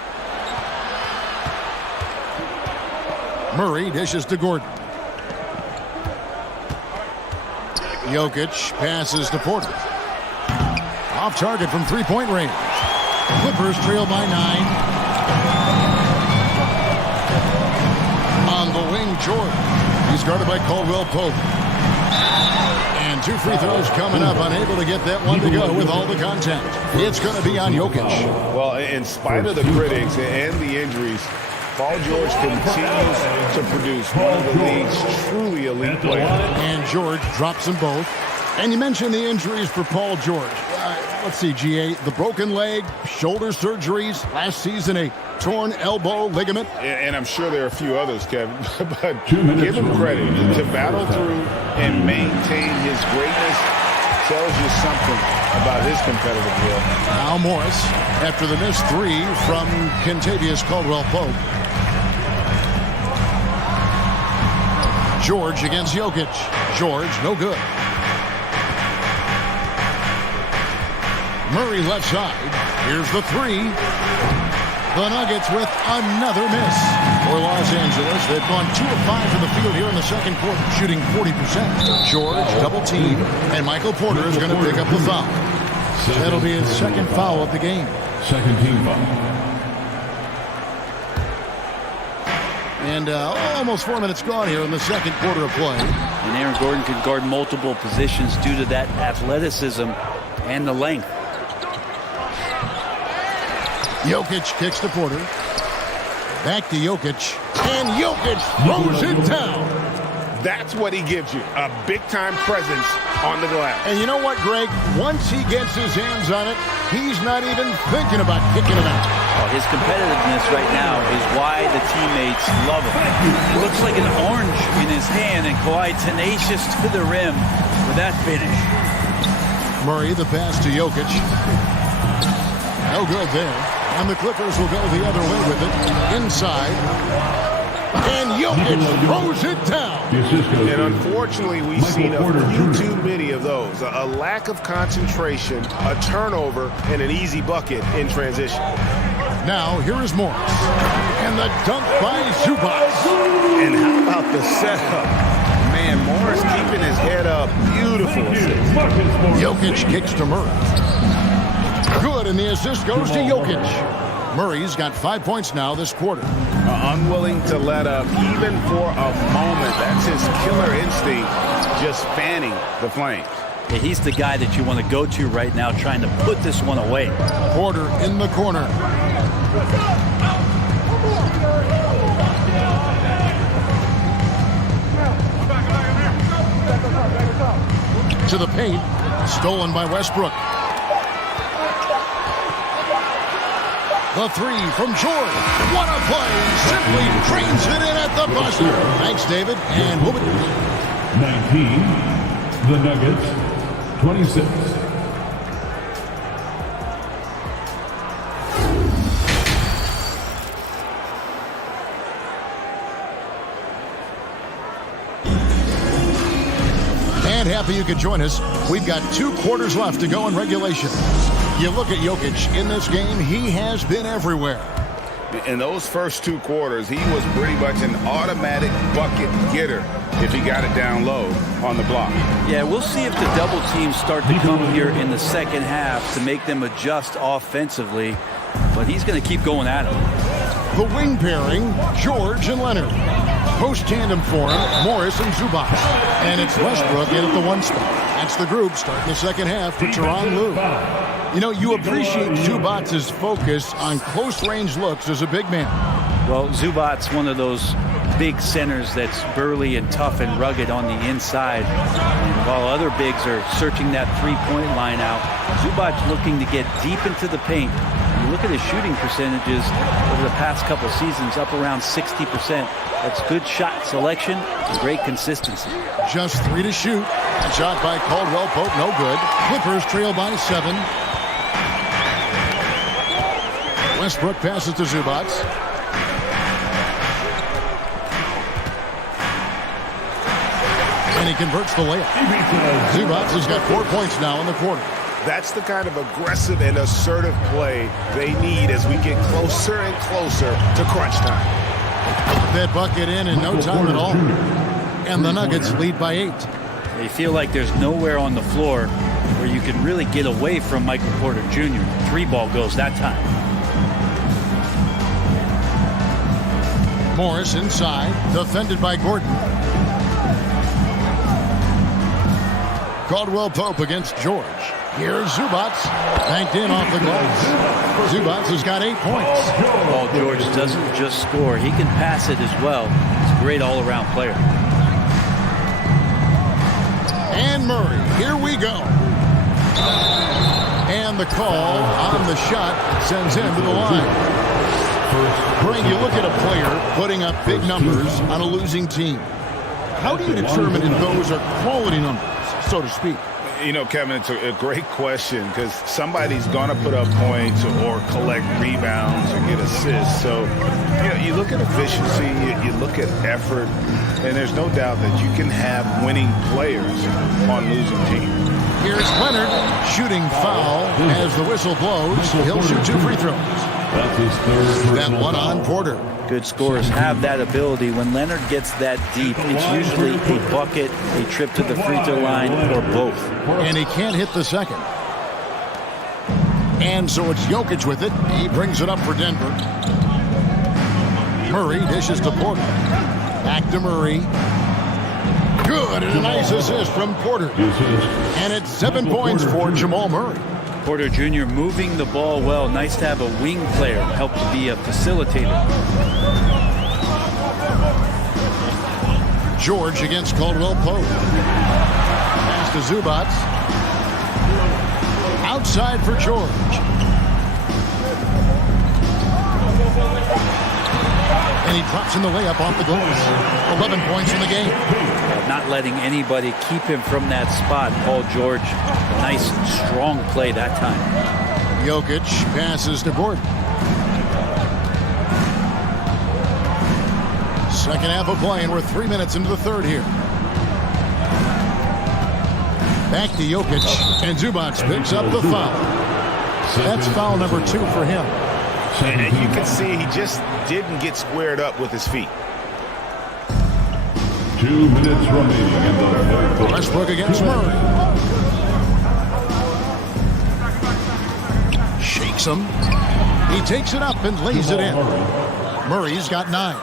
Murray dishes to Gordon. Jokic passes to Porter. Off target from three-point range. Clippers trail by 9. On the wing, George. He's guarded by Caldwell-Pope. And 2 free throws coming up, unable to get that one to go with all the contact. It's going to be on Jokic. Well, in spite of the critics and the injuries, Paul George continues to produce one of the league's truly elite players. And George drops them both. And you mentioned the injuries for Paul George. Let's see, GA, the broken leg, shoulder surgeries, last season a torn elbow ligament. And I'm sure there are a few others, Kevin, but give him credit. To battle through and maintain his greatness tells you something about his competitive will. Now Morris, after the missed three from Kentavious Caldwell-Pope. George against Jokic. George, no good. Murray left side. Here's the three. The Nuggets with another miss. For Los Angeles, they've gone 2 of 5 from the field here in the second quarter, shooting 40%. George double team, and Michael Porter is going to pick up the foul. That'll be his second foul of the game. Second team foul. And almost 4 minutes gone here in the second quarter of play. And Aaron Gordon can guard multiple positions due to that athleticism and the length. Jokic kicks to Porter. Back to Jokic. And Jokic throws it down. That's what he gives you, a big-time presence on the glass. And you know what, Greg? Once he gets his hands on it, he's not even thinking about kicking it out. Oh, his competitiveness right now is why the teammates love him. It looks like an orange in his hand, and Kawhi tenacious to the rim with that finish. Murray, the pass to Jokic. No good there. And the Clippers will go the other way with it. Inside. And Jokic throws it down. And unfortunately, we've seen a few too many of those. A lack of concentration, a turnover, and an easy bucket in transition. Now, here is Morris. And the dunk by Zubac. And how about the setup? Man, Morris keeping his head up. Beautiful. Jokic kicks to Murray. Good, and the assist goes to Jokic. Murray's got 5 points now this quarter. Unwilling to let up even for a moment. That's his killer instinct, just fanning the flames. Yeah, he's the guy that you want to go to right now trying to put this one away. Porter in the corner. To the paint. Stolen by Westbrook. The three from George. What a play. Simply drains it in at the buzzer. Thanks, David. And we'll be 19. The Nuggets. 26. And happy you could join us. We've got 2 quarters left to go in regulation. You look at Jokic in this game, he has been everywhere. In those first 2 quarters, he was pretty much an automatic bucket getter if he got it down low on the block. Yeah, we'll see if the double teams start to come here in the second half to make them adjust offensively, but he's going to keep going at him. The wing pairing, George and Leonard. Post tandem for him, Morris and Zubac. And it's Westbrook in at the 1 spot. That's the group starting the second half for Tyronn Lue. You know, you appreciate Zubac's focus on close-range looks as a big man. Well, Zubac's one of those big centers that's burly and tough and rugged on the inside. And while other bigs are searching that three-point line out, Zubac's looking to get deep into the paint. You look at his shooting percentages over the past couple seasons, up around 60%. That's good shot selection and great consistency. Just 3 to shoot. Shot by Caldwell-Pope, no good. Clippers trail by 7. Westbrook passes to Zubac. And he converts the layup. Zubac has got 4 points now in the quarter. That's the kind of aggressive and assertive play they need as we get closer and closer to crunch time. That bucket in no time at all. And the Nuggets lead by 8. They feel like there's nowhere on the floor where you can really get away from Michael Porter Jr. 3 ball goes that time. Morris inside, defended by Gordon. Caldwell-Pope against George. Here's Zubac, banked in off the glass. Zubac has got 8 points. Paul George doesn't just score, he can pass it as well. He's a great all-around player. And Murray, here we go. And the call on the shot that sends him to the line. Greg, you look at a player putting up big numbers on a losing team. How do you determine if those are quality numbers, so to speak? You know, Kevin, it's a great question because somebody's going to put up points or collect rebounds or get assists. So, you know, you look at efficiency, you look at effort, and there's no doubt that you can have winning players on losing teams. Here's Leonard shooting foul as the whistle blows. He'll shoot 2 free throws. That's his third. That one on Porter. Good scorers have that ability. When Leonard gets that deep, it's usually a bucket, a trip to the free throw line, or both. And he can't hit the second. And so it's Jokic with it. He brings it up for Denver. Murray dishes to Porter. Back to Murray. Good, and a nice assist from Porter. And it's 7 points for Jamal Murray. Porter Jr. moving the ball well. Nice to have a wing player help to be a facilitator. George against Caldwell Pope. Pass to Zubac. Outside for George. And he drops in the layup off the glass. 11 points in the game. Not letting anybody keep him from that spot. Paul George, nice, strong play that time. Jokic passes to Gordon. Second half of play, and we're 3 minutes into the third here. Back to Jokic, and Zubac picks up the foul. That's foul number 2 for him. And you can see he just didn't get squared up with his feet. 2 minutes remaining in the third quarter. Westbrook against Murray. Shakes him. He takes it up and lays it in. Murray's got 9.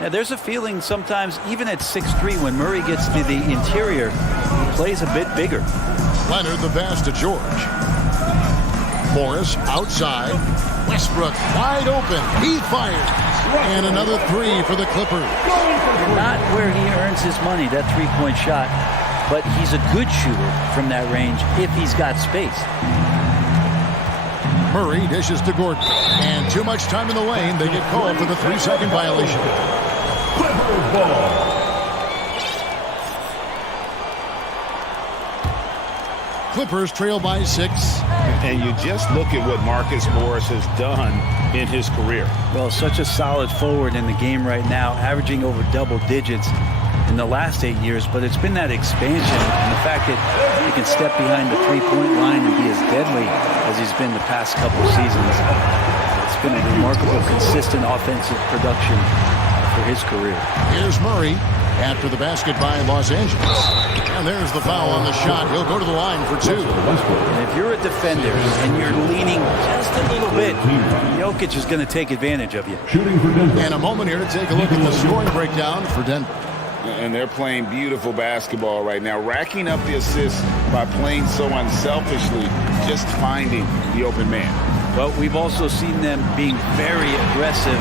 Yeah, there's a feeling sometimes, even at 6'3", when Murray gets to the interior, he plays a bit bigger. Leonard the pass to George. Morris outside. Westbrook wide open. He fires. And another 3 for the Clippers. Not where he earns his money, that three-point shot, but he's a good shooter from that range if he's got space. Murray dishes to Gordon. And too much time in the lane. They get called for the 3-second violation. Clippers ball. Clippers trail by 6. And you just look at what Marcus Morris has done in his career. Well, such a solid forward in the game right now, averaging over double digits in the last 8 years, but it's been that expansion and the fact that he can step behind the three-point line and be as deadly as he's been the past couple seasons. It's been a remarkable, consistent offensive production for his career. Here's Murray after the basket by Los Angeles. And there's the foul on the shot. He'll go to the line for 2. And if you're a defender and you're leaning just a little bit, Jokic is going to take advantage of you. And a moment here to take a look at the scoring breakdown for Denver. And they're playing beautiful basketball right now, racking up the assists by playing so unselfishly, just finding the open man. Well, we've also seen them being very aggressive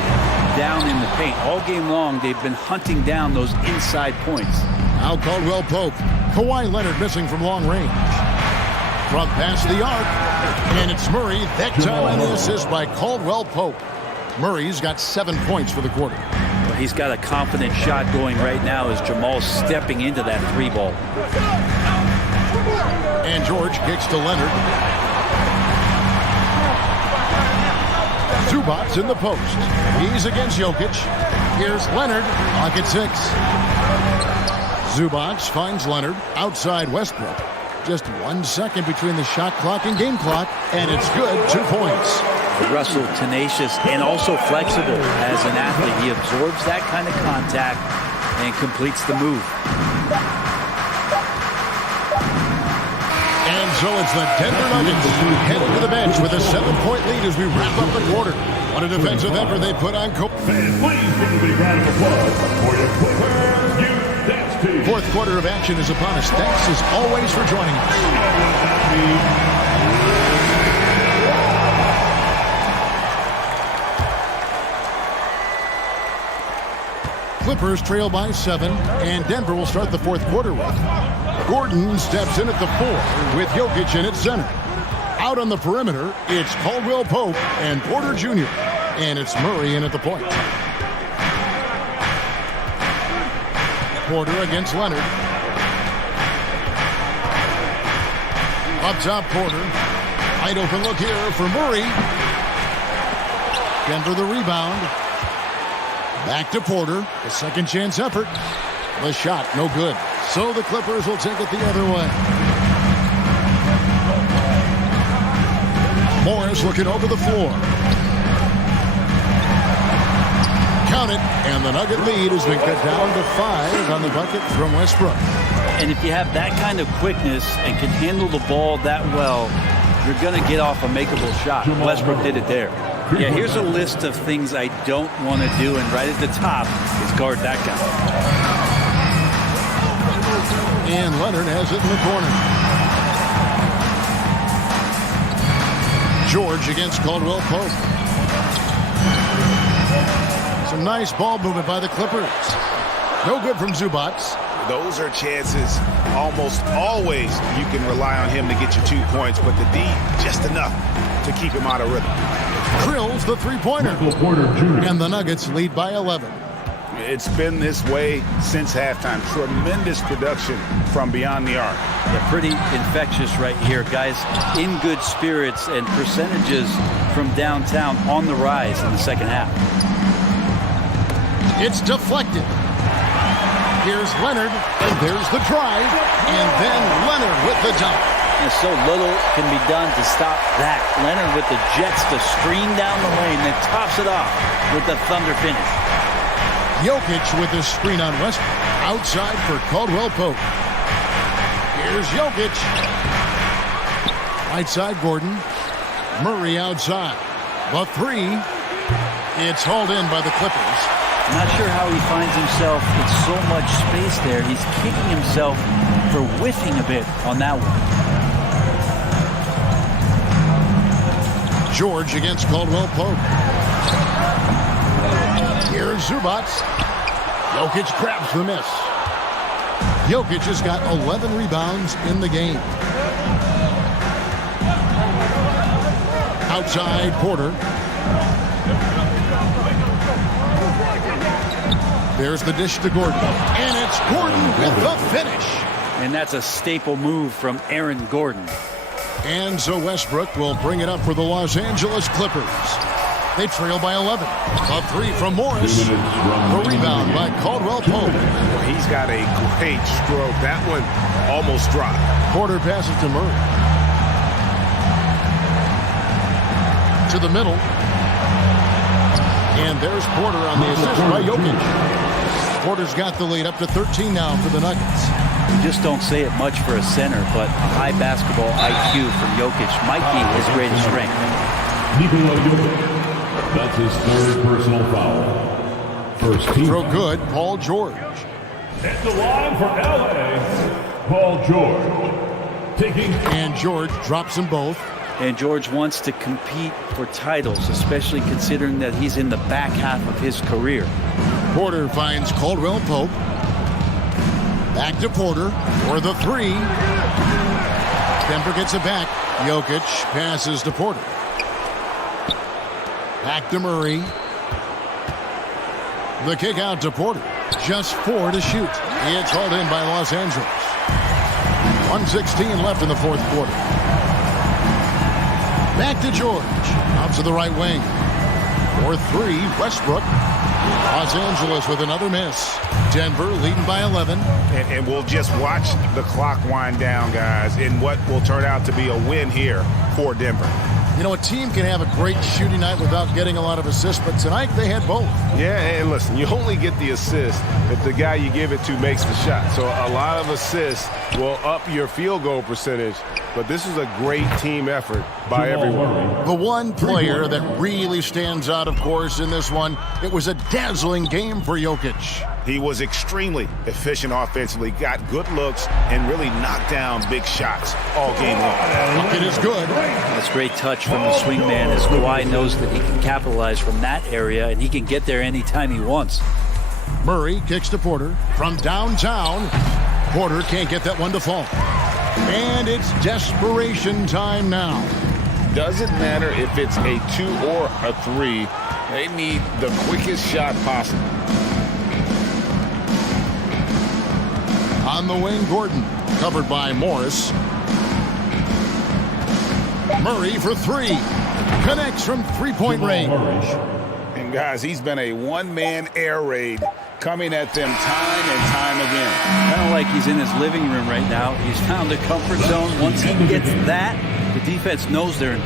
down in the paint. All game long, they've been hunting down those inside points. Now Caldwell Pope. Kawhi Leonard missing from long range. From past the arc. And it's Murray. That time on the assist by Caldwell Pope. Murray's got 7 points for the quarter. Well, he's got a confident shot going right now as Jamal's stepping into that 3 ball. And George kicks to Leonard. Zubac in the post. He's against Jokic. Here's Leonard. Pocket 6. Zubac finds Leonard outside Westbrook. Just 1 second between the shot clock and game clock, and it's good. 2 points. Russell, tenacious and also flexible as an athlete. He absorbs that kind of contact and completes the move. And so it's the Denver Nuggets heading to the bench with a 7-point lead as we wrap up the quarter. What a defensive effort they put on. Fans, please give a big round of applause for your Clippers Youth Dance Team. Fourth quarter of action is upon us. Thanks as always for joining us. Clippers trail by 7, and Denver will start the fourth quarter with Gordon steps in at the 4 with Jokic in at center. Out on the perimeter, it's Caldwell Pope and Porter Jr. And it's Murray in at the point. Porter against Leonard. Up top, Porter. Wide open look here for Murray. Denver the rebound. Back to Porter. The second chance effort. The shot, no good. So the Clippers will take it the other way. Morris looking over the floor. Count it, and the Nugget lead has been cut down to 5 on the bucket from Westbrook. And if you have that kind of quickness and can handle the ball that well, you're going to get off a makeable shot. Westbrook did it there. Yeah, here's a list of things I don't want to do, and right at the top is guard that guy. And Leonard has it in the corner. George against Caldwell Pope. Some nice ball movement by the Clippers. No good from Zubac. Those are chances almost always you can rely on him to get you 2 points, but the D, just enough to keep him out of rhythm. Drills the three-pointer. And the Nuggets lead by 11. It's been this way since halftime. Tremendous production from beyond the arc. Yeah, pretty infectious right here, guys. In good spirits and percentages from downtown on the rise in the second half. It's deflected. Here's Leonard, and there's the drive, and then Leonard with the dunk. And so little can be done to stop that. Leonard with the jets to stream down the lane, then tops it off with the thunder finish. Jokic with the screen on Westbrook. Outside for Caldwell Pope. Here's Jokic. Right side, Gordon. Murray outside. The 3. It's hauled in by the Clippers. Not sure how he finds himself with so much space there. He's kicking himself for whiffing a bit on that one. George against Caldwell Pope. Here's Zubac. Jokic grabs the miss. Jokic has got 11 rebounds in the game. Outside, Porter. There's the dish to Gordon. And it's Gordon with the finish. And that's a staple move from Aaron Gordon. And so Westbrook will bring it up for the Los Angeles Clippers. They trail by 11. A 3 from Morris. The rebound by Caldwell Pope. Well, he's got a great stroke. That one almost dropped. Porter passes to Murray. To the middle. And there's Porter on the assist by Jokic. Porter's got the lead up to 13 now for the Nuggets. You just don't say it much for a center, but a high basketball IQ from Jokic might be his greatest strength. Nikola Jokic. That's his 3rd personal foul. First team. Throw good, Paul George. At the line for LA, Paul George. Taking. And George drops them both. And George wants to compete for titles, especially considering that he's in the back half of his career. Porter finds Caldwell Pope. Back to Porter for the 3. Denver gets it back. Jokic passes to Porter. Back to Murray. The kick out to Porter. Just 4 to shoot. It's hauled in by Los Angeles. 1:16 left in the 4th quarter. Back to George. Out to the right wing. For 3, Westbrook. Los Angeles with another miss. Denver leading by 11. And we'll just watch the clock wind down, guys, in what will turn out to be a win here for Denver. You know, a team can have a great shooting night without getting a lot of assists, but tonight they had both. Yeah, and listen, you only get the assist if the guy you give it to makes the shot. So a lot of assists will up your field goal percentage, but this is a great team effort by everyone. The one player that really stands out, of course, in this one, it was a dazzling game for Jokic. He was extremely efficient offensively, got good looks, and really knocked down big shots all game long. Bucket is good. That's great touch from the swingman, as Kawhi knows that he can capitalize from that area, and he can get there anytime he wants. Murray kicks to Porter from downtown. Porter can't get that one to fall. And it's desperation time now. Doesn't matter if it's a 2 or a 3. They need the quickest shot possible. On the wing, Gordon, covered by Morris. Murray for 3. Connects from three-point range. And guys, he's been a one-man air raid coming at them time and time again. Kind of like he's in his living room right now. He's found a comfort zone. Once he gets that, the defense knows they're in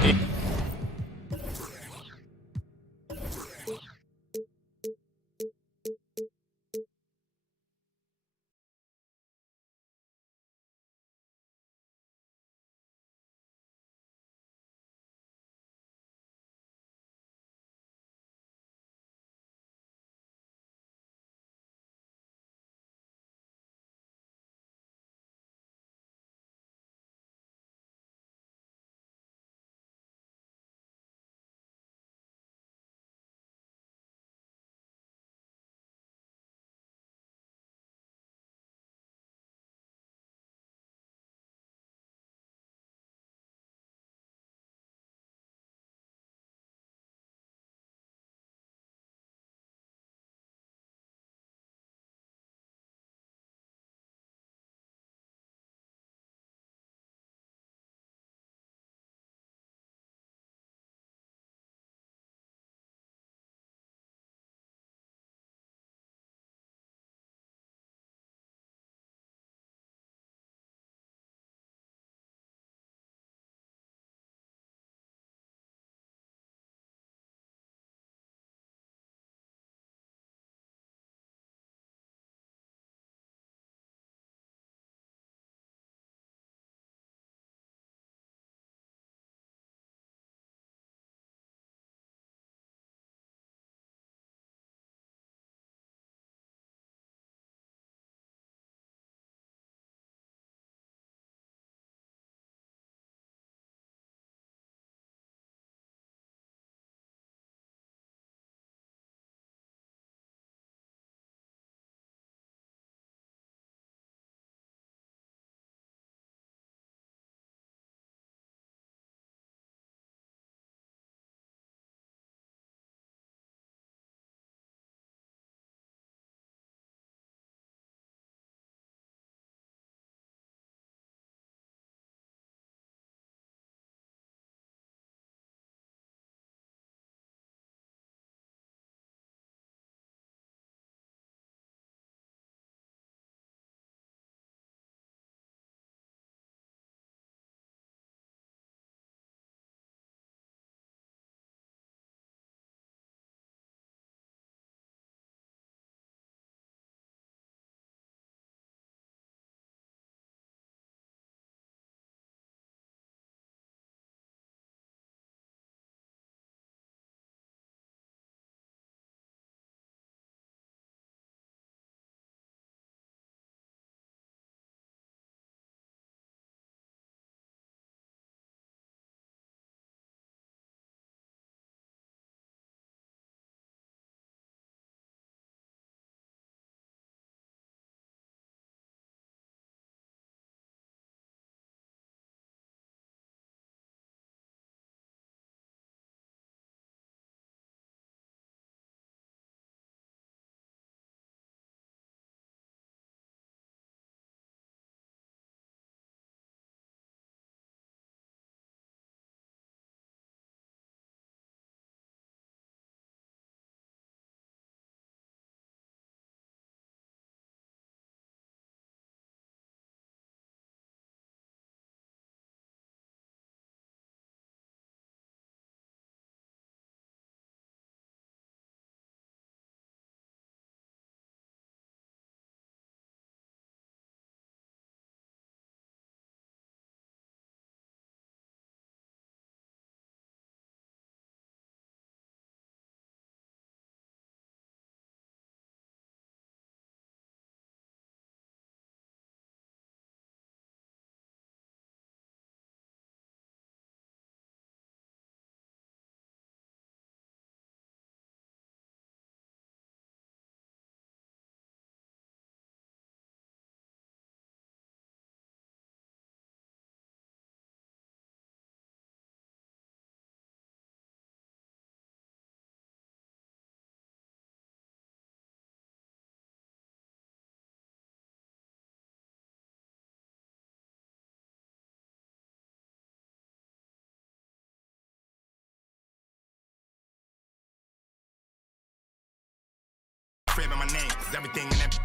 everything in that.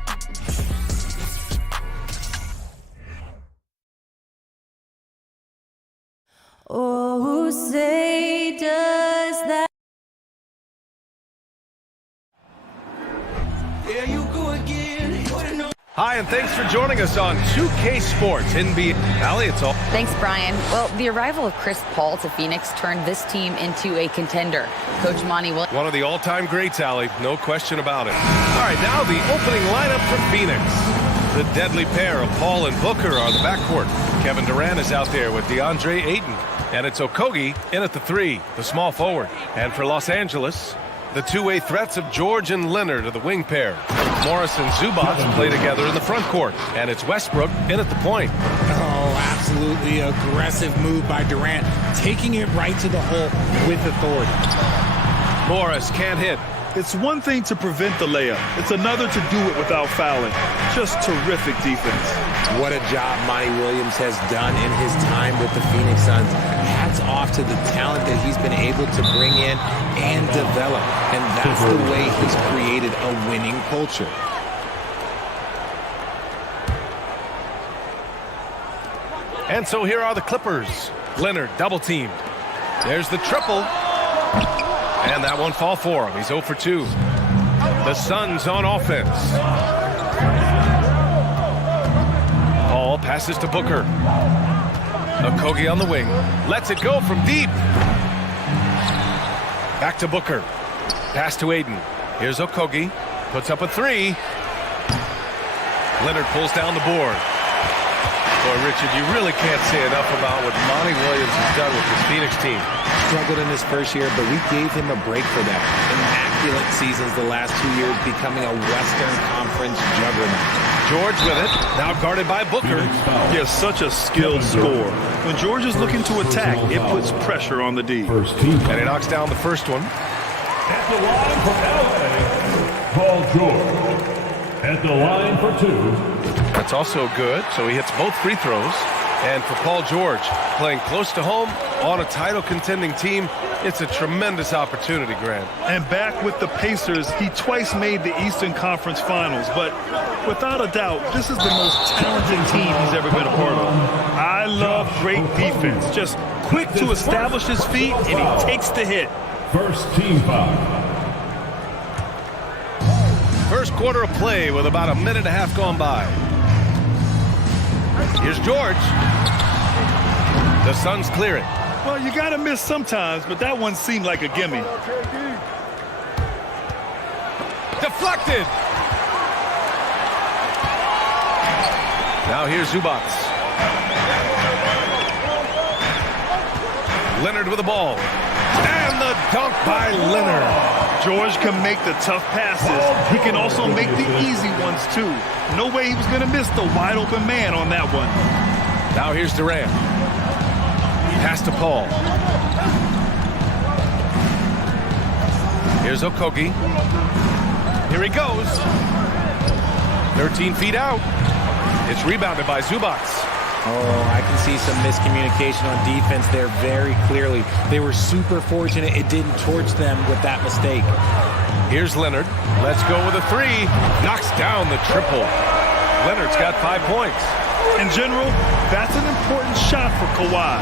Oh, say does that. There you go again. Hi, and thanks for joining us on 2K Sports NBA. Allie, it's all. Thanks, Brian. Well, the arrival of Chris Paul to Phoenix turned this team into a contender. Coach Monty Williams. One of the all-time greats, Allie. No question about it. All right, now the opening lineup for Phoenix. The deadly pair of Paul and Booker are the backcourt. Kevin Durant is out there with DeAndre Ayton. And it's Okogie in at the 3, the small forward. And for Los Angeles, the two-way threats of George and Leonard are the wing pair. Morris and Zubac play together in the front court. And it's Westbrook in at the point. Oh, absolutely aggressive move by Durant, taking it right to the hole with authority. Morris can't hit. It's one thing to prevent the layup. It's another to do it without fouling. Just terrific defense. What a job Monty Williams has done in his time with the Phoenix Suns. Hats off to the talent that he's been able to bring in and develop. And that's the way he's created a winning culture. And so here are the Clippers. Leonard double-teamed. There's the triple. And that one fall for him. He's 0 for 2. The Suns on offense. Paul passes to Booker. Okogie on the wing. Lets it go from deep. Back to Booker. Pass to Ayton. Here's Okogie. Puts up a 3. Leonard pulls down the board. Boy, Richard, you really can't say enough about what Monty Williams has done with this Phoenix team. Struggled in his first year, but we gave him a break for that. Immaculate seasons the last 2 years, becoming a Western Conference juggernaut. George with it, now guarded by Booker. He has such a skilled scorer. When George is looking to attack, it puts pressure on the D. And he knocks down the first one. At the line for LA, Paul George. At the line for 2. That's also good, so he hits both free throws. And for Paul George, playing close to home on a title-contending team, it's a tremendous opportunity, Grant. And back with the Pacers, he twice made the Eastern Conference Finals. But without a doubt, this is the most talented team he's ever been a part of. I love great defense. Just quick to establish his feet, and he takes the hit. First team foul. First quarter of play with about a minute and a half gone by. Here's George. The Suns clear it. Well, you got to miss sometimes, but that one seemed like a gimme. Deflected. Now here's Zubac. Leonard with the ball. And the dunk by Leonard. George can make the tough passes. He can also make the easy ones, too. No way he was going to miss the wide-open man on that one. Now here's Durant. Pass to Paul. Here's Okogie. Here he goes. 13 feet out. It's rebounded by Zubac. Oh, I can see some miscommunication on defense there very clearly. They were super fortunate it didn't torch them with that mistake. Here's Leonard. Let's go with a 3. Knocks down the triple. Leonard's got 5 points. In general, that's an important shot for Kawhi.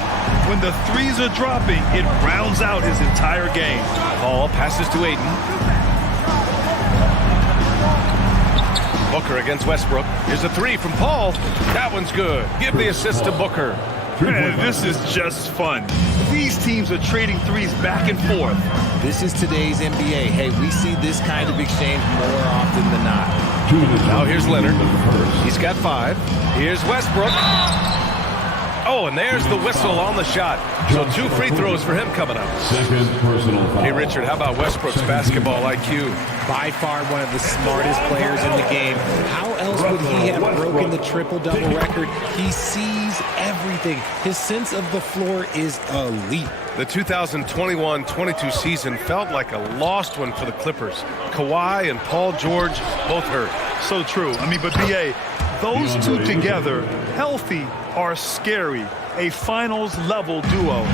When the threes are dropping, it rounds out his entire game. Paul passes to Ayton. Booker against Westbrook. Here's a 3 from Paul. That one's good. Give the assist to Booker. Man, this is just fun. These teams are trading threes back and forth. This is today's NBA. Hey, we see this kind of exchange more often than not. Now here's Leonard. He's got 5. Here's Westbrook. Oh, and there's the whistle on the shot. So 2 free throws for him coming up. Second personal foul. Hey, Richard, how about Westbrook's basketball IQ? By far one of the smartest players in the game. How else would he have broken the triple-double record? He sees everything. His sense of the floor is elite. The 2021-22 season felt like a lost one for the Clippers. Kawhi and Paul George both hurt. So true. I mean, but B.A., those two together, healthy, are scary. A finals-level duo.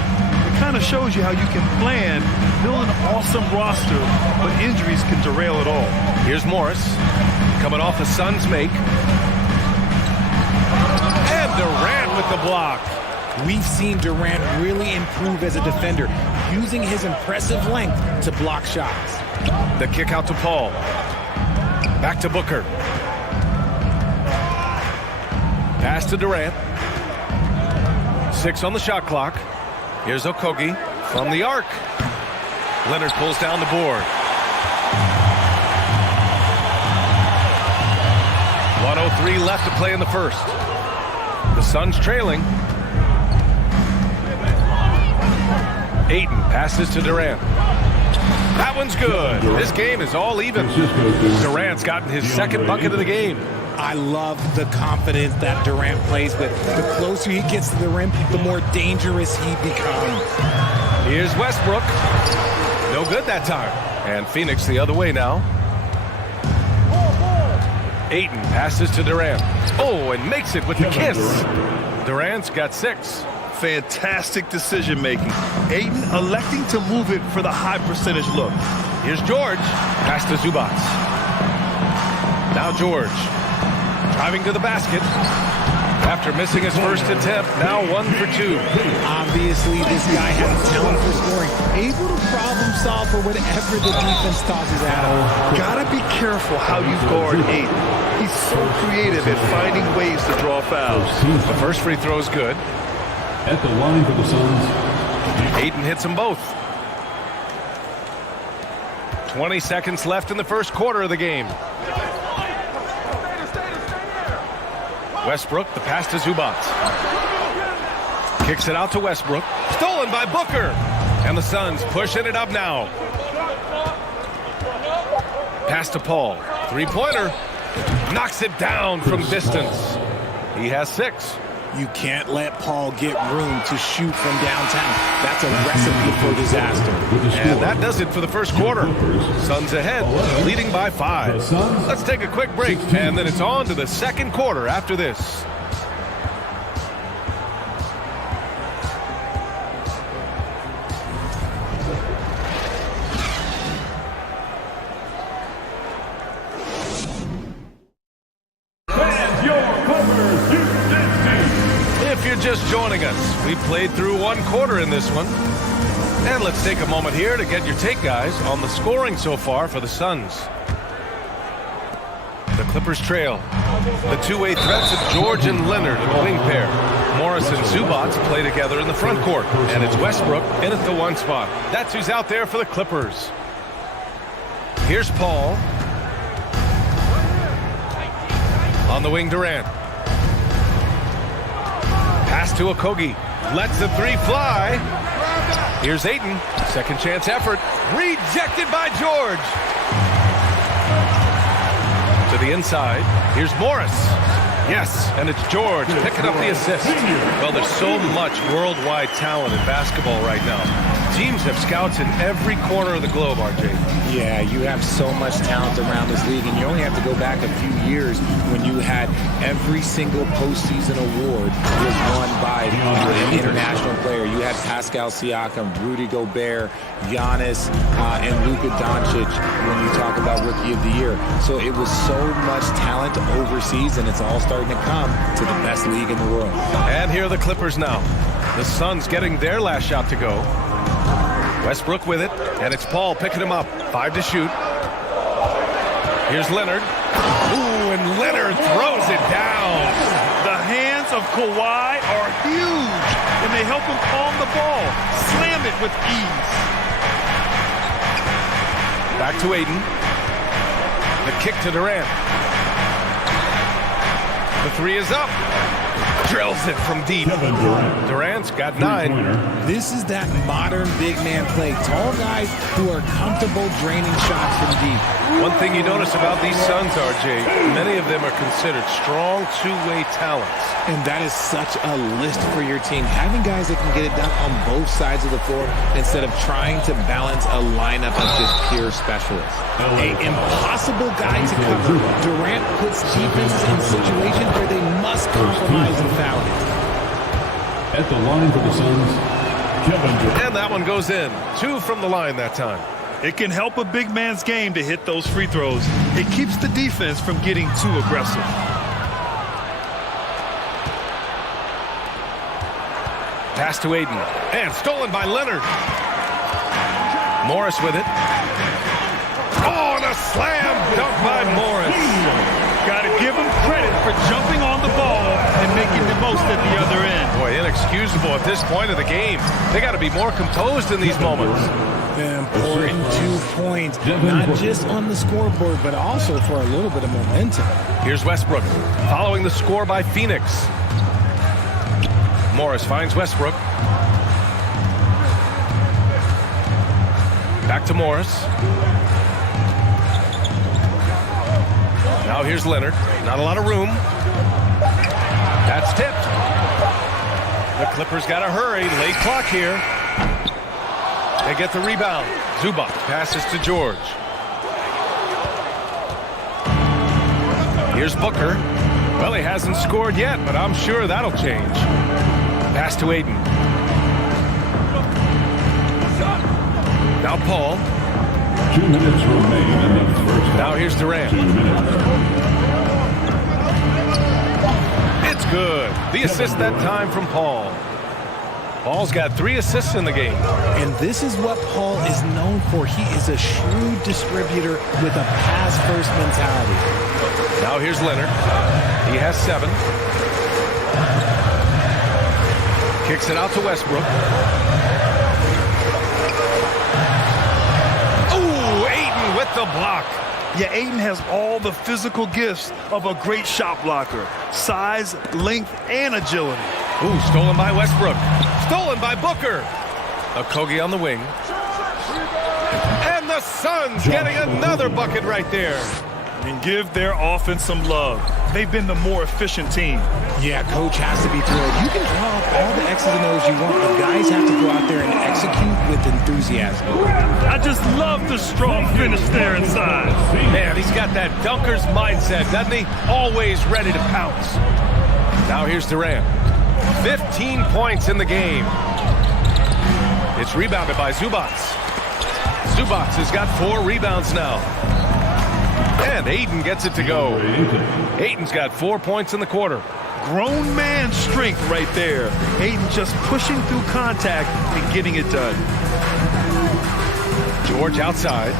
kind of shows you how you can plan, build an awesome roster, but injuries can derail it all. Here's Morris coming off a Suns make. And Durant with the block. We've seen Durant really improve as a defender, using his impressive length to block shots. The kick out to Paul. Back to Booker. Pass to Durant. 6 on the shot clock. Here's Okogie from the arc. Leonard pulls down the board. 1:03 left to play in the first. The Suns trailing. Ayton passes to Durant. That one's good. This game is all even. Durant's gotten his second bucket of the game. I love the confidence that Durant plays with. The closer he gets to the rim, the more dangerous he becomes. Here's Westbrook. No good that time. And Phoenix the other way now. Ayton passes to Durant. Oh, and makes it with the kiss. Durant's got 6. Fantastic decision making. Ayton electing to move it for the high percentage look. Here's George. Pass to Zubac. Now George. Driving to the basket. After missing his first attempt, now 1 for 2. Obviously, this guy has talent for scoring. Able to problem solve for whatever the defense tosses at him. Gotta be careful how you guard Ayton. He's so creative at finding ways to draw fouls. The first free throw is good. At the line for the Suns, Ayton hits them both. 20 seconds left in the first quarter of the game. Westbrook, the pass to Zubac. Kicks it out to Westbrook. Stolen by Booker. And the Suns pushing it up now. Pass to Paul. Three-pointer. Knocks it down from distance. He has 6. You can't let Paul get room to shoot from downtown. That's a recipe for disaster. And that does it for the first quarter. Suns ahead, leading by 5. Let's take a quick break, and then it's on to the second quarter after this. Just joining us, we played through 1 quarter in this one, and let's take a moment here to get your take, guys, on the scoring so far for the Suns. The Clippers trail. The two-way threats of George and Leonard in the wing pair. Morris and Zubac play together in the front court, and it's Westbrook in at the 1 spot. That's who's out there for the Clippers. Here's Paul. On the wing, Durant. Pass to Okogie. Lets the 3 fly. Here's Ayton. Second chance effort. Rejected by George. To the inside. Here's Morris. Yes, and it's George picking up the assist. Well, there's so much worldwide talent in basketball right now. Teams have scouts in every corner of the globe, RJ. Yeah, you have so much talent around this league, and you only have to go back a few years when you had every single postseason award was won by an international player. You had Pascal Siakam, Rudy Gobert, Giannis, and Luka Doncic when you talk about Rookie of the Year. So it was so much talent overseas, and it's all starting to come to the best league in the world. And here are the Clippers now. The Suns getting their last shot to go. Westbrook with it, and it's Paul picking him up. 5 to shoot. Here's Leonard. Ooh, and Leonard throws it down. The hands of Kawhi are huge, and they help him palm the ball. Slam it with ease. Back to Ayton. The kick to Durant. The 3 is up. Drills it from deep. Durant's got 9. This is that modern big man play. Tall guys who are comfortable draining shots from deep. One thing you notice about these Suns, RJ, many of them are considered strong two-way talents. And that is such a list for your team. Having guys that can get it done on both sides of the floor instead of trying to balance a lineup of just pure specialists. An impossible guy to cover. Durant puts defenses in situations where they must compromise and foul it. At the line for the Suns, And that one goes in. 2 from the line that time. It can help a big man's game to hit those free throws. It keeps the defense from getting too aggressive. Pass to Aiden. And stolen by Leonard. Morris with it. Oh, and a slam dunk by Morris. Got to give him credit for jumping on the ball and making the most at the other end. Boy, inexcusable at this point of the game. They got to be more composed in these moments. Important 2 points, not just on the scoreboard, but also for a little bit of momentum. Here's Westbrook, following the score by Phoenix. Morris finds Westbrook. Back to Morris. Now here's Leonard. Not a lot of room. That's tipped. The Clippers got to hurry. Late clock here. They get the rebound. Zubac passes to George. Here's Booker. Well, he hasn't scored yet, but I'm sure that'll change. Pass to Aiden. Now Paul. 2 minutes remain in the first half. Now here's Durant. 2 minutes. It's good. The assist that time from Paul. Paul's got 3 assists in the game. And this is what Paul is known for. He is a shrewd distributor with a pass-first mentality. Now here's Leonard. He has 7. Kicks it out to Westbrook. Oh, Aiden with the block. Yeah, Aiden has all the physical gifts of a great shot blocker. Size, length, and agility. Ooh, stolen by Westbrook. Stolen by Booker. Okogie on the wing. And the Suns getting another bucket right there. And give their offense some love. They've been the more efficient team. Yeah, coach has to be thrilled. You can draw up all the X's and O's you want, but guys have to go out there and execute with enthusiasm. I just love the strong finish there inside. Man, he's got that dunker's mindset, doesn't he? Always ready to pounce. Now here's Durant. 15 points in the game. It's rebounded by Zubac. Zubac has got 4 rebounds now. And Aiden gets it to go. Aiden's got 4 points in the quarter. Grown man strength right there. Aiden just pushing through contact and getting it done. George outside.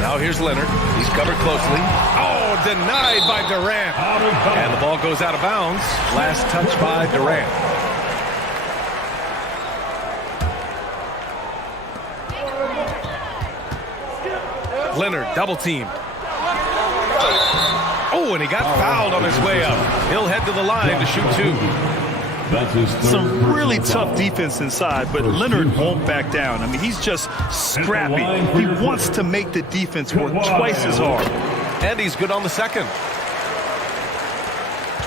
Now here's Leonard. He's covered closely. Oh, denied by Durant. And the ball goes out of bounds. Last touch by Durant. Leonard double teamed. Oh, and he got fouled on his way up. He'll head to the line to shoot 2. Some really tough defense inside, but Leonard won't back down. I mean, he's just scrappy. He wants to make the defense work twice as hard. And he's good on the second.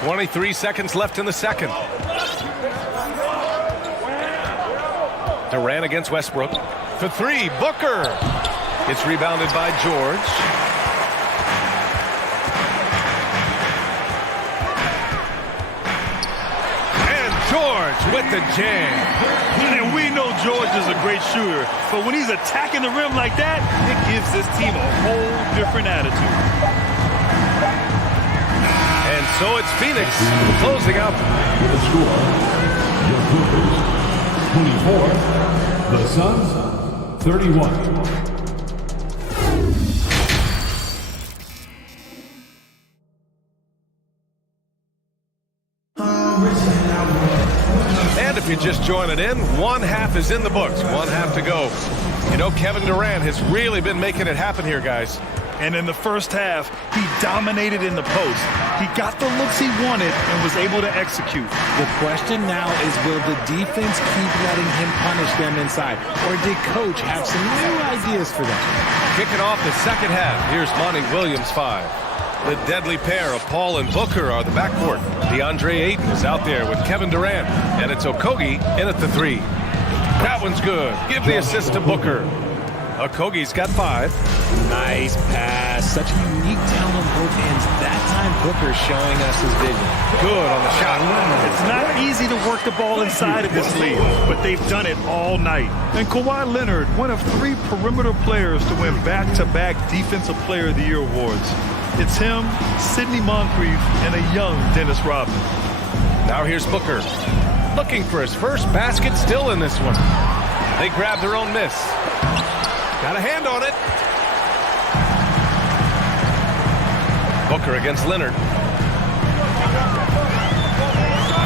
23 seconds left in the second. Durant against Westbrook. For 3, Booker. It's rebounded by George. And George with the jam. And we know George is a great shooter, but when he's attacking the rim like that, it gives this team a whole different attitude. And so it's Phoenix closing out. With the score, your Clippers 24, the Suns 31. And if you're just joining in, 1 half is in the books. 1 half to go. You know, Kevin Durant has really been making it happen here, guys. And in the first half, he dominated in the post. He got the looks he wanted and was able to execute. The question now is, will the defense keep letting him punish them inside? Or did coach have some new ideas for them? Kicking off the second half, here's Monty Williams 5. The deadly pair of Paul and Booker are the backcourt. DeAndre Ayton is out there with Kevin Durant. And it's Okogie in at the 3. That one's good. Give the assist to Booker. Okogie's got 5. Nice pass. Such a unique talent on both ends. That time Booker showing us his vision. Good on the shot. It's not easy to work the ball inside of this league, but they've done it all night. And Kawhi Leonard, one of 3 perimeter players to win back-to-back Defensive Player of the Year awards. It's him, Sidney Moncrief, and a young Dennis Rodman. Now here's Booker. Looking for his first basket, still in this one. They grab their own miss. Got a hand on it. Booker against Leonard.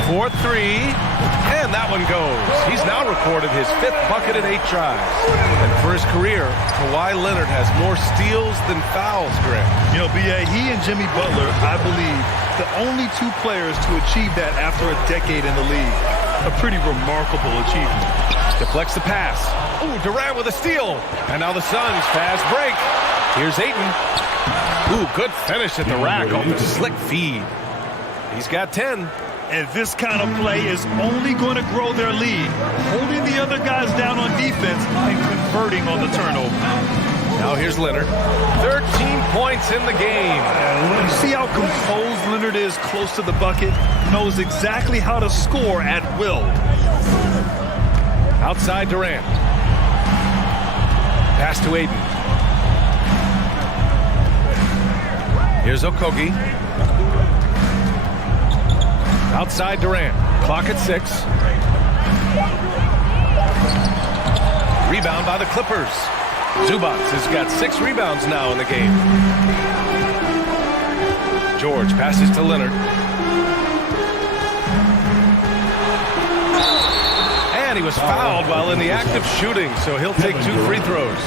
4-3. And that one goes. He's now recorded his 5th bucket in 8 tries. And for his career, Kawhi Leonard has more steals than fouls, Greg. You know, B.A., he and Jimmy Butler, I believe, the only 2 players to achieve that after a decade in the league. A pretty remarkable achievement. Deflects the pass. Ooh, Durant with a steal. And now the Suns fast break. Here's Ayton. Ooh, good finish at the rack on the slick feed. He's got 10. And this kind of play is only going to grow their lead, holding the other guys down on defense and converting on the turnover. Now here's Leonard. 13 points in the game. You see how composed Leonard is close to the bucket? Knows exactly how to score at will. Outside Durant. Pass to Ayton. Here's Okogie. Outside Durant. Clock at 6. Rebound by the Clippers. Zubac has got 6 rebounds now in the game. George passes to Leonard. And he was fouled while in the act of shooting, so he'll take 2 free throws.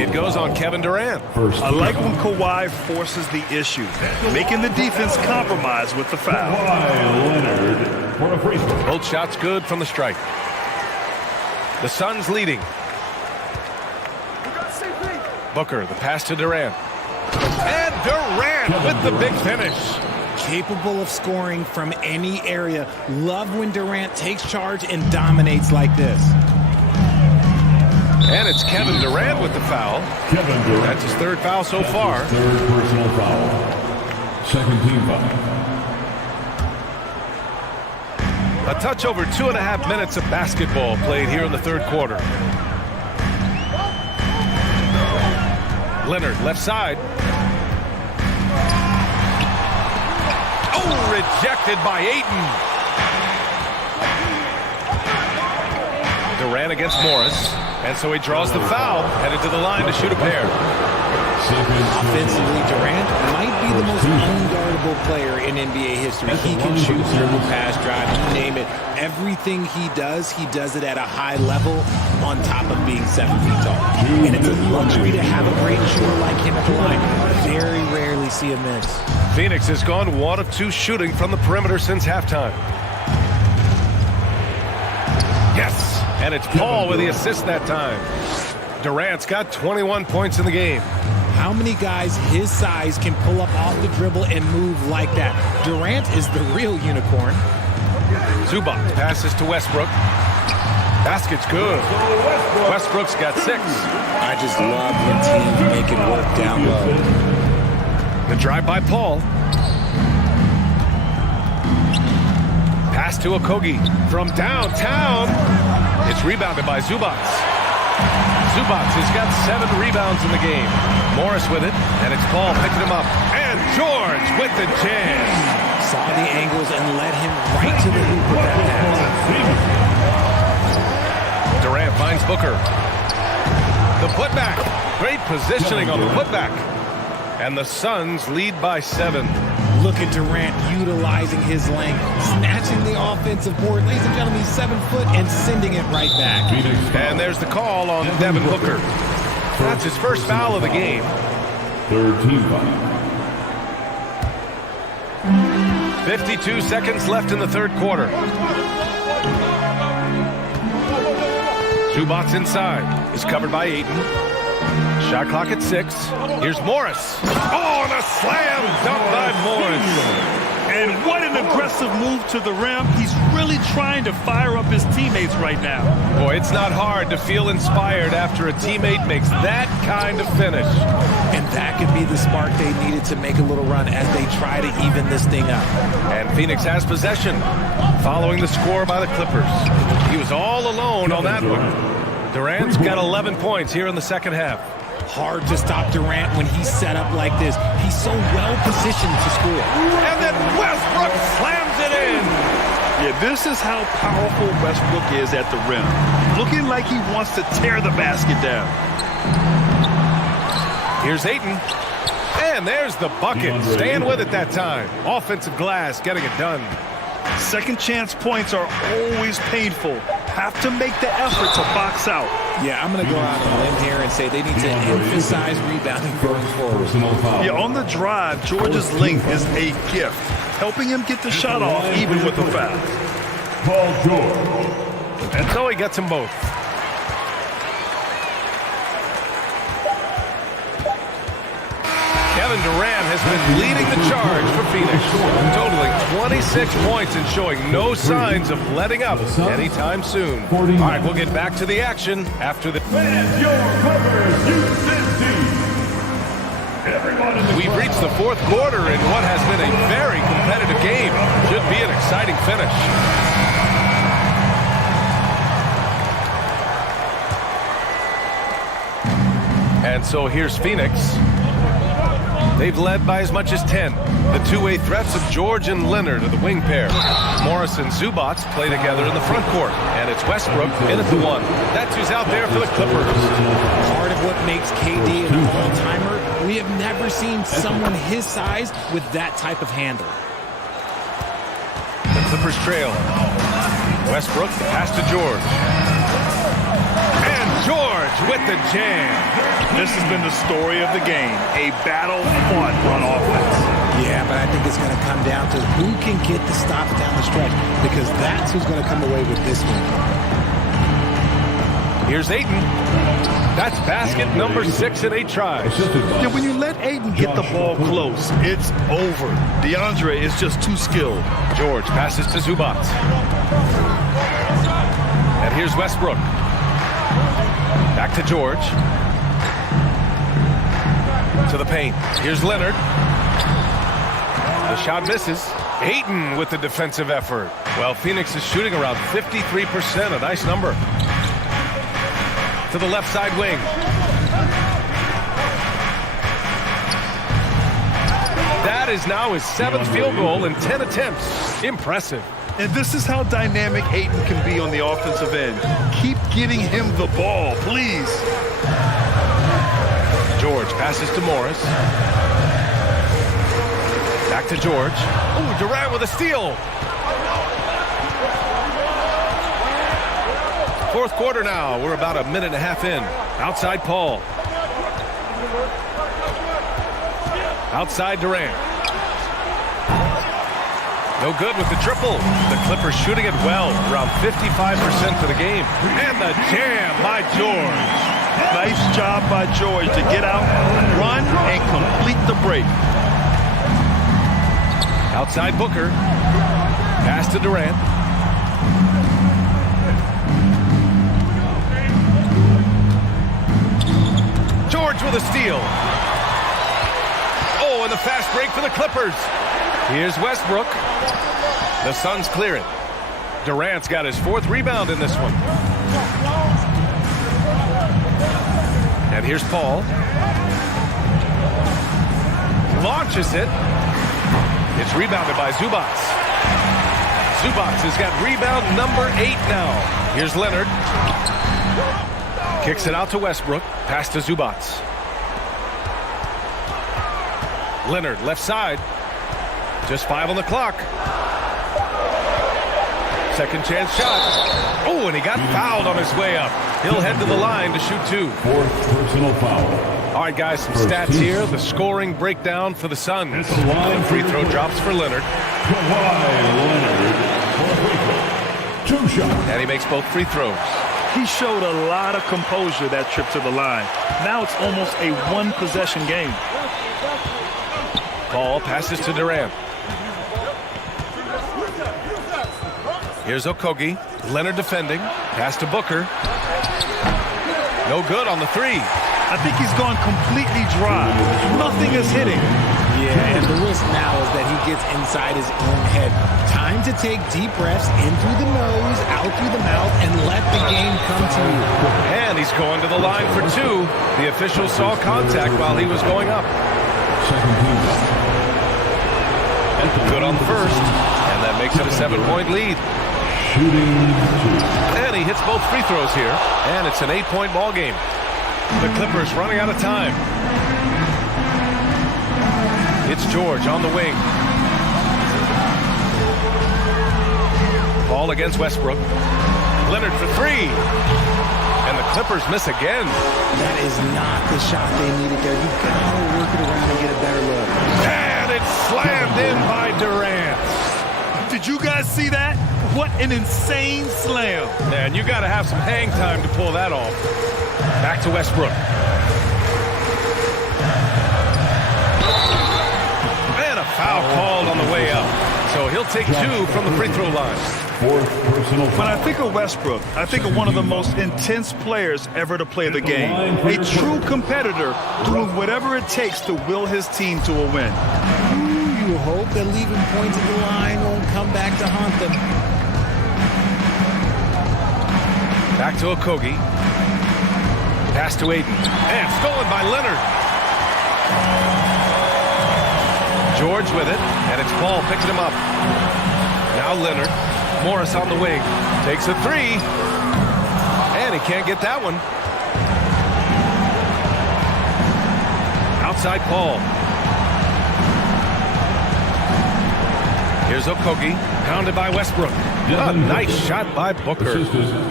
It goes on Kevin Durant. I like when Kawhi forces the issue, making the defense compromise with the foul. Both shots good from the strike. The Suns leading. Booker, the pass to Durant. And Durant with the big finish. Capable of scoring from any area. Love when Durant takes charge and dominates like this. And it's Kevin Durant with the foul. Kevin Durant. That's his 3rd foul so far. 3rd personal foul. 2nd team foul. A touch over 2.5 minutes of basketball played here in the 3rd quarter. Leonard, left side. Oh, rejected by Ayton. Durant against Morris. And so he draws the foul, headed to the line to shoot a pair. Offensively, Durant might be the most unguardable player in NBA history. He can shoot, dribble, pass, drive, you name it. Everything he does it at a high level on top of being 7 feet tall. And it's a luxury to have a great shooter like him at the line. Very rarely see him miss. Phoenix has gone 1 of 2 shooting from the perimeter since halftime. Yes. And it's Paul with the assist that time. Durant's got 21 points in the game. How many guys his size can pull up off the dribble and move like that? Durant is the real unicorn. Zubac passes to Westbrook. Basket's good. Westbrook's got 6. I just love when teams make it work down low. The drive by Paul. Pass to Okogie from downtown. It's rebounded by Zubac. Zubac has got 7 rebounds in the game. Morris with it, and it's Paul picking him up. And George with the jam. Saw the angles and led him right to the hoop with that pass. Durant finds Booker. The putback. Great positioning on the putback. And the Suns lead by 7. Look at Durant utilizing his length, snatching the offensive board. Ladies and gentlemen, he's 7 foot and sending it right back. And there's the call on Devin Booker. That's his first foul of the game. 3rd team foul. 52 seconds left in the 3rd quarter. Zubac inside. Is covered by Ayton. Shot clock at 6. Here's Morris. Oh, and a slam dunk by Morris. And what an aggressive move to the rim. He's really really trying to fire up his teammates right now. Boy, it's not hard to feel inspired after a teammate makes that kind of finish. And that could be the spark they needed to make a little run as they try to even this thing up. And Phoenix has possession, following the score by the Clippers. He was all alone on that one. Durant's got 11 points here in the second half. Hard to stop Durant when he's set up like this. He's so well positioned to score. And then Westbrook slams it in. Yeah, this is how powerful Westbrook is at the rim. Looking like he wants to tear the basket down. Here's Ayton. And there's the bucket. Staying with it that time. Offensive glass getting it done. Second chance points are always painful. Have to make the effort to box out. Yeah, I'm going to go out on a limb here and say they need to emphasize rebounding going forward. Yeah, on the drive, George's length is a gift, helping him get the shot off even with the foul. Paul George. And so he gets them both. Kevin Durant has been leading the charge for Phoenix, totaling 26 points and showing no signs of letting up anytime soon. All right, we'll get back to the action after the... We've reached the fourth quarter in what has been a very competitive game. Should be an exciting finish. And so here's Phoenix. They've led by as much as 10. The two-way threats of George and Leonard are the wing pair. Morris and Zubac play together in the front court. And it's Westbrook in at the one. That's who's out there for the Clippers. Part of what makes KD an all-timer, we have never seen someone his size with that type of handle. The Clippers trail. Westbrook, the pass to George. And George with the jam. This has been the story of the game, a battle fought on offense. Yeah, but I think it's going to come down to who can get the stops down the stretch, because that's who's going to come away with this one. Here's Ayton. That's basket number 6 in 8 tries. Yeah, when you let Ayton get the ball close, it's over. DeAndre is just too skilled. George passes to Zubac. And here's Westbrook. Back to George. To the paint. Here's Leonard. The shot misses. Ayton with the defensive effort. Well, Phoenix is shooting around 53%, a nice number. To the left side wing. That is now his 7th field goal in 10 attempts. Impressive. And this is how dynamic Ayton can be on the offensive end. Keep getting him the ball, please. George passes to Morris. Back to George. Oh, Durant with a steal. Fourth quarter now. We're about a minute and a half in. Outside Paul. Outside Durant. No good with the triple. The Clippers shooting it well, around 55% for the game. And the jam by George. Nice job by George to get out, run, and complete the break. Outside Booker. Pass to Durant. George with a steal. Oh, and the fast break for the Clippers. Here's Westbrook. The Suns clear it. Durant's got his 4th rebound in this one. And here's Paul. Launches it. It's rebounded by Zubac. Zubac has got rebound number 8 now. Here's Leonard. Kicks it out to Westbrook. Pass to Zubac. Leonard, left side. Just 5 on the clock. Second chance shot. Oh, and he got fouled on his way up. He'll head to the line to shoot 2. 4th personal foul. All right, guys, some stats here. The scoring breakdown for the Suns. The free throw drops for Leonard. Leonard. 2 shots. And he makes both free throws. He showed a lot of composure that trip to the line. Now it's almost a one-possession game. Paul passes to Durant. Here's Okogie. Leonard defending. Pass to Booker. No good on the three. I think he's gone completely dry. Nothing is hitting. Yeah, and the risk now is that he gets inside his own head. Time to take deep breaths in through the nose, out through the mouth, and let the game come to you. And he's going to the line for two. The official saw contact while he was going up. Good on the first, and that makes it a 7-point lead. And he hits both free throws here, and it's an 8-point ball game. The Clippers running out of time. It's George on the wing. Ball against Westbrook. Leonard for three. And the Clippers miss again. That is not the shot they needed there. You've got to work it around and get a better look. And it's slammed in by Durant. Did you guys see that? What an insane slam. Man, you got to have some hang time to pull that off. Back to Westbrook. And a foul called on the way up. So he'll take two from the free throw line. When I think of Westbrook, I think of one of the most intense players ever to play the game. A true competitor doing whatever it takes to will his team to a win. You hope that leaving points at the line won't come back to haunt them. Back to Okogie. Pass to Aiden. And stolen by Leonard. George with it, and it's Paul picking him up. Now Leonard. Morris on the wing. Takes a three. And he can't get that one. Outside Paul. Here's Okogie. Pounded by Westbrook. A nice shot by Booker.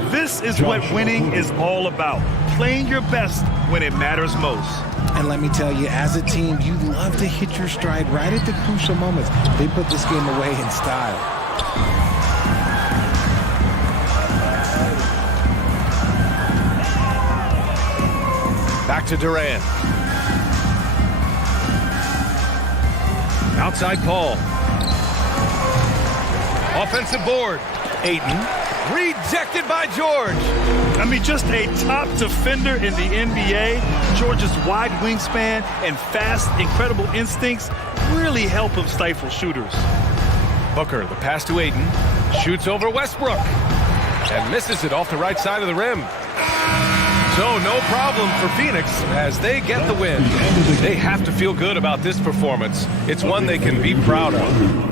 This is what winning is all about. Playing your best when it matters most. And let me tell you, as a team, you love to hit your stride right at the crucial moments. They put this game away in style. Back to Durant. Outside Paul. Offensive board. Ayton. Rejected by George. I mean, just a top defender in the NBA. George's wide wingspan and fast, incredible instincts really help him stifle shooters. Booker, the pass to Ayton. Shoots over Westbrook. And misses it off the right side of the rim. So no problem for Phoenix as they get the win. They have to feel good about this performance. It's one they can be proud of.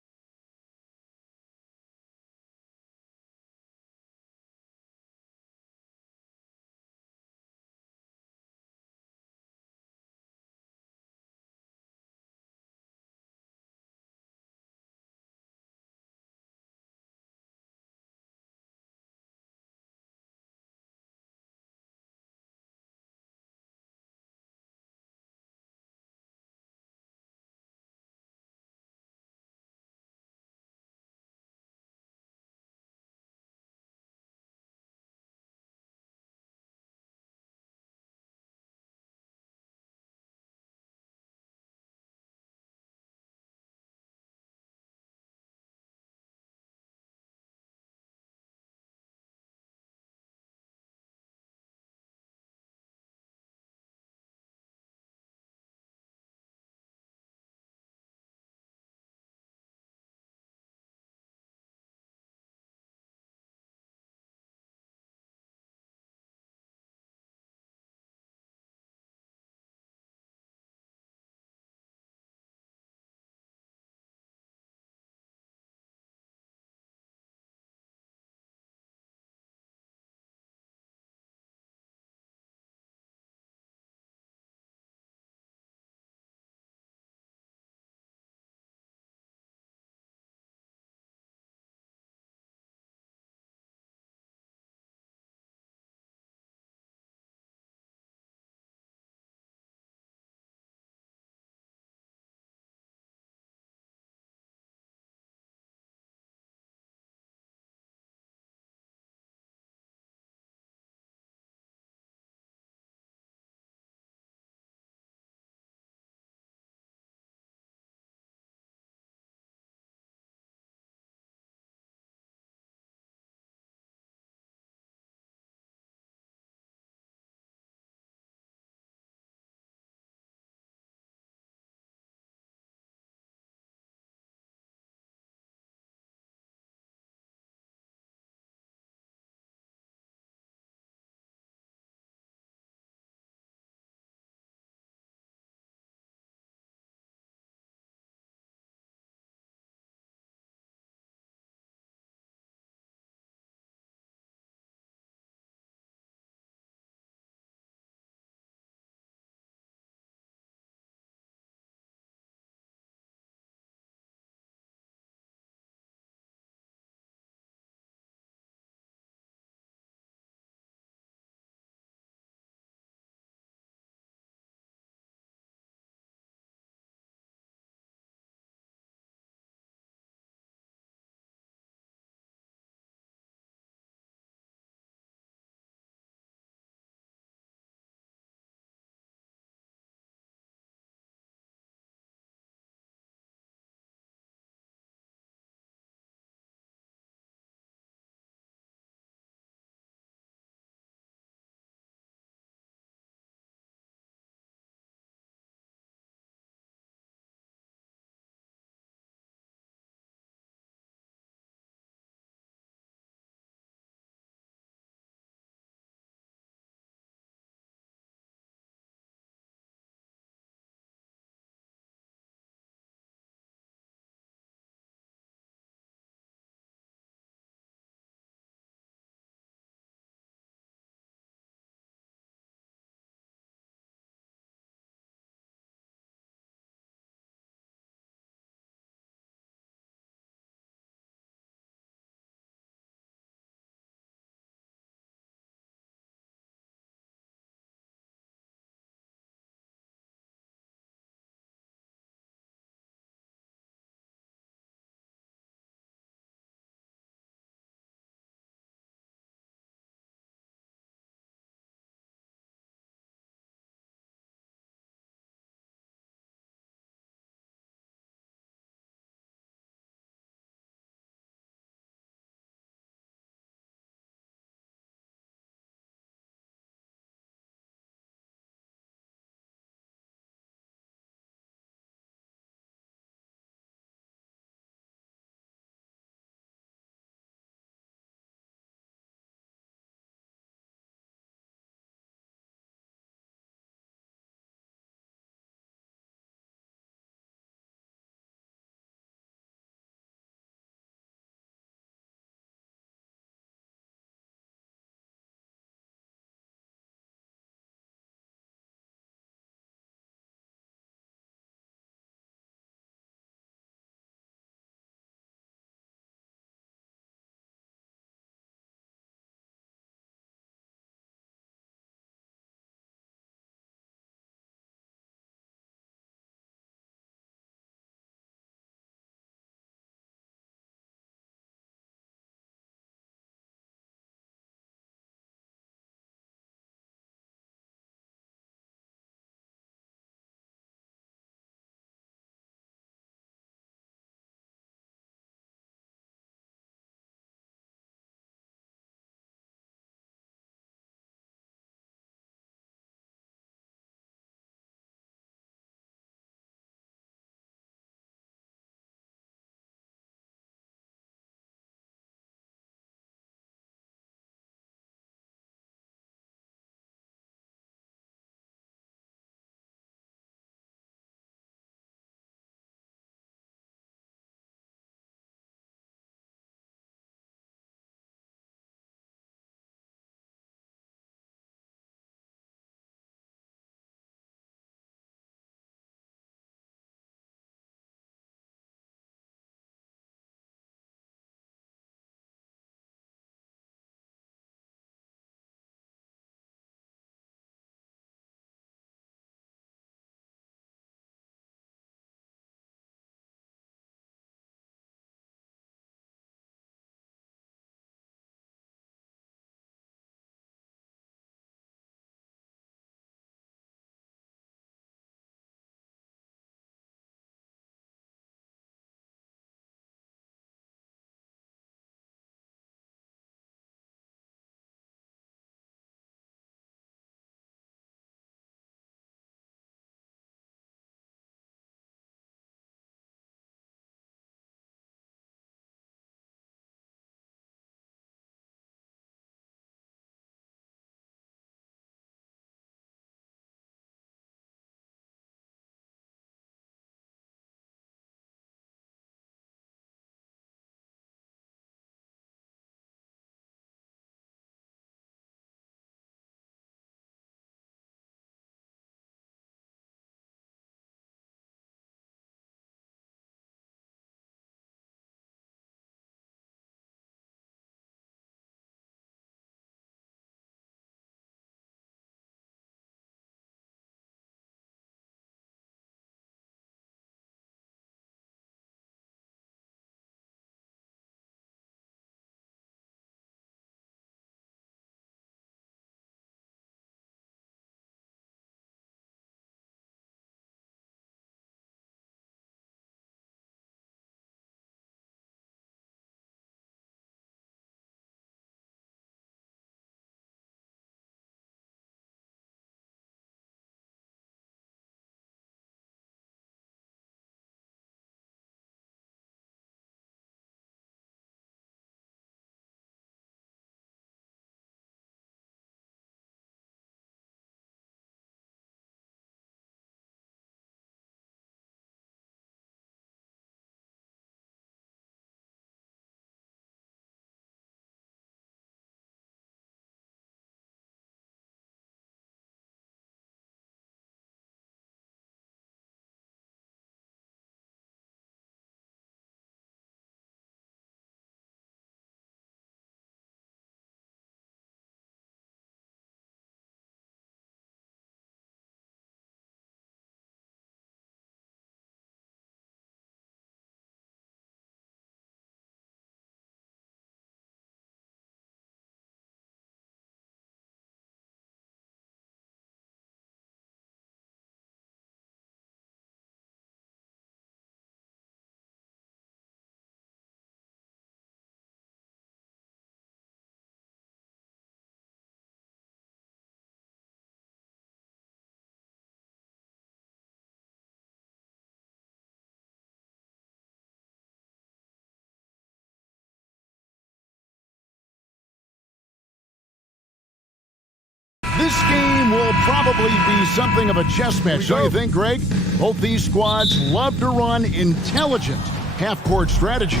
This game will probably be something of a chess match, don't you think, Greg? Both these squads love to run intelligent half-court strategy.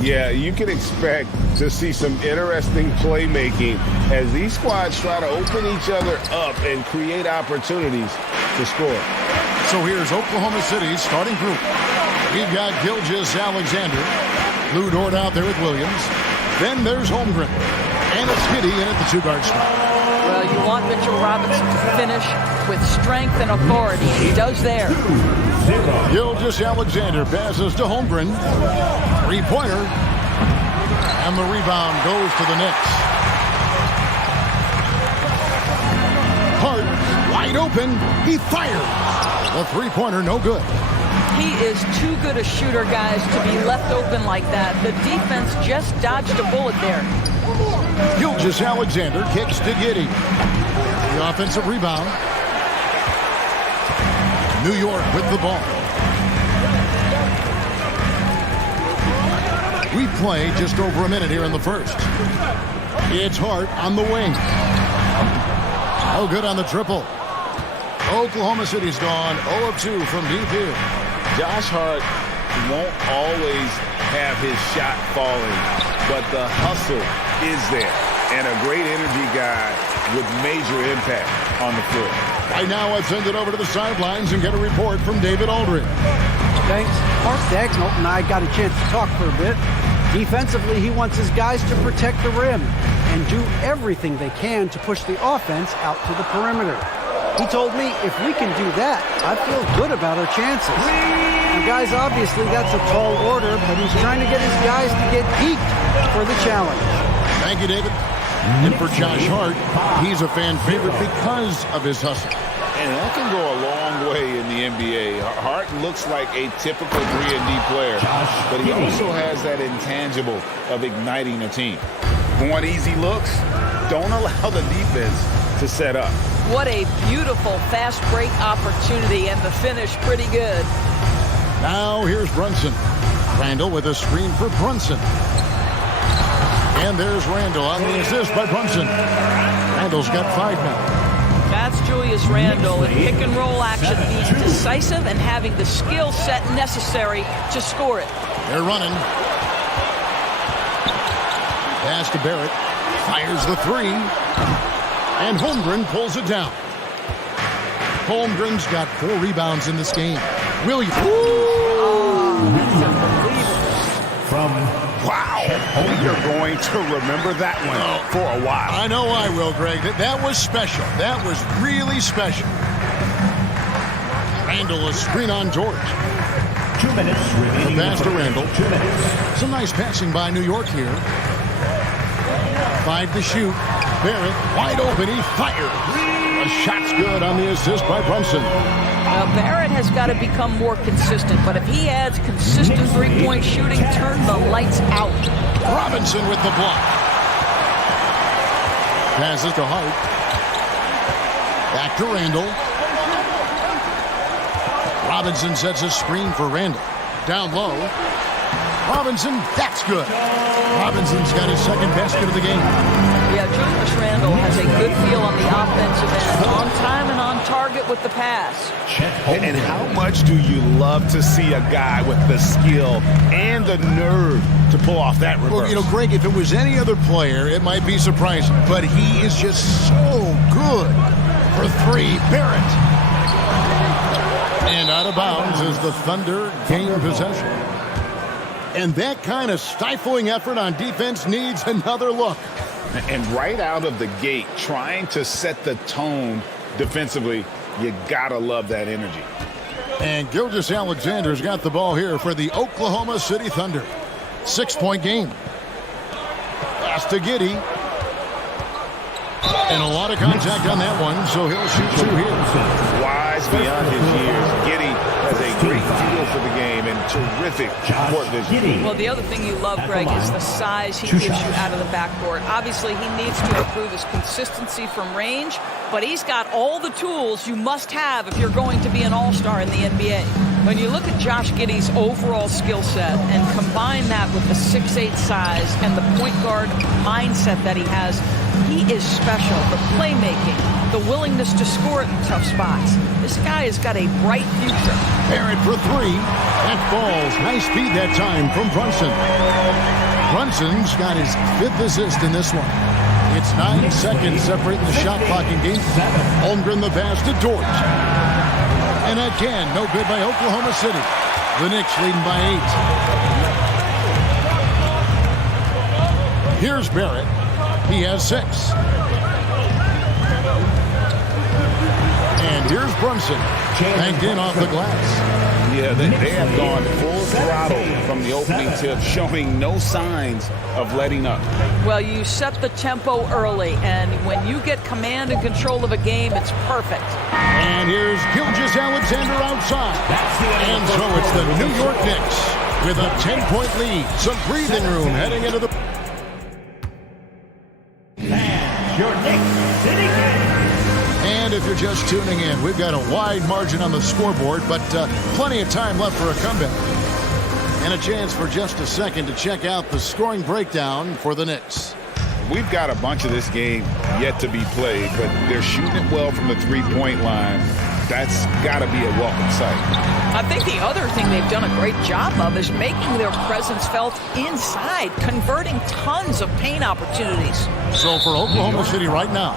Yeah, you can expect to see some interesting playmaking as these squads try to open each other up and create opportunities to score. So here's Oklahoma City's starting group. We've got Gilgeous-Alexander, Lou Dort out there with Williams. Then there's Holmgren, and it's Giddey in at the two-guard spot. Well, you want Mitchell Robinson to finish with strength and authority. He does there. Gilgeous-Alexander passes to Holmgren. Three-pointer. And the rebound goes to the Knicks. Hart, wide open. He fires. The three-pointer, no good. He is too good a shooter, guys, to be left open like that. The defense just dodged a bullet there. Gilgeous-Alexander kicks to Giddey. The offensive rebound. New York with the ball. We play just over a minute here in the first. It's Hart on the wing. Oh, good on the triple. Oklahoma City's gone 0 of 2 from deep here. Josh Hart won't always have his shot falling, but the hustle is there. And a great energy guy with major impact on the floor. Right now, let's send it over to the sidelines and get a report from David Aldridge. Thanks. Mark Dagnall and I got a chance to talk for a bit. Defensively, he wants his guys to protect the rim and do everything they can to push the offense out to the perimeter. He told me if we can do that, I feel good about our chances. And guys, obviously that's a tall order, but he's trying to get his guys to get geeked for the challenge. Thank you, David. And for Josh Hart, he's a fan favorite because of his hustle. And that can go a long way in the NBA. Hart looks like a typical 3-and-D player, but he also has that intangible of igniting a team. Want easy looks? Don't allow the defense to set up. What a beautiful fast break opportunity, and the finish pretty good. Now here's Brunson. Randall with a screen for Brunson. And there's Randall on the assist by Brunson. Randall's got 5 now. That's Julius Randle in pick-and-roll action, being decisive and having the skill set necessary to score it. They're running. Pass to Barrett. Fires the three. And Holmgren pulls it down. Holmgren's got 4 rebounds in this game. Williams. Wow. You're going to remember that one for a while. I know I will, Greg. That was special. That was really special. Randall, a screen on George. 2 minutes remaining. Pass to Randall. 2 minutes. Some nice passing by New York here. 5 to shoot. Barrett, wide open. He fires. A shot's good on the assist by Brunson. Barrett has got to become more consistent, but if he adds consistent three-point shooting, turn the lights out. Robinson with the block. Passes to Hart. Back to Randall. Robinson sets a screen for Randall. Down low. Robinson, that's good. Robinson's got his second basket of the game. Yeah, Julius Randle has a good feel on the offensive end, on time and on target with the pass. And how much do you love to see a guy with the skill and the nerve to pull off that reverse? Well, you know, Greg, if it was any other player, it might be surprising, but he is just so good. For 3, Barrett. And out of bounds as the Thunder gain possession. And that kind of stifling effort on defense needs another look. And right out of the gate, trying to set the tone defensively, you gotta love that energy. And Gilgeous-Alexander's got the ball here for the Oklahoma City Thunder. 6-point game. Pass to Giddey. And a lot of contact on that one, so he'll shoot 2 here. Wise beyond his years. Giddey has a great feel for the game and terrific court vision. Well, the other thing you love, Greg, is the size he gives you out of the backcourt. Obviously, he needs to improve his consistency from range, but he's got all the tools you must have if you're going to be an all-star in the NBA. When you look at Josh Giddey's overall skill set and combine that with the 6'8" size and the point guard mindset that he has, he is special. The playmaking, the willingness to score in tough spots. This guy has got a bright future. Barrett for three. That falls. Nice speed that time from Brunson. Brunson's got his 5th assist in this one. It's 9 seconds separating the shot clock in game. Holmgren the pass to Dort. And again, no good by Oklahoma City. The Knicks leading by 8. Here's Barrett. He has 6. And here's Brunson. Banked in off the glass. Yeah, they have gone full throttle from the opening tip, showing no signs of letting up. Well, you set the tempo early, and when you get command and control of a game, it's perfect. And here's Gilgeous-Alexander outside. And so it's the New York Knicks with a 10-point lead. Some breathing room heading into the... Your Knicks sitting in. And if you're just tuning in, we've got a wide margin on the scoreboard, but plenty of time left for a comeback. And a chance for just a second to check out the scoring breakdown for the Knicks. We've got a bunch of this game yet to be played, but they're shooting it well from the three-point line. That's got to be a welcome sight. I think the other thing they've done a great job of is making their presence felt inside, converting tons of paint opportunities. So for Oklahoma City right now,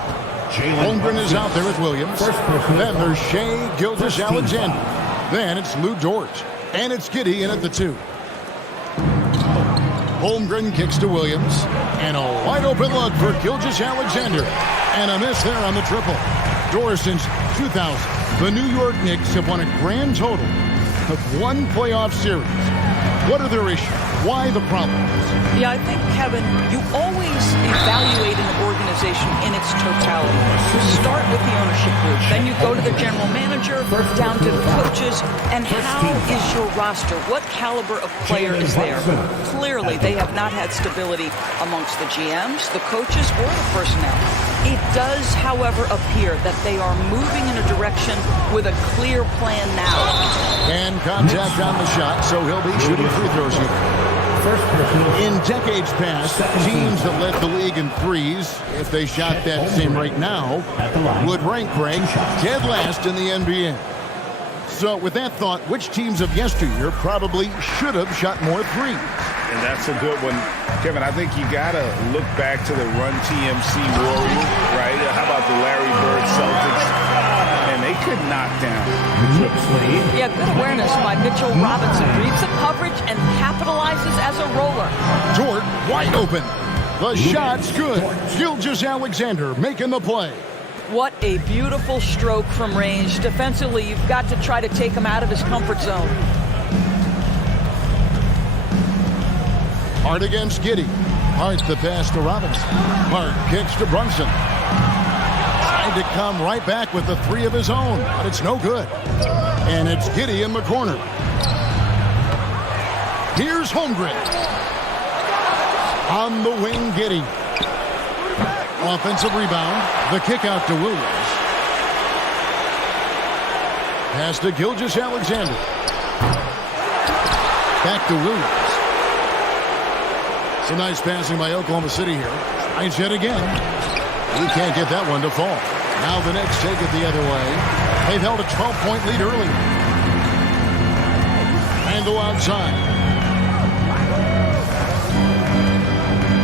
Holmgren is out there with Williams. Then there's Shai Gilgeous-Alexander. Then it's Lou Dort. And it's Giddey in at the 2. Holmgren kicks to Williams. And a wide open look for Gilgeous-Alexander. And a miss there on the triple. Dort since 2000. The New York Knicks have won a grand total of 1 playoff series. What are their issues? Why the problems? Yeah, I think, Kevin, you always evaluate an organization in its totality. You start with the ownership group, then you go to the general manager, down to the coaches, and how is your roster? What caliber of player is there? Clearly, they have not had stability amongst the GMs, the coaches, or the personnel. It does, however, appear that they are moving in a direction with a clear plan now. And contact on the shot, so he'll be shooting free throws here. In decades past, teams that led the league in threes, if they shot that same rate now, would rank dead last in the NBA. So with that thought, which teams of yesteryear probably should have shot more threes? And that's a good one. Kevin, I think you got to look back to the Run TMC Warriors, right? How about the Larry Bird Celtics? And they could knock down. Yeah, good awareness by Mitchell Robinson. Reads the coverage and capitalizes as a roller. Dort wide open. The shot's good. Gilgeous-Alexander making the play. What a beautiful stroke from range. Defensively, you've got to try to take him out of his comfort zone. Hart against Giddey. Hart the pass to Robinson. Hart kicks to Brunson. Tried to come right back with the 3 of his own, but it's no good. And it's Giddey in the corner. Here's Holmgren. On the wing, Giddey. Offensive rebound. The kick out to Williams. Pass to Gilgeous-Alexander. Back to Williams. It's a nice passing by Oklahoma City here. Tries yet again. He can't get that one to fall. Now the Knicks take it the other way. They've held a 12-point lead early. And go outside.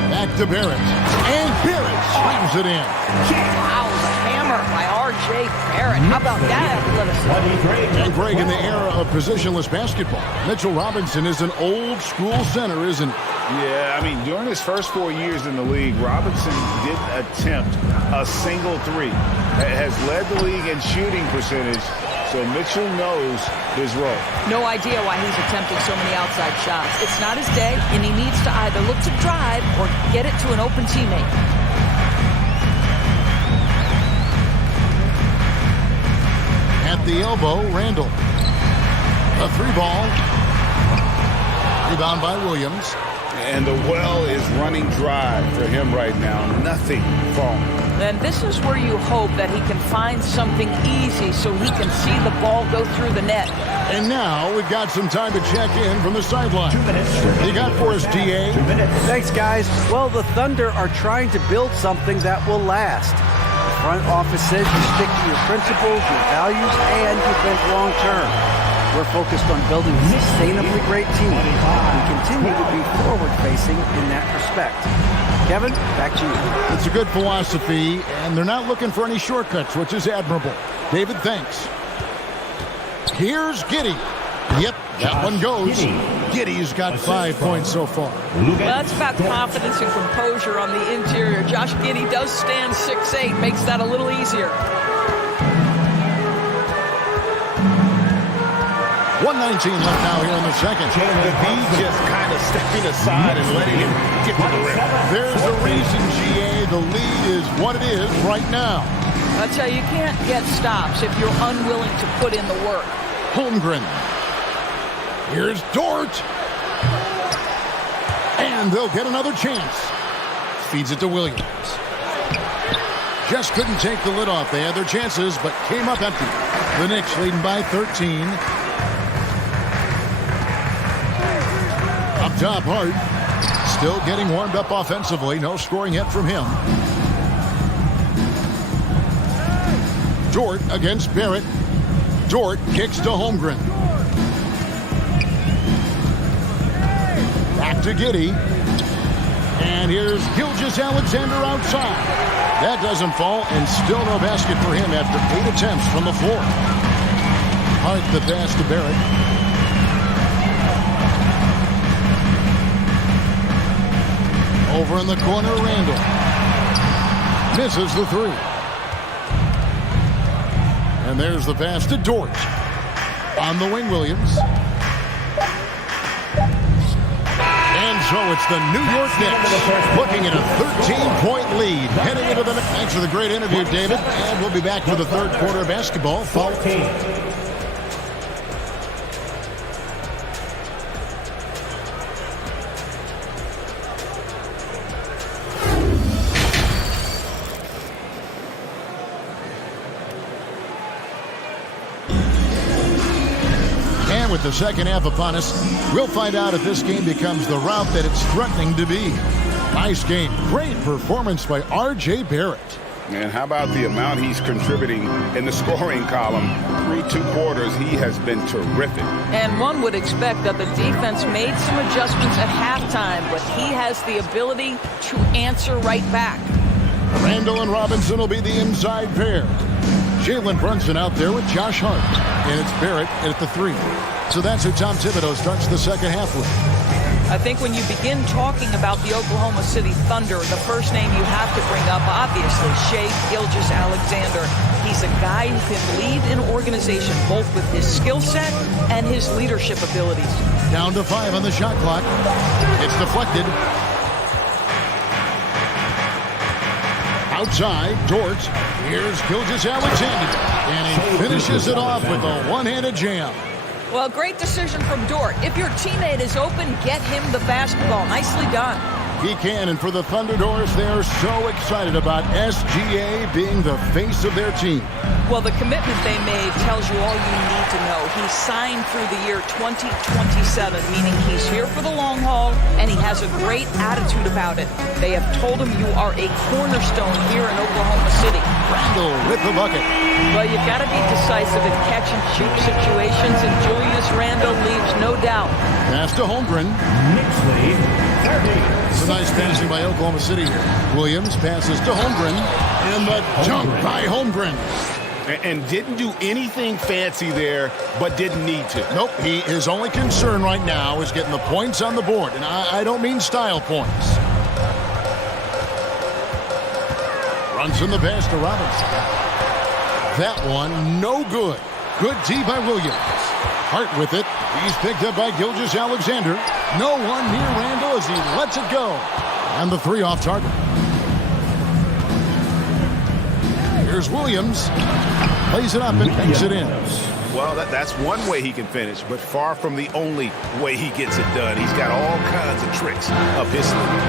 Back to Barrett. And Barrett slams it in. Wow, the hammer by R.J. Barrett. How about that athleticism? And Greg, in the era of positionless basketball, Mitchell Robinson is an old-school center, isn't he? Yeah, I mean, during his first 4 years in the league, Robinson didn't attempt a single 3. Has led the league in shooting percentage, so Mitchell knows his role. No idea why he's attempting so many outside shots. It's not his day, and he needs to either look to drive or get it to an open teammate. At the elbow, Randall. A 3-ball. Rebound by Williams. And the well is running dry for him right now. Nothing falling. And this is where you hope that he can find something easy so he can see the ball go through the net. And now we've got some time to check in from the sideline. 2 minutes. You got for us, DA? 2 minutes. Thanks, guys. Well, the Thunder are trying to build something that will last. The front office says you stick to your principles, your values, and you think long term. We're focused on building a sustainably great team and continue to be forward-facing in that respect. Kevin, back to you. It's a good philosophy, and they're not looking for any shortcuts, which is admirable. David, thanks. Here's Giddey. Yep, that one goes. Giddey's got 5 points so far. Well, that's about confidence and composure on the interior. Josh Giddey does stand 6'8", makes that a little easier. 1:19 left now here in the second. He's just kind of stepping aside and letting him get to the rim. There's the reason, GA. The lead is what it is right now. I tell you, you can't get stops if you're unwilling to put in the work. Holmgren. Here's Dort. And they'll get another chance. Feeds it to Williams. Just couldn't take the lid off. They had their chances, but came up empty. The Knicks leading by 13. Up top, Hart. Still getting warmed up offensively. No scoring yet from him. Dort against Barrett. Dort kicks to Holmgren. Back to Giddey. And here's Gilgeous-Alexander outside. That doesn't fall, and still no basket for him after 8 attempts from the floor. Hart the pass to Barrett. Over in the corner, Randall. Misses the three. And there's the pass to Dort. On the wing, Williams. And so it's the New York Knicks looking at a 13-point lead heading into the... Thanks for the great interview, David. And we'll be back for the third quarter of basketball. With the second half upon us, we'll find out if this game becomes the route that it's threatening to be. Nice game. Great performance by R.J. Barrett. And how about the amount he's contributing in the scoring column? Through 2 quarters, he has been terrific. And one would expect that the defense made some adjustments at halftime, but he has the ability to answer right back. Randall and Robinson will be the inside pair. Jalen Brunson out there with Josh Hart. And it's Barrett at the 3. So that's who Tom Thibodeau starts the second half with. I think when you begin talking about the Oklahoma City Thunder, the first name you have to bring up, obviously, Shai Gilgeous-Alexander. He's a guy who can lead an organization both with his skill set and his leadership abilities. Down to 5 on the shot clock. It's deflected. Outside, Dort. Here's Gilgeous-Alexander. And he finishes it off with a one-handed jam. Well, great decision from Dort. If your teammate is open, get him the basketball. Nicely done. He can, and for the Thunderbirds, they are so excited about SGA being the face of their team. Well, the commitment they made tells you all you need to know. He's signed through the year 2027, meaning he's here for the long haul, and he has a great attitude about it. They have told him you are a cornerstone here in Oklahoma City. Randall with the bucket. Well, you've got to be decisive in catch-and-shoot situations, and Julius Randle leaves no doubt. Pass to Holmgren. Knicks lead 30. It's a nice passing by Oklahoma City here. Williams passes to Holmgren. And the dunk by Holmgren. And didn't do anything fancy there, but didn't need to. Nope, his only concern right now is getting the points on the board. And I don't mean style points. Runs in the pass to Robinson. That one, no good. Good D by Williams. Hart with it. He's picked up by Gilgeous-Alexander. No one near Randall as he lets it go. And the 3 off target. Here's Williams. Plays it up and banks it in. Well, that's one way he can finish, but far from the only way he gets it done. He's got all kinds of tricks up his sleeve.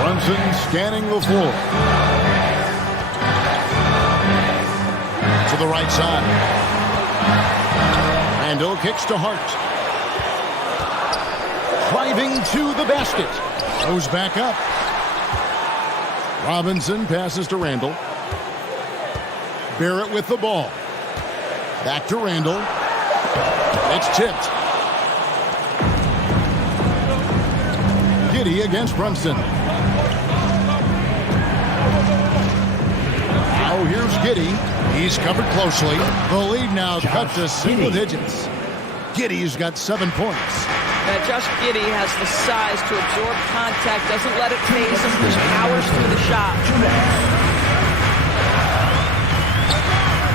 Brunson scanning the floor. To the right side. Randall kicks to Hart. Driving to the basket. Goes back up. Robinson passes to Randall. Barrett with the ball. Back to Randall. It's tipped. Giddey against Brunson. Now here's Giddey. He's covered closely. The lead now cut to single digits. Giddey's got 7 points. Josh Giddey has the size to absorb contact, doesn't let it phase him, just powers through the shot.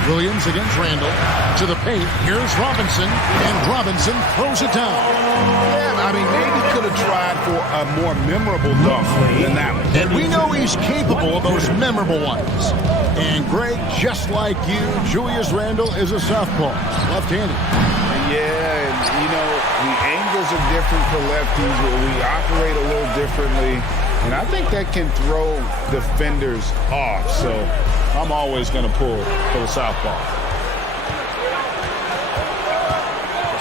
Williams against Randall. To the paint. Here's Robinson. And Robinson throws it down. Yeah, I mean, maybe could have tried for a more memorable dunk than that one. And we know he's capable of those memorable ones. And Greg, just like you, Julius Randle is a southpaw, left-handed. Yeah, and you know, the angles are different for lefties, but we operate a little differently. And I think that can throw defenders off. So I'm always going to pull for the southpaw.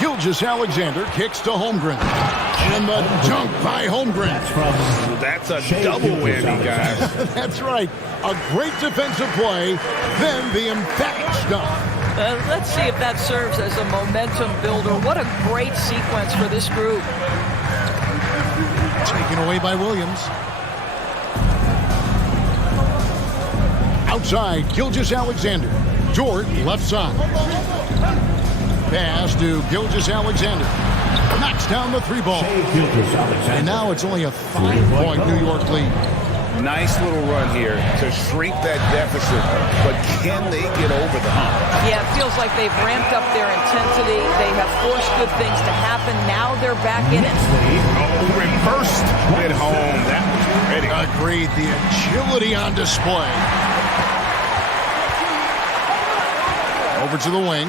Gilgeous-Alexander kicks to Holmgren. And the dunk by Holmgren. That's a double whammy, guys. That's right. A great defensive play, then the emphatic dunk. Let's see if that serves as a momentum builder. What a great sequence for this group. Taken away by Williams. Outside, Gilgeous-Alexander. Dort, left side. Pass to Gilgeous-Alexander. Knocks down the 3-ball. And now it's only a 5-point New York lead. Nice little run here to shrink that deficit, but can they get over the hump? Yeah, it feels like they've ramped up their intensity. They have forced good things to happen. Now they're back in it. Oh, reversed at home. That was pretty. Agreed. The agility on display. Over to the wing.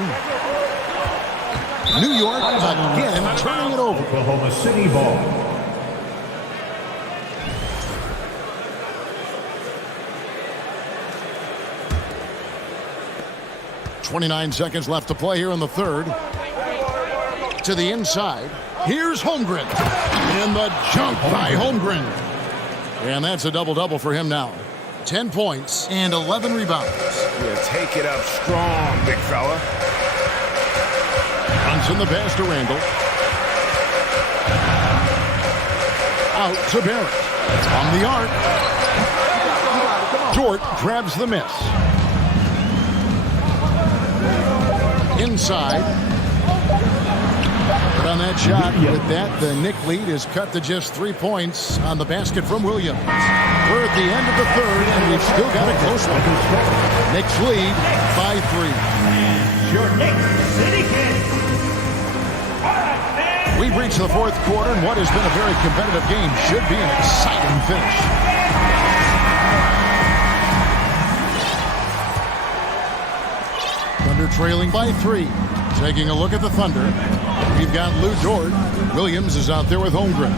New York again turning it over. Oklahoma City ball. 29 seconds left to play here in the third. To the inside. Here's Holmgren. And the jump by Holmgren. And that's a double-double for him now. 10 points and 11 rebounds. Yeah, take it up strong, big fella. Brunson the pass to Randall. Out to Barrett. On the arc. Dort grabs the miss. Inside. But on that shot, with that, the Knick lead is cut to just 3 points on the basket from Williams. We're at the end of the third, and we've still got a close one. Knicks lead by 3. Your Knicks City Kid. We've reached the fourth quarter, and what has been a very competitive game should be an exciting finish. Thunder trailing by 3. Taking a look at the Thunder. We've got Lou Dort. Williams is out there with Holmgren.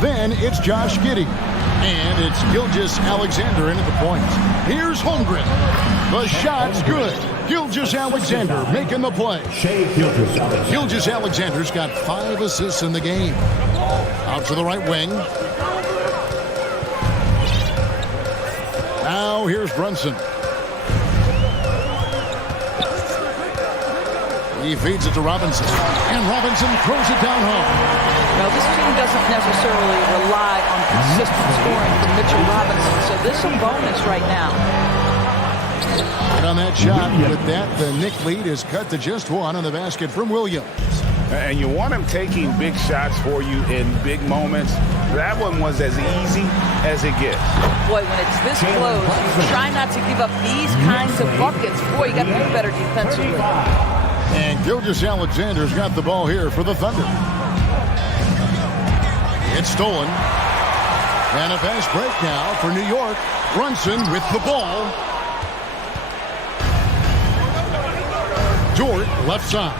Then it's Josh Giddey. And it's Gilgeous-Alexander in at the point. Here's Holmgren. The shot's good. Gilgeous-Alexander making the play. Gilgeous-Alexander's got 5 assists in the game. Out to the right wing. Now here's Brunson. He feeds it to Robinson. And Robinson throws it down home. Now, this team doesn't necessarily rely on consistent scoring from Mitchell Robinson, so this is a bonus right now. And on that shot, with that, the Knick lead is cut to just 1 on the basket from Williams. And you want him taking big shots for you in big moments. That one was as easy as it gets. Boy, when it's this close, you try not to give up these kinds of buckets. Boy, you got to do better defensively. And Gilgeous-Alexander's got the ball here for the Thunder. It's stolen. And a fast break now for New York. Brunson with the ball. Dort left side.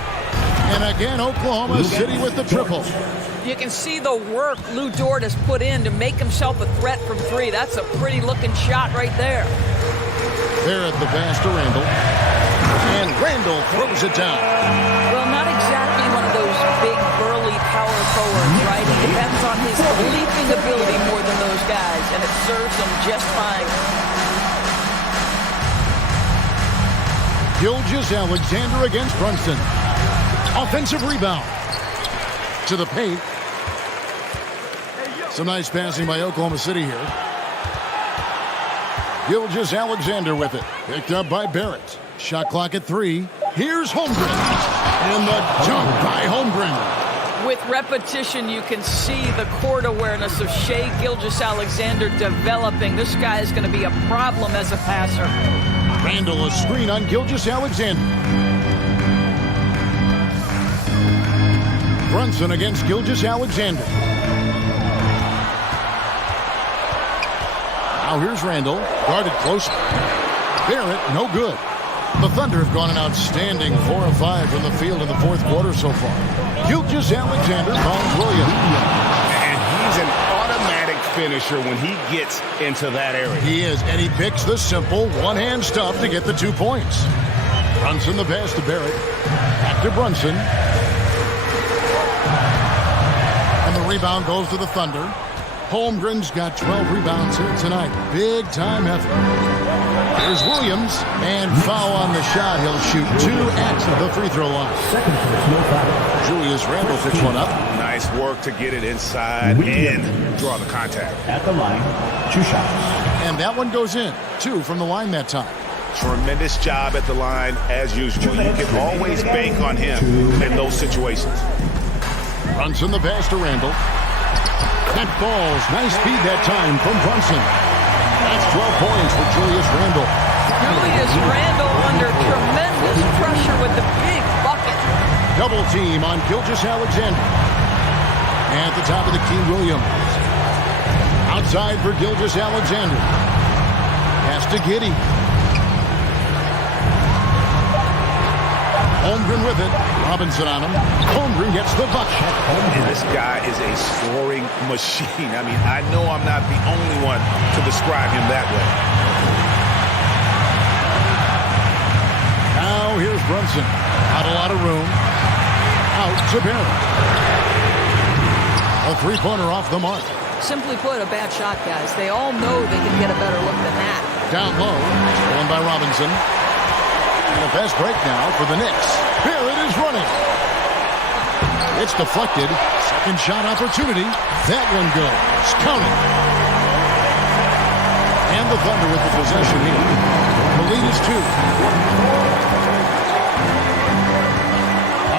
And again, Oklahoma City with the triple. You can see the work Lou Dort has put in to make himself a threat from 3. That's a pretty looking shot right there. There at the pass to Randall. And Randall throws it down. Well, not exactly one of those big, burly power forwards, right? It depends on his leaping ability more than those guys, and it serves him just fine. Gilgeous-Alexander against Brunson. Offensive rebound. To the paint. Some nice passing by Oklahoma City here. Gilgeous-Alexander with it. Picked up by Barrett. Shot clock at 3. Here's Holmgren. And the dunk by Holmgren. With repetition, you can see the court awareness of Shai Gilgeous-Alexander developing. This guy is going to be a problem as a passer. Randall, a screen on Gilgeous-Alexander. Brunson against Gilgeous-Alexander. Now here's Randall, guarded close. Barrett, no good. The Thunder have gone an outstanding 4 of 5 from the field in the fourth quarter so far. Gilgeous-Alexander finds Williams. And he's an automatic finisher when he gets into that area. He is, and he picks the simple one-hand stuff to get the 2 points. Brunson the pass to Barrett. Back to Brunson. And the rebound goes to the Thunder. Holmgren's got 12 rebounds here tonight. Big-time effort. Here's Williams, and foul on the shot. He'll shoot 2 at the free throw line. Julius Randle picks one up. Nice work to get it inside and draw the contact. At the line, 2 shots. And that one goes in. 2 from the line that time. Tremendous job at the line, as usual. You can always bank on him in those situations. Brunson the pass to Randle. That falls. Nice speed that time from Brunson. That's 12 points for Julius Randle. Julius Randle under tremendous pressure with the big bucket. Double team on Gilgeous-Alexander. At the top of the key, Williams. Outside for Gilgeous-Alexander. Pass to Giddey. Holmgren with it. Robinson on him. Holmgren gets the bucket. And this guy is a scoring machine. I mean, I know I'm not the only one to describe him that way. Now here's Brunson. Not a lot of room. Out to Barrett. A three-pointer off the mark. Simply put, a bad shot, guys. They all know they can get a better look than that. Down low. Stolen by Robinson. And a fast break now for the Knicks. Barrett is running. It's deflected. Second shot opportunity. That one goes. Counting. And the Thunder with the possession here. The lead is 2.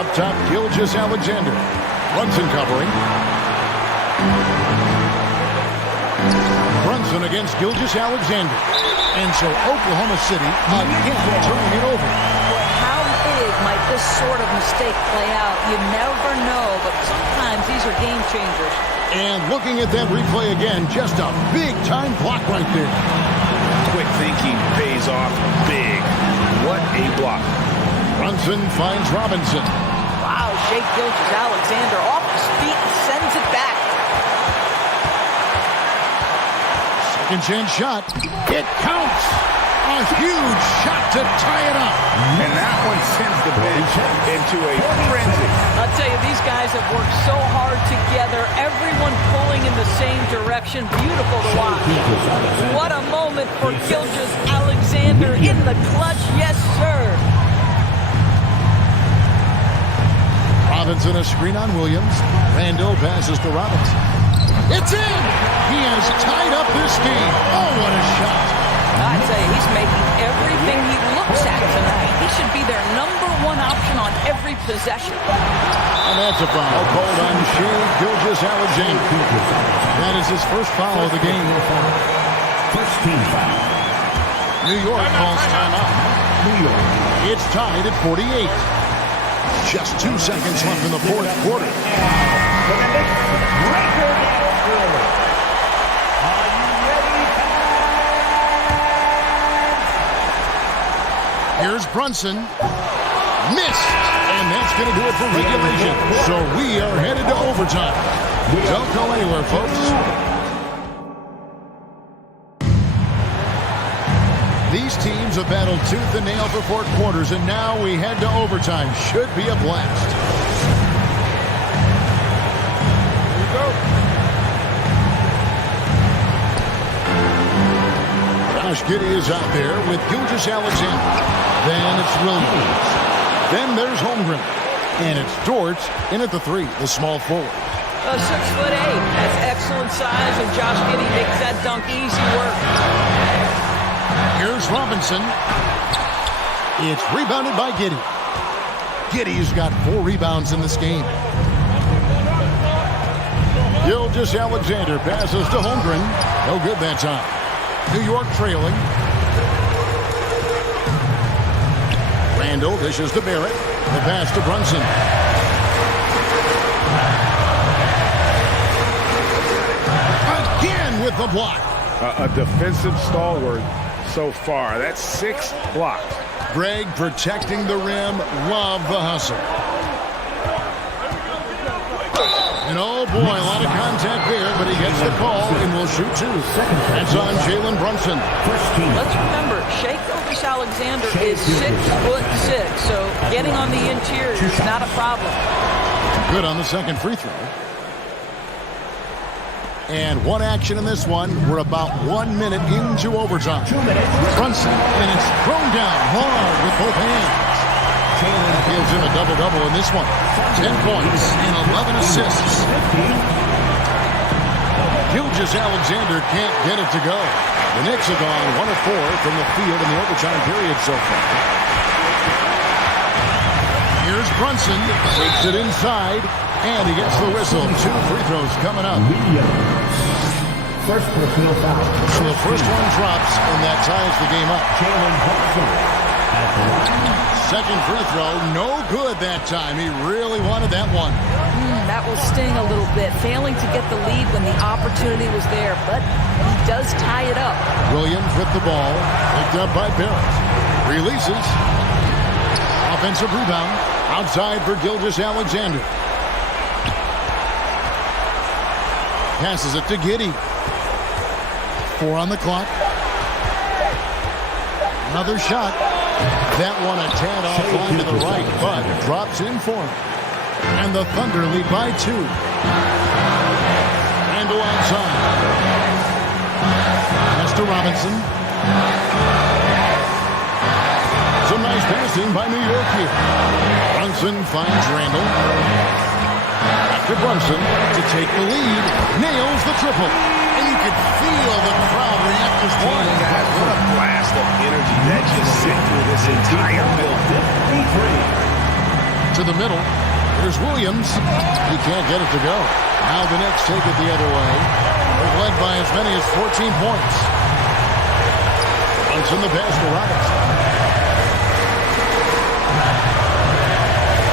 Up top, Gilgeous-Alexander. Brunson covering. Brunson against Gilgeous-Alexander. And so Oklahoma City again turning it over. How big might this sort of mistake play out? You never know, but sometimes these are game changers. And looking at that replay again, just a big-time block right there. Quick thinking pays off big. What a block. Brunson finds Robinson. Wow, Shai Gilgeous-Alexander off his feet and sends it back. Second chance shot. It counts. A huge shot to tie it up. And that one sends the bench into a frenzy. I'll tell you, these guys have worked so hard together. Everyone pulling in the same direction. Beautiful to watch. What a moment for Gilgeous-Alexander in the clutch. Yes, sir. Robinson a screen on Williams. Randall passes to Robinson. It's in! He has tied up this game. Oh, what a shot. I tell you, he's making everything he looks at tonight. He should be their #1 option on every possession. And that's a foul called on Shai Gilgeous-Alexander. That is his first foul of the game. First team foul. New York calls timeout. New York. It's tied at 48. Just 2 seconds left in the fourth quarter. Here's Brunson. Missed. And that's going to do it for regulation. So we are headed to overtime. Don't go anywhere, folks. These teams have battled tooth and nail for 4 quarters, and now we head to overtime. Should be a blast. Here we go. Josh Giddey is out there with Gilgeous-Alexander. Then it's Williams. Then there's Holmgren. And it's George in at the 3, the small forward. 6'8". That's excellent size, and Josh Giddey makes that dunk easy work. Here's Robinson. It's rebounded by Giddey. Giddey's got 4 rebounds in this game. Gilgeous-Alexander passes to Holmgren. No good that time. New York trailing. Randall dishes to Barrett. The pass to Brunson. Again with the block. A defensive stalwart so far. That's 6 blocks. Greg protecting the rim. Love the hustle. And oh boy, a lot of contact there, but he gets the call and will shoot 2. That's on Jalen Brunson. Let's remember, Shai Gilgeous-Alexander is 6'6", so getting on the interior is not a problem. Good on the second free throw. And one action in this one. We're about 1 minute into overtime. Brunson, and it's thrown down hard with both hands. Gives him a double-double in this one. 10 points and 11 assists. Gilgeous-Alexander can't get it to go. The Knicks have gone 1 of 4 from the field in the overtime period so far. Here's Brunson. Takes it inside. And he gets the whistle. 2 free throws coming up. First personal foul. So the first one drops, and that ties the game up. Second free throw, no good that time. He really wanted that one. That will sting a little bit. Failing to get the lead when the opportunity was there, but he does tie it up. Williams with the ball, picked up by Barrett. Releases. Offensive rebound. Outside for Gilgeous-Alexander. Passes it to Giddey. 4 on the clock. Another shot. That one a tad offline to the right, but drops in for him. And the Thunder lead by 2. Randall outside. Pass to Robinson. Some nice passing by New York here. Brunson finds Randall. After Brunson to take the lead, nails the triple. And you can feel the crowd react as one. Guys, what a blast of energy that just sent through this entire building. To the middle. Here's Williams. He can't get it to go. Now the Knicks take it the other way. They're led by as many as 14 points. Brunson the pass to Robinson.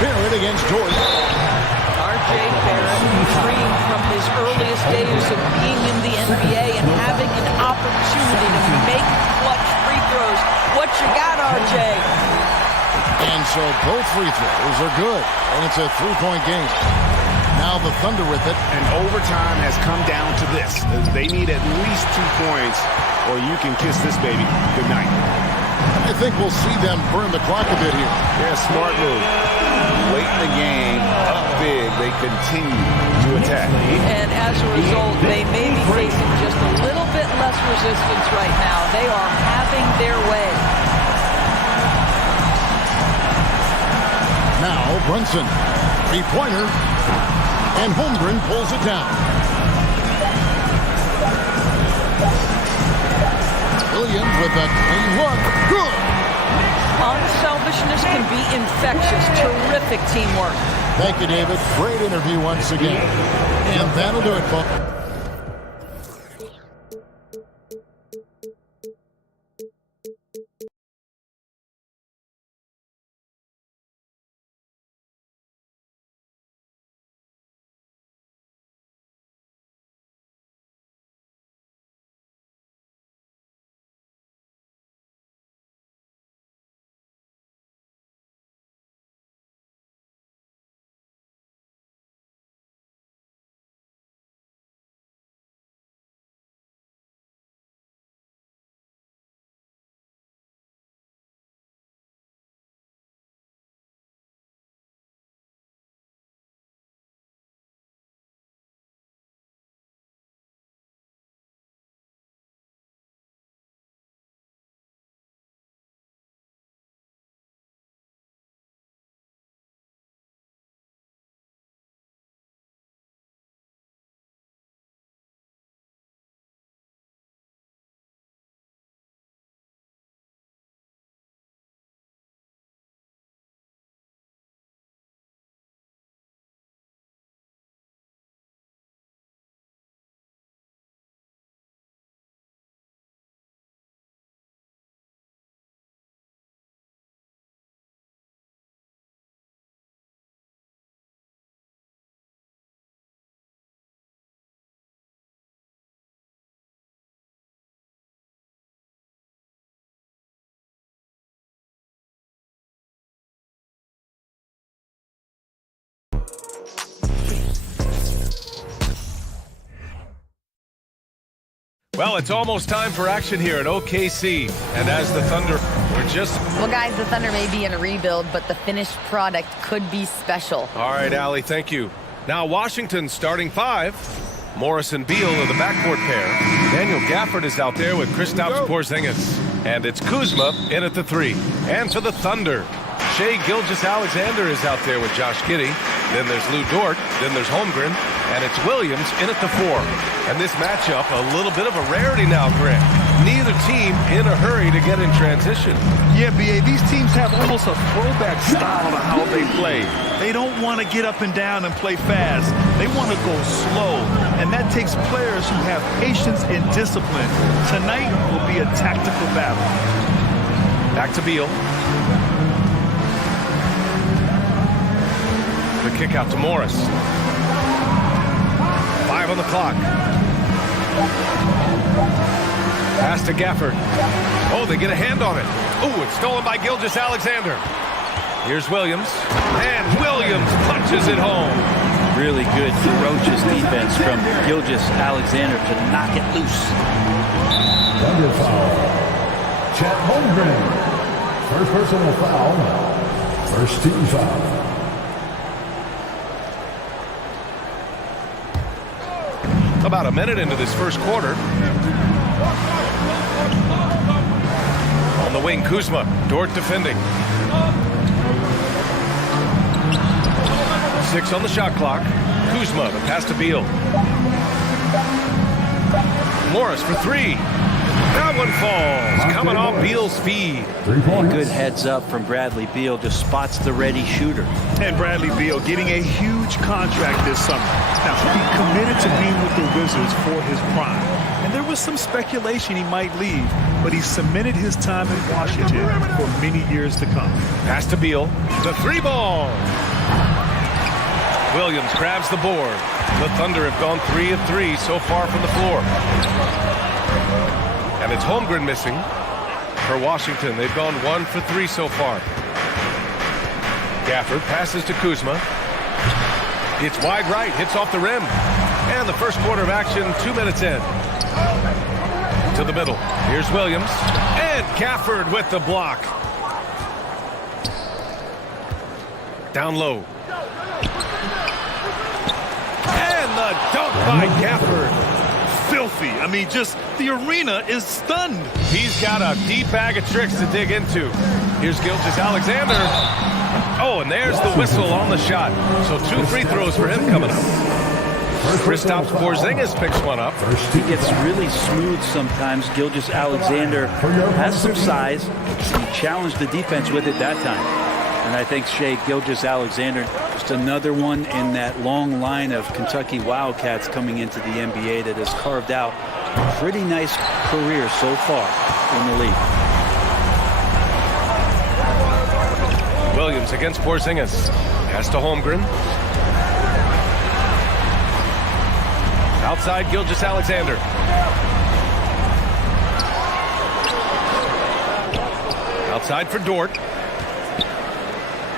Barrett against George. R.J. Barrett dreamed from his earliest days of being in the NBA and having an opportunity to make clutch free throws. What you got, R.J.? And so both free throws are good, and it's a 3-point game. Now the Thunder with it. And overtime has come down to this. They need at least 2 points, or you can kiss this baby goodnight. I think we'll see them burn the clock a bit here. Yeah, smart move. Late in the game, up big, they continue to attack. And as a result, they may be facing just a little bit less resistance right now. They are having their way. Now Brunson, 3-pointer, and Holmgren pulls it down. Williams with a clean look. Good. Unselfishness can be infectious. Terrific teamwork. Thank you, David. Great interview once again. And that'll do it, folks. Well, it's almost time for action here at OKC. And as the Thunder were just... Well, guys, the Thunder may be in a rebuild, but the finished product could be special. All right, Allie, thank you. Now, Washington's starting five. Morris and Beal are the backcourt pair. Daniel Gafford is out there with Kristaps Porzingis. And it's Kuzma in at the 3. And for the Thunder, Shai Gilgeous-Alexander is out there with Josh Giddey. Then there's Lou Dort. Then there's Holmgren. And it's Williams in at the 4. And this matchup, a little bit of a rarity now, Grant. Neither team in a hurry to get in transition. Yeah, B.A., these teams have almost a throwback style of how they play. They don't want to get up and down and play fast. They want to go slow. And that takes players who have patience and discipline. Tonight will be a tactical battle. Back to Beal. The kick out to Morris. 5 on the clock. Pass to Gafford. Oh, they get a hand on it. Oh, it's stolen by Gilgeous-Alexander. Here's Williams. And Williams punches it home. Really good, ferocious defense from Gilgeous-Alexander to knock it loose. Thunder foul. Chet Holmgren. First personal foul. First team foul. About a minute into this first quarter. On the wing, Kuzma. Dort defending. 6 on the shot clock. Kuzma, the pass to Beal. Morris for 3. That one falls. Coming off Beal's feed. Good heads up from Bradley Beal. Just spots the ready shooter. And Bradley Beal getting a huge contract this summer. Now, he committed to being with the Wizards for his prime. And there was some speculation he might leave, but he cemented his time in Washington for many years to come. Pass to Beal. The 3 ball. Williams grabs the board. The Thunder have gone 3 of 3 so far from the floor. And it's Holmgren missing for Washington. They've gone 1 for 3 so far. Gafford passes to Kuzma. It's wide right, hits off the rim. And the first quarter of action, 2 minutes in. To the middle. Here's Williams. And Gafford with the block. Down low. And the dunk by Gafford. Filthy. I mean, just the arena is stunned. He's got a deep bag of tricks to dig into. Here's Gilgeous-Alexander. Oh, and there's the whistle on the shot. So 2 free throws for him coming up. Kristaps Porzingis picks one up. He gets really smooth sometimes. Gilgeous-Alexander has some size. He challenged the defense with it that time. And I think Shai Gilgeous-Alexander, just another one in that long line of Kentucky Wildcats coming into the NBA that has carved out a pretty nice career so far in the league. Williams against Porzingis. Pass to Holmgren. Outside Gilgeous-Alexander. Outside for Dort.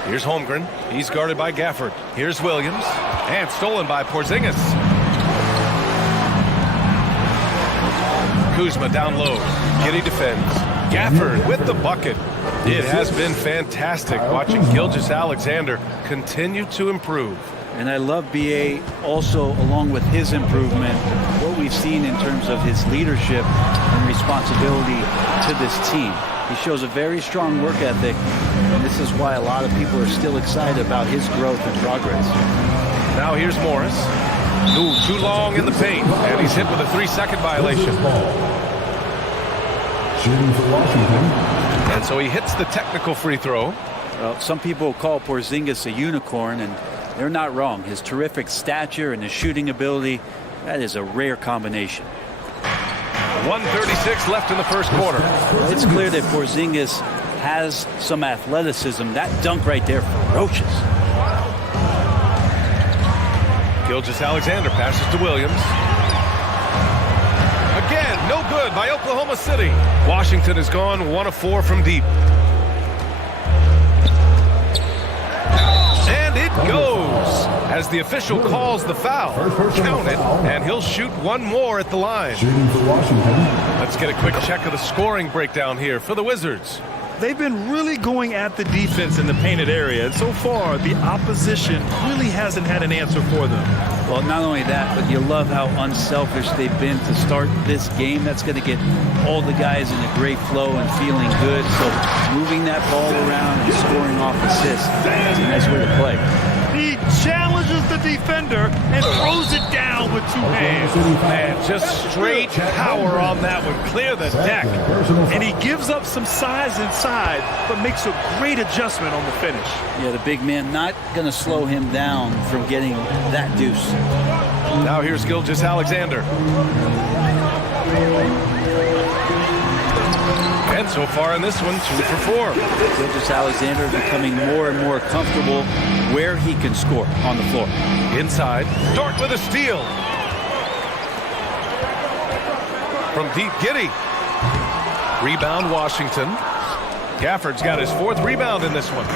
Here's Holmgren. He's guarded by Gafford. Here's Williams. And stolen by Porzingis. Kuzma down low. Giddey defends. Gafford with the bucket. It has been fantastic watching Gilgeous-Alexander continue to improve. And I love B.A. also, along with his improvement, what we've seen in terms of his leadership and responsibility to this team. He shows a very strong work ethic, and this is why a lot of people are still excited about his growth and progress. Now here's Morris. Ooh, too long in the paint, and he's hit with a 3-second violation. Shooting for Washington. And so he hits the technical free throw. Well, some people call Porzingis a unicorn, and they're not wrong. His terrific stature and his shooting ability, that is a rare combination. 1:36 left in the first quarter. It's clear that Porzingis has some athleticism. That dunk right there, ferocious. Gilgeous-Alexander passes to Williams. Again, no good by Oklahoma City. Washington has gone 1 of 4 from deep. And it goes as the official calls the foul. Count it, and he'll shoot one more at the line. Let's get a quick check of the scoring breakdown here for the Wizards. They've been really going at the defense in the painted area, and so far the opposition really hasn't had an answer for them. Well, not only that, but you love how unselfish they've been to start this game. That's going to get all the guys in a great flow and feeling good. So moving that ball around and scoring off assists, that's a nice way to play. He challenges the defender and throws it down with two hands. Man, just straight power on that one. Clear the deck. And he gives up some size inside, but makes a great adjustment on the finish. Yeah, the big man not going to slow him down from getting that deuce. Now here's Gilgeous-Alexander. And so far in this one, 2 for 4. Gilgeous-Alexander becoming more and more comfortable where he can score on the floor. Inside, Dort with a steal. From deep, Giddey. Rebound, Washington. Gafford's got his 4th rebound in this one.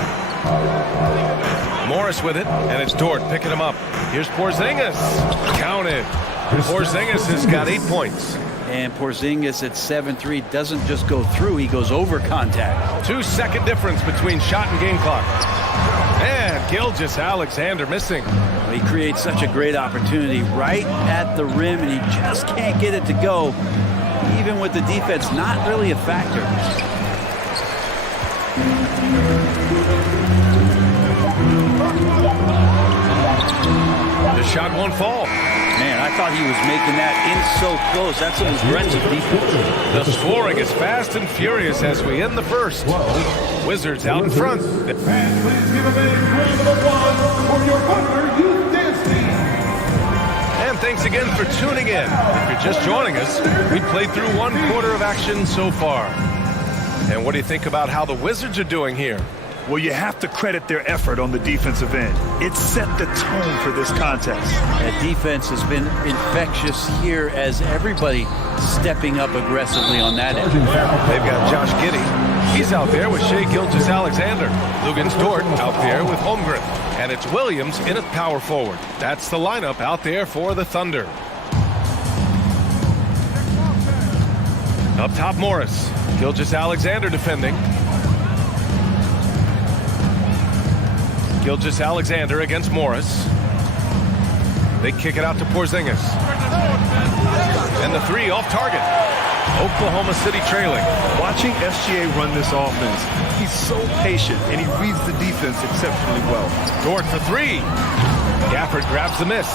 Morris with it, and it's Dort picking him up. Here's Porzingis. Counted. Porzingis has got 8 points. And Porzingis at 7-3 doesn't just go through, he goes over contact. 2-second difference between shot and game clock. And Gilgeous-Alexander missing. He creates such a great opportunity right at the rim, and he just can't get it to go. Even with the defense not really a factor. The shot won't fall. Man, I thought he was making that in so close. That's some aggressive defense. The scoring is fast and furious as we end the first. Wizards out in front. And please give a big round of applause for your Butler Youth Dance Team. And thanks again for tuning in. If you're just joining us, we played through 1 quarter of action so far. And what do you think about how the Wizards are doing here? Well, you have to credit their effort on the defensive end. It set the tone for this contest. That defense has been infectious here as everybody stepping up aggressively on that end. They've got Josh Giddey. He's out there with Shai Gilgeous-Alexander. Lugans Dort out there with Holmgren. And it's Williams in at power forward. That's the lineup out there for the Thunder. Up top, Morris. Gilgeous-Alexander defending. Gilgeous-Alexander against Morris. They kick it out to Porzingis. And the 3 off target. Oklahoma City trailing. Watching SGA run this offense, he's so patient and he reads the defense exceptionally well. Dort for 3. Gafford grabs the miss.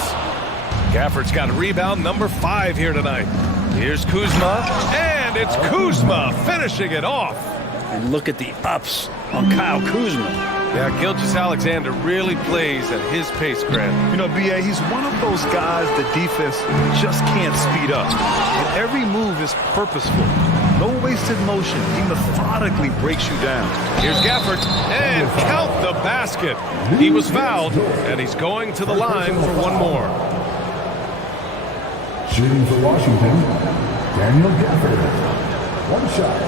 Gafford's got a rebound number 5 here tonight. Here's Kuzma, and it's Kuzma finishing it off. And look at the ups on Kyle Kuzma. Yeah, Gilgeous-Alexander really plays at his pace, Grant. You know, B.A., he's one of those guys the defense just can't speed up. And every move is purposeful. No wasted motion. He methodically breaks you down. Here's Gafford, and count the basket. He was fouled, and he's going to the line for 1 more. Shooting for Washington, Daniel Gafford. 1 shot.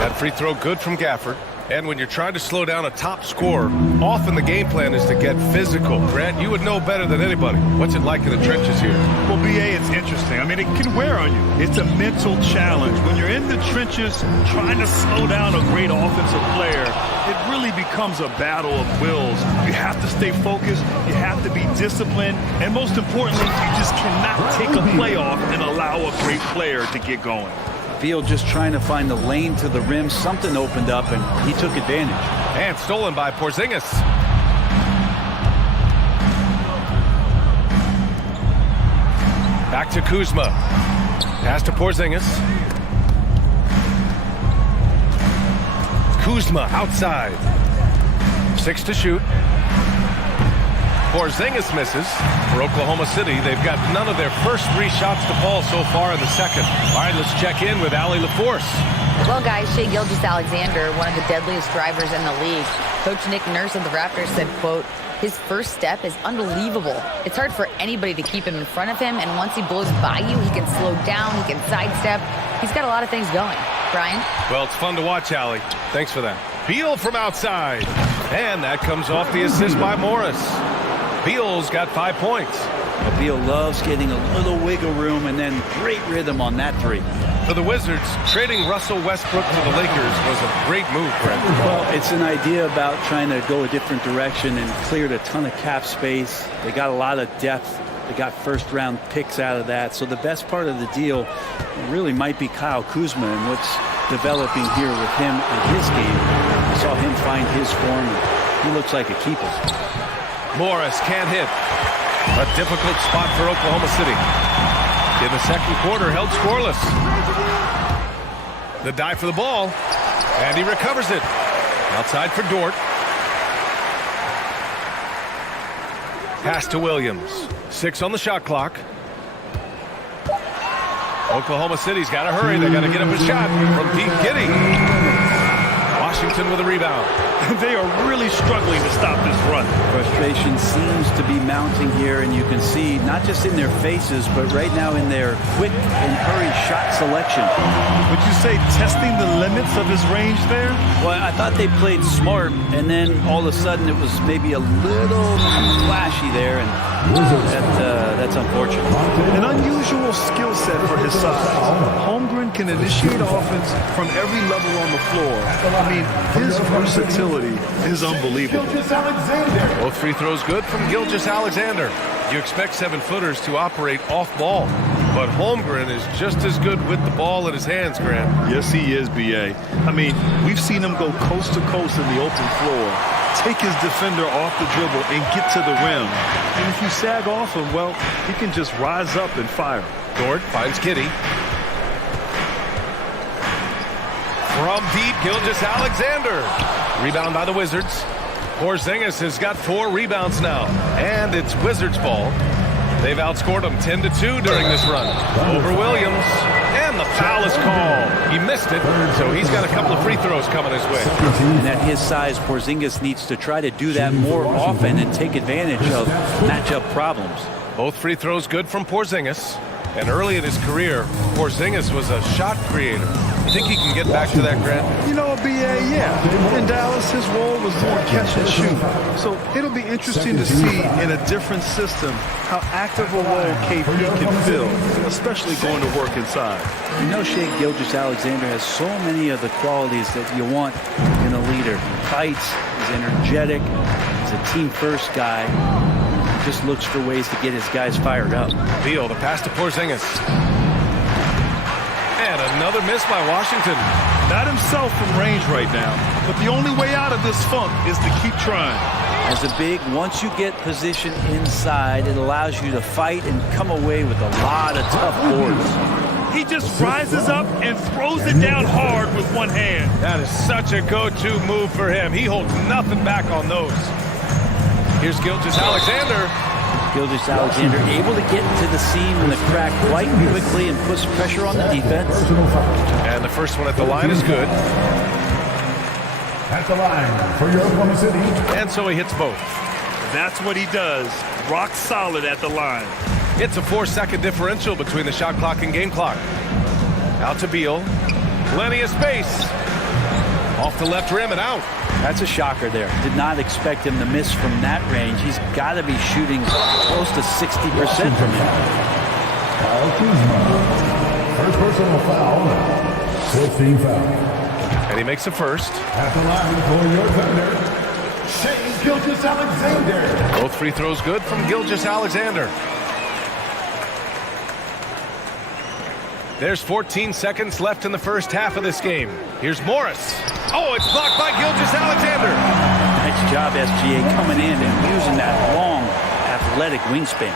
That free throw good from Gafford. And when you're trying to slow down a top scorer, often the game plan is to get physical. Grant, you would know better than anybody. What's it like in the trenches here? Well, B.A., it's interesting. I mean, it can wear on you. It's a mental challenge. When you're in the trenches trying to slow down a great offensive player, it really becomes a battle of wills. You have to stay focused. You have to be disciplined. And most importantly, you just cannot take a play off and allow a great player to get going. Beal just trying to find the lane to the rim. Something opened up, and he took advantage. And stolen by Porzingis. Back to Kuzma. Pass to Porzingis. Kuzma outside. 6 to shoot. Porzingis misses. For Oklahoma City, they've got none of their first 3 shots to fall so far in the second. All right, let's check in with Allie LaForce. Well, guys, Shai Gilgeous-Alexander, one of the deadliest drivers in the league. Coach Nick Nurse of the Raptors said, quote, his first step is unbelievable. It's hard for anybody to keep him in front of him, and once he blows by you, he can slow down, he can sidestep. He's got a lot of things going. Brian? Well, it's fun to watch, Allie. Thanks for that. Beal from outside. And that comes off the assist by Morris. Beal's got 5 points. Well, Beal loves getting a little wiggle room and then great rhythm on that three. For the Wizards, trading Russell Westbrook to the Lakers was a great move, Brent. Well, it's an idea about trying to go a different direction and cleared a ton of cap space. They got a lot of depth. They got first-round picks out of that. So the best part of the deal really might be Kyle Kuzma and what's developing here with him in his game. I saw him find his form, and he looks like a keeper. Morris can't hit. A difficult spot for Oklahoma City. In the second quarter, held scoreless. The dive for the ball, and he recovers it. Outside for Dort. Pass to Williams. 6 on the shot clock. Oklahoma City's got to hurry. They got to get up a shot from Pete Giddy. Washington with a rebound. They are really struggling to stop this run. Frustration seems to be mounting here, and you can see not just in their faces, but right now in their quick and hurried shot selection. Would you say testing the limits of his range there? Well, I thought they played smart, and then all of a sudden it was maybe a little flashy there, and that's unfortunate. An unusual skill set for his size. Holmgren can initiate offense from every level on the floor. I mean, his versatility is unbelievable. Both free throws good from Gilgeous-Alexander. You expect 7-footers to operate off ball, but Holmgren is just as good with the ball in his hands, Grant. Yes, he is, B.A. I mean, we've seen him go coast to coast in the open floor, take his defender off the dribble and get to the rim. And if you sag off him, well, he can just rise up and fire. Dort finds Giddy. From deep, Gilgeous-Alexander. Rebound by the Wizards. Porzingis has got 4 rebounds now, and it's Wizards ball. They've outscored them 10-2 during this run. Over Williams, and the foul is called. He missed it, so he's got a couple of free throws coming his way. And at his size, Porzingis needs to try to do that more often and take advantage of matchup problems. Both free throws good from Porzingis. And early in his career, Porzingis was a shot creator. You think he can get back to that, Grant? You know, B.A., yeah. In Dallas, his role was more catch and shoot. So it'll be interesting to see in a different system how active a role KP can fill, especially going to work inside. You know, Shai Gilgeous-Alexander has so many of the qualities that you want in a leader. He fights, he's energetic, he's a team-first guy. Just looks for ways to get his guys fired up. Beal, the pass to Porzingis. And another miss by Washington. Not himself from range right now, but the only way out of this funk is to keep trying. As a big, once you get position inside, it allows you to fight and come away with a lot of tough boards. He just rises up and throws it down hard with one hand. That is such a go-to move for him. He holds nothing back on those. Here's Gilgeous-Alexander. Gilgeous-Alexander able to get into the seam and the crack quite quickly and puts pressure on the defense. And the first one at the line is good. At the line for your Oklahoma City. And so he hits both. That's what he does. Rock solid at the line. It's a 4-second differential between the shot clock and game clock. Out to Beal. Plenty of space. Off the left rim and out. That's a shocker there. Did not expect him to miss from that range. He's got to be shooting close to 60% from him. Kyle Kuzma. First personal foul. 15 foul. And he makes the first. At the line for your defender, Shai Gilgeous-Alexander. Both free throws good from Gilgeous-Alexander. There's 14 seconds left in the first half of this game. Here's Morris. Oh, it's blocked by Gilgeous-Alexander. Nice job, SGA, coming in and using that long, athletic wingspan.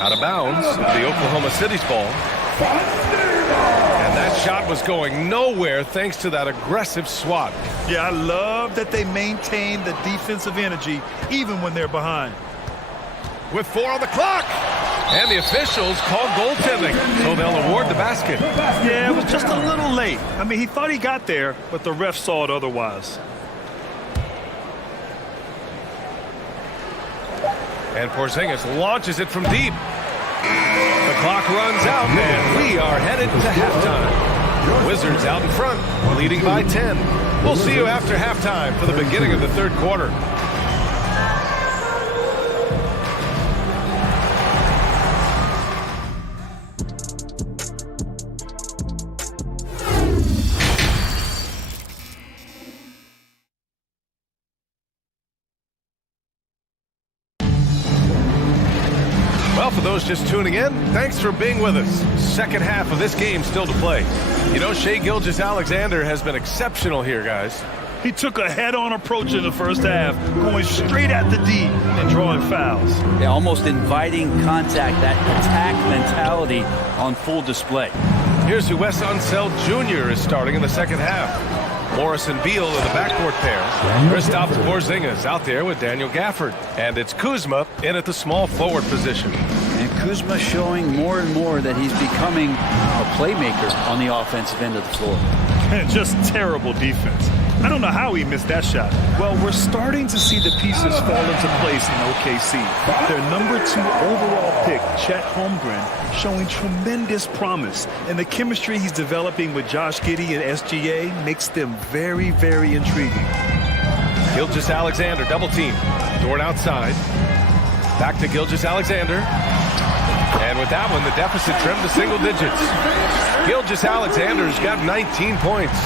Out of bounds, the Oklahoma City's ball. And that shot was going nowhere thanks to that aggressive swat. Yeah, I love that they maintain the defensive energy even when they're behind. With 4 on the clock. And the officials called goaltending, so they'll award the basket. Yeah, it was just a little late. I mean, he thought he got there, but the ref saw it otherwise. And Porzingis launches it from deep. The clock runs out, and we are headed to halftime. Wizards out in front, leading by 10. We'll see you after halftime for the beginning of the third quarter. Well, for those just tuning in, thanks for being with us. Second half of this game still to play. You know, Shai Gilgeous-Alexander has been exceptional here, guys. He took a head-on approach in the first half, going straight at the D and drawing fouls. Yeah, almost inviting contact, that attack mentality on full display. Here's who Wes Unseld Jr. is starting in the second half. Morris and Beal are the backcourt pair. Kristaps Porzingis out there with Daniel Gafford. And it's Kuzma in at the small forward position. And Kuzma showing more and more that he's becoming a playmaker on the offensive end of the floor. And just terrible defense. I don't know how he missed that shot. Well, we're starting to see the pieces fall into place in OKC. Their #2 overall pick, Chet Holmgren, showing tremendous promise. And the chemistry he's developing with Josh Giddey and SGA makes them very, very intriguing. Gilgeous-Alexander double team. Dort outside. Back to Gilgeous-Alexander. And with that one, the deficit trimmed to single digits. Gilgeous-Alexander's got 19 points.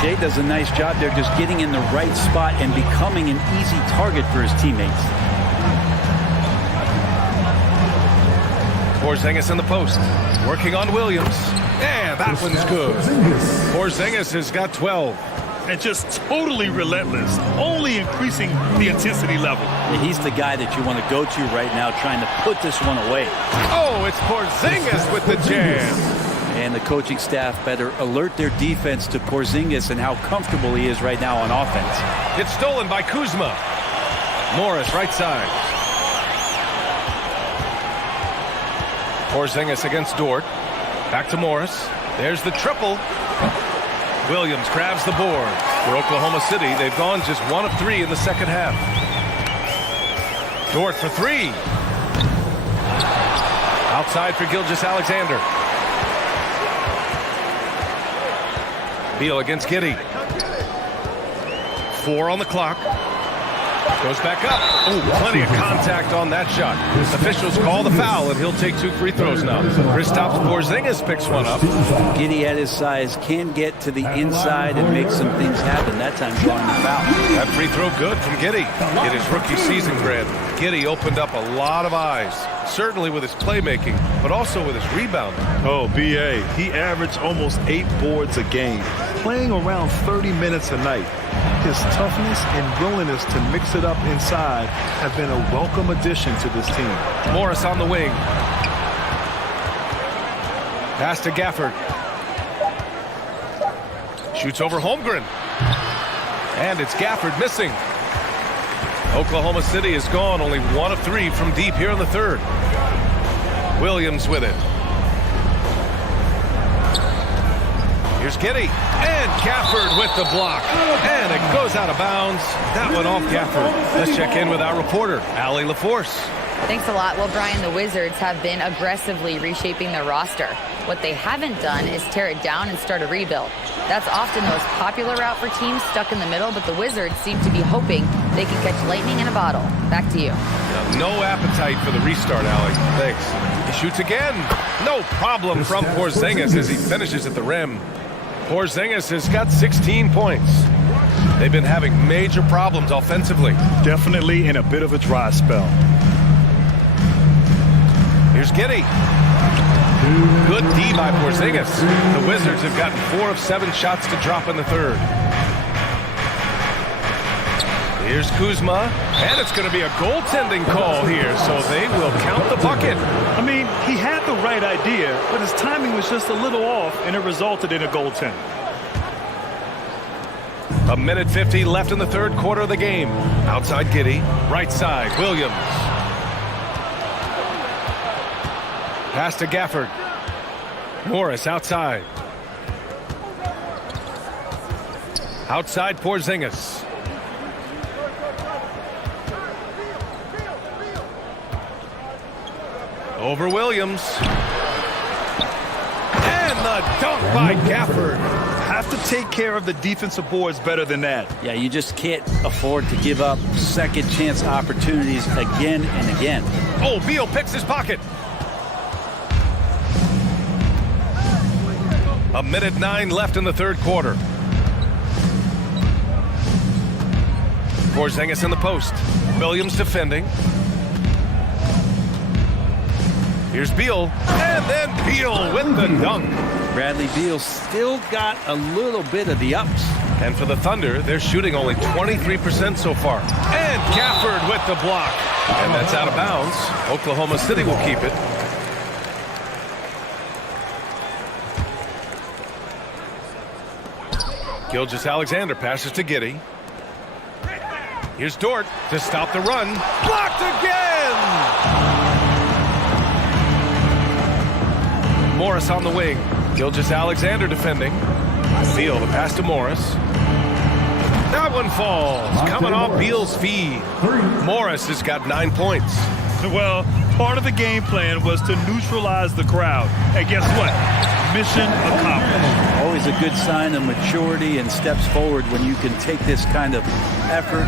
Shai does a nice job there just getting in the right spot and becoming an easy target for his teammates. Porzingis in the post. Working on Williams. And that one's good. Porzingis has got 12. And just totally relentless, only increasing the intensity level. And he's the guy that you want to go to right now, trying to put this one away. Oh, it's Porzingis with the jam. And the coaching staff better alert their defense to Porzingis and how comfortable he is right now on offense. It's stolen by Kuzma. Morris right side. Porzingis against Dort. Back to Morris. There's the triple. Williams grabs the board. For Oklahoma City, they've gone just 1 of 3 in the second half. Dort for 3. Outside for Gilgeous-Alexander. Beal against Giddey. 4 on the clock. Goes back up. Oh, plenty of contact on that shot. Officials call the foul, and he'll take 2 free throws now. Kristaps Porzingis picks one up. Giddey at his size can get to the inside and make some things happen. That time drawing the foul. That free throw good from Giddey. In his rookie season, Grant, Giddey opened up a lot of eyes. Certainly with his playmaking, but also with his rebounding. Oh, B.A., he averaged almost 8 boards a game, playing around 30 minutes a night. His toughness and willingness to mix it up inside have been a welcome addition to this team. Morris on the wing. Pass to Gafford. Shoots over Holmgren. And it's Gafford missing. Oklahoma City is gone, only 1 of 3 from deep here in the third. Williams with it. Here's Giddey. And Gafford with the block. And it goes out of bounds. That went off Gafford. Let's check in with our reporter, Allie LaForce. Thanks a lot. Well, Brian, the Wizards have been aggressively reshaping their roster. What they haven't done is tear it down and start a rebuild. That's often the most popular route for teams stuck in the middle, but the Wizards seem to be hoping they can catch lightning in a bottle. Back to you. No appetite for the restart, Allie. Thanks. He shoots again. No problem from Porzingis as he finishes at the rim. Porzingis has got 16 points. They've been having major problems offensively. Definitely in a bit of a dry spell. Here's Giddey. Good D by Porzingis. The Wizards have gotten 4 of 7 shots to drop in the third. Here's Kuzma, and it's going to be a goaltending call here, so they will count the bucket. I mean, he had the right idea, but his timing was just a little off, and it resulted in a goaltend. 1:50 left in the third quarter of the game. Outside Giddey, right side, Williams. Pass to Gafford. Morris outside. Outside Porzingis. Over Williams. And the dunk by Gafford. Have to take care of the defensive boards better than that. Yeah, you just can't afford to give up second chance opportunities again and again. Oh, Beal picks his pocket. 1:09 left in the third quarter. Porzingis in the post. Williams defending. Here's Beal, and then Beal with the dunk. Bradley Beal still got a little bit of the ups. And for the Thunder, they're shooting only 23% so far. And Gafford with the block. And that's out of bounds. Oklahoma City will keep it. Gilgeous-Alexander passes to Giddey. Here's Dort to stop the run. Blocked again! Morris on the wing. Gilgeous-Alexander defending. Beal, the pass to Morris. That one falls. Coming off Beal's feed. Morris has got 9 points. Well, part of the game plan was to neutralize the crowd. And guess what? Mission accomplished. Always a good sign of maturity and steps forward when you can take this kind of effort,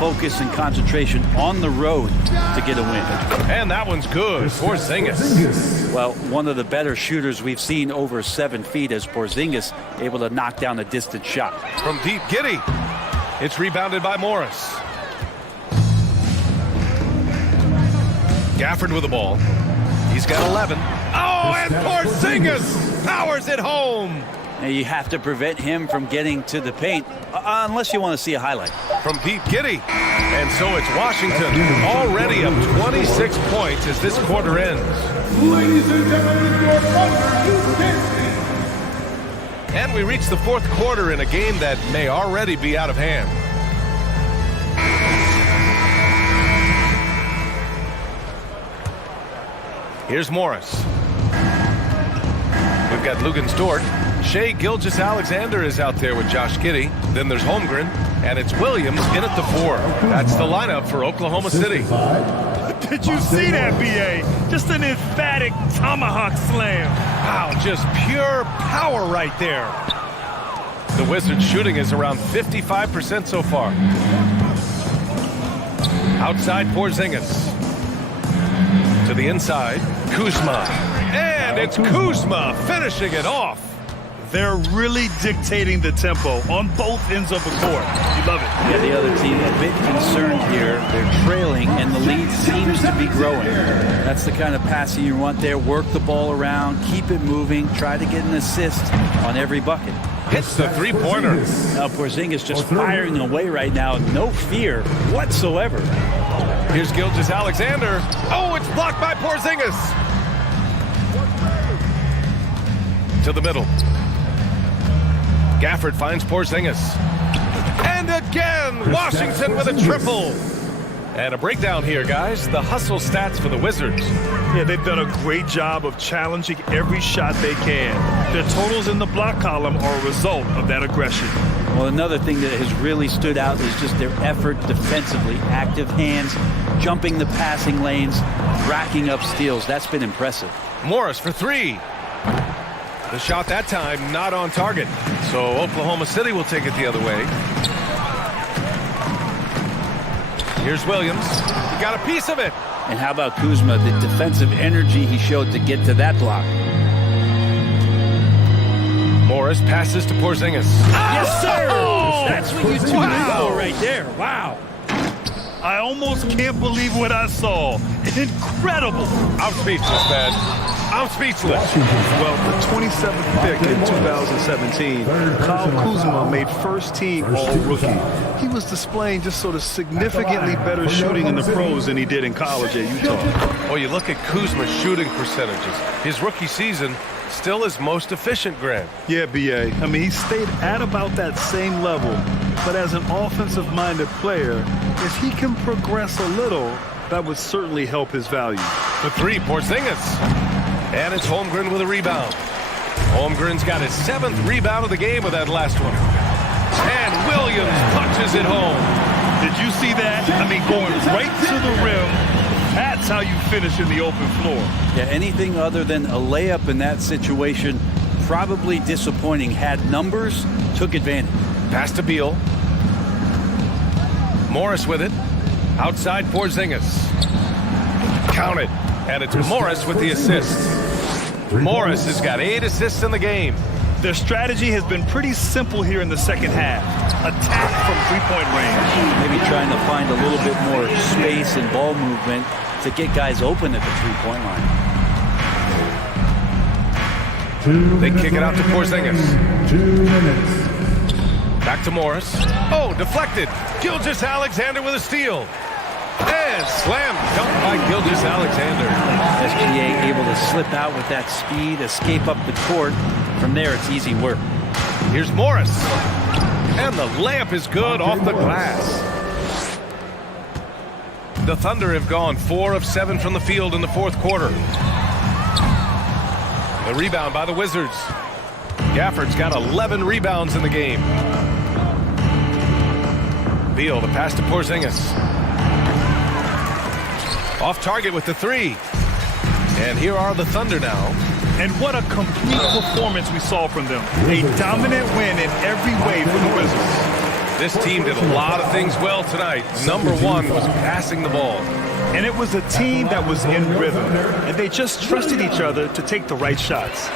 focus, and concentration on the road to get a win. And that one's good. Porzingis. Well, one of the better shooters we've seen over 7 feet as Porzingis able to knock down a distant shot. From deep, Giddey. It's rebounded by Morris. Gafford with the ball. He's got 11. Oh, and Porzingis powers it home. Now you have to prevent him from getting to the paint, unless you want to see a highlight. From deep, Giddey. And so it's Washington already up 26 points as this quarter ends. Ladies and gentlemen, your And we reach the fourth quarter in a game that may already be out of hand. Here's Morris. We've got Luguentz-Dort. Shai Gilgeous-Alexander is out there with Josh Giddey. Then there's Holmgren, and it's Williams in at the 4. That's the lineup for Oklahoma City. Did you see that, B.A.? Just an emphatic tomahawk slam. Wow, just pure power right there. The Wizards' shooting is around 55% so far. Outside Porzingis. To the inside, Kuzma. And it's Kuzma finishing it off. They're really dictating the tempo on both ends of the court. You love it. Yeah, the other team a bit concerned here. They're trailing, and the lead seems to be growing. That's the kind of passing you want there. Work the ball around, keep it moving, try to get an assist on every bucket. Hits the three-pointer. Now Porzingis just firing away right now. No fear whatsoever. Here's Gilgeous-Alexander. Oh, it's blocked by Porzingis. To the middle. Gafford finds Porzingis. And again, Washington with a triple. And a breakdown here, guys. The hustle stats for the Wizards. Yeah, they've done a great job of challenging every shot they can. Their totals in the block column are a result of that aggression. Well, another thing that has really stood out is just their effort defensively. Active hands, jumping the passing lanes, racking up steals. That's been impressive. Morris for 3. The shot that time not on target. So Oklahoma City will take it the other way. Here's Williams. He got a piece of it. And how about Kuzma, the defensive energy he showed to get to that block. Morris passes to Porzingis. Yes, sir! Oh, that's what you tune in for right there. Wow. I almost can't believe what I saw. Incredible. I'm speechless, man. I'm speechless. Well, the 27th pick in 2017, Kyle Kuzma made first-team All-Rookie. He was displaying just sort of significantly better shooting in the pros than he did in college at Utah. Well, you look at Kuzma's shooting percentages. His rookie season, still his most efficient, Grant. Yeah, B.A. I mean, he stayed at about that same level. But as an offensive-minded player, if he can progress a little, that would certainly help his value. The 3, Porzingis. And it's Holmgren with a rebound. Holmgren's got his 7th rebound of the game with that last one. And Williams punches it home. Did you see that? I mean, going right to the rim. That's how you finish in the open floor. Yeah, anything other than a layup in that situation probably disappointing. Had numbers, took advantage. Pass to Beal. Morris with it. Outside Porzingis. Counted. And it's Morris with the assist. Morris has got 8 assists in the game. Their strategy has been pretty simple here in the second half. Attack from three-point range. Maybe trying to find a little bit more space and ball movement to get guys open at the three-point line. They kick it out to Porzingis. 2 minutes. Back to Morris. Oh, deflected. Gilgeous-Alexander with a steal. And slam dunk by Gilgeous-Alexander. SGA able to slip out with that speed, escape up the court. From there, it's easy work. Here's Morris. And the layup is good off the glass. The Thunder have gone 4 of 7 from the field in the fourth quarter. The rebound by the Wizards. Gafford's got 11 rebounds in the game. Beal, the pass to Porzingis. Off target with the 3. And here are the Thunder now. And what a complete performance we saw from them. A dominant win in every way for the Wizards. This team did a lot of things well tonight. Number 1 was passing the ball. And it was a team that was in rhythm. And they just trusted each other to take the right shots.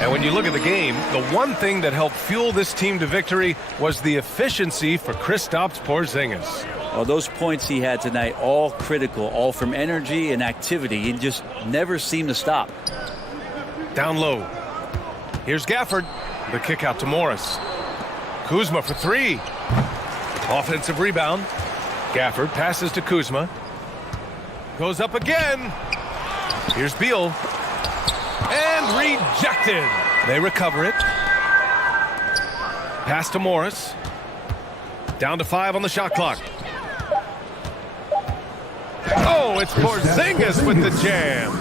And when you look at the game, the one thing that helped fuel this team to victory was the efficiency for Kristaps Porzingis. Well, those points he had tonight, all critical, all from energy and activity. He just never seemed to stop. Down low. Here's Gafford. The kick out to Morris. Kuzma for 3. Offensive rebound. Gafford passes to Kuzma. Goes up again. Here's Beal. And rejected. They recover it. Pass to Morris. Down to 5 on the shot clock. Oh, it's Porzingis with the jam.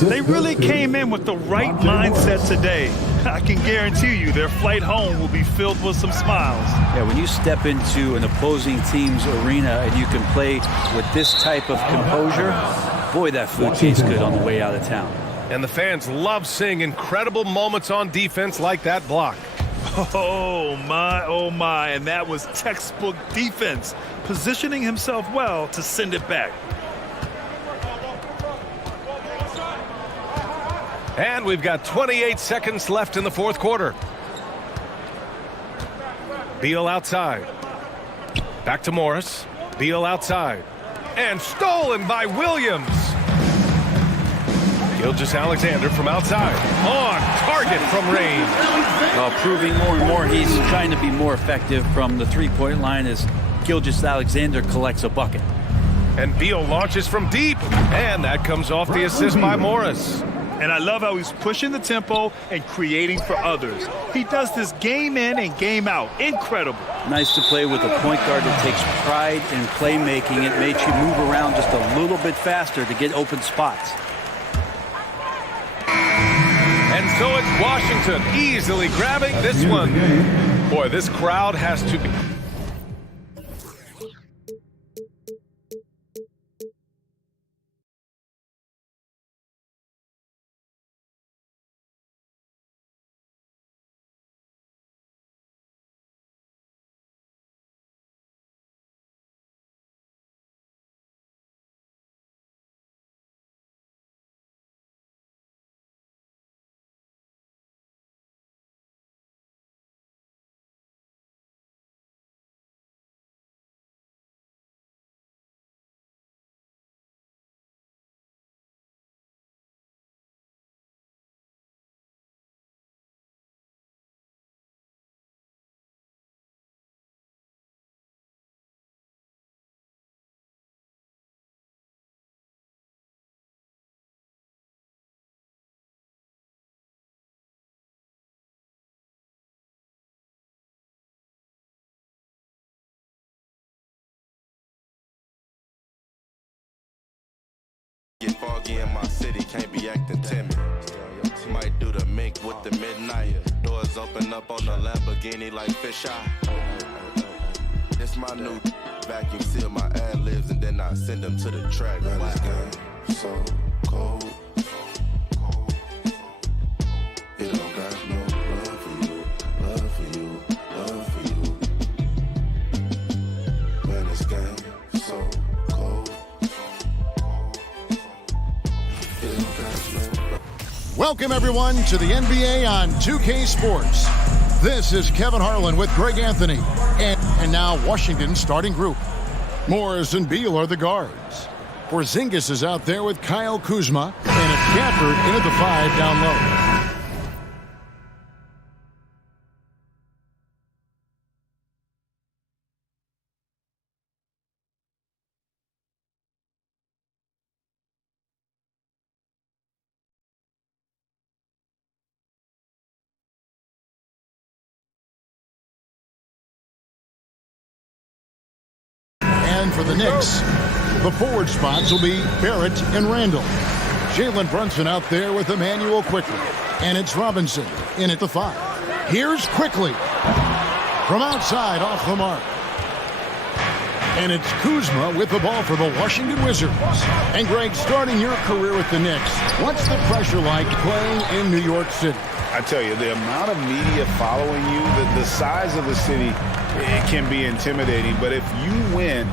They really came in with the right mindset today. I can guarantee you their flight home will be filled with some smiles. Yeah, when you step into an opposing team's arena and you can play with this type of composure, boy, that food tastes good on the way out of town. And the fans love seeing incredible moments on defense like that block. Oh my, and that was textbook defense, positioning himself well to send it back. And we've got 28 seconds left in the fourth quarter. Beal outside. Back to Morris. Beal outside. And stolen by Williams. Gilgeous-Alexander from outside. On target from range. Proving more and more he's trying to be more effective from the three-point line as Gilgeous-Alexander collects a bucket. And Beal launches from deep. And that comes off the assist by Morris. And I love how he's pushing the tempo and creating for others. He does this game in and game out. Incredible. Nice to play with a point guard that takes pride in playmaking. It makes you move around just a little bit faster to get open spots. And so it's Washington easily grabbing this one. Boy, this crowd has to be... Get foggy in my city, can't be acting timid. Might do the mink with the midnight. Doors open up on the Lamborghini like fish eye. It's my new vacuum, seal my ad-libs, and then I send them to the track. Wow. So cold. It don't got no Welcome, everyone, to the NBA on 2K Sports. This is Kevin Harlan with Greg Anthony. And now Washington's starting group. Morris and Beal are the guards. Porzingis is out there with Kyle Kuzma. And it's Gafford in at the 5 down low. And for the Knicks, the forward spots will be Barrett and Randall. Jalen Brunson out there with Emmanuel Quickly. And it's Robinson in at the 5. Here's Quickly from outside off the mark. And it's Kuzma with the ball for the Washington Wizards. And Greg, starting your career with the Knicks, what's the pressure like playing in New York City? I tell you, the amount of media following you, the size of the city, it can be intimidating. But if you win,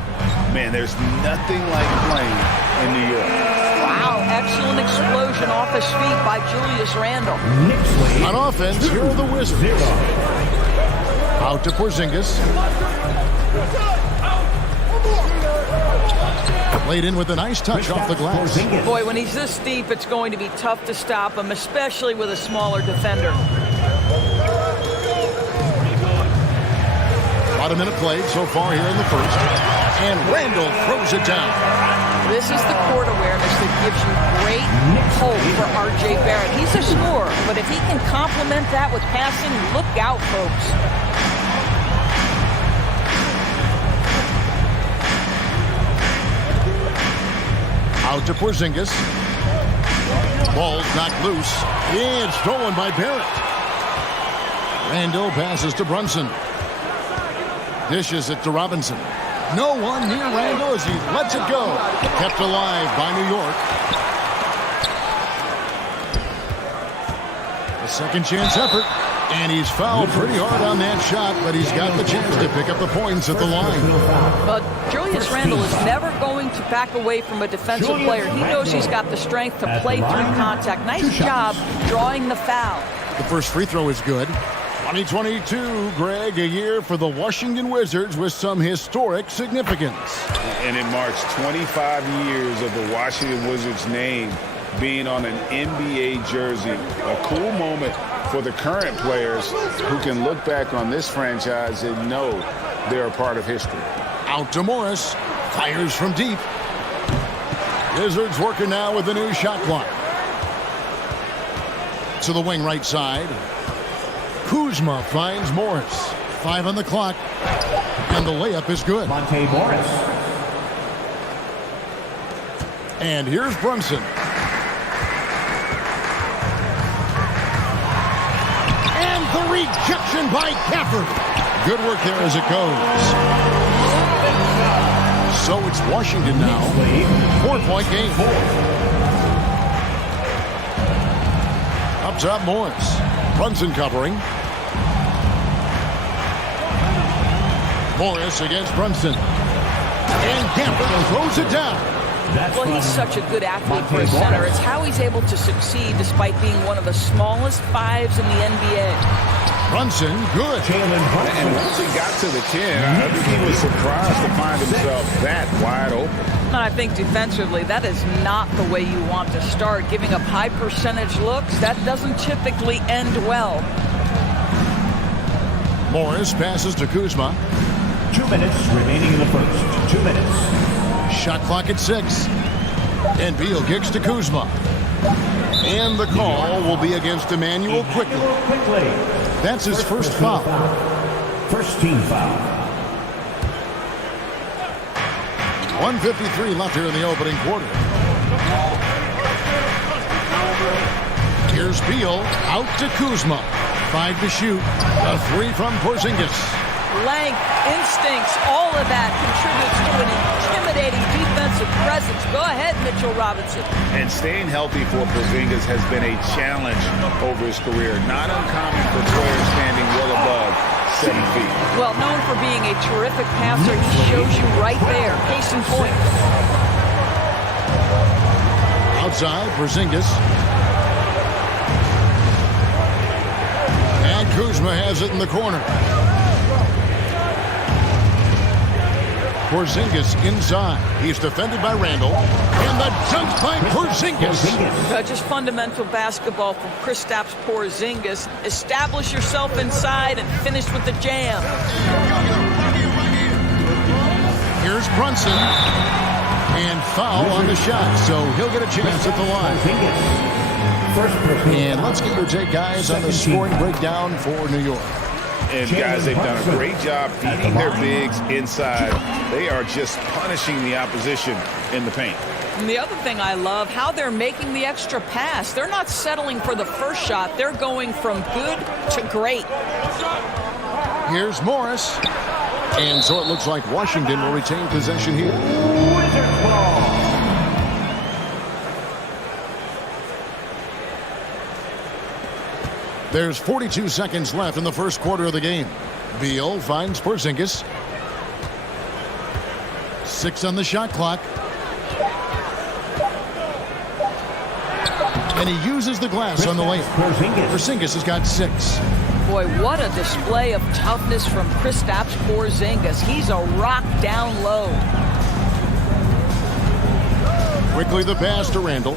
man, there's nothing like playing in New York. Wow, excellent explosion off his feet by Julius Randle. On offense, here are the Wizards. Out to Porzingis. Laid in with a nice touch off the glass. Boy, when he's this deep, it's going to be tough to stop him, especially with a smaller defender. About a minute played so far here in the first. And Randall throws it down. This is the court awareness that gives you great hope for R.J. Barrett. He's a scorer, but if he can complement that with passing, look out, folks. Out to Porzingis. Ball's knocked loose. Yeah, it's stolen by Barrett. Randall passes to Brunson. Dishes it to Robinson. No one near Randall as he lets it go. Kept alive by New York. A second chance effort. And he's fouled pretty hard on that shot, but he's got the chance to pick up the points at the line. But Julius Randle is never going to back away from a defensive player. He knows he's got the strength to play through contact. Nice job drawing the foul. The first free throw is good. 2022, Greg, a year for the Washington Wizards with some historic significance. And it marks 25 years of the Washington Wizards name being on an NBA jersey. A cool moment for the current players who can look back on this franchise and know they're a part of history. Out to Morris. Fires from deep. Wizards working now with a new shot clock. To the wing right side. Kuzma finds Morris. 5 on the clock. And the layup is good. Monte Morris. And here's Brunson. And the rejection by Gafford. Good work there as it goes. So it's Washington now. 4-point game. Up top, Morris. Brunson covering. Morris against Brunson. And Gafford throws it down. Well, he's such a good athlete for a center. It's how he's able to succeed despite being one of the smallest 5s in the NBA. Brunson, good. And once he got to the 10, I think he was surprised to find himself that wide open. And I think defensively, that is not the way you want to start. Giving up high percentage looks, that doesn't typically end well. Morris passes to Kuzma. 2 minutes remaining in the first. 2 minutes. Shot clock at 6. And Beal kicks to Kuzma. And the call will be against Emmanuel Quickly. That's his first foul. First team foul. 1:53 left here in the opening quarter. Here's Beal out to Kuzma. 5 to shoot. A 3 from Porzingis. Length, instincts, all of that contributes to an intimidating defensive presence. Go ahead, Mitchell Robinson. And staying healthy for Porzingis has been a challenge over his career. Not uncommon for players standing well above 7 feet. Well, known for being a terrific passer, he shows you right there. Case in point. Outside, Porzingis. Kuzma has it in the corner. Porzingis inside. He's defended by Randall. And the dunk by Porzingis. Just fundamental basketball from Kristaps Porzingis. Establish yourself inside and finish with the jam. Here's Brunson. And foul on the shot. So he'll get a chance at the line. And let's get your take, guys, on the scoring breakdown for New York. And guys, they've done a great job feeding their bigs inside. They are just punishing the opposition in the paint. And the other thing I love, how they're making the extra pass. They're not settling for the first shot. They're going from good to great. Here's Morris. And so it looks like Washington will retain possession here. There's 42 seconds left in the first quarter of the game. Beal finds Porzingis. 6 on the shot clock. And he uses the glass on the layup. Porzingis has got 6. Boy, what a display of toughness from Kristaps Porzingis. He's a rock down low. Quickly the pass to Randall.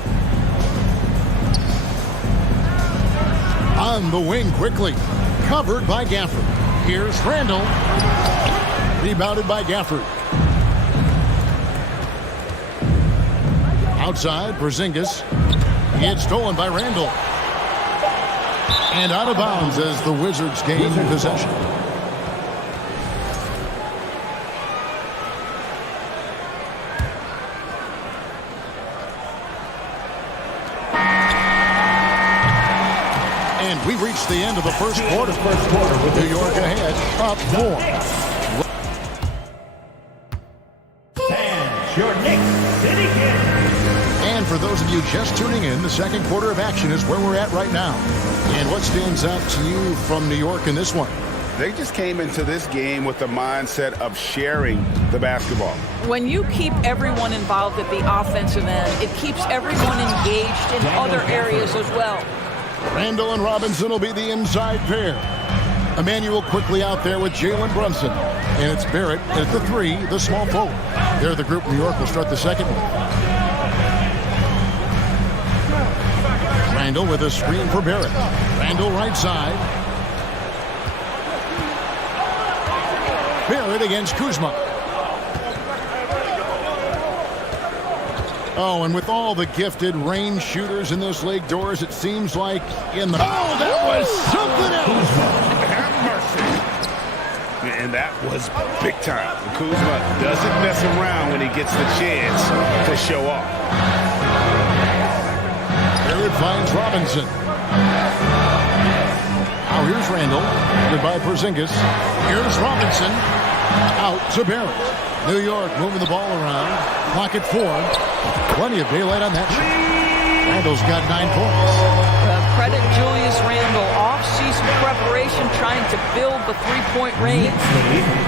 On the wing quickly. Covered by Gafford. Here's Randall. Rebounded by Gafford. Outside, Porzingis. It's stolen by Randall. And out of bounds as the Wizards gain possession. And we've reached the end of the first quarter. With New York ahead, up 4. And your Knicks City Kings. And for those of you just tuning in, the second quarter of action is where we're at right now. And what stands out to you from New York in this one? They just came into this game with the mindset of sharing the basketball. When you keep everyone involved at the offensive end, it keeps everyone engaged in other areas as well. Randall and Robinson will be the inside pair. Emmanuel quickly out there with Jalen Brunson. And it's Barrett at the 3, the small forward. They're the group New York will start the second one. Randall with a screen for Barrett. Randall right side. Barrett against Kuzma. Oh, and with all the gifted range shooters in this league, Doors, it seems like in the... Oh, that was something else! Have mercy. And that was big time. Kuzma doesn't mess around when he gets the chance to show off. Barrett finds Robinson. Now here's Randall. Goodbye, Porzingis. Here's Robinson. Out to Barrett. New York moving the ball around. Clock at 4. Plenty of daylight on that shot. Randall's got 9 points. Credit Julius Randle. Off-season preparation trying to build the three-point range.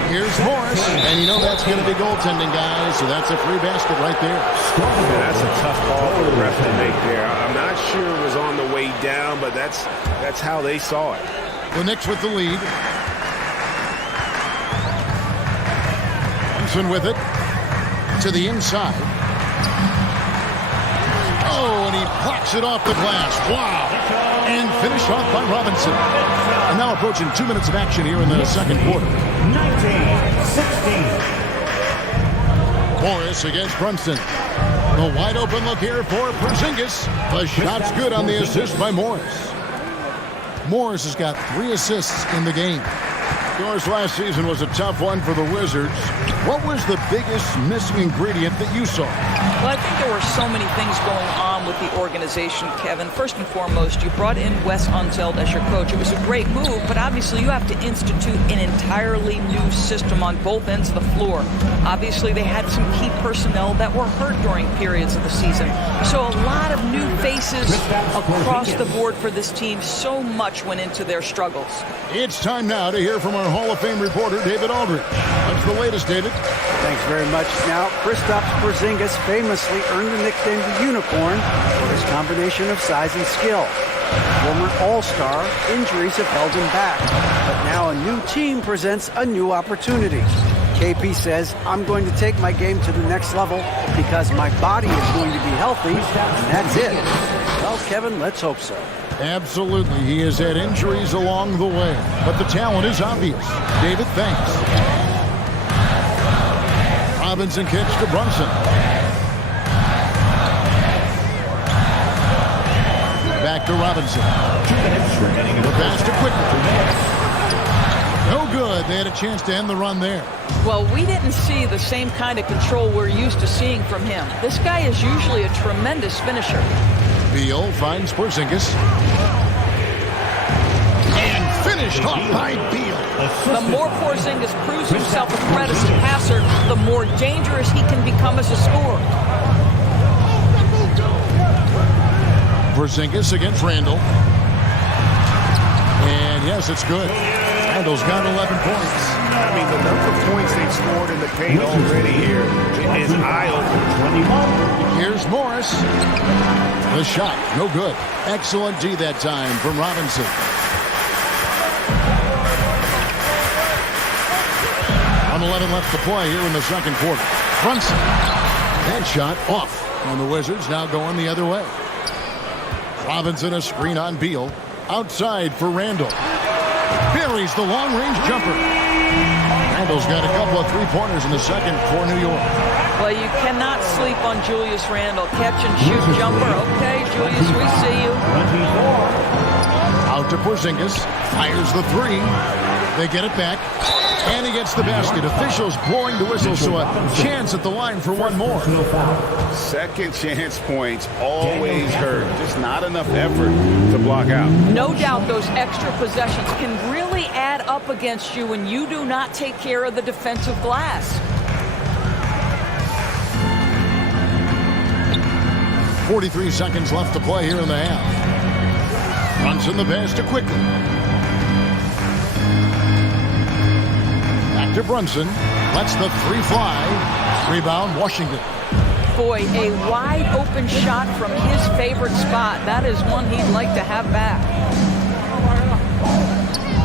Here's Morris. And you know that's going to be goaltending, guys. So that's a free basket right there. That's a tough call for the ref to make there. I'm not sure it was on the way down, but that's how they saw it. The Knicks with the lead. Thompson with it. To the inside. Oh, and he blocks it off the glass. Wow. And finished off by Robinson. And now approaching 2 minutes of action here in the second quarter. 19-16. Morris against Brunson. The wide open look here for Porzingis. The shot's good on the assist by Morris. Morris has got 3 assists in the game. Yours last season was a tough one for the Wizards. What was the biggest missing ingredient that you saw? Well, I think there were so many things going on with the organization, Kevin. First and foremost, you brought in Wes Unteld as your coach. It was a great move, but obviously you have to institute an entirely new system on both ends of the floor. Obviously, they had some key personnel that were hurt during periods of the season. So a lot of new faces across the board for this team. So much went into their struggles. It's time now to hear from our Hall of Fame reporter, David Aldridge. What's the latest, David? Thanks very much. Now, Kristaps Porzingis famously earned the nickname the Unicorn for his combination of size and skill. Former All-Star, injuries have held him back. But now a new team presents a new opportunity. KP says, I'm going to take my game to the next level because my body is going to be healthy, and that's it. Well, Kevin, let's hope so. Absolutely. He has had injuries along the way, but the talent is obvious. David, thanks. Robinson kicks to Brunson. Back to Robinson. The pass to Quickly. No good. They had a chance to end the run there. Well, we didn't see the same kind of control we're used to seeing from him. This guy is usually a tremendous finisher. Beal finds Porzingis. And finished off by Beal. The more Porzingis proves himself a threat as a passer, the more dangerous he can become as a scorer. Porzingis against Randall. And yes, it's good. Randall's got 11 points. I mean, the number of points they've scored in the paint already here is eye-opening. Here's Morris. The shot, no good. Excellent D that time from Robinson. On 11 left to play here in the second quarter. Brunson. That shot off. And the Wizards now going the other way. Robinson a screen on Beal. Outside for Randall. Buries the long-range jumper. Randall's got a couple of three-pointers in the second for New York. Well, you cannot sleep on Julius Randall. Catch and shoot jumper. Okay, Julius, we see you. Out to Porzingis. Fires the three. They get it back. And he gets the basket. Officials blowing the whistle, so a chance at the line for one more. Second chance points always hurt. Just not enough effort to block out. No doubt those extra possessions can really add up against you when you do not take care of the defensive glass. 43 seconds left to play here in the half. Brunson the pass to Quickly. To Brunson, lets the three fly. Rebound, Washington. Boy, a wide open shot from his favorite spot. That is one he'd like to have back.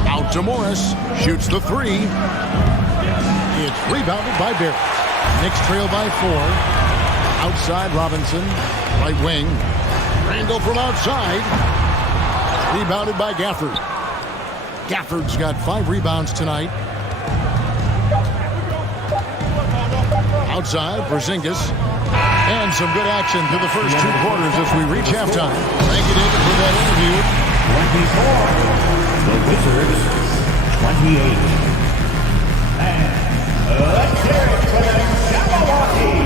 Out to Morris, shoots the three. It's rebounded by Barrett. Knicks trail by 4. Outside Robinson, right wing. Randall from outside. Rebounded by Gafford. Gafford's got 5 rebounds tonight. Outside, Porzingis. And some good action through the first 2 quarters as we reach halftime. Thank you, David, for that interview. 24, the Wizards, 28. And let's hear it for the Cavaliers.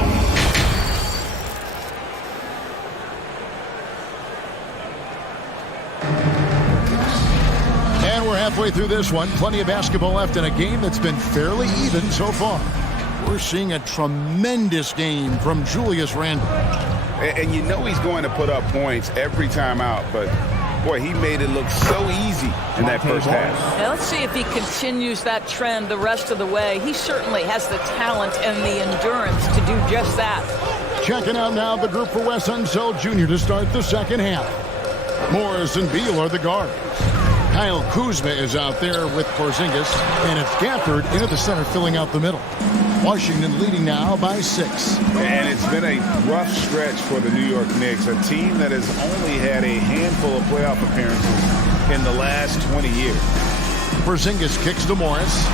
And we're halfway through this one. Plenty of basketball left in a game that's been fairly even so far. We're seeing a tremendous game from Julius Randle. And you know he's going to put up points every time out, but boy, he made it look so easy in that first half. Now let's see if he continues that trend the rest of the way. He certainly has the talent and the endurance to do just that. Checking out now the group for Wes Unseld Jr. to start the second half. Morris and Beal are the guards. Kyle Kuzma is out there with Porzingis, and it's Gafford into the center filling out the middle. Washington leading now by 6. And it's been a rough stretch for the New York Knicks, a team that has only had a handful of playoff appearances in the last 20 years. Porzingis kicks to Morris.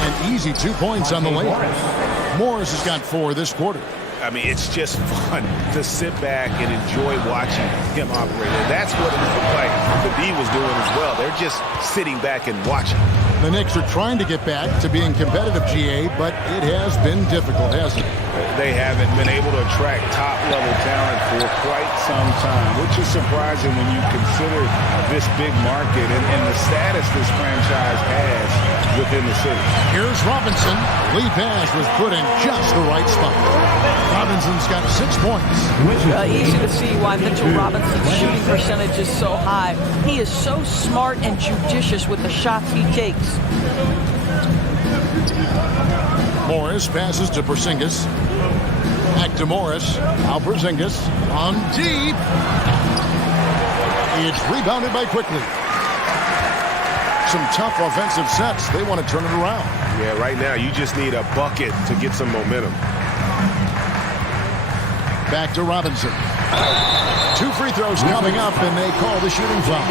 An easy 2 points on the layup. Morris has got 4 this quarter. I mean, it's just fun to sit back and enjoy watching him operate. That's what it looked like the B was doing as well. They're just sitting back and watching. The Knicks are trying to get back to being competitive, GA, but it has been difficult, hasn't it? They haven't been able to attract top-level talent for quite some time, which is surprising when you consider this big market and the status this franchise has within the city. Here's Robinson. Lead pass was put in just the right spot. Robinson's got 6 points. Easy to see why Mitchell Robinson's shooting percentage is so high. He is so smart and judicious with the shots he takes. Morris passes to Porzingis. Back to Morris. Now Porzingis on deep. It's rebounded by Quickly. Some tough offensive sets. They want to turn it around. Yeah, right now you just need a bucket to get some momentum. Back to Robinson. 2 free throws coming up, and they call the shooting foul.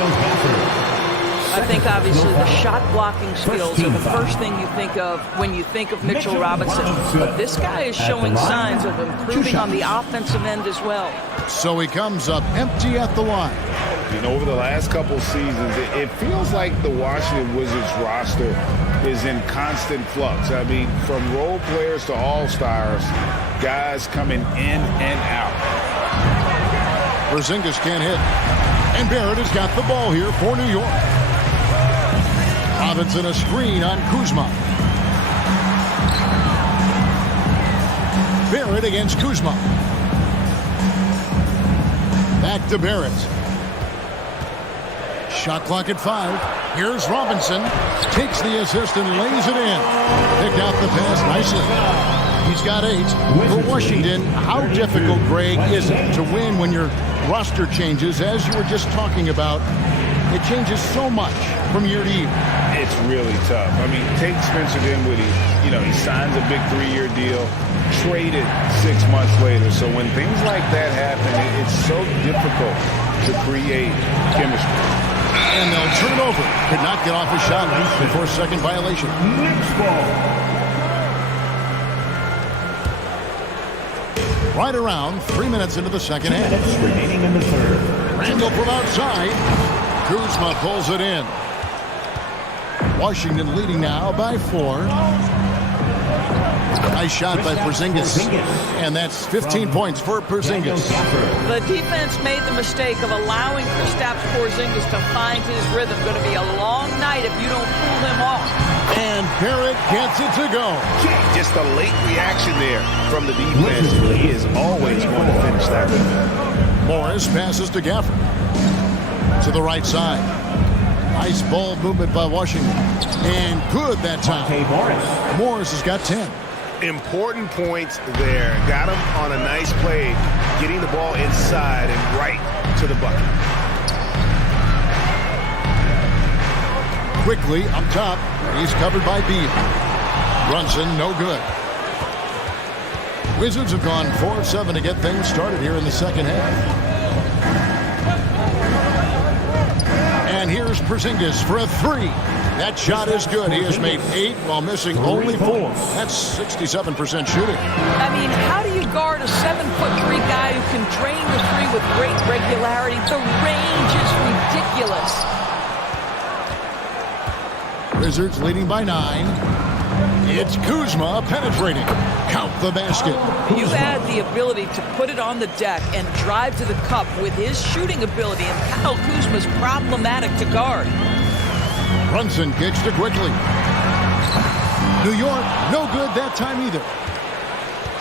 I think obviously the shot blocking skills are the first thing you think of when you think of Mitchell Robinson. But this guy is showing signs of improving on the offensive end as well. So he comes up empty at the line. You know, over the last couple seasons, it feels like the Washington Wizards roster is in constant flux. I mean, from role players to all-stars, guys coming in and out. Porzingis can't hit. And Barrett has got the ball here for New York. Robinson a screen on Kuzma. Barrett against Kuzma. Back to Barrett. Shot clock at 5. Here's Robinson. Takes the assist and lays it in. Picked out the pass nicely. He's got 8. For Washington, how difficult, Greg, is it to win when your roster changes, as you were just talking about? It changes so much from year to year. It's really tough. I mean, take Spencer Dinwiddie. You know, he signs a big 3-year deal, traded 6 months later. So when things like that happen, it's so difficult to create chemistry. And they'll turn it over. Could not get off his shot before second violation. Next ball. Right around 3 minutes into the second half. Remaining in the third. Randall from outside. Kuzma pulls it in. Washington leading now by 4. Nice shot by Porzingis. And that's 15 points for Porzingis. The defense made the mistake of allowing Kristaps Porzingis to find his rhythm. Going to be a long night if you don't pull him off. And Barrett gets it to go. Just a late reaction there from the defense. He is always going to finish that. Morris passes to Gafford. To the right side. Nice ball movement by Washington. And good that time. Morris has got 10. Important points there. Got him on a nice play, getting the ball inside and right to the bucket. Quickly up top. He's covered by Beal. Brunson, no good. Wizards have gone 4 of 7 to get things started here in the second half. And here's Porzingis for a 3. That shot is good. He has made 8 while missing only 4. That's 67% shooting. I mean, how do you guard a 7'3" guy who can drain the 3 with great regularity? The range is ridiculous. Wizards leading by 9. It's Kuzma penetrating. Count the basket. You add the ability to put it on the deck and drive to the cup with his shooting ability, and Kyle Kuzma's problematic to guard. Brunson kicks to Quickly. New York, no good that time either.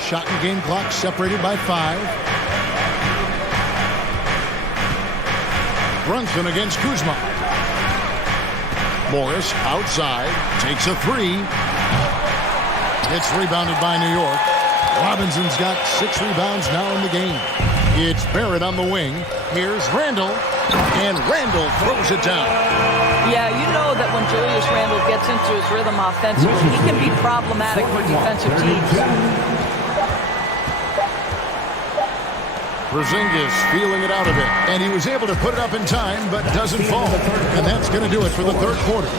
Shot and game clock separated by 5. Brunson against Kuzma. Morris outside, takes a 3. It's rebounded by New York. Robinson's got 6 rebounds now in the game. It's Barrett on the wing. Here's Randall. And Randall throws it down. Yeah, you know that when Julius Randall gets into his rhythm offensively, he can be problematic for defensive teams. Porzingis feeling it out a bit. And he was able to put it up in time, but doesn't fall. And that's going to do it for the third quarter.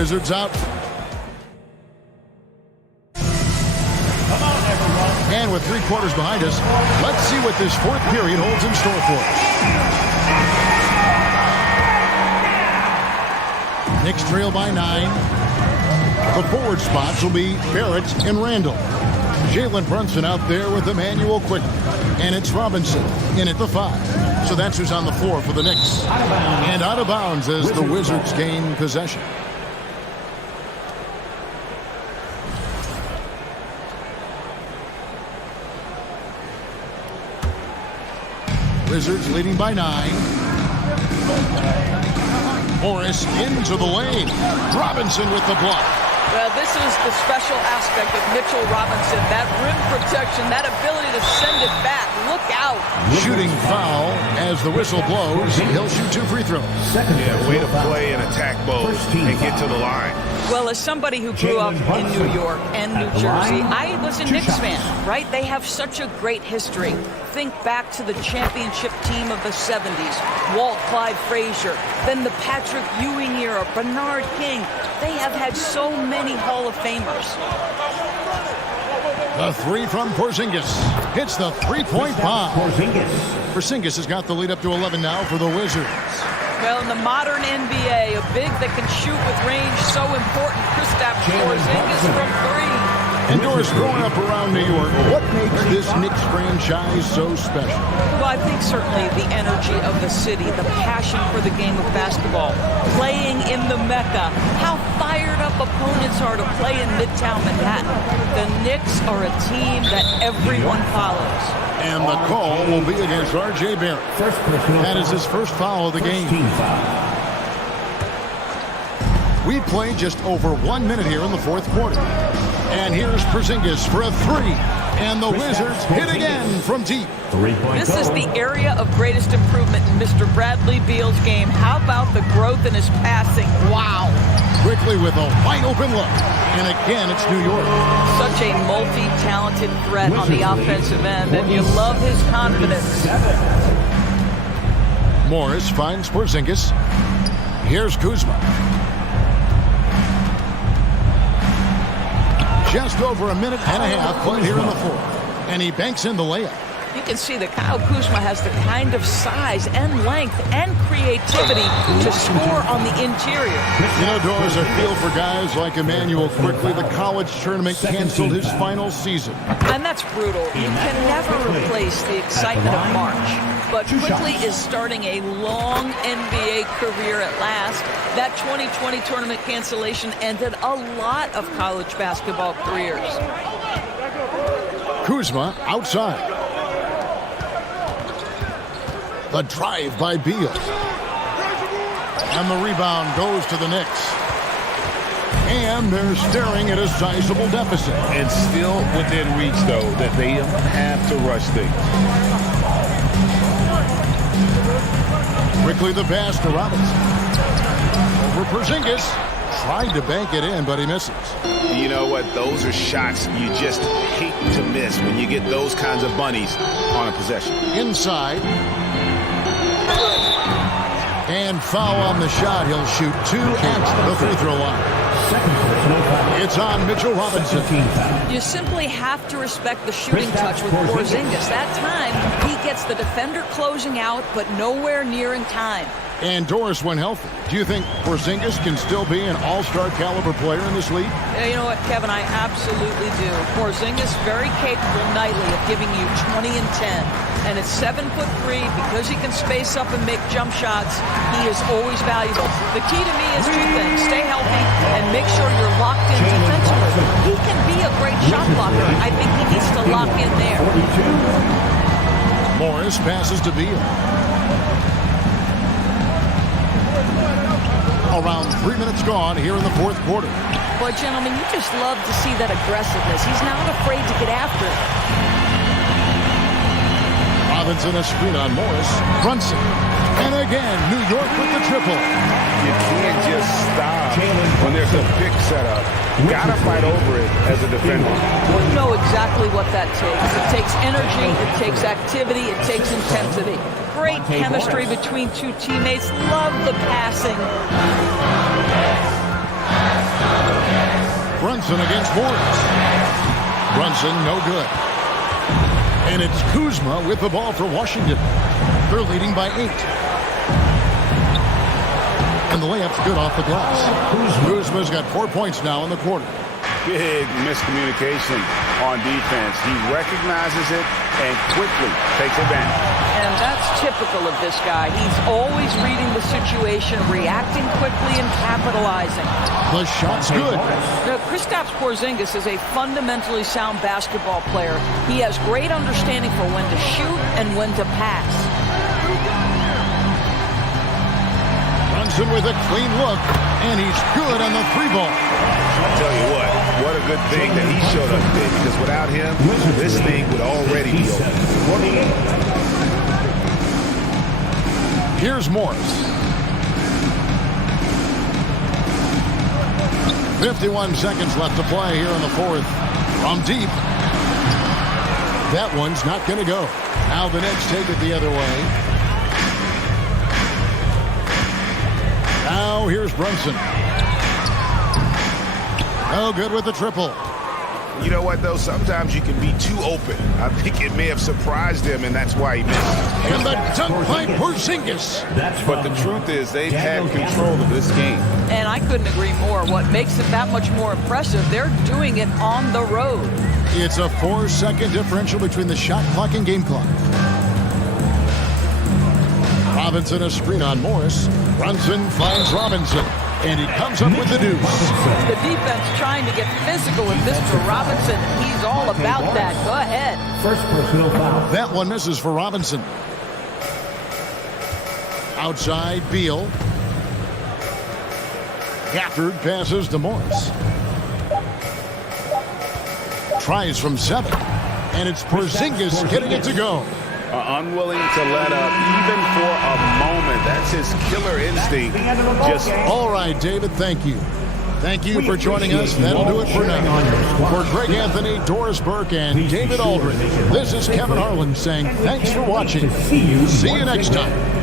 Wizards out. And with 3 quarters behind us, let's see what this fourth period holds in store for us. Knicks trail by 9. The forward spots will be Barrett and Randall. Jalen Brunson out there with Emmanuel Quickly. And it's Robinson in at the 5. So that's who's on the floor for the Knicks. And out of bounds as the Wizards gain possession. Wizards leading by 9. Morris into the lane. Robinson with the block. Well, this is the special aspect of Mitchell Robinson. That rim protection, that ability to send it back. Look out. Shooting foul as the whistle blows. He'll shoot 2 free throws. Yeah, way to play in attack mode and get to the line. Well, as somebody who grew up in New York and New Jersey, I was a Knicks fan, right? They have such a great history. Think back to the championship team of the 70s, Walt Clyde Frazier, then the Patrick Ewing era, Bernard King. They have had so many Hall of Famers. The 3 from Porzingis hits the 3-point bomb. Porzingis has got the lead up to 11 now for the Wizards. Well, in the modern NBA, a big that can shoot with range, so important. Kristaps Porzingis from 3. And Doris, growing up around New York, what makes this Knicks franchise so special? Well, I think certainly the energy of the city, the passion for the game of basketball, playing in the Mecca, how fired up opponents are to play in Midtown Manhattan. The Knicks are a team that everyone follows. And the call will be against R.J. Barrett. That is his first foul of the game. We played just over 1 minute here in the fourth quarter. And here's Porzingis for a 3. And the Wizards hit again from deep. This is the area of greatest improvement in Mr. Bradley Beal's game. How about the growth in his passing? Wow. Quickly with a wide open look. And again, it's New York. Such a multi-talented threat on the offensive end. And you love his confidence. Morris finds Porzingis. Here's Kuzma. Just over a minute and a half played here in the fourth. And he banks in the layup. You can see that Kyle Kuzma has the kind of size and length and creativity to score on the interior. You know, Doris, I feel for guys like Emmanuel Quickly. The college tournament canceled his final season. And that's brutal. You can never replace the excitement of March. But Quickly is starting a long NBA career at last. That 2020 tournament cancellation ended a lot of college basketball careers. Kuzma outside. The drive by Beal. And the rebound goes to the Knicks. And they're staring at a sizable deficit. And still within reach, though, that they have to rush things. Quickly the pass to Robinson. Over Porzingis. Tried to bank it in, but he misses. You know what? Those are shots you just hate to miss when you get those kinds of bunnies on a possession. Inside. And foul on the shot. He'll shoot 2 at the free throw line. It's on Mitchell Robinson. You simply have to respect the shooting touch with Porzingis. That time, he gets the defender closing out, but nowhere near in time. And Doris, when healthy, do you think Porzingis can still be an all-star caliber player in this league? Yeah, you know what, Kevin, I absolutely do. Porzingis very capable nightly of giving you 20 and 10. And at 7'3", because he can space up and make jump shots, he is always valuable. The key to me is 2 things. Stay healthy and make sure you're locked in defensively. He can be a great shot blocker. I think he needs to lock in there. Morris passes to Beal. Around 3 minutes gone here in the fourth quarter. Boy, gentlemen, you just love to see that aggressiveness. He's not afraid to get after it. Robinson a screen on Morris. Brunson. And again, New York with the triple. You can't just stop when there's a pick set up. You gotta fight over it as a defender. You know exactly what that takes. It takes energy, it takes activity, it takes intensity. Great chemistry between 2 teammates. Love the passing. Brunson against Morris. Brunson no good. And it's Kuzma with the ball for Washington. They're leading by 8. And the layup's good off the glass. Kuzma's got 4 points now in the quarter. Big miscommunication on defense. He recognizes it and quickly takes advantage. And that's typical of this guy. He's always reading the situation, reacting quickly and capitalizing. The shot's good. Now, Kristaps Porzingis is a fundamentally sound basketball player. He has great understanding for when to shoot and when to pass. Brunson with a clean look, and he's good on the 3 ball. I'll tell you what a good thing that he showed up today, because without him, this thing would already be over. Here's Morris. 51 seconds left to play here in the fourth. From deep. That one's not going to go. Now the Knicks take it the other way. Now here's Brunson. No good with the triple. You know what, though? Sometimes you can be too open. I think it may have surprised him, and that's why he missed. And the dunk by Porzingis. But the truth is, they've had control of this game. And I couldn't agree more. What makes it that much more impressive, they're doing it on the road. It's a 4-second differential between the shot clock and game clock. Robinson a screen on Morris. Brunson finds Robinson. And he comes up with the deuce. The defense trying to get physical with Mr. Robinson. He's all about that. Go ahead. First personal foul. That one misses for Robinson. Outside, Beal. Gafford passes to Morris. Tries from 7. And it's Porzingis getting it to go. Unwilling to let up even for a moment. That's his killer instinct. Just all right, David, thank you. Thank you for joining us. That'll do it for now. For Greg Anthony, Doris Burke, and David Aldridge, this is Kevin Harlan saying thanks for watching. See you next time.